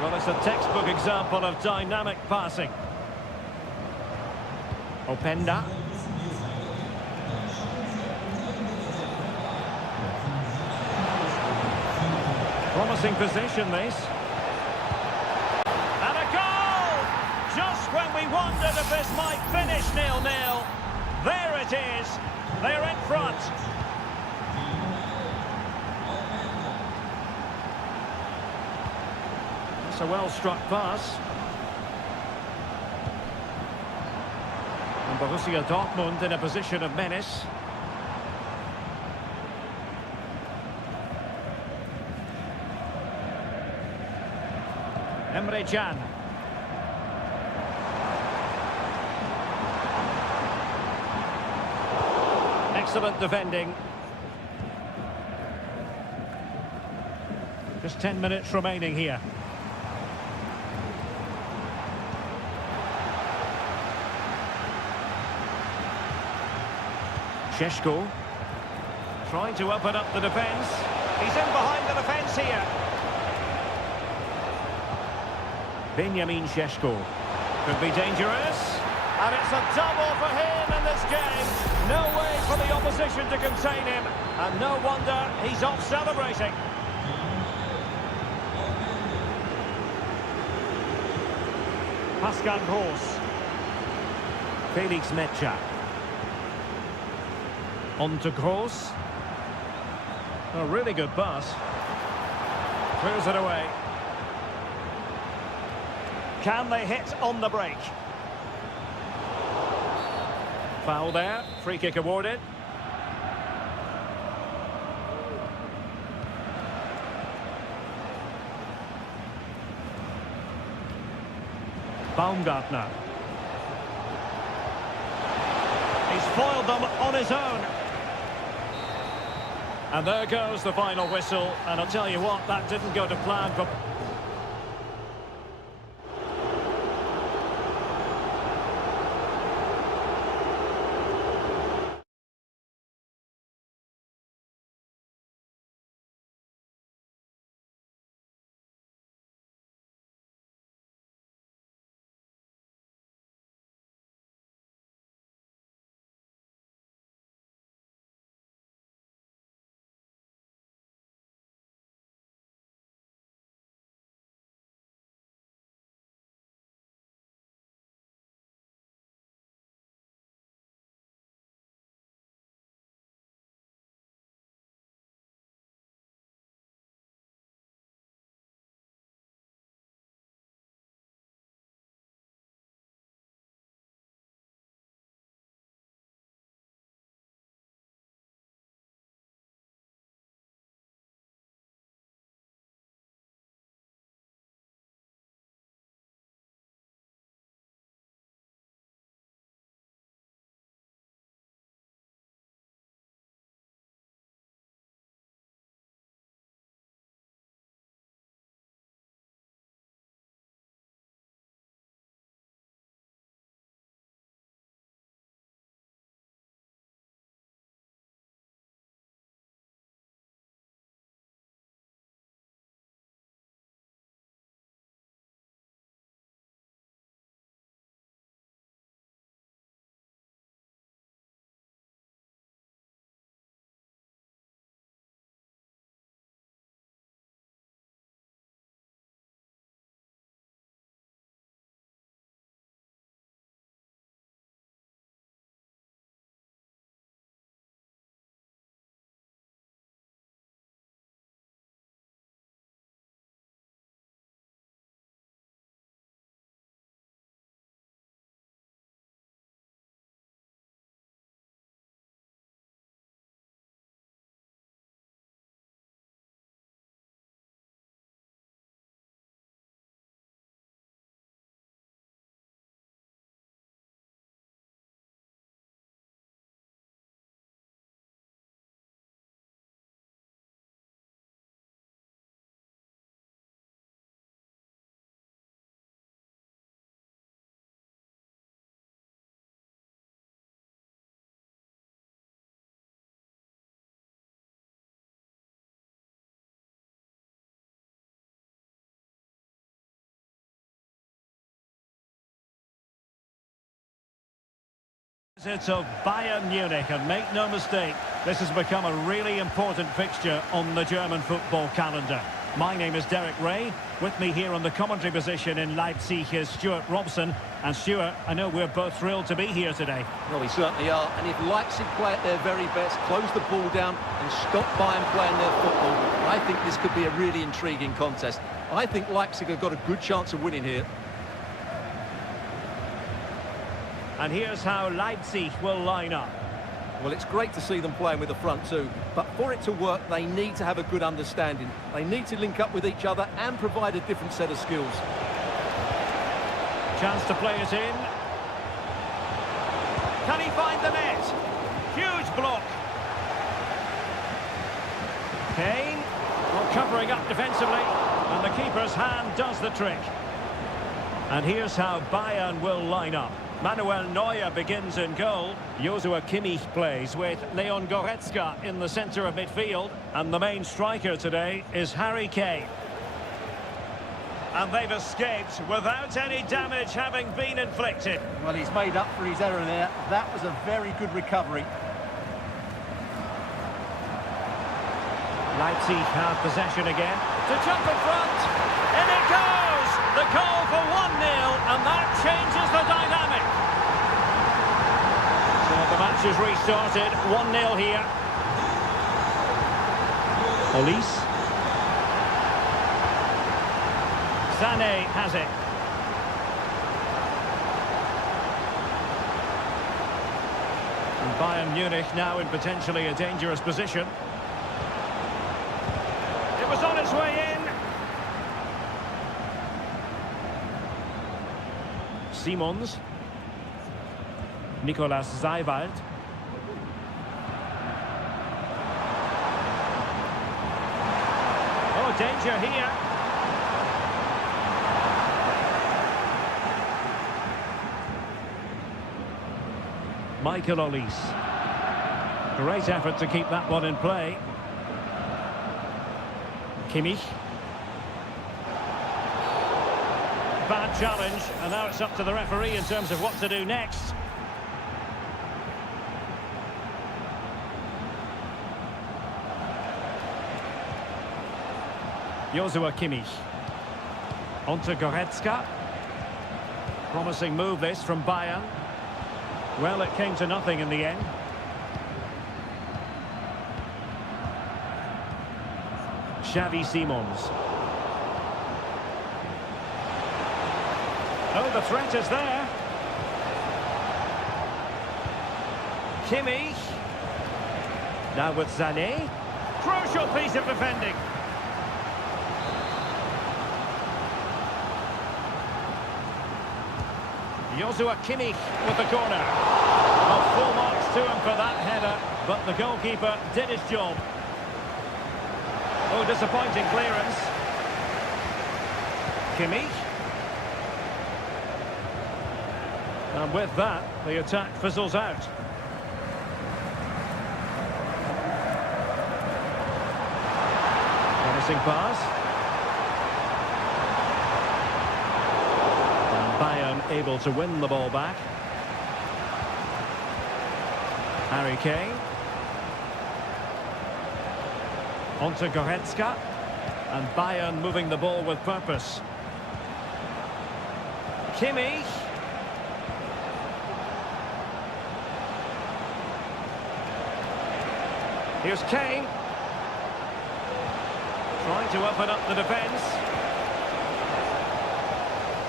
Well, it's a textbook example of dynamic passing. Openda. Promising position, this. And a goal! Just when we wondered if this might finish 0-0. There it is. They're in front. It's a well-struck pass. And Borussia Dortmund in a position of menace. Emre Can. Excellent defending. Just 10 minutes remaining here. Šeško. Trying to open up the defence. He's in behind the defence here. Benjamin Šeško. Could be dangerous. And it's a double for him in this game. No way for the opposition to contain him. And no wonder he's off celebrating. Pascal Gross. Felix Mecha. On to Gross. A really good pass. Clears it away. Can they hit on the break? Foul there. Free kick awarded. Baumgartner. He's foiled them on his own. And there goes the final whistle. And I'll tell you what, that didn't go to plan for... It's of Bayern Munich, and make no mistake, this has become a really important fixture on the German football calendar. My name is Derek Ray. With me here on the commentary position in Leipzig is Stuart Robson. And Stuart, I know we're both thrilled to be here today. Well, we certainly are. And if Leipzig play at their very best, close the ball down and stop Bayern playing their football, I think this could be a really intriguing contest. I think Leipzig have got a good chance of winning here. And here's how Leipzig will line up. Well, it's great to see them playing with the front two, but for it to work, they need to have a good understanding. They need to link up with each other and provide a different set of skills. Chance to play it in. Can he find the net? Huge block. Kane, well, covering up defensively, and the keeper's hand does the trick. And here's how Bayern will line up. Manuel Neuer begins in goal. Joshua Kimmich plays with Leon Goretzka in the centre of midfield. And the main striker today is Harry Kane. And they've escaped without any damage having been inflicted. Well, he's made up for his error there. That was a very good recovery. Leipzig have possession again. To jump in front. In it goes! The goal for 1-0, and that changes the dynamic. So the match is restarted. 1-0 here. Olise. Sané has it. And Bayern Munich now in potentially a dangerous position. It was on its way in. Simons. Nicolas Seiwald. Oh, danger here. Michael Olise. Great effort to keep that one in play. Kimmich. Bad challenge, and now it's up to the referee in terms of what to do next. Joshua Kimmich. Onto Goretzka. Promising move this from Bayern. Well, it came to nothing in the end. Xavi Simons. Oh, the threat is there. Kimmich. Now with Sané. Crucial piece of defending. Joshua Kimmich with the corner. Well, full marks to him for that header, but the goalkeeper did his job. Oh, disappointing clearance. Kimmich. And with that, the attack fizzles out. Promising pass. Bayern able to win the ball back. Harry Kane. Onto Goretzka. And Bayern moving the ball with purpose. Kimmich. Here's Kane. Trying to open up the defence.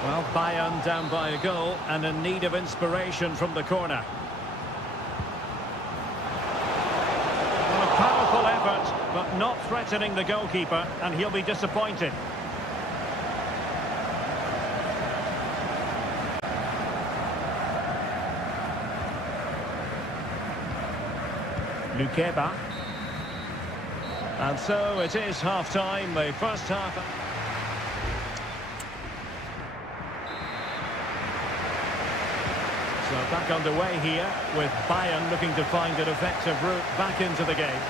Well, Bayern down by a goal and in need of inspiration from the corner. Well, a powerful effort, but not threatening the goalkeeper, and he'll be disappointed. Lukeba. And so it is half-time, the first half. So back underway here with Bayern looking to find an effective route back into the game.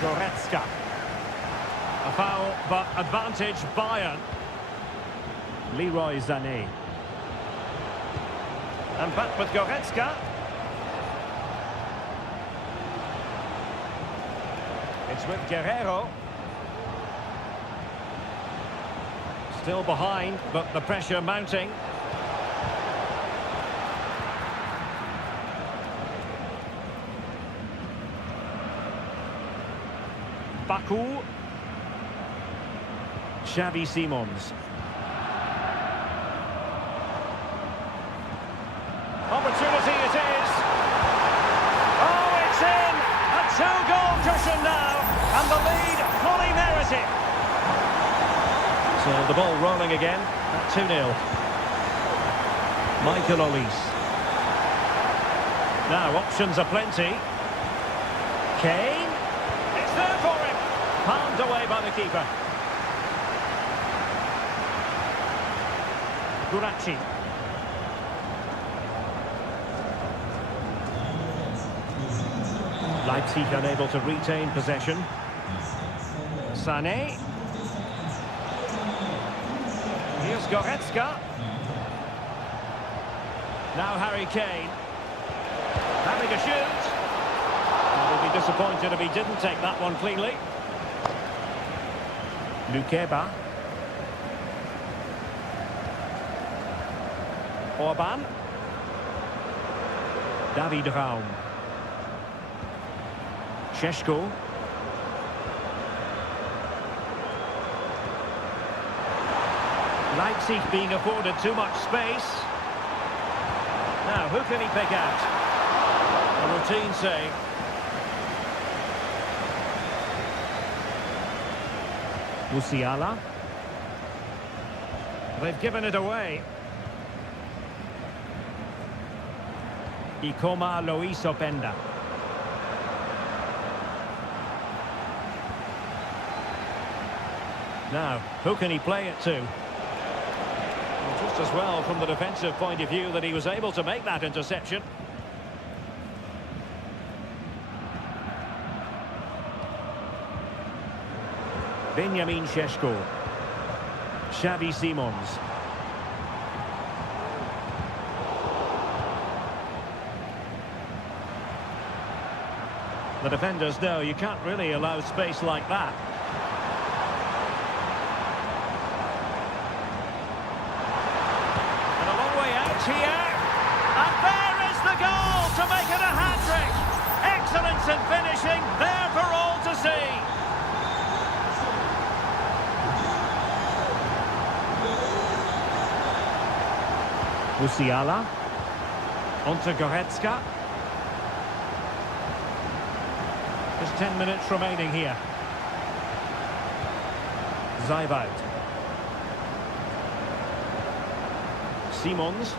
Goretzka. A foul, but advantage Bayern. Leroy Sané. And back with Goretzka. It's with Guerrero. Still behind, but the pressure mounting. Baku. Xavi Simons. And the lead fully merited. So the ball rolling again at 2-0. Michael Olise. Now options are plenty. Kane. It's there for him. Palmed away by the keeper. Gurachi. Leipzig unable to retain possession. Sané. Here's Goretzka. Now Harry Kane. Having a shoot. He'll be disappointed if he didn't take that one cleanly. Lukeba. Orban. David Raum. Šeško. Leipzig being afforded too much space. Now, who can he pick out? A routine save. Musiala. They've given it away. Ikoma Lois Openda. Now, who can he play it to? Well, just as well from the defensive point of view that he was able to make that interception. Benjamin Šeško. Xavi Simons. The defenders know you can't really allow space like that. And a long way out here. And there is the goal to make it a hat-trick. Excellence in finishing, there for all to see. Musiala. Onto Goretzka. There's 10 minutes remaining here. Zaibout. Simons.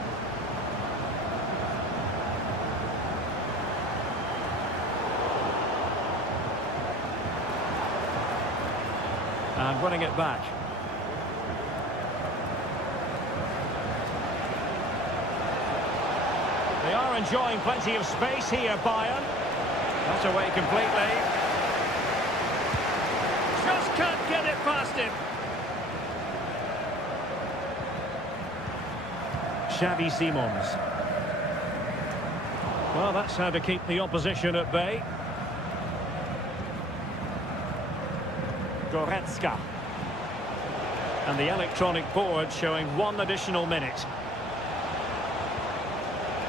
And running it back. They are enjoying plenty of space here, Bayern. Not away completely. Just can't get it past him. Xavi Simons. Well, that's how to keep the opposition at bay. Goretzka. And the electronic board showing 1 additional minute.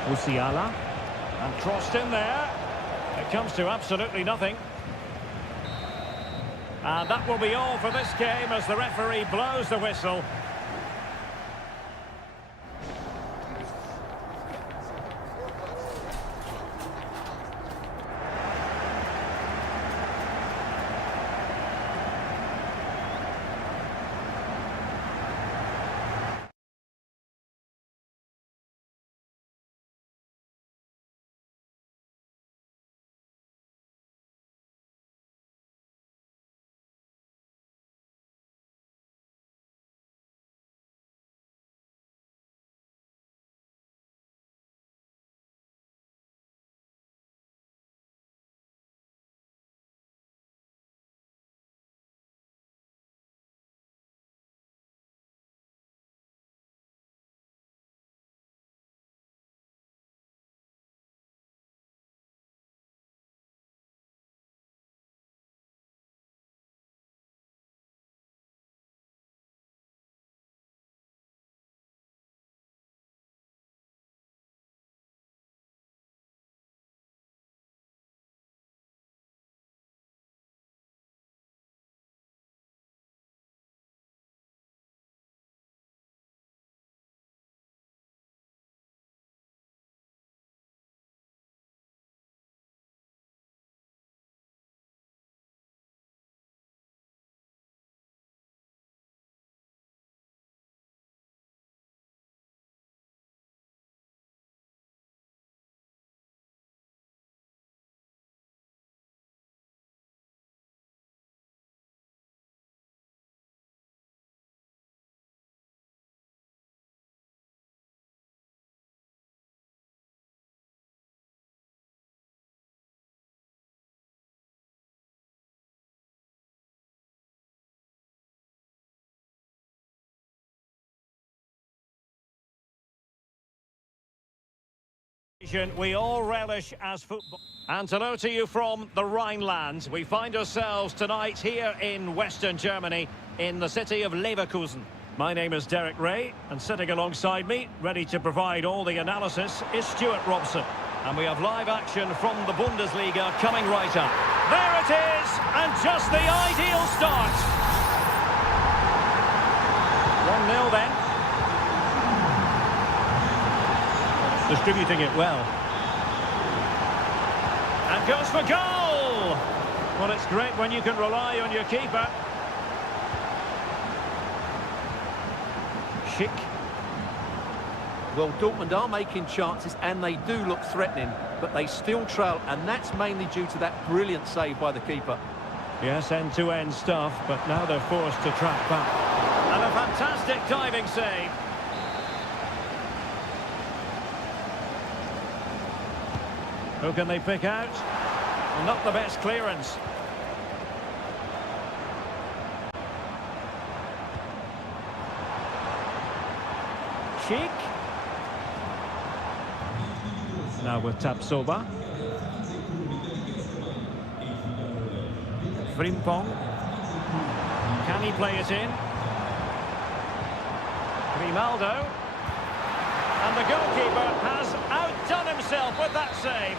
Musiala. And crossed in there. It comes to absolutely nothing. And that will be all for this game as the referee blows the whistle. We all relish as football. And hello to you from the Rhineland. We find ourselves tonight here in Western Germany, in the city of Leverkusen. My name is Derek Ray, and sitting alongside me, ready to provide all the analysis, is Stuart Robson. And we have live action from the Bundesliga coming right up. There it is, and just the ideal start. 1-0 then. Distributing it well. And goes for goal! Well, it's great when you can rely on your keeper. Schick. Well, Dortmund are making chances and they do look threatening, but they still trail, and that's mainly due to that brilliant save by the keeper. Yes, end-to-end stuff, but now they're forced to track back. And a fantastic diving save. Who can they pick out? Well, not the best clearance. Schick. Now with Tapsoba. Frimpong. Can he play it in? Grimaldo. And the goalkeeper has outdone himself with that save.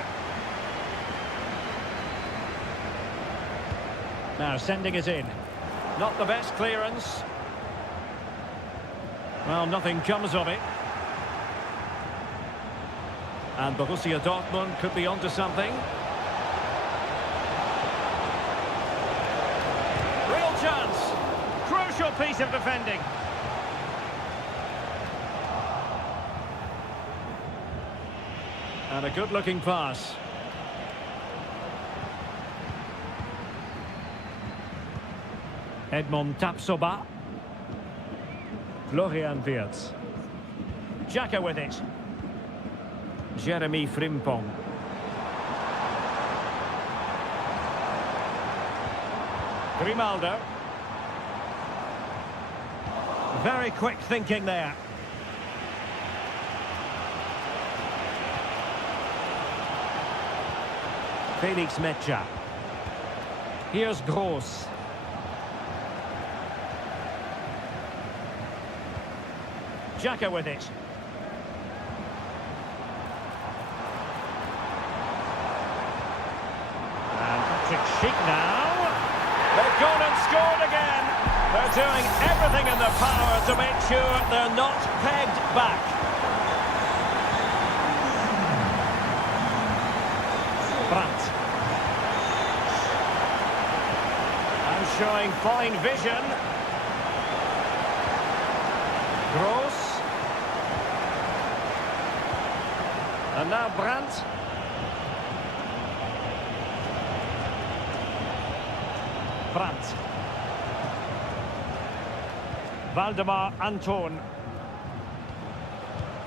Now sending it in. Not the best clearance. Well, nothing comes of it. And Borussia Dortmund could be onto something. Real chance. Crucial piece of defending. And a good-looking pass. Edmond Tapsoba. Florian Wirtz. Xhaka with it. Jeremy Frimpong. Grimaldo. Very quick thinking there. Felix Mecha. Here's Gross. Xhaka with it. And Patrick Schick now. They've gone and scored again. They're doing everything in their power to make sure they're not pegged back. Brandt. And showing fine vision. Gross. And now Brandt. Brandt. Valdemar Anton.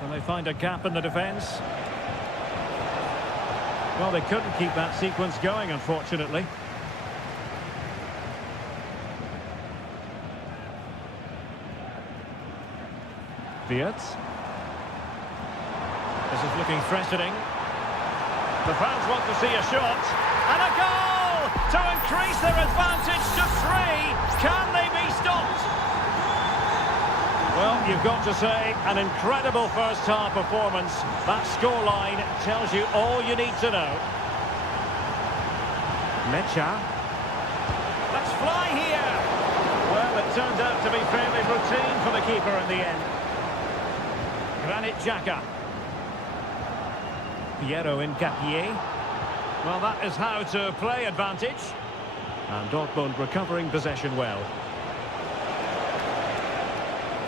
Can they find a gap in the defence? Well, they couldn't keep that sequence going, unfortunately. Wirtz. This is looking threatening. The fans want to see a shot. And a goal to increase their advantage to 3. Can they be stopped? Well, you've got to say, an incredible first-half performance. That scoreline tells you all you need to know. Mecha. Let's fly here. Well, it turned out to be fairly routine for the keeper in the end. Granit Xhaka. Piero Incapié. Well, that is how to play advantage. And Dortmund recovering possession well.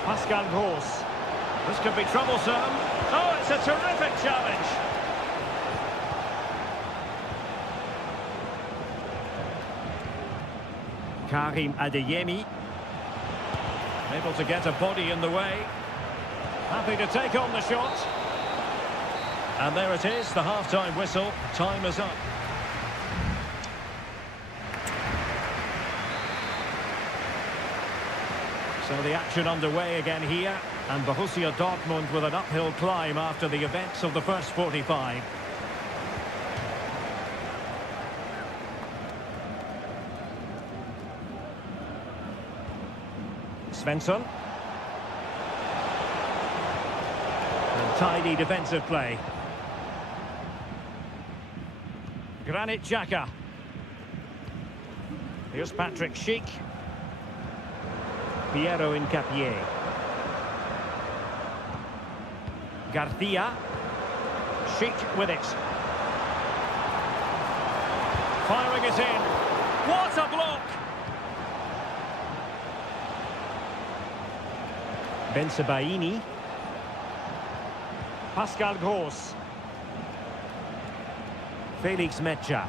Pascal Gross. This could be troublesome. Oh, it's a terrific challenge. Karim Adeyemi. Able to get a body in the way. Happy to take on the shot. And there it is, the half-time whistle. Time is up. So the action underway again here. And Borussia Dortmund with an uphill climb after the events of the first 45. Svensson. And tidy defensive play. Granit Xhaka. Here's Patrick Schick. Piero Incapié. Garcia. Schick with it. Firing it in. What a block! Bensebaini. Pascal Gross. Felix Mecha.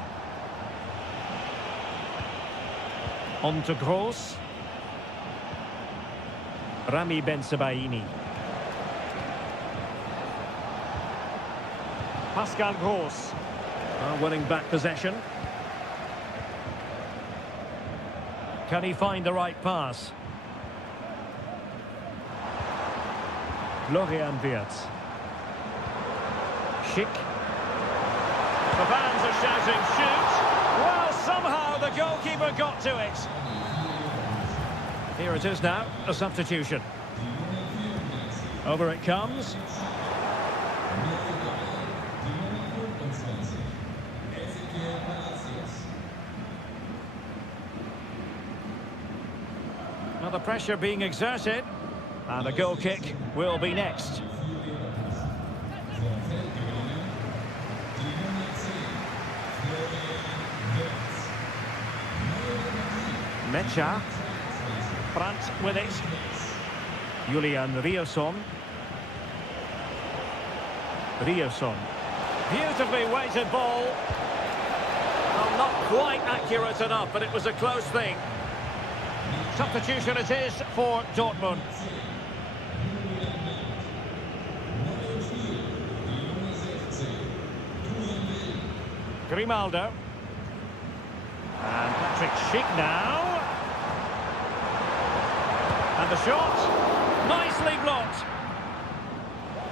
On to Gross. Rami Bensebaini. Pascal Gross. Winning back possession. Can he find the right pass? Florian Wirtz. Schick. The fans are shouting, shoot! Well, somehow the goalkeeper got to it. Here it is now, a substitution. Over it comes. Now the pressure being exerted. And the goal kick will be next. Mecha. Brandt with it. Julian Riosson. Riosson. Beautifully weighted ball. Well, not quite accurate enough, but it was a close thing. Substitution it is for Dortmund. Grimaldo. And Patrick Schick now. And the shot. Nicely blocked.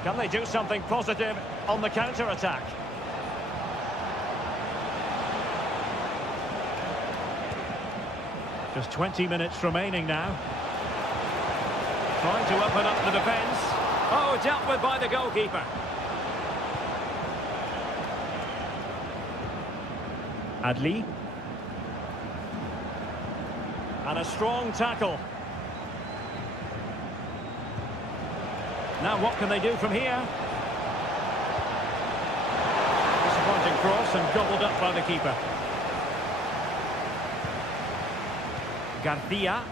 Can they do something positive on the counter-attack? Just 20 minutes remaining now. Trying to open up the defence. Oh, dealt with by the goalkeeper. Adli. And a strong tackle. Now what can they do from here? Disappointing cross and gobbled up by the keeper. Garcia.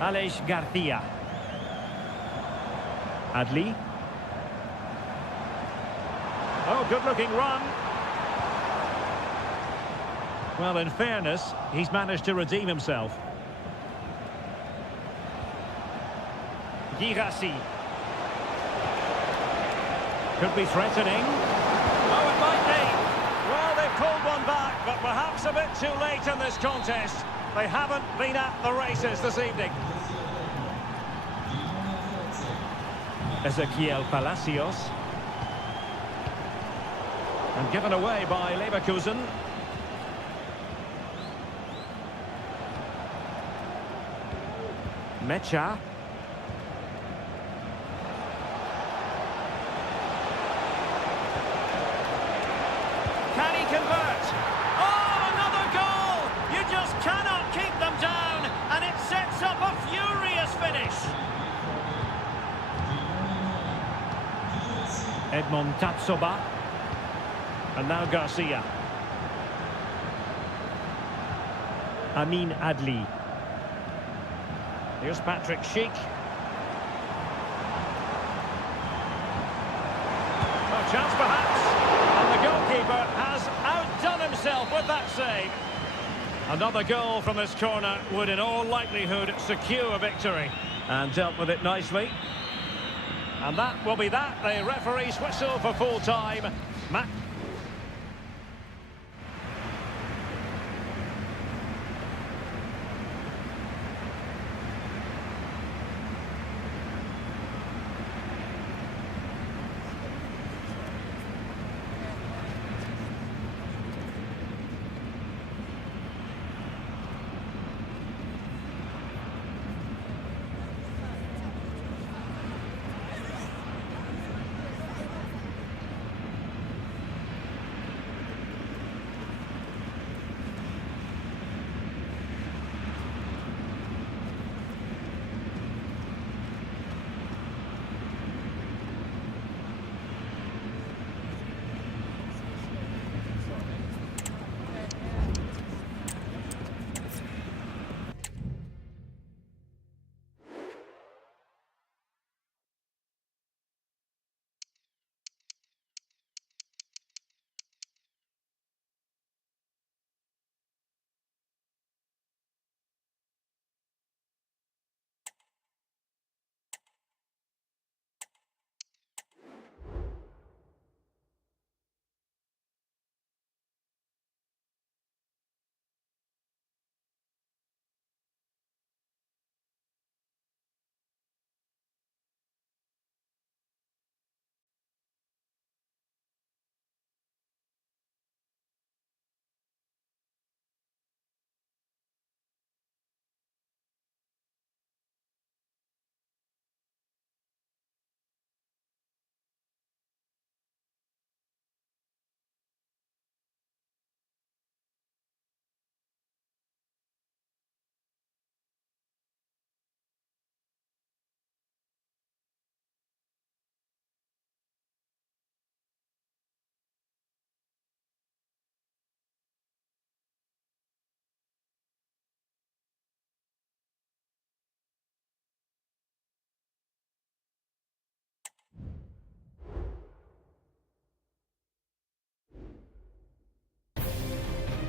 Aleix Garcia. Adli. Oh, good-looking run. Well, in fairness, he's managed to redeem himself. Girassi. Could be threatening. Oh, it might be. Well, they've pulled one back, but perhaps a bit too late in this contest. They haven't been at the races this evening. Ezequiel Palacios. And given away by Leverkusen. Mecha. Can he convert? Oh, another goal! You just cannot keep them down, and it sets up a furious finish. Edmond Tapsoba. And now Garcia. Amin Adli. Here's Patrick Schick. A chance perhaps. And the goalkeeper has outdone himself with that save. Another goal from this corner would in all likelihood secure a victory. And dealt with it nicely. And that will be that. The referee's whistle for full time.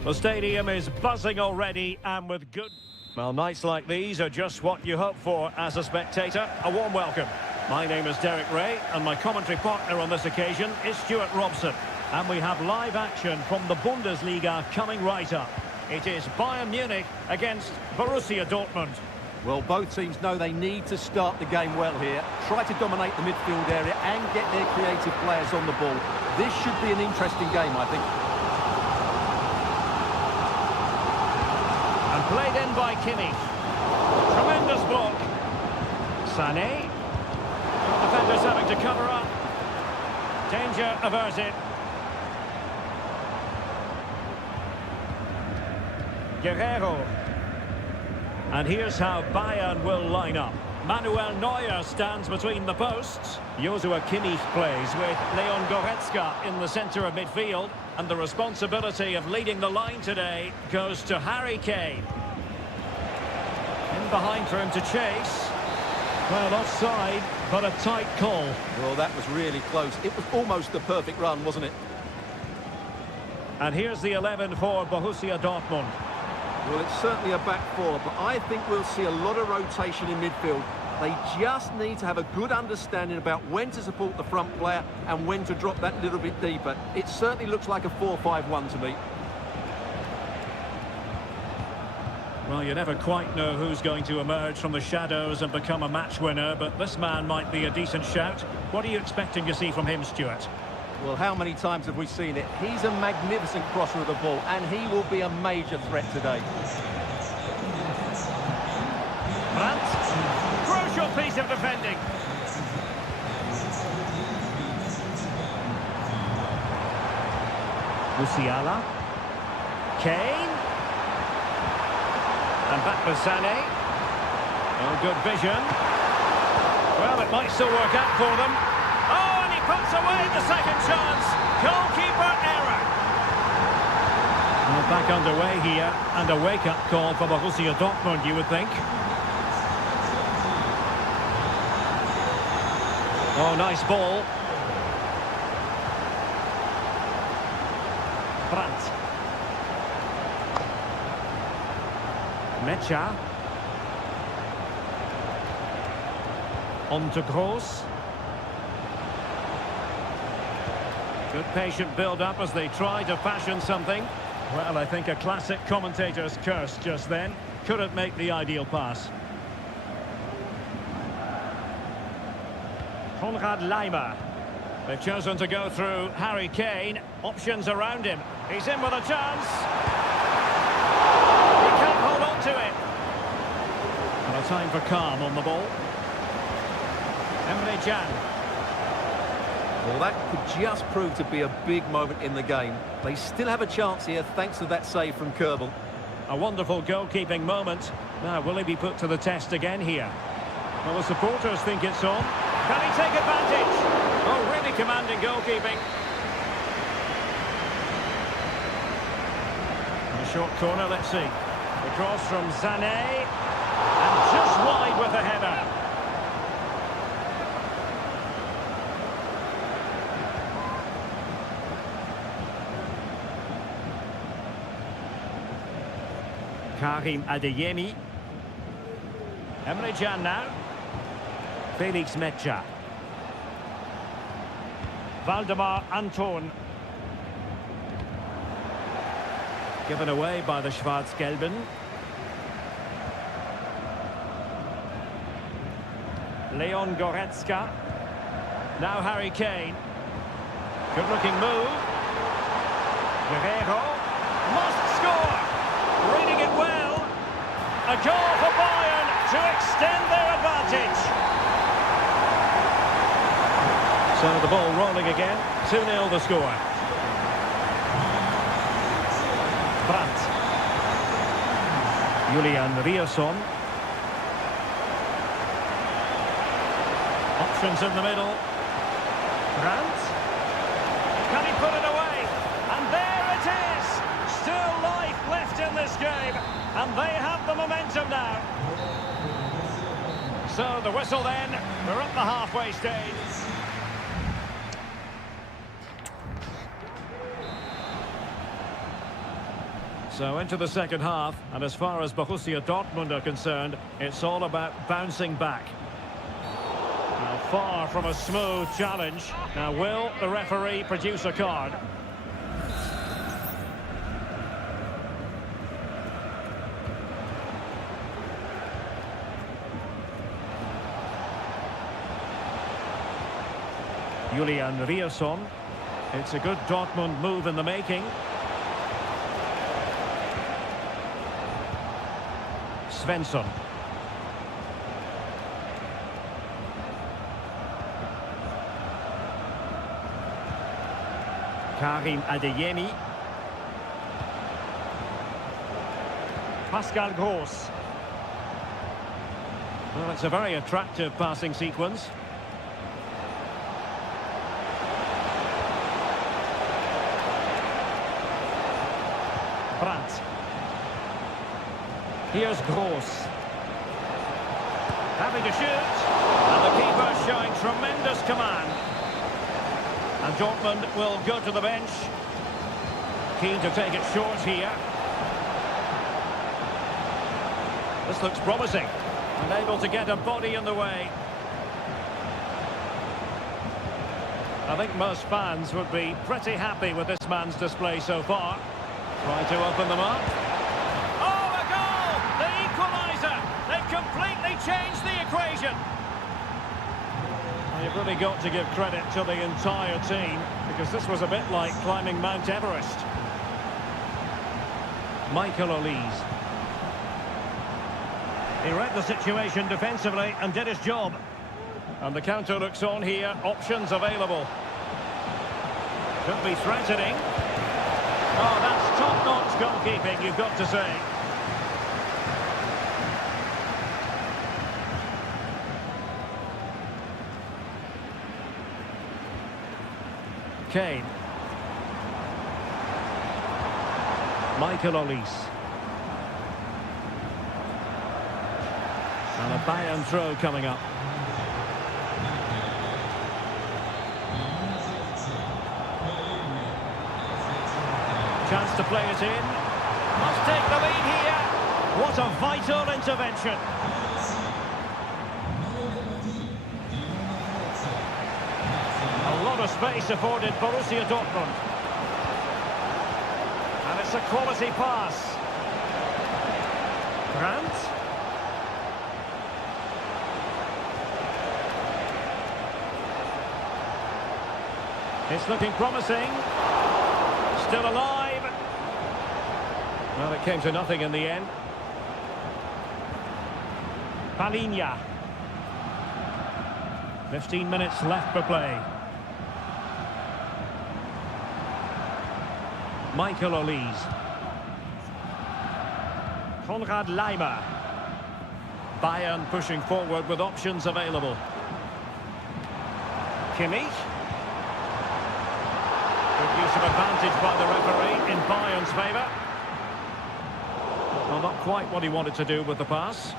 The stadium is buzzing already and with good... Well, nights like these are just what you hope for as a spectator. A warm welcome. My name is Derek Ray and my commentary partner on this occasion is Stuart Robson. And we have live action from the Bundesliga coming right up. It is Bayern Munich against Borussia Dortmund. Well, both teams know they need to start the game well here. Try to dominate the midfield area and get their creative players on the ball. This should be an interesting game, I think. And played in by Kimmich. Tremendous block. Sané. Defenders having to cover up. Danger averted. Guerrero. And here's how Bayern will line up. Manuel Neuer stands between the posts. Joshua Kimmich plays with Leon Goretzka in the centre of midfield. And the responsibility of leading the line today goes to Harry Kane. In behind for him to chase. Well, offside, but a tight call. Well, that was really close. It was almost the perfect run, wasn't it? And here's the 11 for Borussia Dortmund. Well, it's certainly a back four, but I think we'll see a lot of rotation in midfield. They just need to have a good understanding about when to support the front player and when to drop that little bit deeper. It certainly looks like a 4-5-1 to me. Well, you never quite know who's going to emerge from the shadows and become a match winner, but this man might be a decent shout. What are you expecting to see from him, Stuart? Well, how many times have we seen it? He's a magnificent crosser of the ball, and he will be a major threat today. Brandt. Crucial piece of defending. Musiala. Kane. And back with Sané. Oh, good vision. Well, it might still work out for them. Oh, and he puts away the second chance. Goalkeeper error. Well, back underway here, and a wake-up call for Borussia Dortmund, you would think. Oh, nice ball. Brandt. Mecha. On to Gross. Good patient build-up as they try to fashion something. Well, I think a classic commentator's curse just then. Couldn't make the ideal pass. Konrad Laimer. They've chosen to go through Harry Kane. Options around him. He's in with a chance. He can't hold on to it. And a time for calm on the ball. Emre Can. Well, that could just prove to be a big moment in the game. They still have a chance here thanks to that save from Kerbal. A wonderful goalkeeping moment. Now, will he be put to the test again here? Well, the supporters think it's on. Can he take advantage? Oh, really commanding goalkeeping. A short corner, let's see. The cross from Sané. And just wide with the header. Karim Adeyemi. Emre Can now. Felix Mecha. Valdemar Anton. Given away by the Schwarz-Gelben. Leon Goretzka. Now Harry Kane. Good-looking move. Guerrero. Must score. Reading it well. A goal for Bayern to extend their advantage. So the ball rolling again. 2-0 the score. Brandt. Julian Rierson. Options in the middle. Brandt. Can he put it away? And there it is. Still life left in this game. And they have the momentum now. So the whistle then. We're at the halfway stage. So into the second half, and as far as Borussia Dortmund are concerned, it's all about bouncing back. Now, far from a smooth challenge. Now, will the referee produce a card? Julian Riasson. It's a good Dortmund move in the making. Svensson. Karim Adeyemi. Pascal Gross. Well, it's a very attractive passing sequence. Brandt. Here's Gross. Having to shoot. And the keeper showing tremendous command. And Dortmund will go to the bench. Keen to take it short here. This looks promising. And able to get a body in the way. I think most fans would be pretty happy with this man's display so far. Trying to open them up. Oh, a goal! The equaliser! They've completely changed the equation. Well, you've really got to give credit to the entire team, because this was a bit like climbing Mount Everest. Michael Olise. He read the situation defensively and did his job. And the counter looks on here. Options available. Could be threatening. Oh, that's top-notch goalkeeping, you've got to say. Kane. Michael Olise. And a Bayern throw coming up. Chance to play it in. Must take the lead here. What a vital intervention. A lot of space afforded Borussia Dortmund. And it's a quality pass. Brandt. It's looking promising. Still alive. Well, it came to nothing in the end. Palinha. 15 minutes left for play. Michael Olise. Konrad Laimer. Bayern pushing forward with options available. Kimmich. Good use of advantage by the referee in Bayern's favour. Well, not quite what he wanted to do with the pass.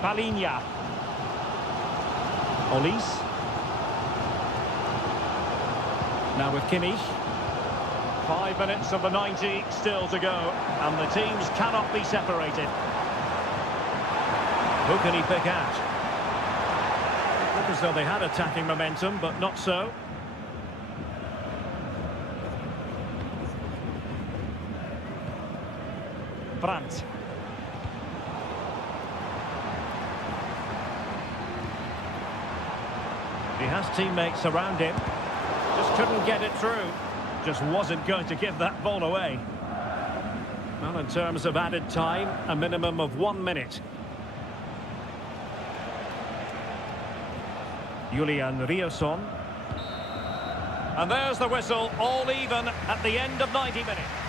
Palinha. Olise. Now with Kimmich. 5 minutes of the 90 still to go, and the teams cannot be separated. Who can he pick out? It looked as though they had attacking momentum, but not so. Brandt. He has teammates around him. Just couldn't get it through. Just wasn't going to give that ball away. Well, in terms of added time, a minimum of 1 minute. Julian Riasson. And there's the whistle, all even at the end of 90 minutes.